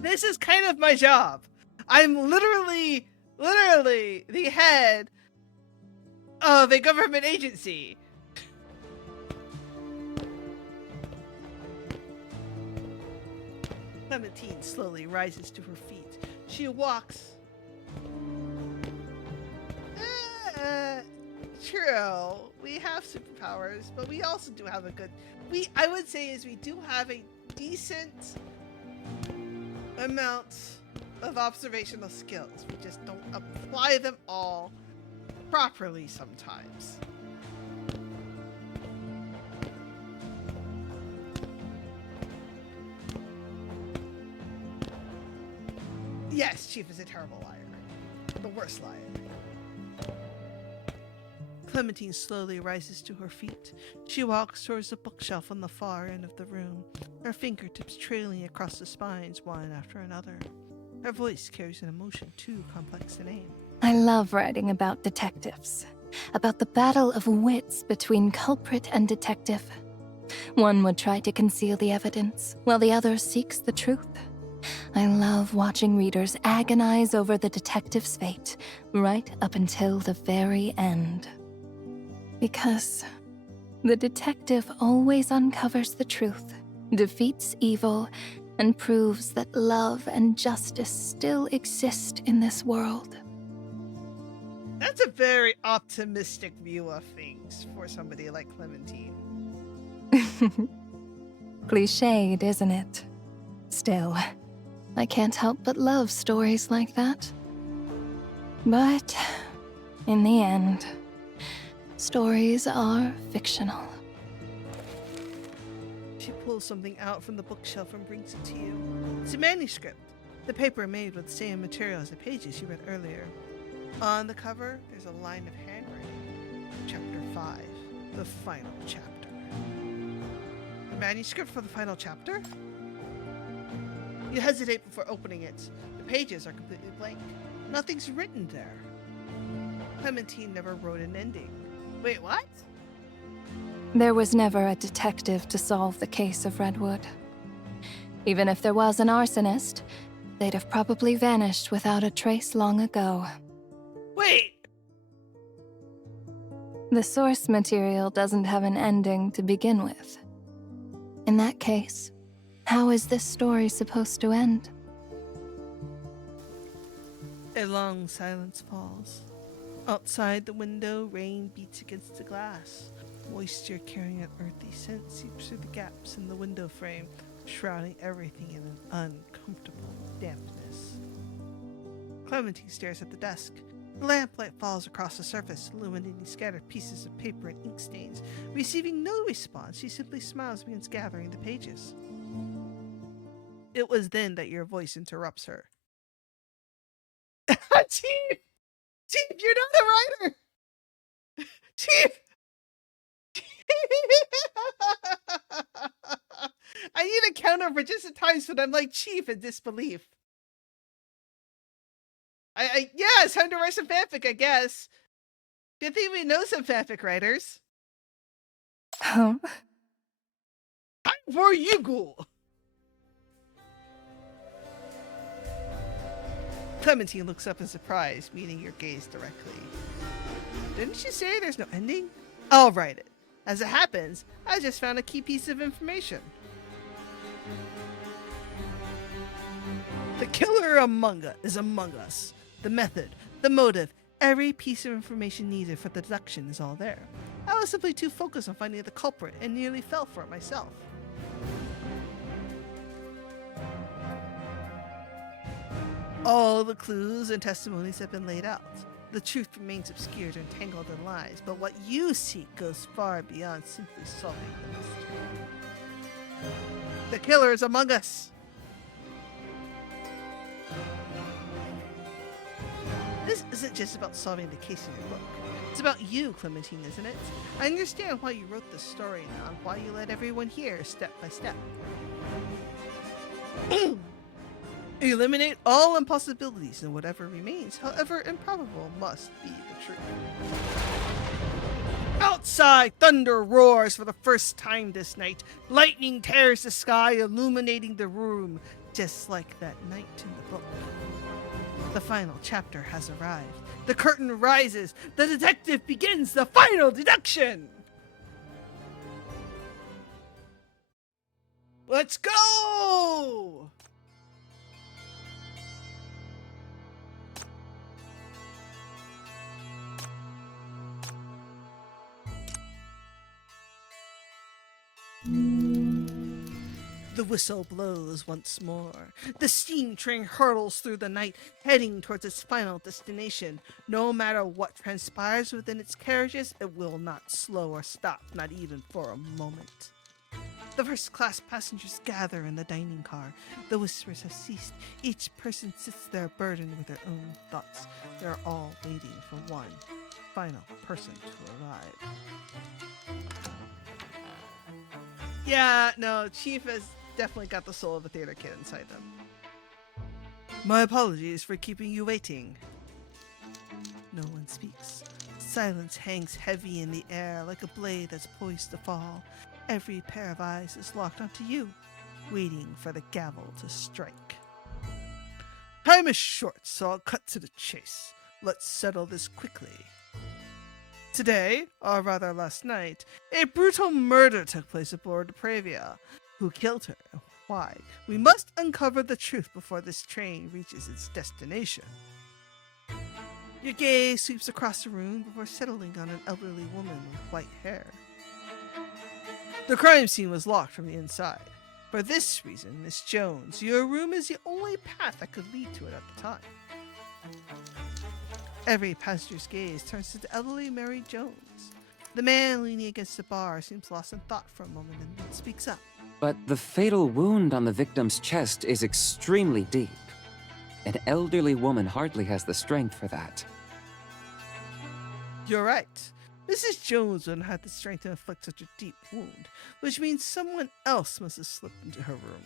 This is kind of my job. I'm literally the head of a government agency. Clementine slowly rises to her feet. She walks True. We have superpowers, but we also do have a good. I would say is we do have a decent amount of observational skills. We just don't apply them all properly sometimes. Yes, Chief is a terrible liar. The worst liar. Clementine slowly rises to her feet. She walks towards the bookshelf on the far end of the room, her fingertips trailing across the spines one after another. Her voice carries an emotion too complex to name. I love writing about detectives, about the battle of wits between culprit and detective. One would try to conceal the evidence, while the other seeks the truth. I love watching readers agonize over the detective's fate, right up until the very end. Because the detective always uncovers the truth, defeats evil, and proves that love and justice still exist in this world. That's a very optimistic view of things for somebody like Clementine. Cliched, isn't it? Still, I can't help but love stories like that. But, in the end, stories are fictional. She pulls something out from the bookshelf and brings it to you. It's a manuscript, the paper made with the same material as the pages you read earlier. On the cover, there's a line of handwriting. Chapter 5, the final chapter. The manuscript for the final chapter? You hesitate before opening it. The pages are completely blank. Nothing's written there. Clementine never wrote an ending. Wait, what? There was never a detective to solve the case of Redwood. Even if there was an arsonist, they'd have probably vanished without a trace long ago. Wait! The source material doesn't have an ending to begin with. In that case, how is this story supposed to end? A long silence falls. Outside the window, rain beats against the glass. Moisture carrying an earthy scent seeps through the gaps in the window frame, shrouding everything in an uncomfortable dampness. Clementine stares at the desk. The lamplight falls across the surface, illuminating scattered pieces of paper and ink stains. Receiving no response, she simply smiles and begins gathering the pages. It was then that your voice interrupts her. Chief! Chief, you're not a writer! Chief! I need a counter for just the times when I'm like Chief in disbelief. Yeah, it's time to write some fanfic, I guess. Good thing we know some fanfic writers. Huh? Time for you, ghoul! Clementine looks up in surprise, meeting your gaze directly. Didn't you say there's no ending? I'll write it. As it happens, I just found a key piece of information. The killer is among us. The method, the motive, every piece of information needed for the deduction is all there. I was simply too focused on finding the culprit and nearly fell for it myself. All the clues and testimonies have been laid out. The truth remains obscured and tangled in lies, but what you seek goes far beyond simply solving the mystery. The killer is among us! This isn't just about solving the case in your book. It's about you, Clementine, isn't it? I understand why you wrote this story now and why you led everyone here step by step. Eliminate all impossibilities, and whatever remains, however improbable, must be the truth. Outside, thunder roars for the first time this night. Lightning tears the sky, illuminating the room, just like that night in the book. The final chapter has arrived. The curtain rises. The detective begins the final deduction. Let's go! The whistle blows once more. The steam train hurtles through the night, heading towards its final destination. No matter what transpires within its carriages, it will not slow or stop, not even for a moment. The first-class passengers gather in the dining car. The whispers have ceased. Each person sits there burdened with their own thoughts. They're all waiting for one final person to arrive. Yeah, no, Chief has definitely got the soul of a theater kid inside them. My apologies for keeping you waiting. No one speaks. Silence hangs heavy in the air like a blade that's poised to fall. Every pair of eyes is locked onto you, waiting for the gavel to strike. Time is short, so I'll cut to the chase. Let's settle this quickly. Today, or rather last night, a brutal murder took place aboard Depravia. Who killed her? Why? We must uncover the truth before this train reaches its destination. Your gaze sweeps across the room before settling on an elderly woman with white hair. The crime scene was locked from the inside. For this reason, Miss Jones, your room is the only path that could lead to it at the time. Every passenger's gaze turns to the elderly Mary Jones. The man leaning against the bar seems lost in thought for a moment and then speaks up. But the fatal wound on the victim's chest is extremely deep. An elderly woman hardly has the strength for that. You're right. Mrs. Jones wouldn't have the strength to inflict such a deep wound, which means someone else must have slipped into her room.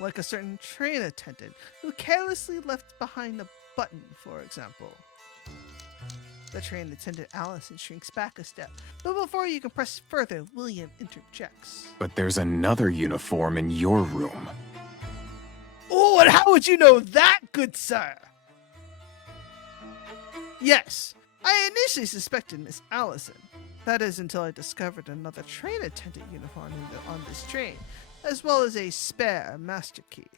Like a certain train attendant who carelessly left behind a button, for example. The train attendant Allison shrinks back a step, but before you can press further, William interjects. But there's another uniform in your room. Oh, and how would you know that, good sir? Yes, I initially suspected Miss Allison. That is until I discovered another train attendant uniform on this train, as well as a spare master key.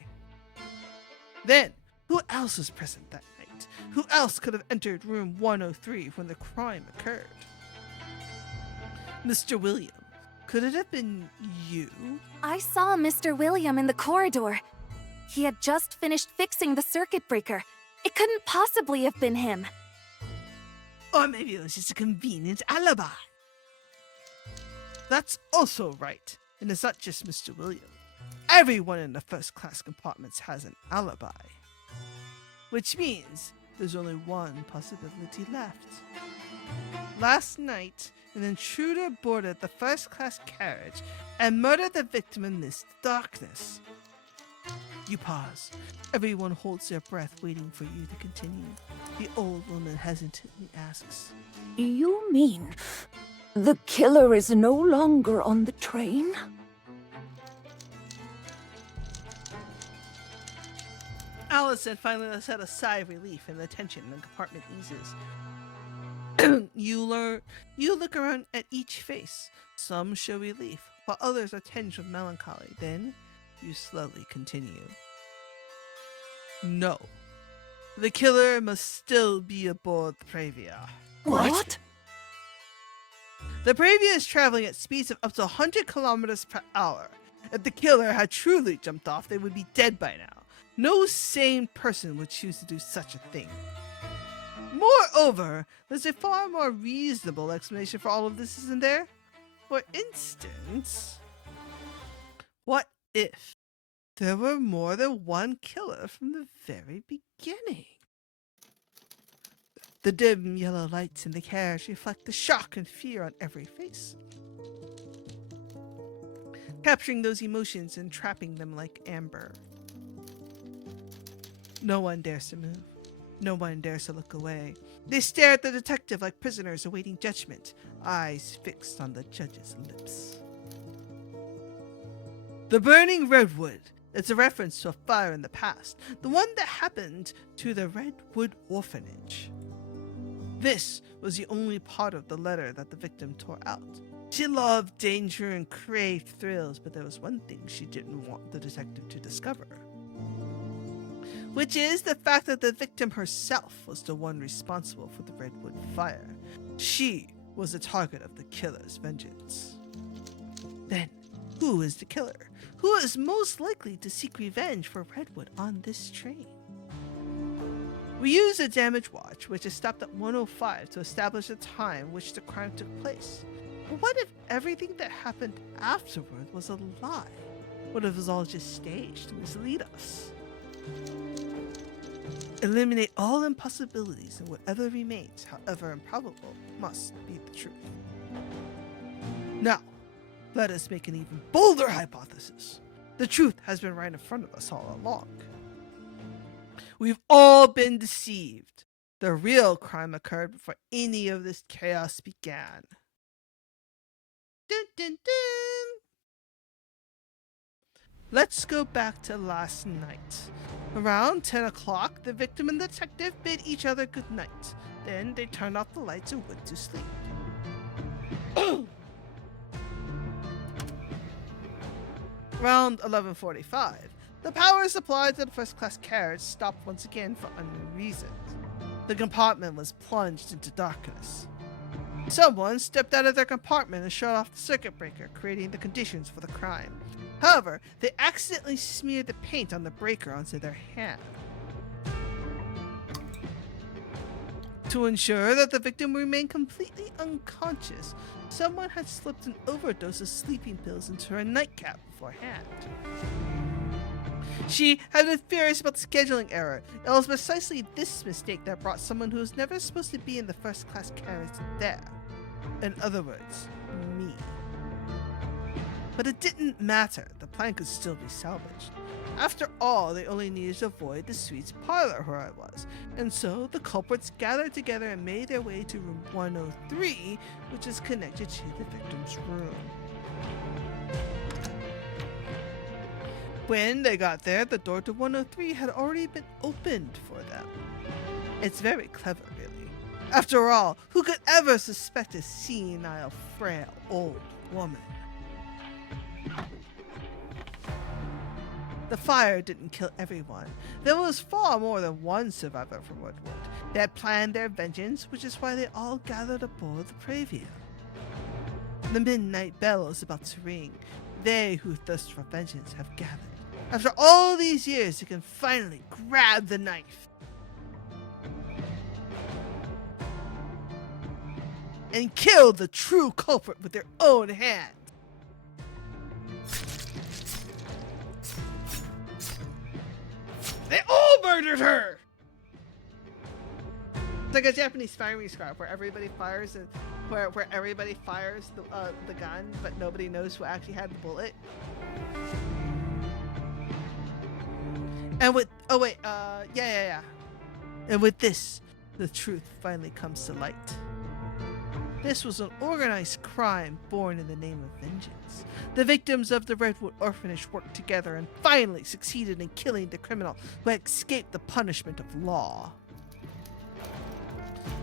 Then, who else was present that night? Who else could have entered room 103 when the crime occurred? Mr. William, could it have been you? I saw Mr. William in the corridor. He had just finished fixing the circuit breaker. It couldn't possibly have been him. Or maybe it was just a convenient alibi. That's also right, and it's not just Mr. William. Everyone in the first-class compartments has an alibi. Which means there's only one possibility left. Last night, an intruder boarded the first-class carriage and murdered the victim in this darkness. You pause. Everyone holds their breath, waiting for you to continue. The old woman hesitantly asks, You mean the killer is no longer on the train? Allison finally lets out a sigh of relief and the tension in the compartment eases. You look around at each face. Some show relief, while others are tinged with melancholy. Then, you slowly continue. No. The killer must still be aboard the Pravia. What? The Pravia is traveling at speeds of up to 100 kilometers per hour. If the killer had truly jumped off, they would be dead by now. No sane person would choose to do such a thing. Moreover, there's a far more reasonable explanation for all of this, isn't there? For instance, what if there were more than one killer from the very beginning? The dim yellow lights in the carriage reflect the shock and fear on every face, capturing those emotions and trapping them like amber. No one dares to move. No one dares to look away. They stare at the detective like prisoners awaiting judgment, eyes fixed on the judge's lips. The burning redwood is a reference to a fire in the past, the one that happened to the Redwood Orphanage. This was the only part of the letter that the victim tore out. She loved danger and craved thrills, but there was one thing she didn't want the detective to discover, which is the fact that the victim herself was the one responsible for the Redwood fire. She was the target of the killer's vengeance. Then, Who is the killer? Who is most likely to seek revenge for Redwood on this train? We use a damage watch, which is stopped at 105 to establish the time which the crime took place. But what if everything that happened afterward was a lie? What if it was all just staged to mislead us? Eliminate all impossibilities, and whatever remains, however improbable, must be the truth. Now, let us make an even bolder hypothesis. The truth has been right in front of us all along. We've all been deceived. The real crime occurred before any of this chaos began. Dun, dun, dun. Let's go back to last night. Around 10 o'clock, the victim and the detective bid each other good night. Then they turned off the lights and went to sleep. Around 11:45, the power supply to the first-class carriage stopped once again for unknown reasons. The compartment was plunged into darkness. Someone stepped out of their compartment and shut off the circuit breaker, creating the conditions for the crime. However, they accidentally smeared the paint on the breaker onto their hand. To ensure that the victim remained completely unconscious, someone had slipped an overdose of sleeping pills into her nightcap beforehand. She had been furious about the scheduling error. It was precisely this mistake that brought someone who was never supposed to be in the first-class carriage there. In other words, me. But it didn't matter. The plan could still be salvaged. After all, they only needed to avoid the suite's parlor where I was, and so the culprits gathered together and made their way to room 103, which is connected to the victim's room. When they got there, the door to 103 had already been opened for them. It's very clever, really. After all, who could ever suspect a senile, frail, old woman? The fire didn't kill everyone. There was far more than one survivor from Redwood. They had planned their vengeance, which is why they all gathered aboard the Pravia. The midnight bell is about to ring. They who thirst for vengeance have gathered. After all these years, they can finally grab the knife and kill the true culprit with their own hand. They all murdered her! It's like a Japanese firing squad where everybody fires and where everybody fires the gun, but nobody knows who actually had the bullet. And with yeah. And with this, the truth finally comes to light. This was an organized crime born in the name of vengeance. The victims of the Redwood orphanage worked together and finally succeeded in killing the criminal who had escaped the punishment of law.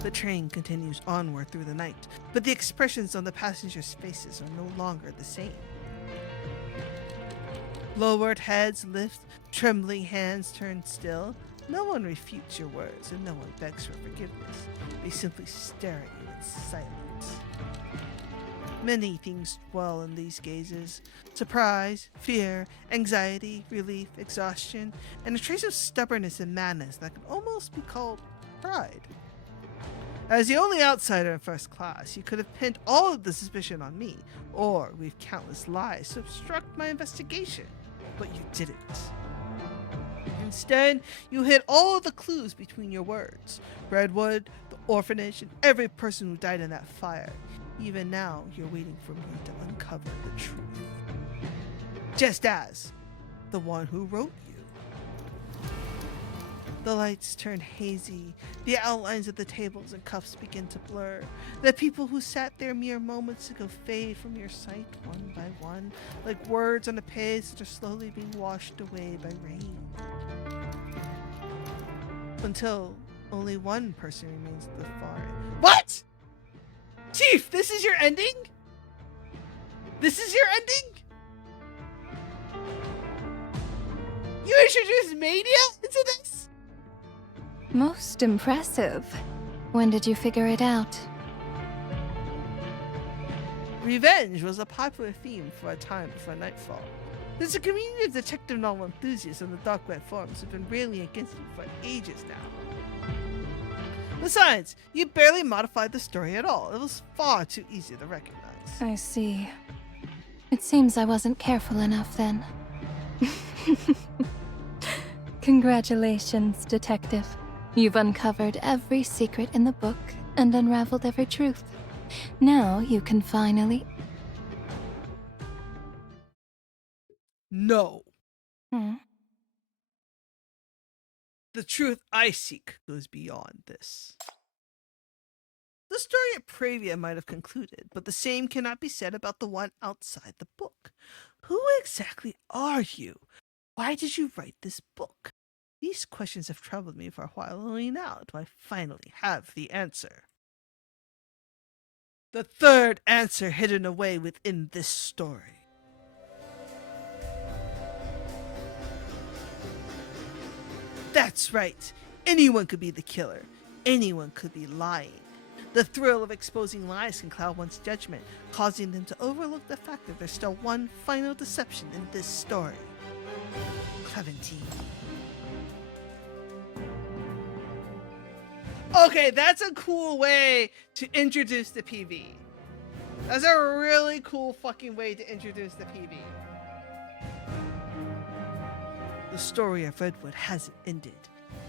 The train continues onward through the night, but the expressions on the passengers' faces are no longer the same. Lowered heads lift, trembling hands turn still. No one refutes your words and no one begs for forgiveness. They simply stare at you in silence. Many things dwell in these gazes. Surprise, fear, anxiety, relief, exhaustion, and a trace of stubbornness and madness that can almost be called pride. As the only outsider in first class, you could have pinned all of the suspicion on me, or weave countless lies to obstruct my investigation, but you didn't. Instead, you hid all the clues between your words. Redwood, the orphanage, and every person who died in that fire. Even now, you're waiting for me to uncover the truth. Just as the one who wrote you. The lights turn hazy. The outlines of the tables and cups begin to blur. The people who sat there mere moments ago fade from your sight one by one, like words on a page that are slowly being washed away by rain. Until only one person remains at the far end. What? Chief, this is your ending? This is your ending? You introduced Mania into this? Most impressive. When did you figure it out? Revenge was a popular theme for a time before Nightfall. There's a community of detective novel enthusiasts on the dark web forums who've been railing against you for ages now. Besides, you barely modified the story at all. It was far too easy to recognize. I see. It seems I wasn't careful enough then. Congratulations, Detective. You've uncovered every secret in the book and unraveled every truth. Now you can finally... No. Hmm? The truth I seek goes beyond this. The story at Pravia might have concluded, but the same cannot be said about the one outside the book. Who exactly are you? Why did you write this book? These questions have troubled me for a while, only now do I finally have the answer. The third answer hidden away within this story. That's right. Anyone could be the killer. Anyone could be lying. The thrill of exposing lies can cloud one's judgment, causing them to overlook the fact that there's still one final deception in this story. Clementine. Okay, that's a cool way to introduce the PV. That's a really cool fucking way to introduce the PV. The story of Redwood hasn't ended.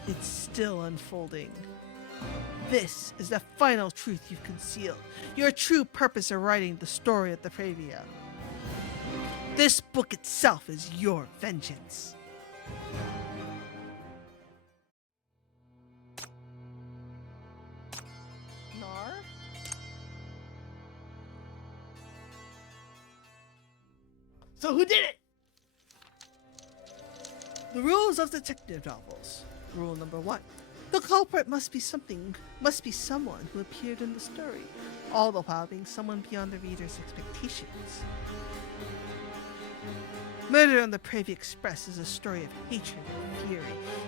It's still unfolding. This is the final truth you've concealed. Your true purpose of writing the story of the Pravia. This book itself is your vengeance. Nar? So who did it? The rules of detective novels. Rule number 1. The culprit must be someone who appeared in the story, all the while being someone beyond the reader's expectations. Murder on the Pravia Express is a story of hatred and fury.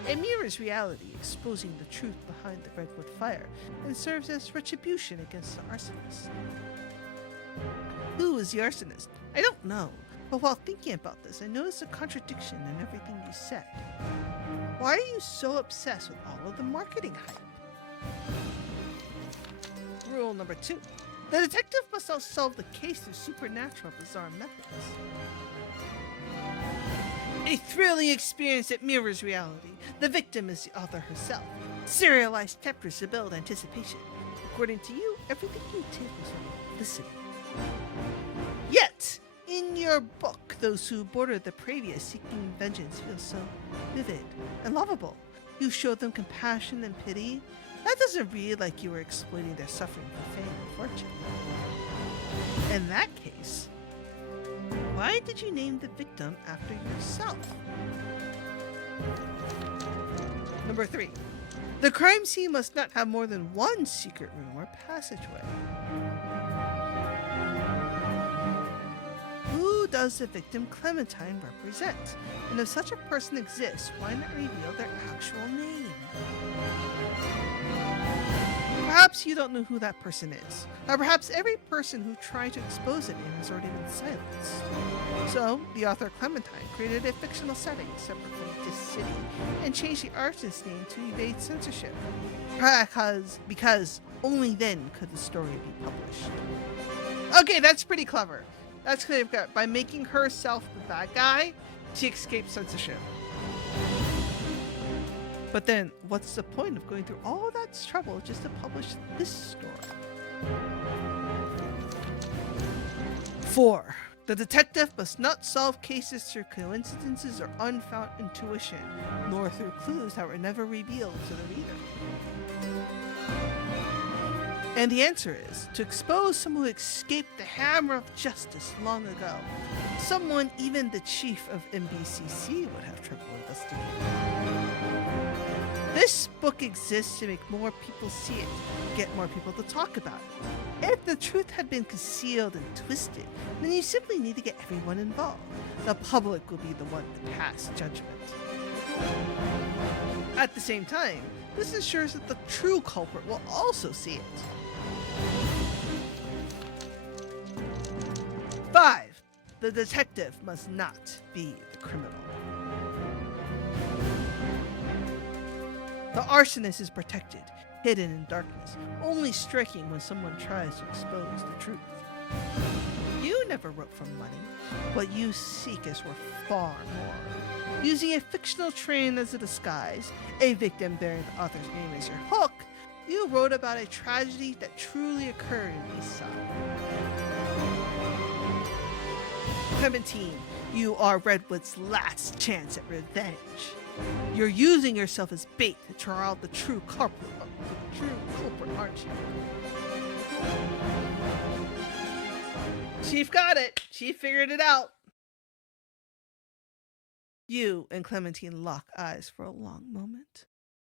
It mirrors reality, exposing the truth behind the Redwood fire, and serves as retribution against the arsonist. Who is the arsonist? I don't know, but while thinking about this, I noticed a contradiction in everything you said. Why are you so obsessed with all of the marketing hype? Rule number 2. The detective must not solve the case through supernatural, bizarre methods. A thrilling experience that mirrors reality. The victim is the author herself. Serialized chapters to build anticipation. According to you, everything you did was for publicity. Yet, in your book, those who border the Pravia seeking vengeance feel so vivid and lovable. You show them compassion and pity. That doesn't read like you were exploiting their suffering for fame and fortune. In that case, why did you name the victim after yourself? Number 3. The crime scene must not have more than one secret room or passageway. Who does the victim Clementine represent? And if such a person exists, why not reveal their actual name? Perhaps you don't know who that person is. Or perhaps every person who tried to expose it has already been silenced. So, the author Clementine created a fictional setting separate from this city and changed the artist's name to evade censorship. Because only then could the story be published. Okay, that's pretty clever. That's clever. By making herself the bad guy, she escaped censorship. But then, what's the point of going through all that trouble just to publish this story? 4. The detective must not solve cases through coincidences or unfound intuition, nor through clues that were never revealed to the reader. And the answer is, to expose someone who escaped the hammer of justice long ago. Someone even the chief of MBCC would have trouble investigating. This book exists to make more people see it, get more people to talk about it. If the truth had been concealed and twisted, then you simply need to get everyone involved. The public will be the one to pass judgment. At the same time, this ensures that the true culprit will also see it. The detective must not be the criminal. The arsonist is protected, hidden in darkness, only striking when someone tries to expose the truth. You never wrote for money. What you seek is worth far more. Using a fictional train as a disguise, a victim bearing the author's name as your hook, you wrote about a tragedy that truly occurred in East Side. Clementine, you are Redwood's last chance at revenge. You're using yourself as bait to draw out the true culprit, aren't you? Chief got it. Chief figured it out. You and Clementine lock eyes for a long moment.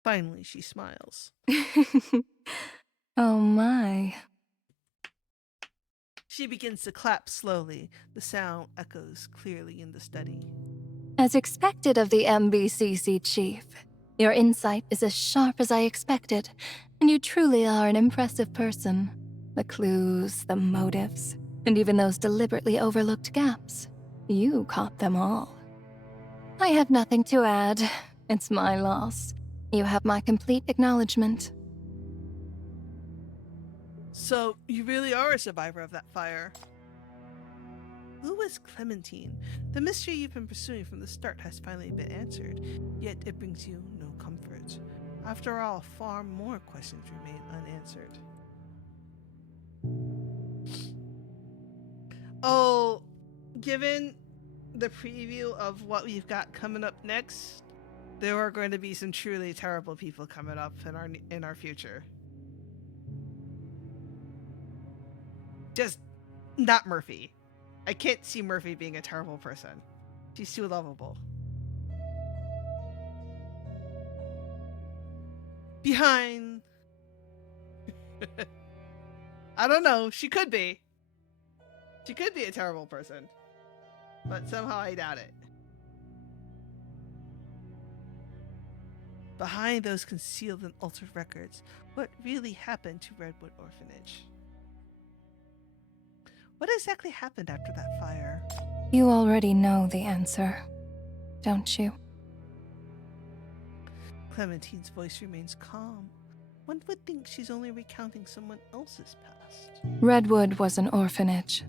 Finally, she smiles. Oh my. She begins to clap slowly. The sound echoes clearly in the study. As expected of the MBCC chief, your insight is as sharp as I expected, and you truly are an impressive person. The clues, the motives, and even those deliberately overlooked gaps, you caught them all. I have nothing to add. It's my loss. You have my complete acknowledgement. So, you really are a survivor of that fire. Who is Clementine? The mystery you've been pursuing from the start has finally been answered, yet it brings you no comfort. After all, far more questions remain unanswered. Oh, given the preview of what we've got coming up next, there are going to be some truly terrible people coming up in our future. Just not Murphy. I can't see Murphy being a terrible person. She's too lovable. Behind... I don't know. She could be. She could be a terrible person. But somehow I doubt it. Behind those concealed and altered records, what really happened to Redwood Orphanage? What exactly happened after that fire? You already know the answer, don't you? Clementine's voice remains calm. One would think she's only recounting someone else's past. Redwood was an orphanage.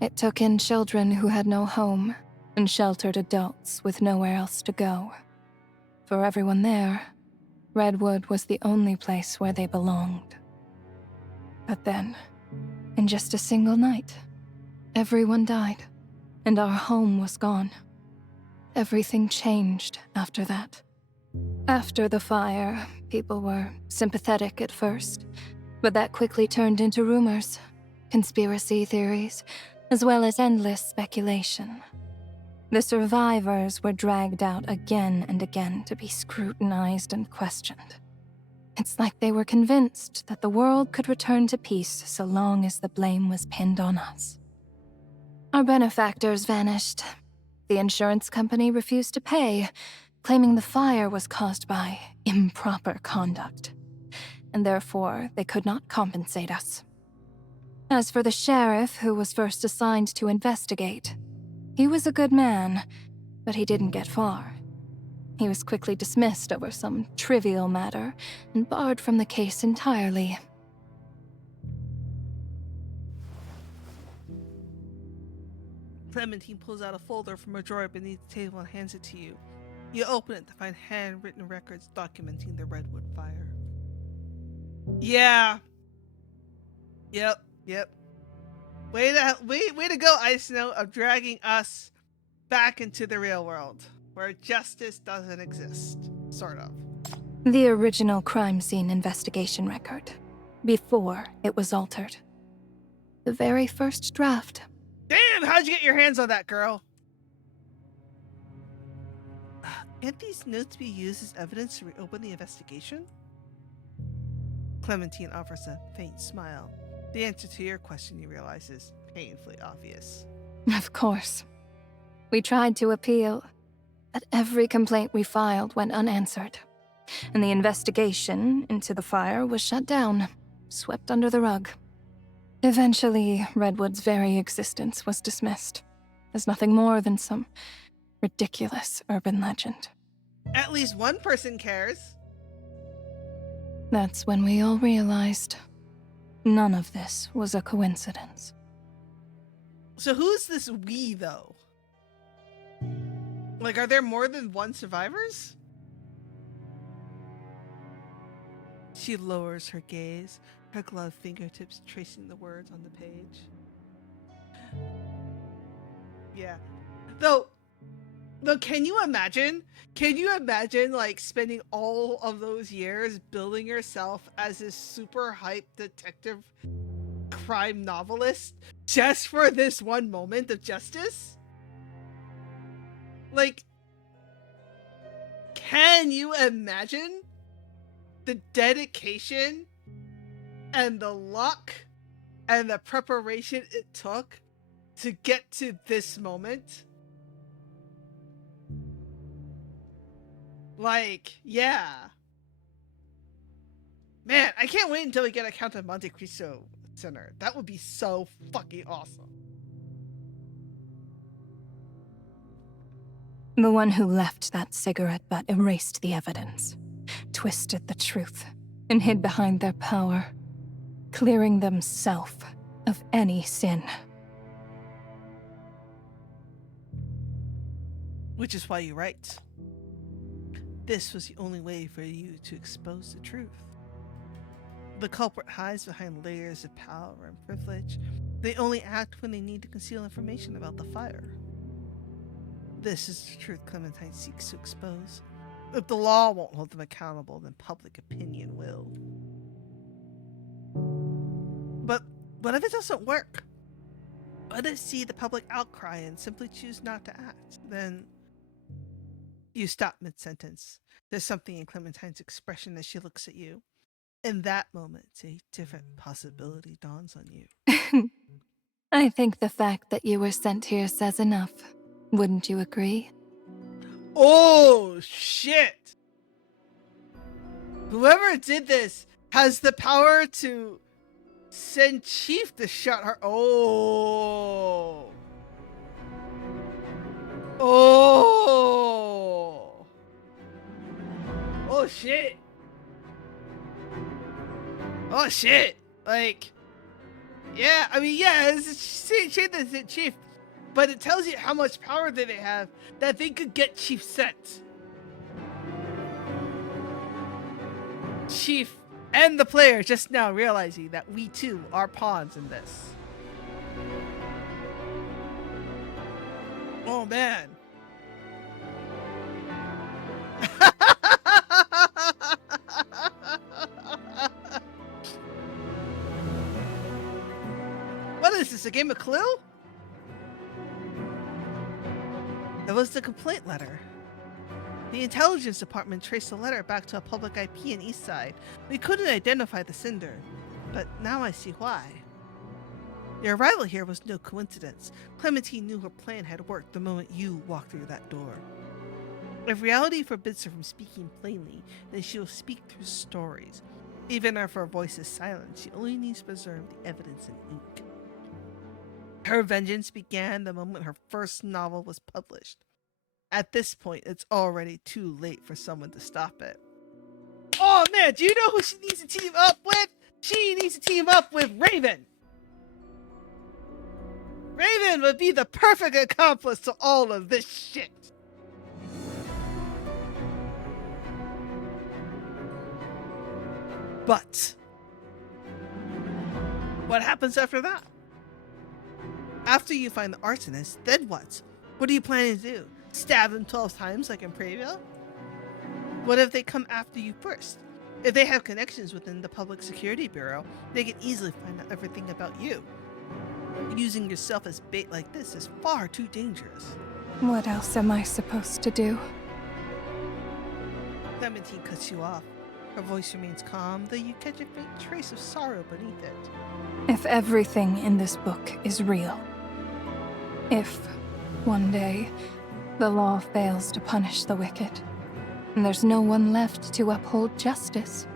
It took in children who had no home and sheltered adults with nowhere else to go. For everyone there, Redwood was the only place where they belonged. But then, in just a single night, everyone died, and our home was gone. Everything changed after that. After the fire, people were sympathetic at first, but that quickly turned into rumors, conspiracy theories, as well as endless speculation. The survivors were dragged out again and again to be scrutinized and questioned. It's like they were convinced that the world could return to peace so long as the blame was pinned on us. Our benefactors vanished. The insurance company refused to pay, claiming the fire was caused by improper conduct, and therefore they could not compensate us. As for the sheriff who was first assigned to investigate, he was a good man, but he didn't get far. He was quickly dismissed over some trivial matter and barred from the case entirely. Clementine pulls out a folder from a drawer beneath the table and hands it to you. You open it to find handwritten records documenting the Redwood fire. Yeah. Yep. Way to go, AISNO, of dragging us back into the real world, where justice doesn't exist. Sort of. The original crime scene investigation record, before it was altered. The very first draft. Damn, how'd you get your hands on that, girl? Can't these notes be used as evidence to reopen the investigation? Clementine offers a faint smile. The answer to your question, you realize, is painfully obvious. Of course. We tried to appeal, but every complaint we filed went unanswered, and the investigation into the fire was shut down, swept under the rug. Eventually, Redwood's very existence was dismissed. as nothing more than some ridiculous urban legend. At least one person cares. That's when we all realized none of this was a coincidence. So who's this we, though? Like, are there more than one survivors? She lowers her gaze, her gloved fingertips tracing the words on the page. Yeah. Though, can you imagine? Can you imagine, like, spending all of those years building yourself as this super hyped detective crime novelist just for this one moment of justice? Like, can you imagine the dedication and the luck and the preparation it took to get to this moment? Like, yeah. Man, I can't wait until we get a Count of Monte Cristo center. That would be so fucking awesome. The one who left that cigarette butt erased the evidence, twisted the truth, and hid behind their power, clearing themselves of any sin. Which is why you write. This was the only way for you to expose the truth. The culprit hides behind layers of power and privilege. They only act when they need to conceal information about the fire. This is the truth Clementine seeks to expose. If the law won't hold them accountable, then public opinion will. But what if it doesn't work? What if see the public outcry and simply choose not to act? Then you stop mid-sentence. There's something in Clementine's expression as she looks at you. In that moment, a different possibility dawns on you. I think the fact that you were sent here says enough. Wouldn't you agree? Oh, shit! Whoever did this has the power to send Chief to shut her. Oh. Oh. Oh, shit. Oh, shit. Like, yeah, I mean, yeah, it's Chief. But it tells you how much power that they have, that they could get Chief sent. Chief and the player just now realizing that we too are pawns in this. Oh man. What is this, a game of Clue? It was the complaint letter. The intelligence department traced the letter back to a public IP in Eastside. We couldn't identify the sender, but now I see why. Your arrival here was no coincidence. Clementine knew her plan had worked the moment you walked through that door. If reality forbids her from speaking plainly, then she will speak through stories. Even if her voice is silent, she only needs to preserve the evidence in ink. Her vengeance began the moment her first novel was published. At this point, it's already too late for someone to stop it. Oh man, do you know who she needs to team up with? She needs to team up with Raven! Raven would be the perfect accomplice to all of this shit! But what happens after that? After you find the arsonist, then what? What are you planning to do? Stab them 12 times like in Previa? What if they come after you first? If they have connections within the Public Security Bureau, they can easily find out everything about you. Using yourself as bait like this is far too dangerous. What else am I supposed to do? Clementine cuts you off. Her voice remains calm, though you catch a faint trace of sorrow beneath it. If everything in this book is real, if one day the law fails to punish the wicked, and there's no one left to uphold justice,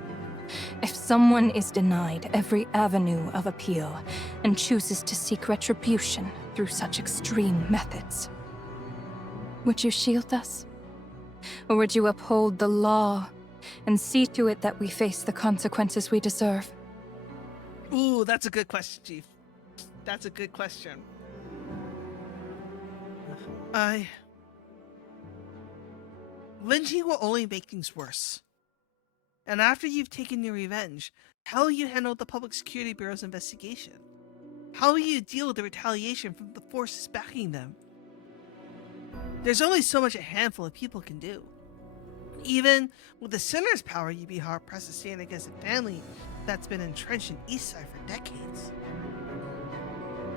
if someone is denied every avenue of appeal and chooses to seek retribution through such extreme methods. Would you shield us? Or would you uphold the law and see to it that we face the consequences we deserve? Ooh, that's a good question, Chief. That's a good question. Lynching will only make things worse. And after you've taken your revenge, how will you handle the Public Security Bureau's investigation? How will you deal with the retaliation from the forces backing them? There's only so much a handful of people can do. Even with the Sinner's power, you'd be hard-pressed to stand against a family that's been entrenched in Eastside for decades.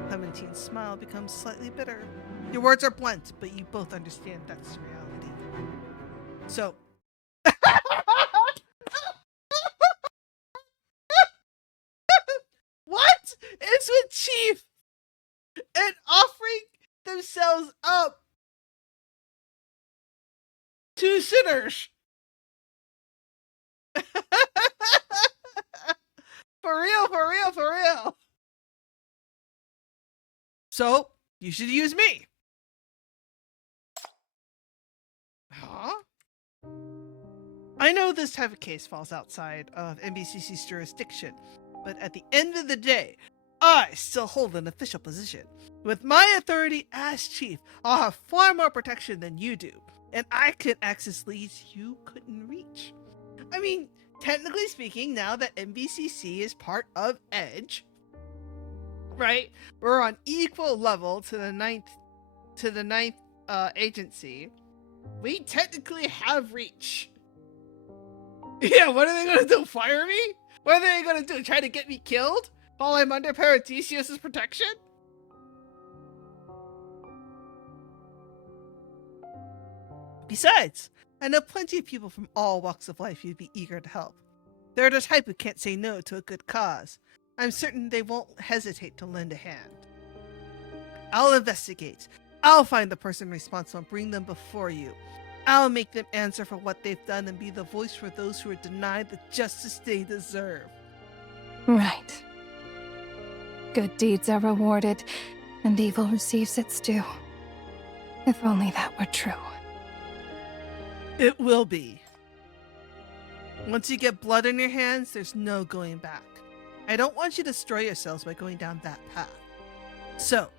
Clementine's smile becomes slightly bitter. Your words are blunt, but you both understand that's the reality. So... What is with Chief and offering themselves up to sinners? For real, for real, for real. So, you should use me. Huh? I know this type of case falls outside of NBCC's jurisdiction, but at the end of the day, I still hold an official position. With my authority as chief, I'll have far more protection than you do, and I can access leads you couldn't reach. I mean, technically speaking, now that NBCC is part of EDGE, right, we're on equal level to the ninth agency. We technically have reach. Yeah, what are they gonna do? Fire me? What are they gonna do? Try to get me killed while I'm under Paradisius's protection? Besides, I know plenty of people from all walks of life who'd be eager to help. They're the type who can't say no to a good cause. I'm certain they won't hesitate to lend a hand. I'll investigate. I'll find the person responsible and bring them before you. I'll make them answer for what they've done and be the voice for those who are denied the justice they deserve. Right. Good deeds are rewarded, and evil receives its due. If only that were true. It will be. Once you get blood in your hands, there's no going back. I don't want you to destroy yourselves by going down that path. So,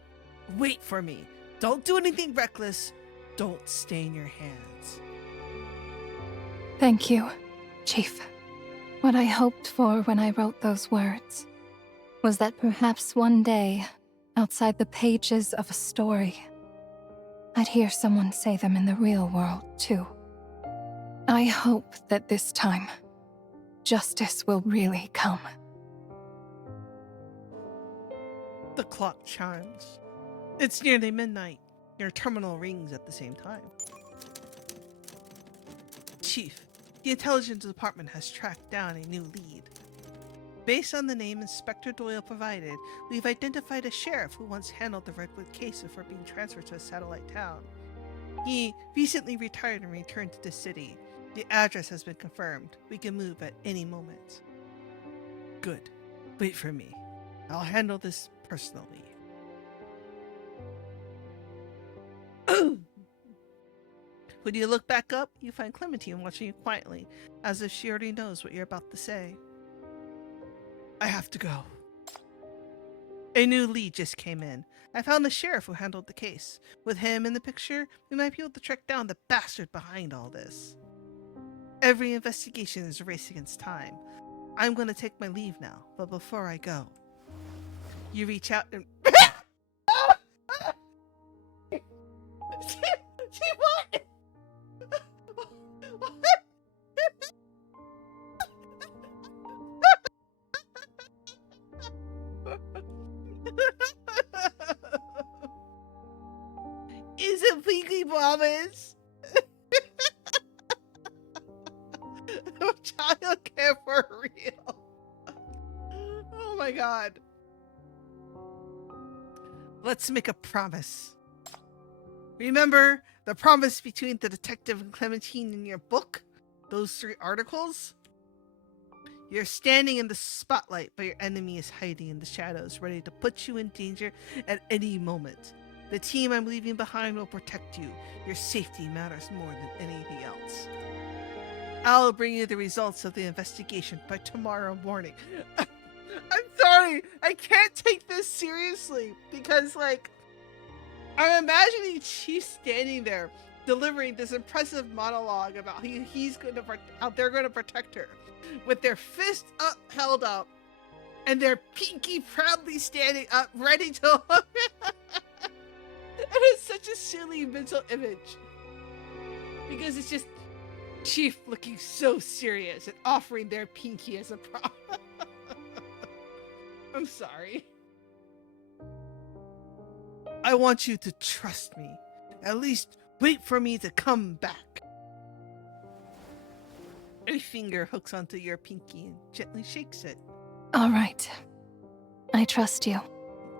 wait for me. Don't do anything reckless. Don't stain your hands. Thank you, Chief. What I hoped for when I wrote those words was that perhaps one day, outside the pages of a story, I'd hear someone say them in the real world, too. I hope that this time, justice will really come. The clock chimes. It's nearly midnight. Your terminal rings at the same time. Chief, the intelligence department has tracked down a new lead. Based on the name Inspector Doyle provided, we've identified a sheriff who once handled the Redwood case before being transferred to a satellite town. He recently retired and returned to the city. The address has been confirmed. We can move at any moment. Good. Wait for me. I'll handle this personally. When you look back up, you find Clementine watching you quietly, as if she already knows what you're about to say. I have to go. A new lead just came in. I found the sheriff who handled the case. With him in the picture, we might be able to track down the bastard behind all this. Every investigation is a race against time. I'm going to take my leave now, but before I go, you reach out and... She what? Is it Pinky Promise? Child care for real. Oh my god. Let's make a promise. Remember the promise between the detective and Clementine in your book? Those 3 articles? You're standing in the spotlight, but your enemy is hiding in the shadows, ready to put you in danger at any moment. The team I'm leaving behind will protect you. Your safety matters more than anything else. I'll bring you the results of the investigation by tomorrow morning. I'm sorry, I can't take this seriously because, like, I'm imagining Chief standing there delivering this impressive monologue about how they're going to protect her, with their fist up, held up, and their pinky proudly standing up, ready to. And it's such a silly mental image because it's just Chief looking so serious and offering their pinky as a prop. I'm sorry. I want you to trust me. At least wait for me to come back. A finger hooks onto your pinky and gently shakes it. All right. I trust you.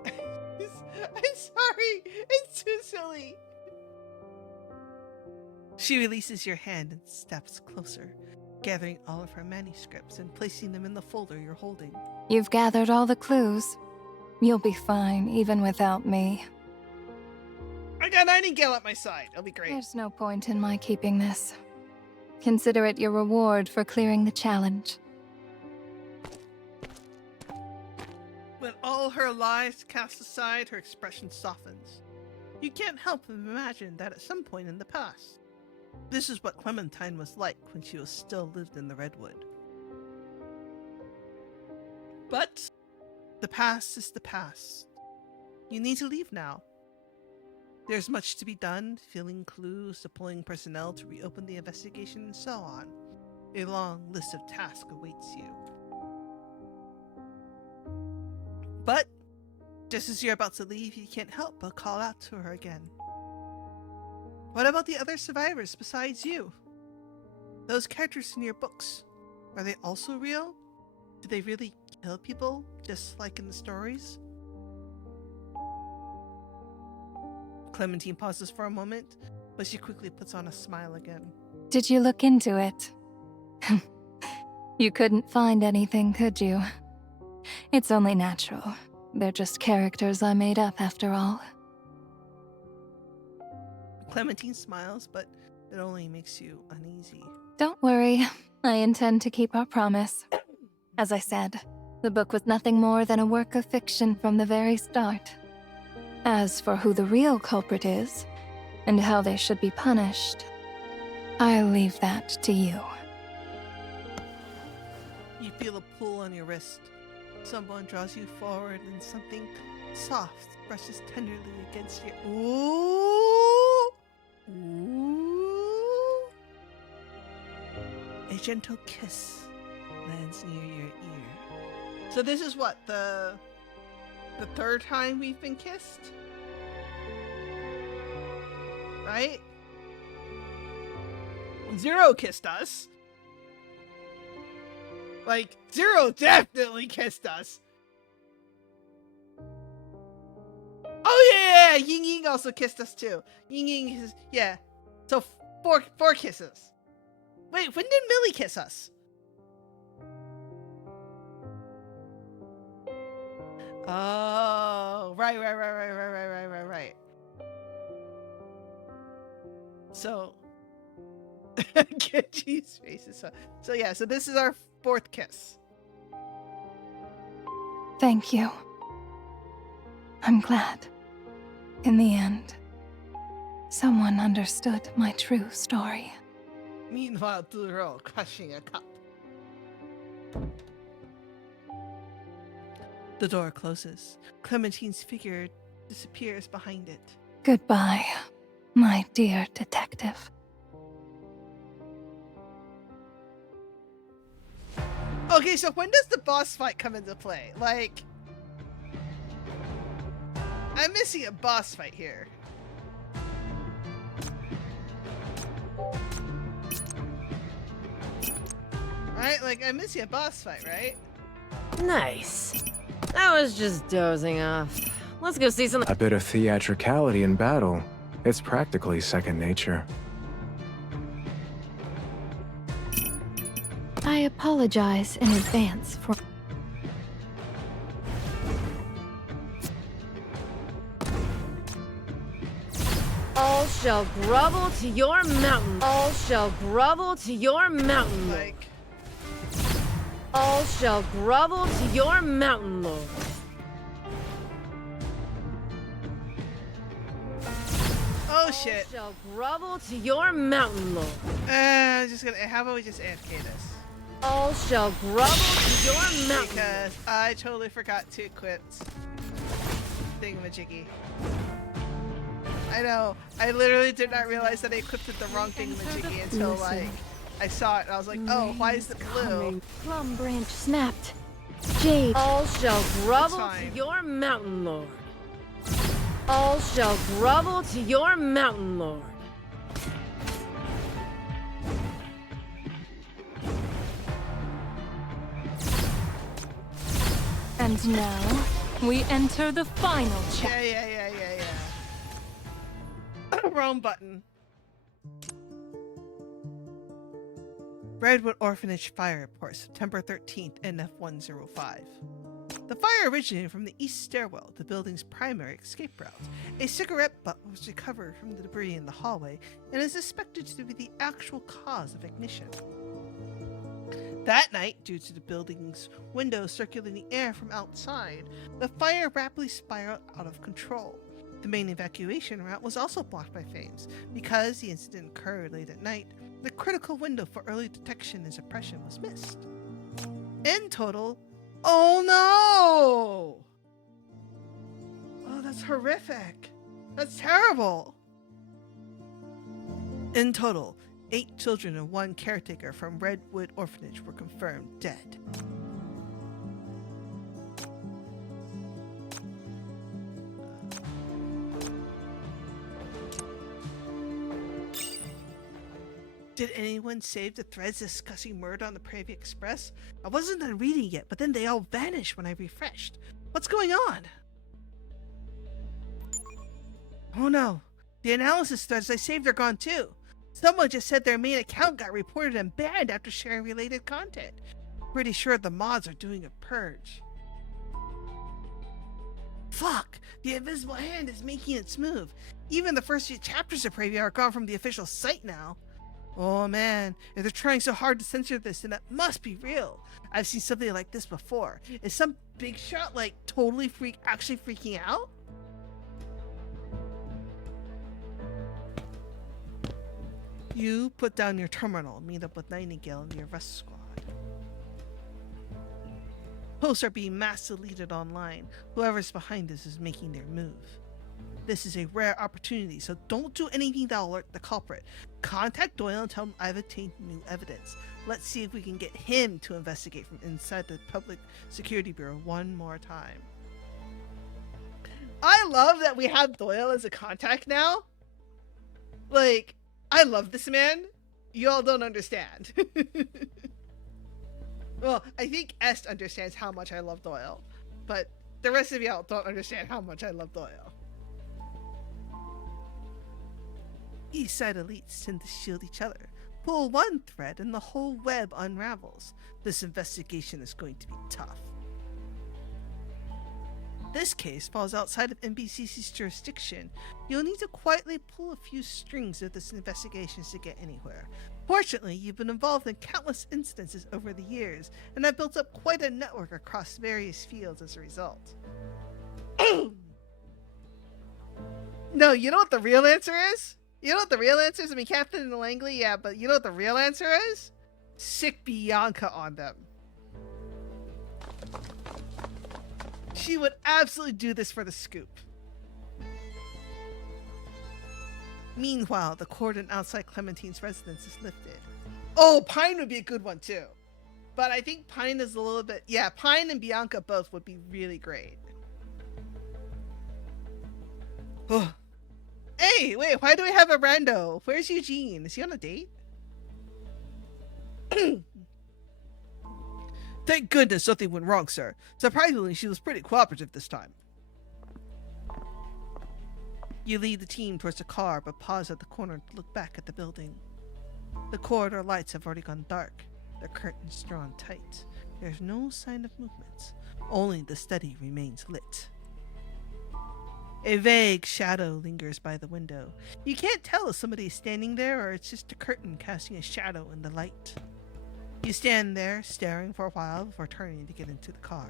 I'm sorry. It's too silly. She releases your hand and steps closer, gathering all of her manuscripts and placing them in the folder you're holding. You've gathered all the clues. You'll be fine, even without me. I got Nightingale at my side. It'll be great. There's no point in my keeping this. Consider it your reward for clearing the challenge. When all her lies cast aside, her expression softens. You can't help but imagine that at some point in the past, this is what Clementine was like when she was still lived in the Redwood. But the past is the past. You need to leave now. There's much to be done, filling clues, deploying personnel to reopen the investigation, and so on. A long list of tasks awaits you. But, just as you're about to leave, you can't help but call out to her again. What about the other survivors besides you? Those characters in your books, are they also real? Do they really kill people, just like in the stories? Clementine pauses for a moment, but she quickly puts on a smile again. Did you look into it? You couldn't find anything, could you? It's only natural. They're just characters I made up after all. Clementine smiles, but it only makes you uneasy. Don't worry. I intend to keep our promise. As I said, the book was nothing more than a work of fiction from the very start. As for who the real culprit is, and how they should be punished, I'll leave that to you. You feel a pull on your wrist. Someone draws you forward and something soft brushes tenderly against your... Ooh! Ooh! A gentle kiss lands near your ear. So this is what, the third time we've been kissed? Right? Zero kissed us. Like, Zero definitely kissed us. Oh yeah, Ying Ying also kissed us too. Ying Ying is, yeah. So four kisses. Wait, when did Millie kiss us? Oh, right. So, Genji's face is so yeah. So this is our fourth kiss. Thank you. I'm glad. In the end, someone understood my true story. Meanwhile, Duro crushing a cup. The door closes. Clementine's figure disappears behind it. Goodbye, my dear detective. Okay, so when does the boss fight come into play? Like, I'm missing a boss fight here. Right? Like, I'm missing a boss fight, right? Nice. I was just dozing off. Let's go see some. A bit of theatricality in battle. It's practically second nature. I apologize in advance for... All shall grovel to your mountain. All shall grovel to your mountain lord. Like, All shall grovel to your mountain lord. oh shit. All shall grovel to your mountain lord. Just gonna. How about we just AFK this? All shall grovel to your mountain. Because I totally forgot to equip thingamajiggy. I know. I literally did not realize that I equipped the wrong thingamajiggy until like I saw it and I was like, oh, why is it blue? Plum branch snapped. Jade. All shall grovel to your mountain lord. All shall grovel to your mountain lord. And now, we enter the final chapter. Yeah. Wrong button. Redwood Orphanage Fire Report, September 13th, NF105. The fire originated from the east stairwell, the building's primary escape route. A cigarette butt was recovered from the debris in the hallway and is suspected to be the actual cause of ignition. That night, due to the building's windows circulating air from outside, the fire rapidly spiraled out of control. The main evacuation route was also blocked by flames. Because the incident occurred late at night, the critical window for early detection and suppression was missed. In total, oh no! Oh, that's horrific. That's terrible. In total, 8 children and 1 caretaker from Redwood Orphanage were confirmed dead. Did anyone save the threads discussing murder on the Prairie Express? I wasn't done reading yet, but then they all vanished when I refreshed. What's going on? Oh no, the analysis threads I saved are gone too. Someone just said their main account got reported and banned after sharing related content. Pretty sure the mods are doing a purge. Fuck! The invisible hand is making its move. Even the first few chapters of Pravia are gone from the official site now. Oh man, if they're trying so hard to censor this, then that must be real. I've seen something like this before. Is some big shot like totally actually freaking out? You put down your terminal, meet up with Nightingale and your rest squad. Posts are being mass deleted online. Whoever's behind this is making their move. This is a rare opportunity, so don't do anything that'll alert the culprit. Contact Doyle and tell him I've obtained new evidence. Let's see if we can get him to investigate from inside the Public Security Bureau one more time. I love that we have Doyle as a contact now. Like, I love this man. You all don't understand. Well, I think Est understands how much I love Doyle, but the rest of y'all don't understand how much I love Doyle. East side elites tend to shield each other. Pull one thread and the whole web unravels. This investigation is going to be tough. This case falls outside of NBCC's jurisdiction. You'll need to quietly pull a few strings of this investigation to get anywhere. Fortunately, you've been involved in countless instances over the years, and have built up quite a network across various fields as a result. No, you know what the real answer is? You know what the real answer is? I mean, Captain and Langley, yeah, but you know what the real answer is? Sick Bianca on them. She would absolutely do this for the scoop. Meanwhile, the cordon outside Clementine's residence is lifted. Oh, Pine would be a good one too. But I think Pine is a little bit... Yeah, Pine and Bianca both would be really great. Oh. Hey, wait, why do we have a rando? Where's Eugene? Is he on a date? Thank goodness nothing went wrong, sir. Surprisingly, she was pretty cooperative this time. You lead the team towards the car, but pause at the corner to look back at the building. The corridor lights have already gone dark. the curtains drawn tight. There's no sign of movement. Only the study remains lit. A vague shadow lingers by the window. You can't tell if somebody is standing there or it's just a curtain casting a shadow in the light. You stand there, staring for a while before turning to get into the car.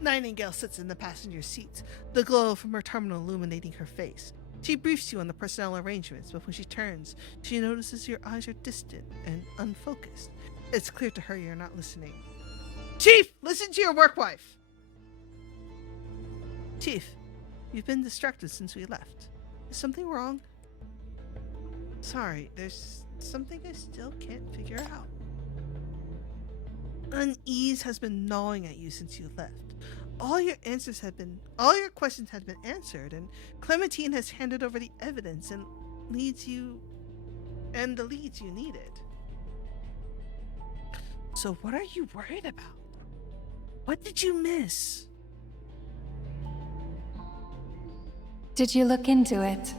Nightingale sits in the passenger seat, the glow from her terminal illuminating her face. She briefs you on the personnel arrangements, but when she turns, she notices your eyes are distant and unfocused. It's clear to her you're not listening. Chief, listen to your work wife! Chief, you've been distracted since we left. Is something wrong? Sorry, there's something I still can't figure out. Unease has been gnawing at you since you left. All your questions have been answered, and Clementine has handed over the evidence and the leads you needed. So what are you worried about? What did you miss? Did you look into it?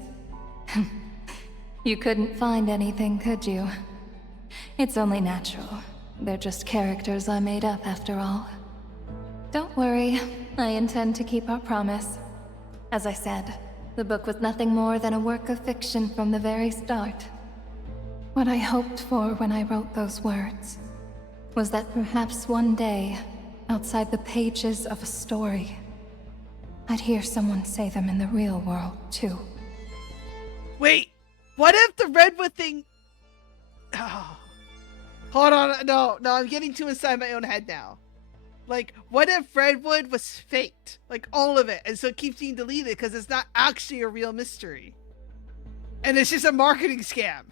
You couldn't find anything, could you? It's only natural. They're just characters I made up after all. Don't worry, I intend to keep our promise. As I said, the book was nothing more than a work of fiction from the very start. What I hoped for when I wrote those words was that perhaps one day, outside the pages of a story, I'd hear someone say them in the real world, too. Wait, what if the Redwood thing... Oh. Hold on, no, I'm getting too inside my own head now. Like, what if Redwood was faked? Like, all of it, and so it keeps being deleted because it's not actually a real mystery. And it's just a marketing scam.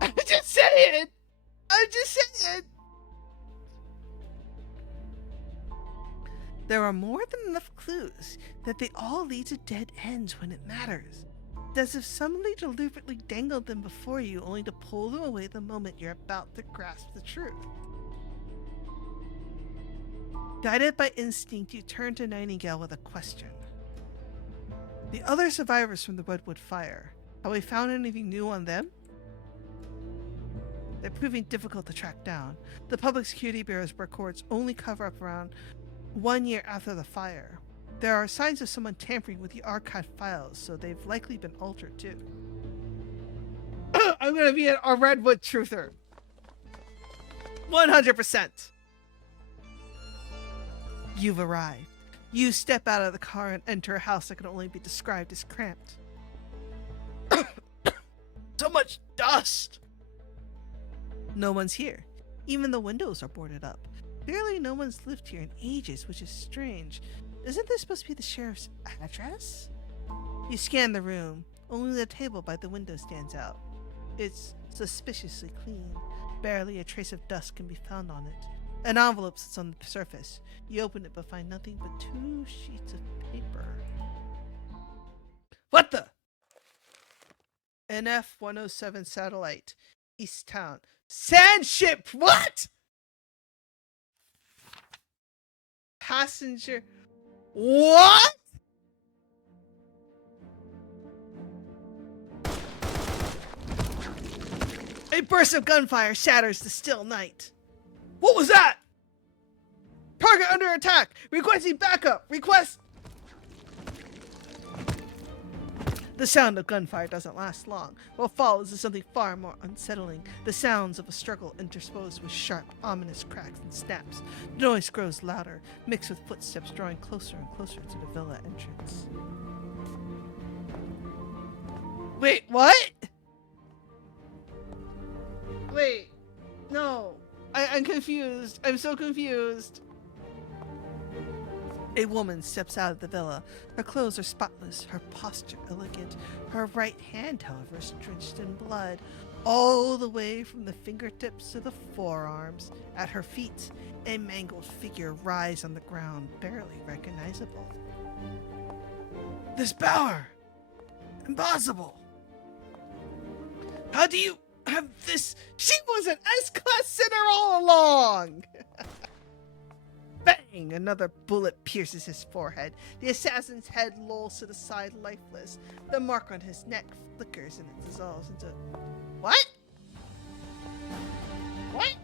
I'm just saying! There are more than enough clues that they all lead to dead ends when it matters. It's as if somebody deliberately dangled them before you only to pull them away the moment you're about to grasp the truth. Guided by instinct, you turn to Nightingale with a question. The other survivors from the Redwood fire, have we found anything new on them? They're proving difficult to track down. The Public Security Bureau's records only cover up around 1 year after the fire. There are signs of someone tampering with the archived files, so they've likely been altered too. I'm gonna be a Redwood truther. 100%. You've arrived. You step out of the car and enter a house that can only be described as cramped. So much dust! No one's here. Even the windows are boarded up. Clearly no one's lived here in ages, which is strange. Isn't this supposed to be the sheriff's address? You scan the room. Only the table by the window stands out. It's suspiciously clean. Barely a trace of dust can be found on it. An envelope sits on the surface. You open it but find nothing but 2 sheets of paper. What the? NF-107 satellite. East Town. Sand ship! What? Passenger... What? A burst of gunfire shatters the still night. What was that? Target under attack! Requesting backup! Request... The sound of gunfire doesn't last long. What follows is something far more unsettling. The sounds of a struggle interspersed with sharp, ominous cracks and snaps. The noise grows louder, mixed with footsteps drawing closer and closer to the villa entrance. Wait, what? Wait, no. I'm confused. I'm so confused. A woman steps out of the villa. Her clothes are spotless, her posture elegant. Her right hand, however, is drenched in blood, all the way from the fingertips to the forearms. At her feet, a mangled figure writhes on the ground, barely recognizable. This Bauer! Impossible! How do you have this? She was an S-Class sinner all along! Bang! Another bullet pierces his forehead. The assassin's head lolls to the side, lifeless. The mark on his neck flickers and it dissolves into... What? What?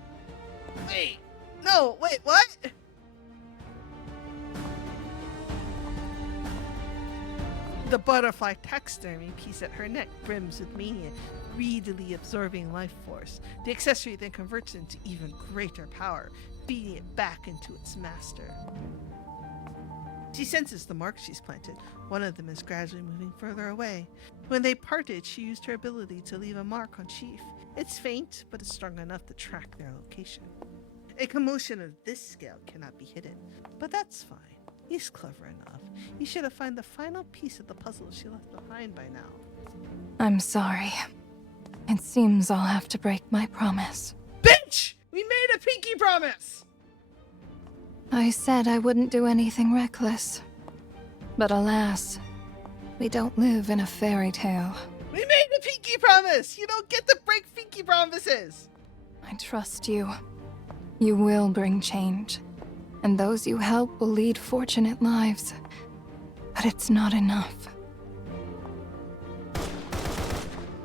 Wait. No, wait, what? The butterfly taxidermy piece at her neck brims with mania, greedily absorbing life force. The accessory then converts into even greater power, feeding it back into its master. She senses the marks she's planted. One of them is gradually moving further away. When they parted, she used her ability to leave a mark on Chief. It's faint, but it's strong enough to track their location. A commotion of this scale cannot be hidden, but that's fine. He's clever enough. He should have found the final piece of the puzzle she left behind by now. I'm sorry. It seems I'll have to break my promise. Bitch! We made a pinky promise! I said I wouldn't do anything reckless. But alas, we don't live in a fairy tale. We made a pinky promise! You don't get to break pinky promises! I trust you. You will bring change. And those you help will lead fortunate lives. But it's not enough.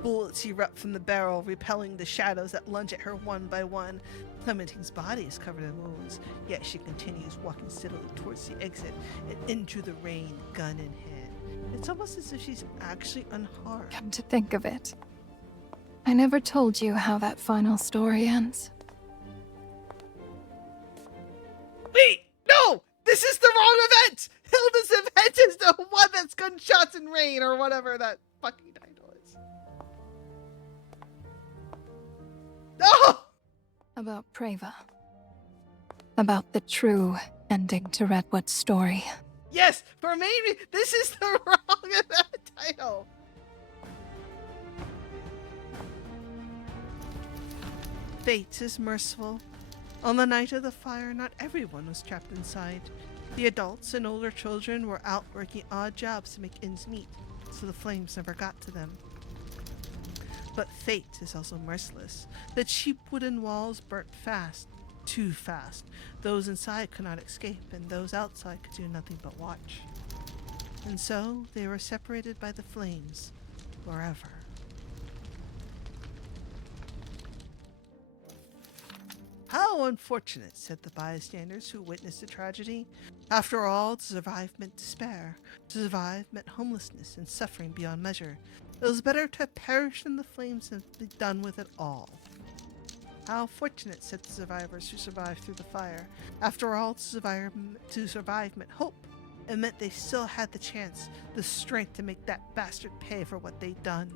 Bullets erupt from the barrel, repelling the shadows that lunge at her one by one. Clementine's body is covered in wounds, yet she continues walking steadily towards the exit and into the rain, gun in hand. It's almost as if she's actually unharmed. Come to think of it, I never told you how that final story ends. Wait! No! This is the wrong event! Hilda's event is the one that's gunshots and rain, or whatever that fucking title is. No! About Preva. About the true ending to Redwood's story. Yes! For me, this is the wrong event title! Fate is merciful. On the night of the fire, not everyone was trapped inside. The adults and older children were out working odd jobs to make ends meet, so the flames never got to them. But fate is also merciless. The cheap wooden walls burnt fast, too fast. Those inside could not escape, and those outside could do nothing but watch. And so they were separated by the flames, forever. How unfortunate, said the bystanders who witnessed the tragedy. After all, to survive meant despair. To survive meant homelessness and suffering beyond measure. It was better to perish in the flames than be done with it all. How fortunate, said the survivors who survived through the fire. After all, to survive meant hope. It meant they still had the chance, the strength to make that bastard pay for what they'd done.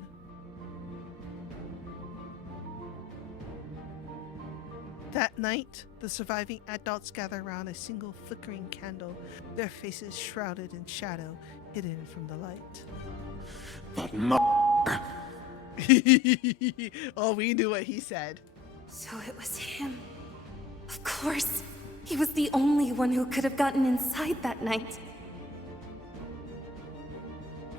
That night, the surviving adults gather around a single flickering candle, their faces shrouded in shadow, hidden from the light. But oh, we knew what he said. So it was him. Of course. He was the only one who could have gotten inside that night.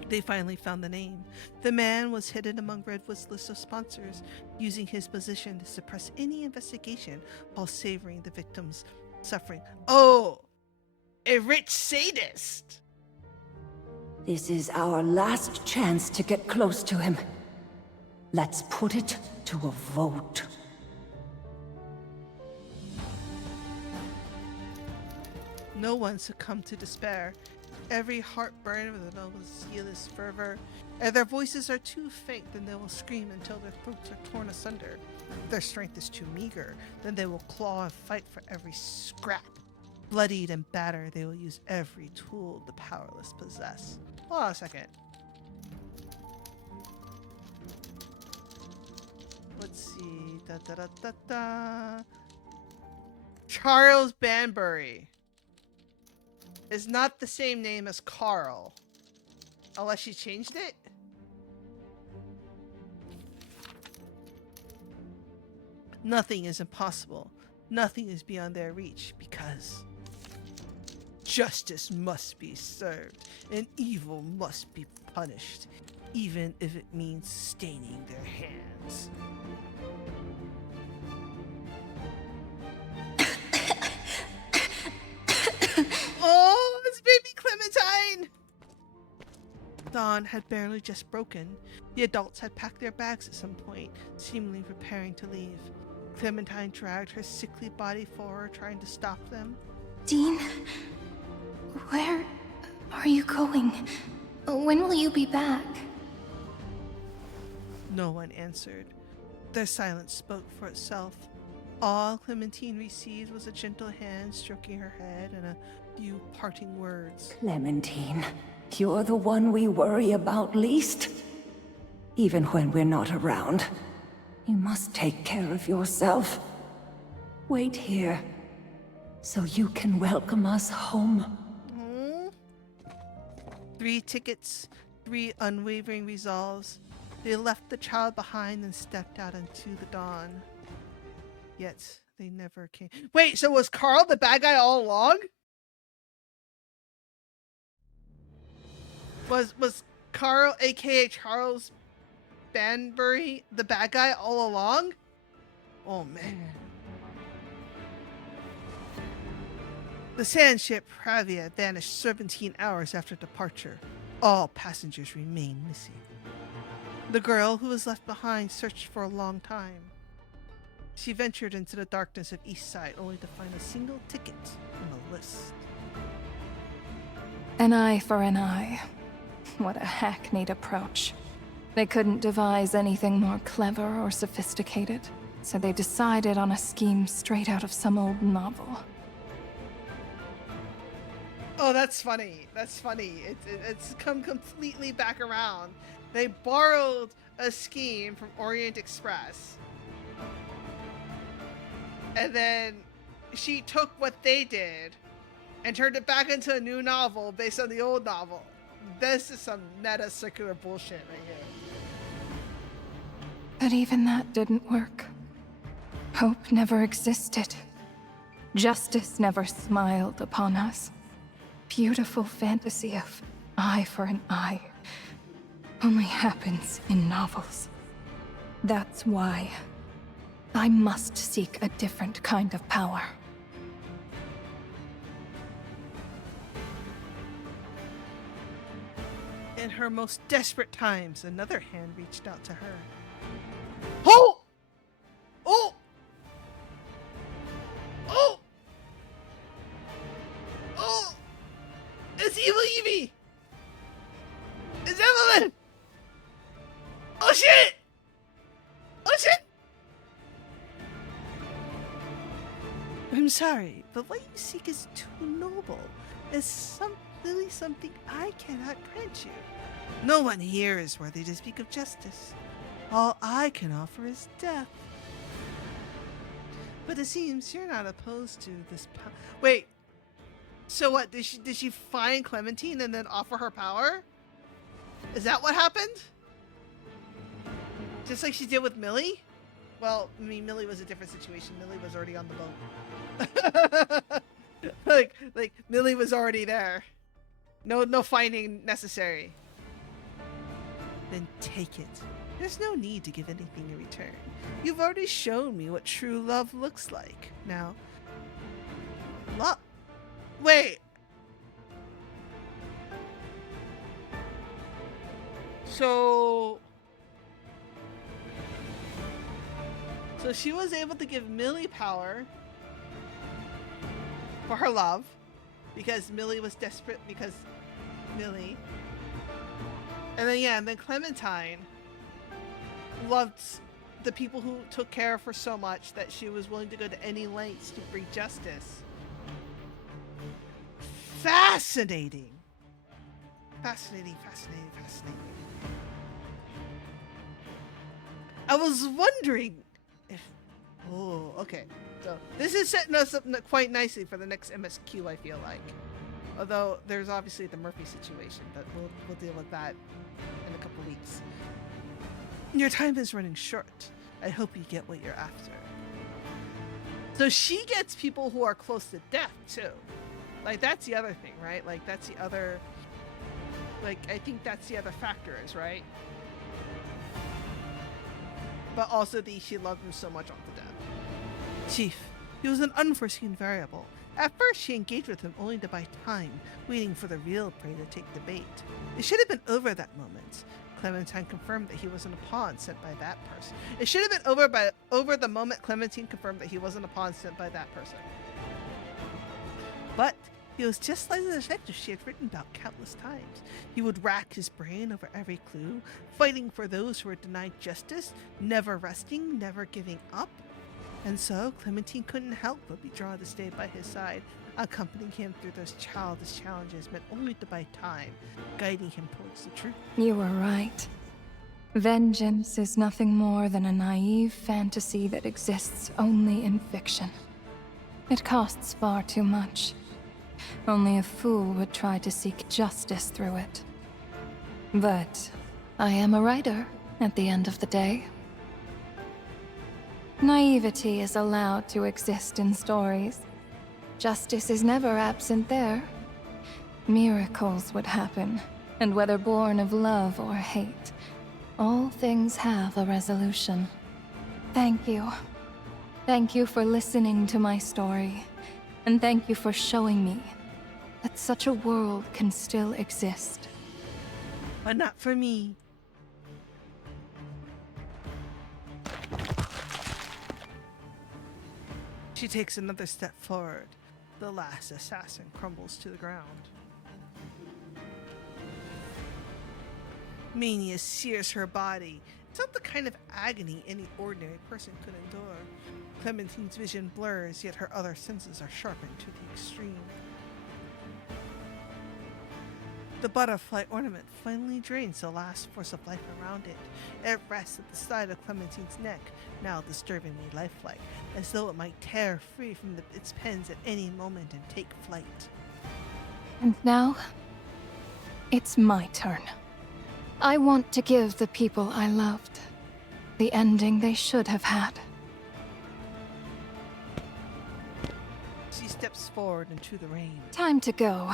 They finally found the name. The man was hidden among Redwood's list of sponsors, using his position to suppress any investigation while savoring the victim's suffering. Oh, a rich sadist! This is our last chance to get close to him. Let's put it to a vote. No one succumbed to despair. Every heart burned with an almost zealous fervor. If their voices are too faint, then they will scream until their throats are torn asunder. If their strength is too meager, then they will claw and fight for every scrap. Bloodied and battered, they will use every tool the powerless possess. Hold on a second. Let's see. Charles Banbury is not the same name as Carl. Unless she changed it? Nothing is impossible. Nothing is beyond their reach because justice must be served and evil must be punished, even if it means staining their hands. Dawn had barely just broken. The adults had packed their bags at some point, seemingly preparing to leave. Clementine dragged her sickly body forward, trying to stop them. Dean, where are you going? When will you be back? No one answered. Their silence spoke for itself. All Clementine received was a gentle hand stroking her head and a few parting words. Clementine, you're the one we worry about least. Even when we're not around. You must take care of yourself. Wait here, so you can welcome us home. 3 tickets, 3 unwavering resolves. They left the child behind and stepped out into the dawn. Yet they never came. Wait, so was Carl the bad guy all along? Was Carl, aka Charles Banbury, the bad guy all along? Oh man. The sand ship Pravia vanished 17 hours after departure. All passengers remain missing. The girl who was left behind searched for a long time. She ventured into the darkness of East Side only to find a single ticket on the list. An eye for an eye. What a hackneyed approach. They couldn't devise anything more clever or sophisticated, so they decided on a scheme straight out of some old novel. Oh, that's funny. That's funny. It's come completely back around. They borrowed a scheme from Orient Express. And then she took what they did and turned it back into a new novel based on the old novel. This is some meta circular bullshit right here. But even that didn't work. Hope never existed. Justice never smiled upon us. Beautiful fantasy of eye for an eye only happens in novels. That's why I must seek a different kind of power. In her most desperate times, another hand reached out to her. Oh! Oh! Oh! Oh! It's Evil Evie! It's Evelyn! Oh shit! Oh shit! I'm sorry, but what you seek is too noble. It's really something I cannot grant you. No one here is worthy to speak of justice. All I can offer is death. But it seems you're not opposed to this Wait. So what, did she find Clementine and then offer her power? Is that what happened? Just like she did with Millie? Well, I mean, Millie was a different situation. Millie was already on the boat. like Millie was already there. No fighting necessary. Then take it. There's no need to give anything in return. You've already shown me what true love looks like. Now, wait. So she was able to give Millie power for her love because Millie was desperate because Millie. And then Clementine loved the people who took care of her so much that she was willing to go to any lengths to bring justice. Fascinating. Fascinating. I was wondering if... Oh, okay. So this is setting us up quite nicely for the next MSQ, I feel like. Although there's obviously the Murphy situation, but we'll deal with that in a couple weeks. Your time is running short. I hope you get what you're after. So she gets people who are close to death too. Like that's the other thing, right? Like that's the other. Like I think that's the other factor is right. But also she loved him so much off the death. Chief, he was an unforeseen variable. At first, she engaged with him only to buy time, waiting for the real prey to take the bait. It should have been over that moment. Clementine confirmed that he wasn't a pawn sent by that person. It should have been over the moment Clementine confirmed that he wasn't a pawn sent by that person. But he was just like the detective she had written about countless times. He would rack his brain over every clue, fighting for those who were denied justice, never resting, never giving up. And so Clementine couldn't help but be drawn to stay by his side, accompanying him through those childish challenges meant only to buy time, guiding him towards the truth. You were right. Vengeance is nothing more than a naive fantasy that exists only in fiction. It costs far too much. Only a fool would try to seek justice through it. But I am a writer at the end of the day. Naivety is allowed to exist in stories. Justice is never absent there. Miracles would happen, and whether born of love or hate, all things have a resolution. Thank you. Thank you for listening to my story, and thank you for showing me that such a world can still exist. But not for me. She takes another step forward. The last assassin crumbles to the ground. Mania sears her body. It's not the kind of agony any ordinary person could endure. Clementine's vision blurs, yet her other senses are sharpened to the extreme. The butterfly ornament finally drains the last force of life around it. It rests at the side of Clementine's neck, now disturbingly lifelike, as though it might tear free from its pens at any moment and take flight. And now, it's my turn. I want to give the people I loved the ending they should have had. She steps forward into the rain. Time to go.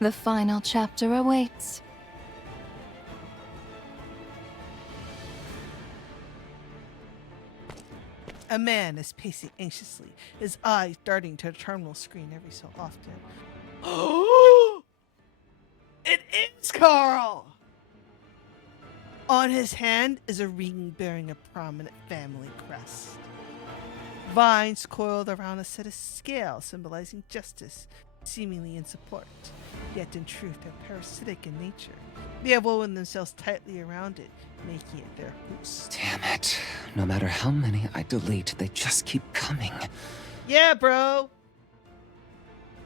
The final chapter awaits. A man is pacing anxiously, his eyes darting to the terminal screen every so often. Oh! It is Carl! On his hand is a ring bearing a prominent family crest. Vines coiled around a set of scales symbolizing justice, seemingly in support, yet in truth are parasitic in nature. They have woven themselves tightly around it, making it their host. Damn it. No matter how many I delete, they just keep coming. Yeah, bro!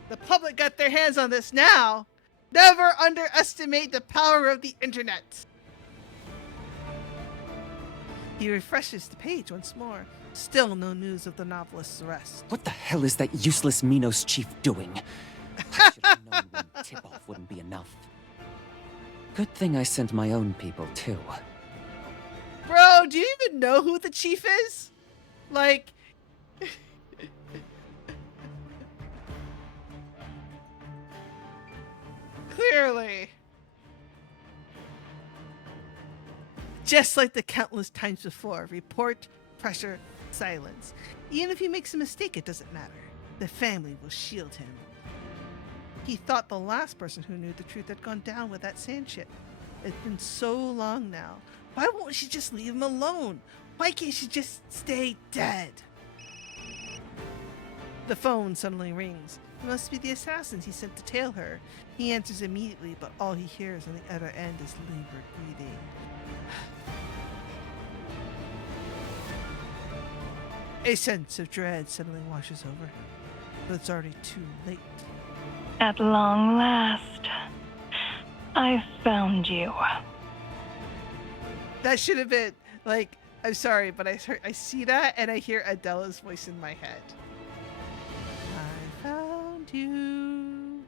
The public got their hands on this now! Never underestimate the power of the internet! He refreshes the page once more. Still no news of the novelist's arrest. What the hell is that useless Minos chief doing? I should have known one tip-off wouldn't be enough. Good thing I sent my own people, too. Bro, do you even know who the chief is? Like... Clearly. Just like the countless times before, report, pressure, silence. Even if he makes a mistake, it doesn't matter. The family will shield him. He thought the last person who knew the truth had gone down with that sand ship. It's been so long now. Why won't she just leave him alone? Why can't she just stay dead? The phone suddenly rings. It must be the assassins he sent to tail her. He answers immediately, but all he hears on the other end is labored breathing. A sense of dread suddenly washes over him, but it's already too late. At long last, I've found you. That should have been, like, I'm sorry, but I see that and I hear Adela's voice in my head. I found you.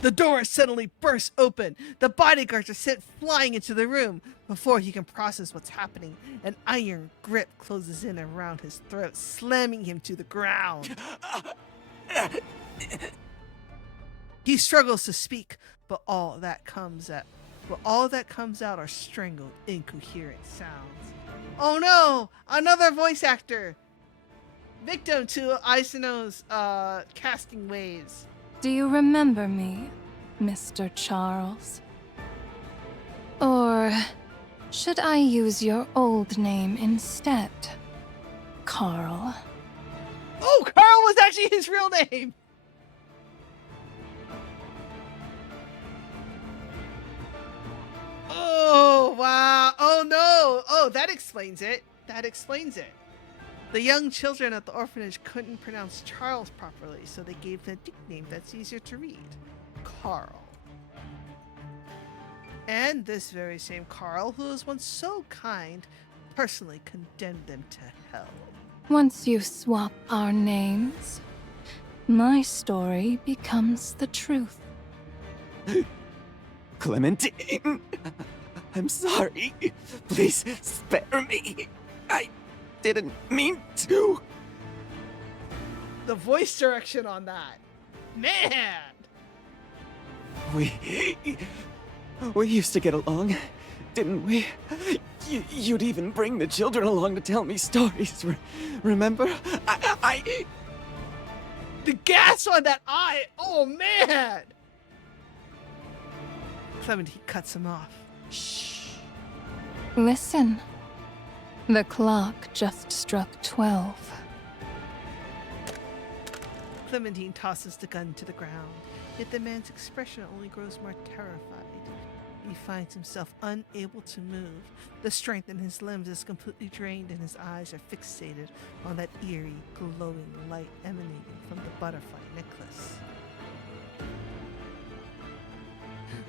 The door suddenly bursts open. The bodyguards are sent flying into the room. Before he can process what's happening, an iron grip closes in around his throat, slamming him to the ground. He struggles to speak, but all that comes out are strangled, incoherent sounds. Oh no! Another voice actor! victim to AISNO's casting ways. Do you remember me, Mr. Charles? Or should I use your old name instead? Carl. Oh, Carl was actually his real name! Oh, wow. Oh, no. Oh, that explains it. That explains it. The young children at the orphanage couldn't pronounce Charles properly, so they gave him a nickname that's easier to read. Carl. And this very same Carl, who was once so kind, personally condemned them to hell. Once you swap our names, my story becomes the truth. Clementine, I'm sorry. Please spare me. I didn't mean to. The voice direction on that. Man! We used to get along, didn't we? You'd even bring the children along to tell me stories, remember? The gas on that eye! Oh, man! Clementine cuts him off. Shh. Listen. The clock just struck 12. Clementine tosses the gun to the ground, yet the man's expression only grows more terrified. He finds himself unable to move. The strength in his limbs is completely drained and his eyes are fixated on that eerie, glowing light emanating from the butterfly necklace.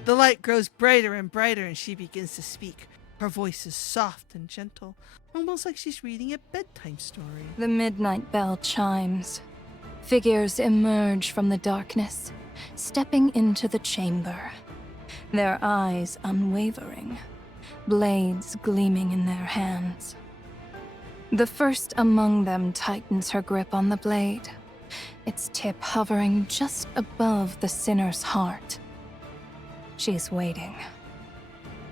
The light grows brighter and brighter and she begins to speak. Her voice is soft and gentle, almost like she's reading a bedtime story. The midnight bell chimes. Figures emerge from the darkness, stepping into the chamber. Their eyes unwavering, blades gleaming in their hands. The first among them tightens her grip on the blade, its tip hovering just above the sinner's heart. She's waiting.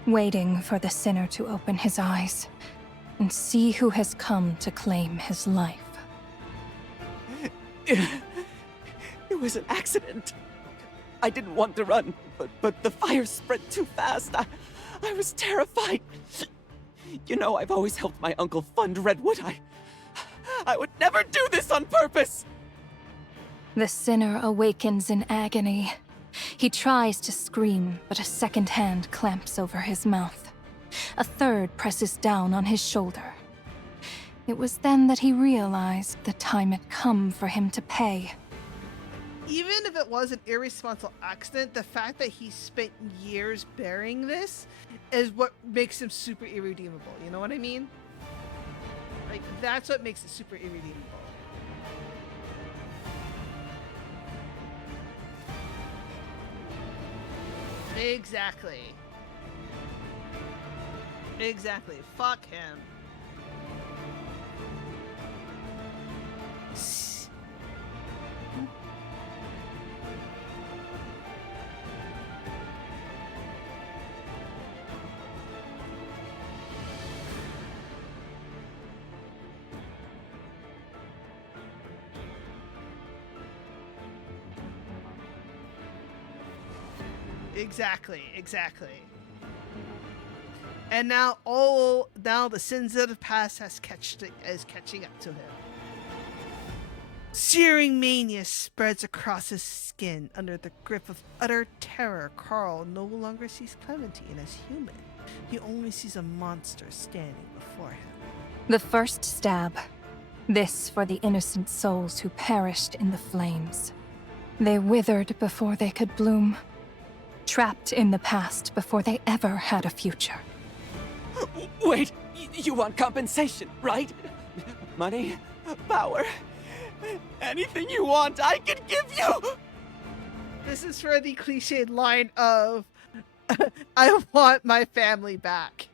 Waiting for the sinner to open his eyes and see who has come to claim his life. It was an accident. I didn't want to run, but the fire spread too fast. I was terrified. You know, I've always helped my uncle fund Redwood. I would never do this on purpose. The sinner awakens in agony. He tries to scream, but a second hand clamps over his mouth. A third presses down on his shoulder. It was then that he realized the time had come for him to pay. Even if it was an irresponsible accident, the fact that he spent years bearing this is what makes him super irredeemable. You know what I mean? Like, that's what makes it super irredeemable. Exactly. Exactly. Fuck him. Exactly. And now the sins of the past is catching up to him. Searing mania spreads across his skin. Under the grip of utter terror, Carl no longer sees Clementine as human. He only sees a monster standing before him. The first stab. This for the innocent souls who perished in the flames. They withered before they could bloom. Trapped in the past before they ever had a future. Wait, you want compensation, right? Money? Power? Anything you want, I can give you! This is for the cliched line of, I want my family back.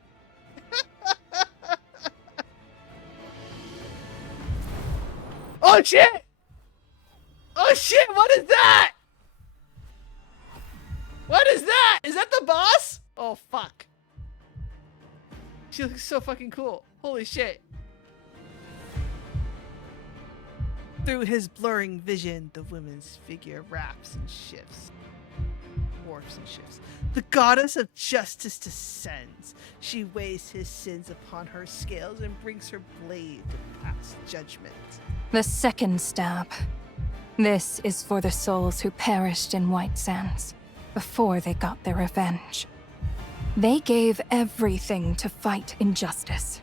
Oh shit! Oh shit, what is that? What is that? Is that the boss? Oh fuck. She looks so fucking cool. Holy shit. Through his blurring vision, the woman's figure wraps and shifts. Warps and shifts. The goddess of justice descends. She weighs his sins upon her scales and brings her blade to pass judgment. The second stab. This is for the souls who perished in White Sands before they got their revenge. They gave everything to fight injustice,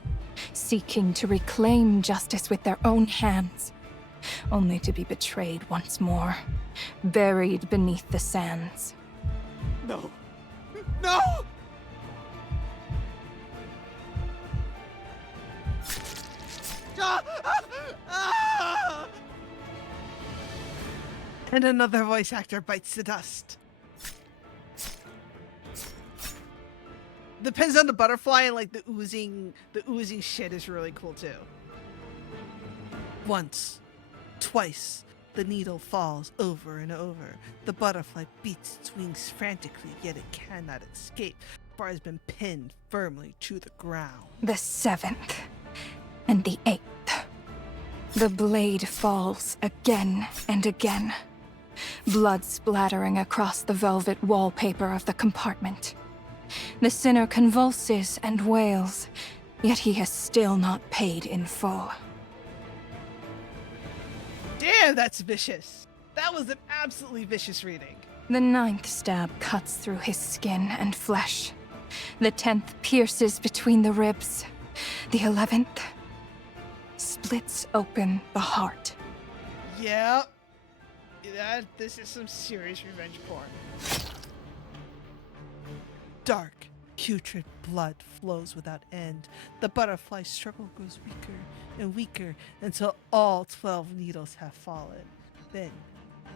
seeking to reclaim justice with their own hands, only to be betrayed once more, buried beneath the sands. No. No! And another voice actor bites the dust. Depends on the butterfly, and like the oozing shit is really cool too. Once, twice, the needle falls over and over. The butterfly beats its wings frantically, yet it cannot escape, for it has been pinned firmly to the ground. The seventh and the eighth. The blade falls again and again, blood splattering across the velvet wallpaper of the compartment. The sinner convulses and wails, yet he has still not paid in full. Damn, that's vicious. That was an absolutely vicious reading. The ninth stab cuts through his skin and flesh. The 10th pierces between the ribs. The 11th splits open the heart. Yeah. This is some serious revenge porn. Dark, putrid blood flows without end. The butterfly's struggle grows weaker and weaker until all 12 needles have fallen. Then,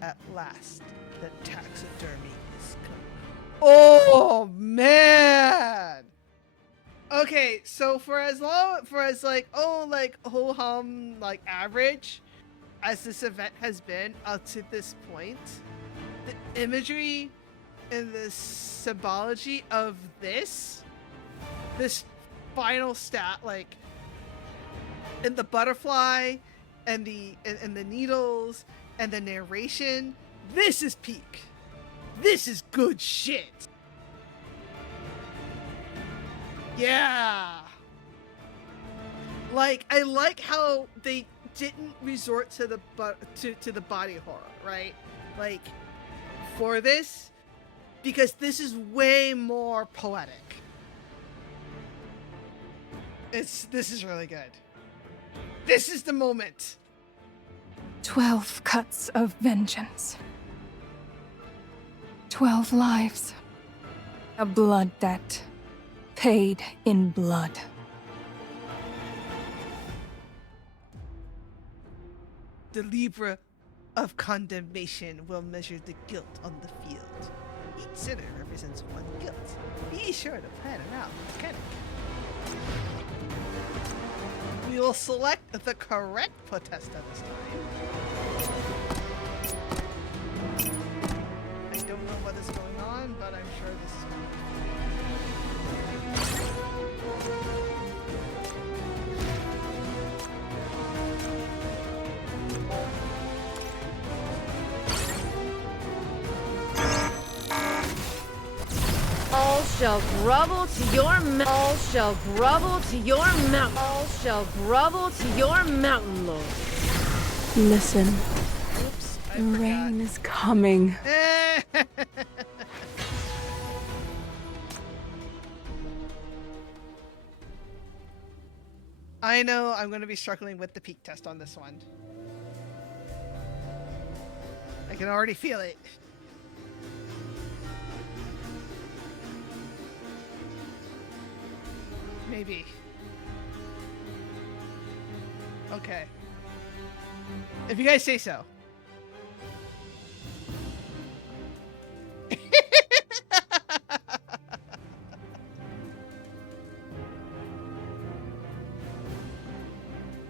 at last, the taxidermy is come. Oh man! Okay, so for as ho hum average as this event has been up to this point, the imagery and the symbology of this final stat, like, and the butterfly and the needles and the narration, this is peak. This is good shit. Yeah. Like, I like how they didn't resort to the to the body horror, right? Like, for this, because this is way more poetic. This is really good. This is the moment. 12 cuts of vengeance. 12 lives. A blood debt. Paid in blood. The Libra of condemnation will measure the guilt on the field. Each sinner represents one guilt. Be sure to plan it out, mechanic. We will select the correct protesta this time. I don't know what is going on, but I'm sure this is going to All shall grovel to your all shall grovel to your mountain. All shall grovel to your mountain lord. Listen. Oops, the rain is coming. I know I'm going to be struggling with the peak test on this one. I can already feel it. Maybe. Okay. If you guys say so.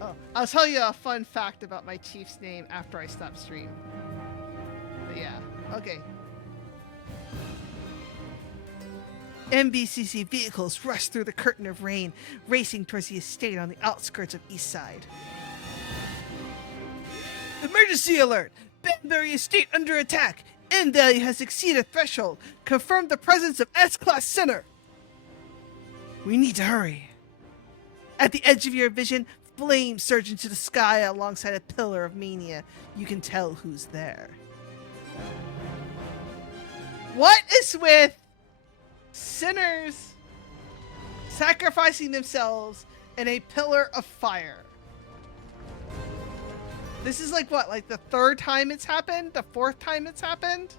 Oh, I'll tell you a fun fact about my chief's name after I stop stream. But yeah, okay. MBCC vehicles rush through the curtain of rain, racing towards the estate on the outskirts of Eastside. Emergency alert! Banbury Estate under attack! End value has exceeded threshold. Confirm the presence of S-Class Center. We need to hurry. At the edge of your vision, flames surge into the sky alongside a pillar of mania. You can tell who's there. What is with sinners sacrificing themselves in a pillar of fire? This is like what, like the third time it's happened? The fourth time it's happened?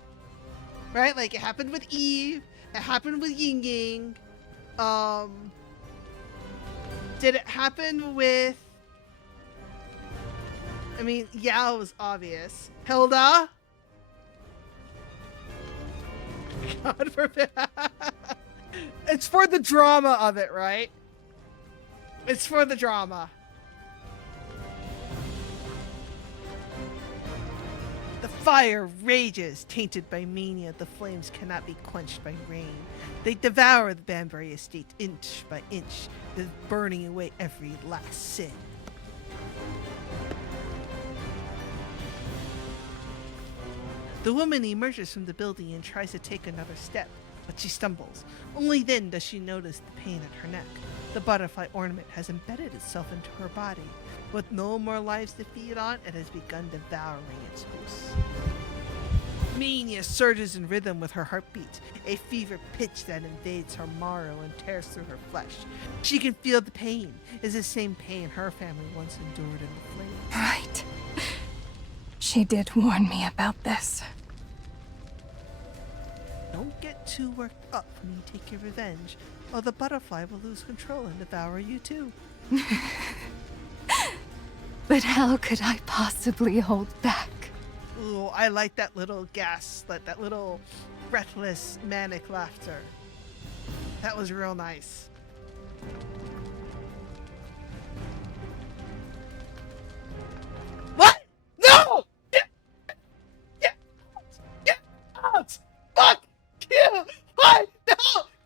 Right? Like it happened with Eve. It happened with Yin Yang. Did it happen with... I mean, Yao was obvious. Hilda? God forbid. It's for the drama of it, right? It's for the drama. The fire rages, tainted by mania. The flames cannot be quenched by rain. They devour the Banbury Estate inch by inch, burning away every last sin. The woman emerges from the building and tries to take another step, but she stumbles. Only then does she notice the pain at her neck. The butterfly ornament has embedded itself into her body. With no more lives to feed on, it has begun devouring its host. Mania surges in rhythm with her heartbeat, a fever pitch that invades her marrow and tears through her flesh. She can feel the pain. It's the same pain her family once endured in the flames. Right. She did warn me about this. Don't get too worked up when you take your revenge, or the butterfly will lose control and devour you too. But how could I possibly hold back? Ooh, I like that little gasp, that little breathless, manic laughter. That was real nice. What? No! Get out! Get out! Fuck you! What? No!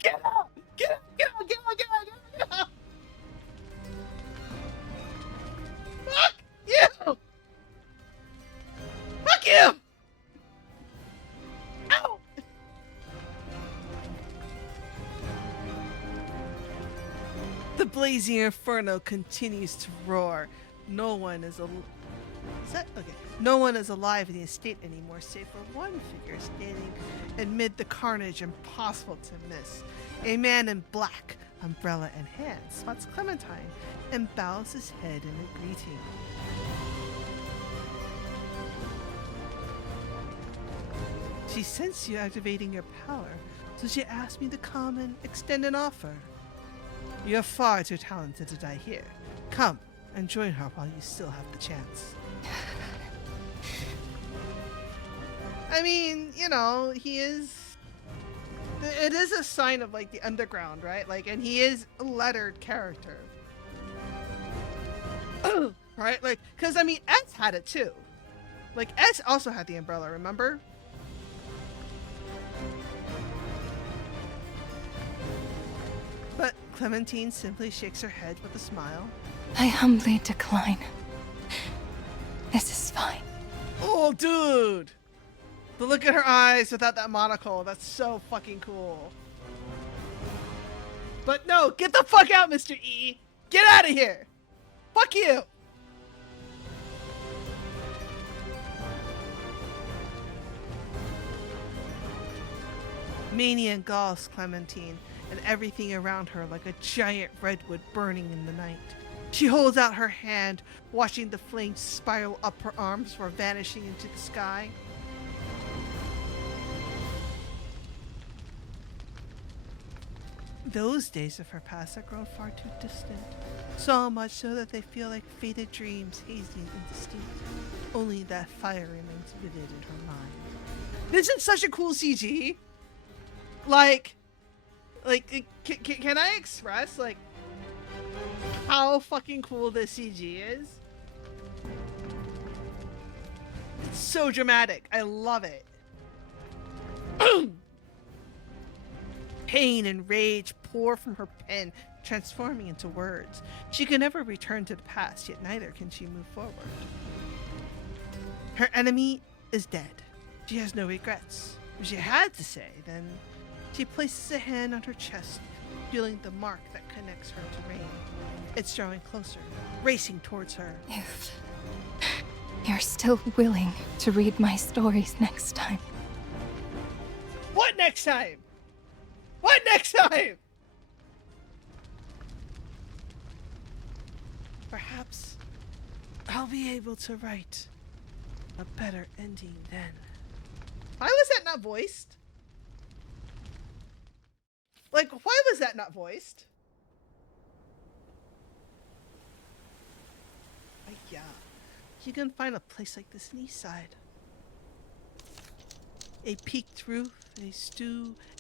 Get out! Get out! Get out! Get out! Get out! Get out! Fuck you! Fuck you! Ow! The blazing inferno continues to roar. No one is No one is alive in the estate anymore, save for one figure standing amid the carnage impossible to miss. A man in black, umbrella in hand, spots Clementine and bows his head in a greeting. She sensed you activating your power, so she asked me to come and extend an offer. You're far too talented to die here. Come and join her while you still have the chance. I mean, you know, he is... It is a sign of, like, the underground, right? Like, and he is a lettered character. Right? Like, because, I mean, S had it, too. Like, S also had the umbrella, remember? But Clementine simply shakes her head with a smile. I humbly decline. This is fine. Oh, dude! The look in her eyes without that monocle, that's so fucking cool. But no, get the fuck out, Mr. E! Get out of here! Fuck you! Mania engulfs Clementine and everything around her like a giant redwood burning in the night. She holds out her hand, watching the flames spiral up her arms before vanishing into the sky. Those days of her past have grown far too distant, so much so that they feel like faded dreams, hazy and indistinct. Only that fire remains vivid in her mind. This is such a cool CG. Can I express, like, how fucking cool this CG is? It's so dramatic. I love it. Pain and rage pour from her pen, transforming into words. She can never return to the past, yet neither can she move forward. Her enemy is dead. She has no regrets. If she had to say, then she places a hand on her chest, feeling the mark that connects her to Rain. It's drawing closer, racing towards her. If you're still willing to read my stories next time. What next time? What next time? Perhaps I'll be able to write a better ending then. Why was that not voiced? Like, why was that not voiced? Yeah, you can find a place like this in Eastside. A peaked roof,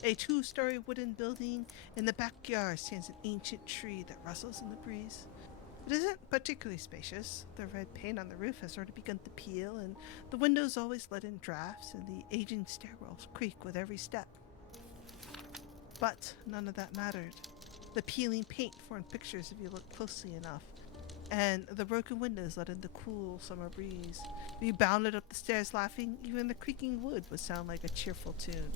a two-story wooden building. In the backyard stands an ancient tree that rustles in the breeze. It isn't particularly spacious. The red paint on the roof has already begun to peel, and the windows always let in drafts, and the aging stairwells creak with every step. But none of that mattered. The peeling paint formed pictures if you look closely enough, and the broken windows let in the cool summer breeze. We bounded up the stairs laughing. Even the creaking wood would sound like a cheerful tune.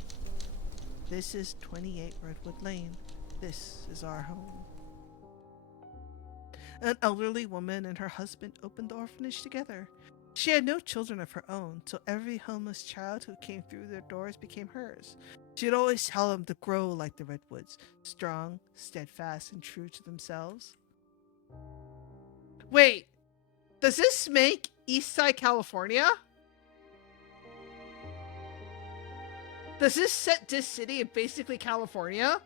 This is 28 Redwood Lane. This is our home. An elderly woman and her husband opened the orphanage together. She had no children of her own, so every homeless child who came through their doors became hers. She'd always tell them to grow like the redwoods, strong, steadfast, and true to themselves. Wait, does this make Eastside, California? Does this set this city in basically California?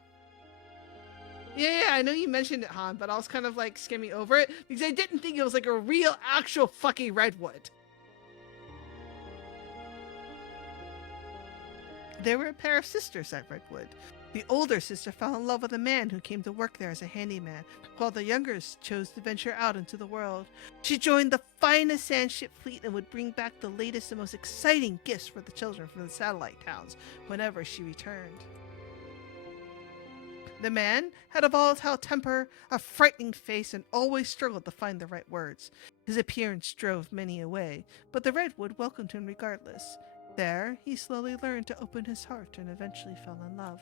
Yeah, I know you mentioned it, Han, but I was kind of like skimming over it because I didn't think it was like a real, actual fucking redwood. They were a pair of sisters at Redwood. The older sister fell in love with a man who came to work there as a handyman, while the younger chose to venture out into the world. She joined the finest sandship fleet and would bring back the latest and most exciting gifts for the children from the satellite towns whenever she returned. The man had a volatile temper, a frightening face, and always struggled to find the right words. His appearance drove many away, but the Redwood welcomed him regardless. There, he slowly learned to open his heart and eventually fell in love.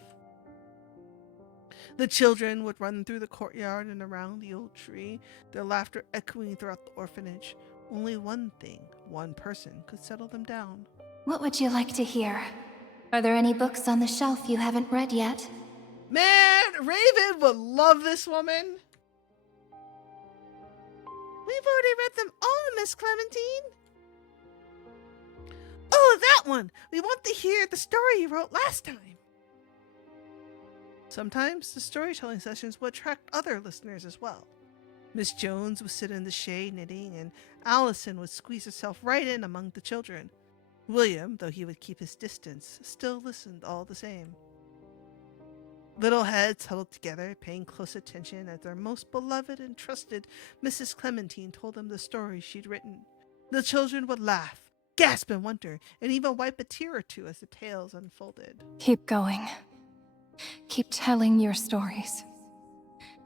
The children would run through the courtyard and around the old tree, their laughter echoing throughout the orphanage. Only one thing, one person, could settle them down. What would you like to hear? Are there any books on the shelf you haven't read yet? Man, Raven would love this woman. We've already read them all, Miss Clementine. Oh, that one! We want to hear the story you wrote last time. Sometimes the storytelling sessions would attract other listeners as well. Miss Jones would sit in the shade knitting, and Allison would squeeze herself right in among the children. William, though he would keep his distance, still listened all the same. Little heads huddled together, paying close attention as their most beloved and trusted Mrs. Clementine told them the stories she'd written. The children would laugh, gasp in wonder, and even wipe a tear or two as the tales unfolded. Keep going. Keep telling your stories.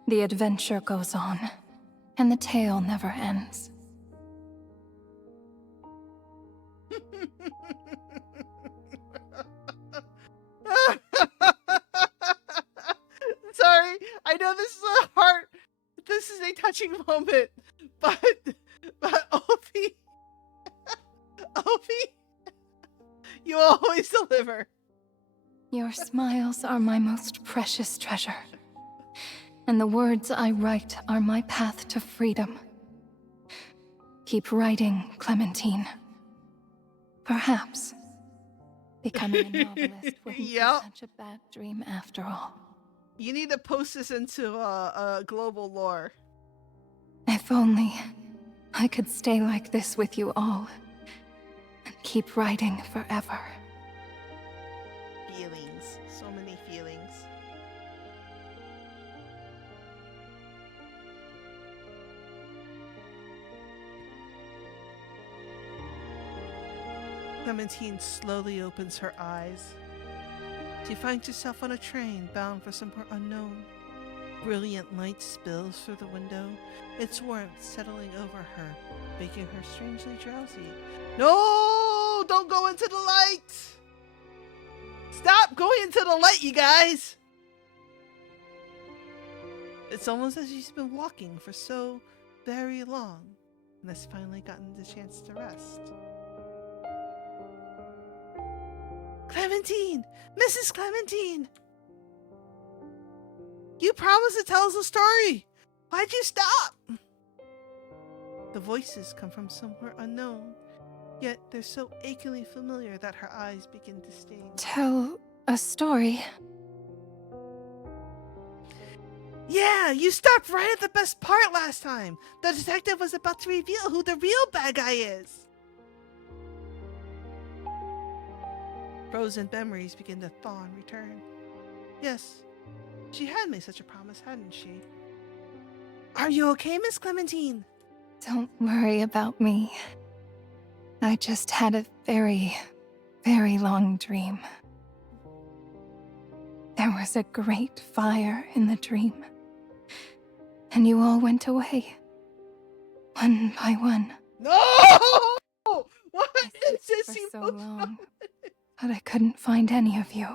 The adventure goes on, and the tale never ends. Sorry, I know this is a touching moment, but Opie, you always deliver. Your smiles are my most precious treasure, and the words I write are my path to freedom. Keep writing, Clementine. Perhaps becoming a novelist wouldn't be such a bad dream after all. You need to post this into a global lore. If only I could stay like this with you all and keep writing forever. Feelings. So many feelings. Clementine slowly opens her eyes. She finds herself on a train bound for somewhere unknown. Brilliant light spills through the window, its warmth settling over her, making her strangely drowsy. No! don't go into the light! Stop going into the light, you guys! It's almost as she's been walking for so very long and has finally gotten the chance to rest. Clementine! Mrs. Clementine! You promised to tell us a story! Why'd you stop? The voices come from somewhere unknown, yet they're so achingly familiar that her eyes begin to sting. Tell a story? Yeah, you stopped right at the best part last time. The detective was about to reveal who the real bad guy is. Frozen memories begin to thaw and return. Yes, she had made such a promise, hadn't she? Are you okay, Miss Clementine? Don't worry about me. I just had a very, very long dream. There was a great fire in the dream, and you all went away, one by one. No! What is this For so emotional? long, but I couldn't find any of you.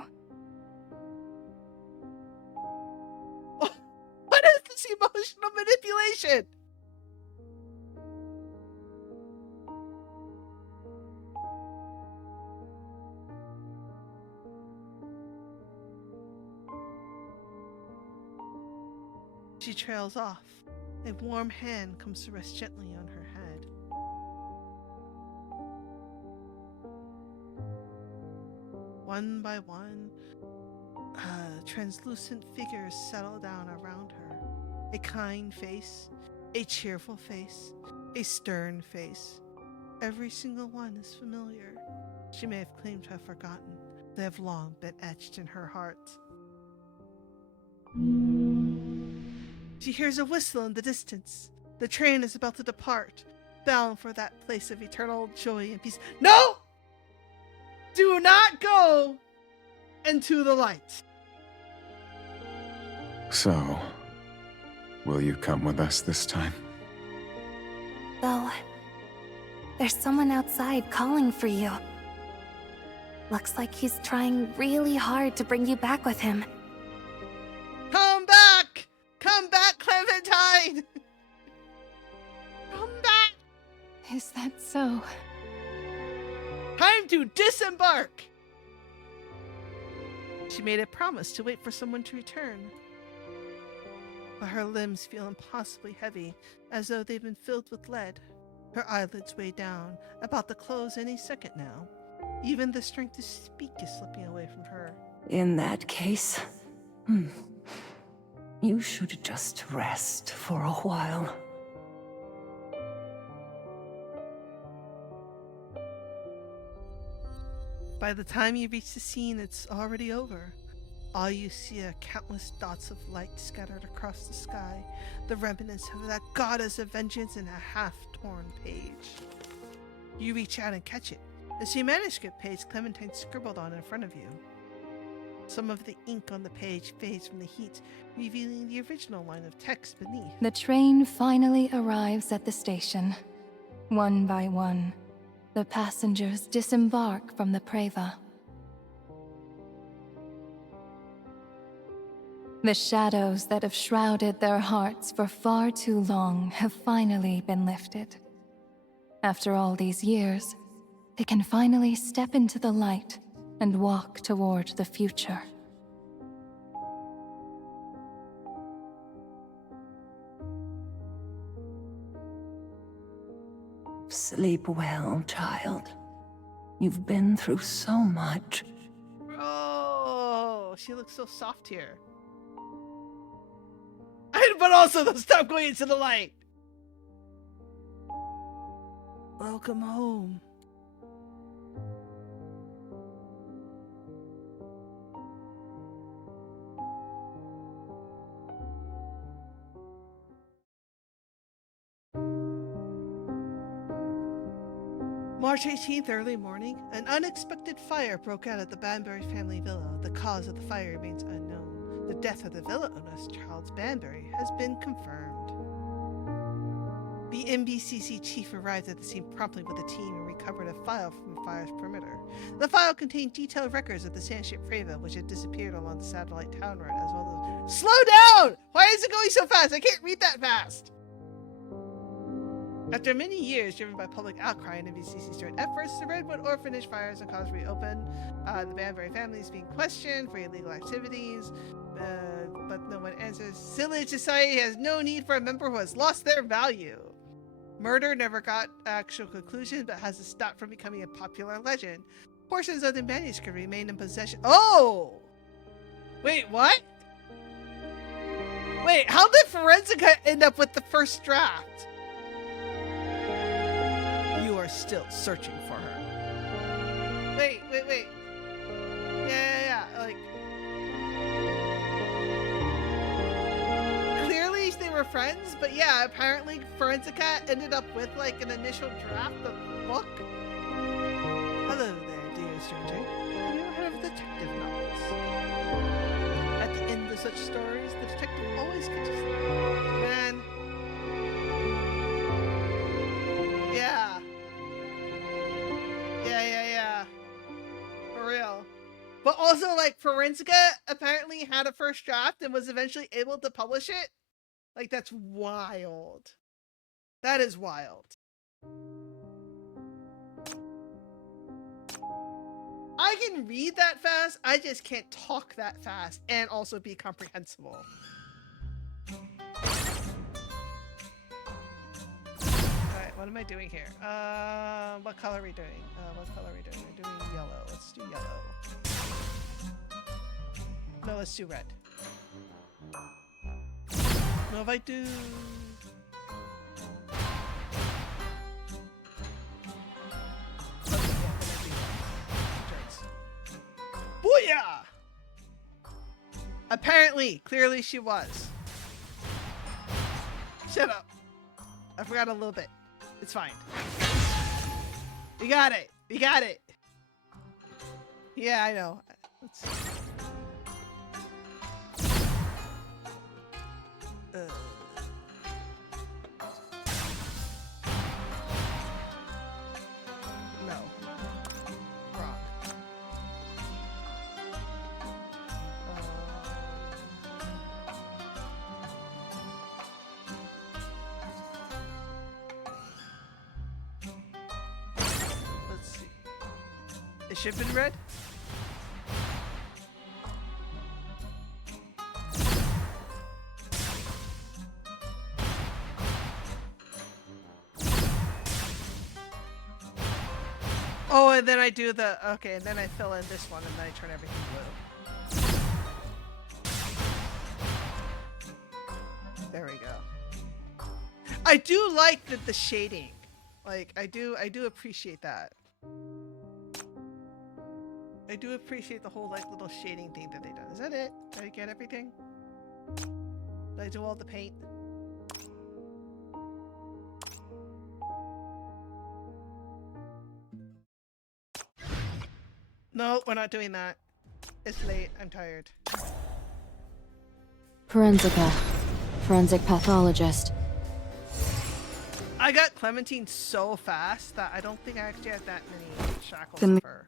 What is this emotional manipulation? She trails off. A warm hand comes to rest gently on her head. One by one, translucent figures settle down around her. A kind face, a cheerful face, a stern face. Every single one is familiar. She may have claimed to have forgotten. They have long been etched in her heart. She hears a whistle in the distance. The train is about to depart, bound for that place of eternal joy and peace. No! Do not go into the light. So, will you come with us this time? Though, there's someone outside calling for you. Looks like he's trying really hard to bring you back with him. Come back! Come back, Clementine! Come back! Is that so? Time to disembark! She made a promise to wait for someone to return. But her limbs feel impossibly heavy, as though they've been filled with lead. Her eyelids weigh down, about to close any second now. Even the strength to speak is slipping away from her. In that case, you should just rest for a while. By the time you reach the scene, it's already over. All you see are countless dots of light scattered across the sky, the remnants of that goddess of vengeance in a half-torn page. You reach out and catch it, the same manuscript page Clementine scribbled on in front of you. Some of the ink on the page fades from the heat, revealing the original line of text beneath. The train finally arrives at the station. One by one, the passengers disembark from the Preva. The shadows that have shrouded their hearts for far too long have finally been lifted. After all these years, they can finally step into the light and walk toward the future. Sleep well, child. You've been through so much. Oh, she looks so soft here. But also, don't stop going into the light. Welcome home. March 18th, early morning, an unexpected fire broke out at the Banbury family villa. The cause of the fire remains unknown. The death of the villa owner, Charles Banbury, has been confirmed. The NBCC chief arrived at the scene promptly with a team and recovered a file from the fire's perimeter. The file contained detailed records of the sand-ship Freva, which had disappeared along the satellite town road, as well as... Slow down! Why is it going so fast? I can't read that fast! After many years driven by public outcry and NBCC's joint efforts, the Redwood Orphanage fires and cause reopened. The Banbury family is being questioned for illegal activities, but no one answers. Silage society has no need for a member who has lost their value. Murder never got actual conclusion, but has stopped from becoming a popular legend. Portions of the manuscript remain in possession. Oh! Wait, what? Wait, how did Forensica end up with the first draft? You are still searching for her. Wait. Yeah. Like, clearly they were friends, but yeah, apparently Forensica ended up with like an initial draft of the book. Hello there, dear stranger. Have you ever heard of detective novels? At the end of such stories, the detective always catches them. Man. Yeah. For real. But also, like, Forensica apparently had a first draft and was eventually able to publish it. Like, that's wild. That is wild. I can read that fast, I just can't talk that fast and also be comprehensible. Alright, what am I doing here? What color are we doing? We're doing yellow. Let's do yellow. No, let's do red. No, if I do... Booyah! Apparently, clearly she was. Shut up. I forgot a little bit. It's fine. We got it. Yeah, I know. No. Wrong. Let's see. It should have been red? Oh, and then I do the... Okay, and then I fill in this one, and then I turn everything blue. There we go. I do like the shading. Like, I do appreciate that. I do appreciate the whole, like, little shading thing that they done. Is that it? Did I get everything? Did I do all the paint? No, we're not doing that. It's late. I'm tired. Forensica. Forensic pathologist. I got Clementine so fast that I don't think I actually have that many shackles of her.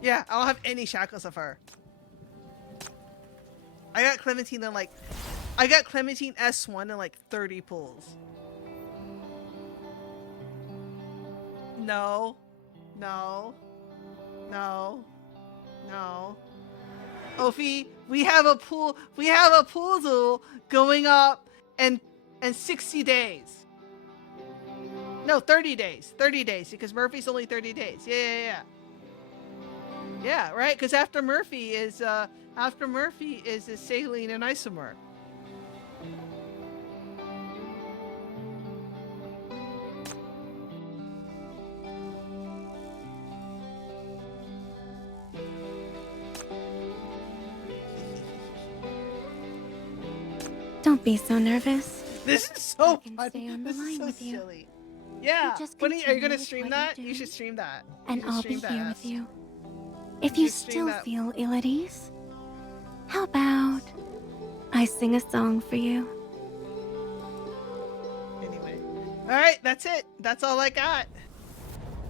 Yeah, I don't have any shackles of her. I got Clementine in like... I got Clementine S1 in like 30 pulls. No. Ophi, we have a pool going up in 60 days. No, 30 days. 30 days, because Murphy's only 30 days. Yeah. Yeah, right? Because after Murphy is saline and isomer. Don't be so nervous. This is so I can funny. stay on the This is line so with you. silly. Yeah. just Funny, are you continue gonna with stream what that? you're You doing. should stream that. And You should I'll be stream that here ass. with you. If you should stream still that. feel ill at ease, how about I sing a song for you? Anyway. All right, that's it. That's all I got.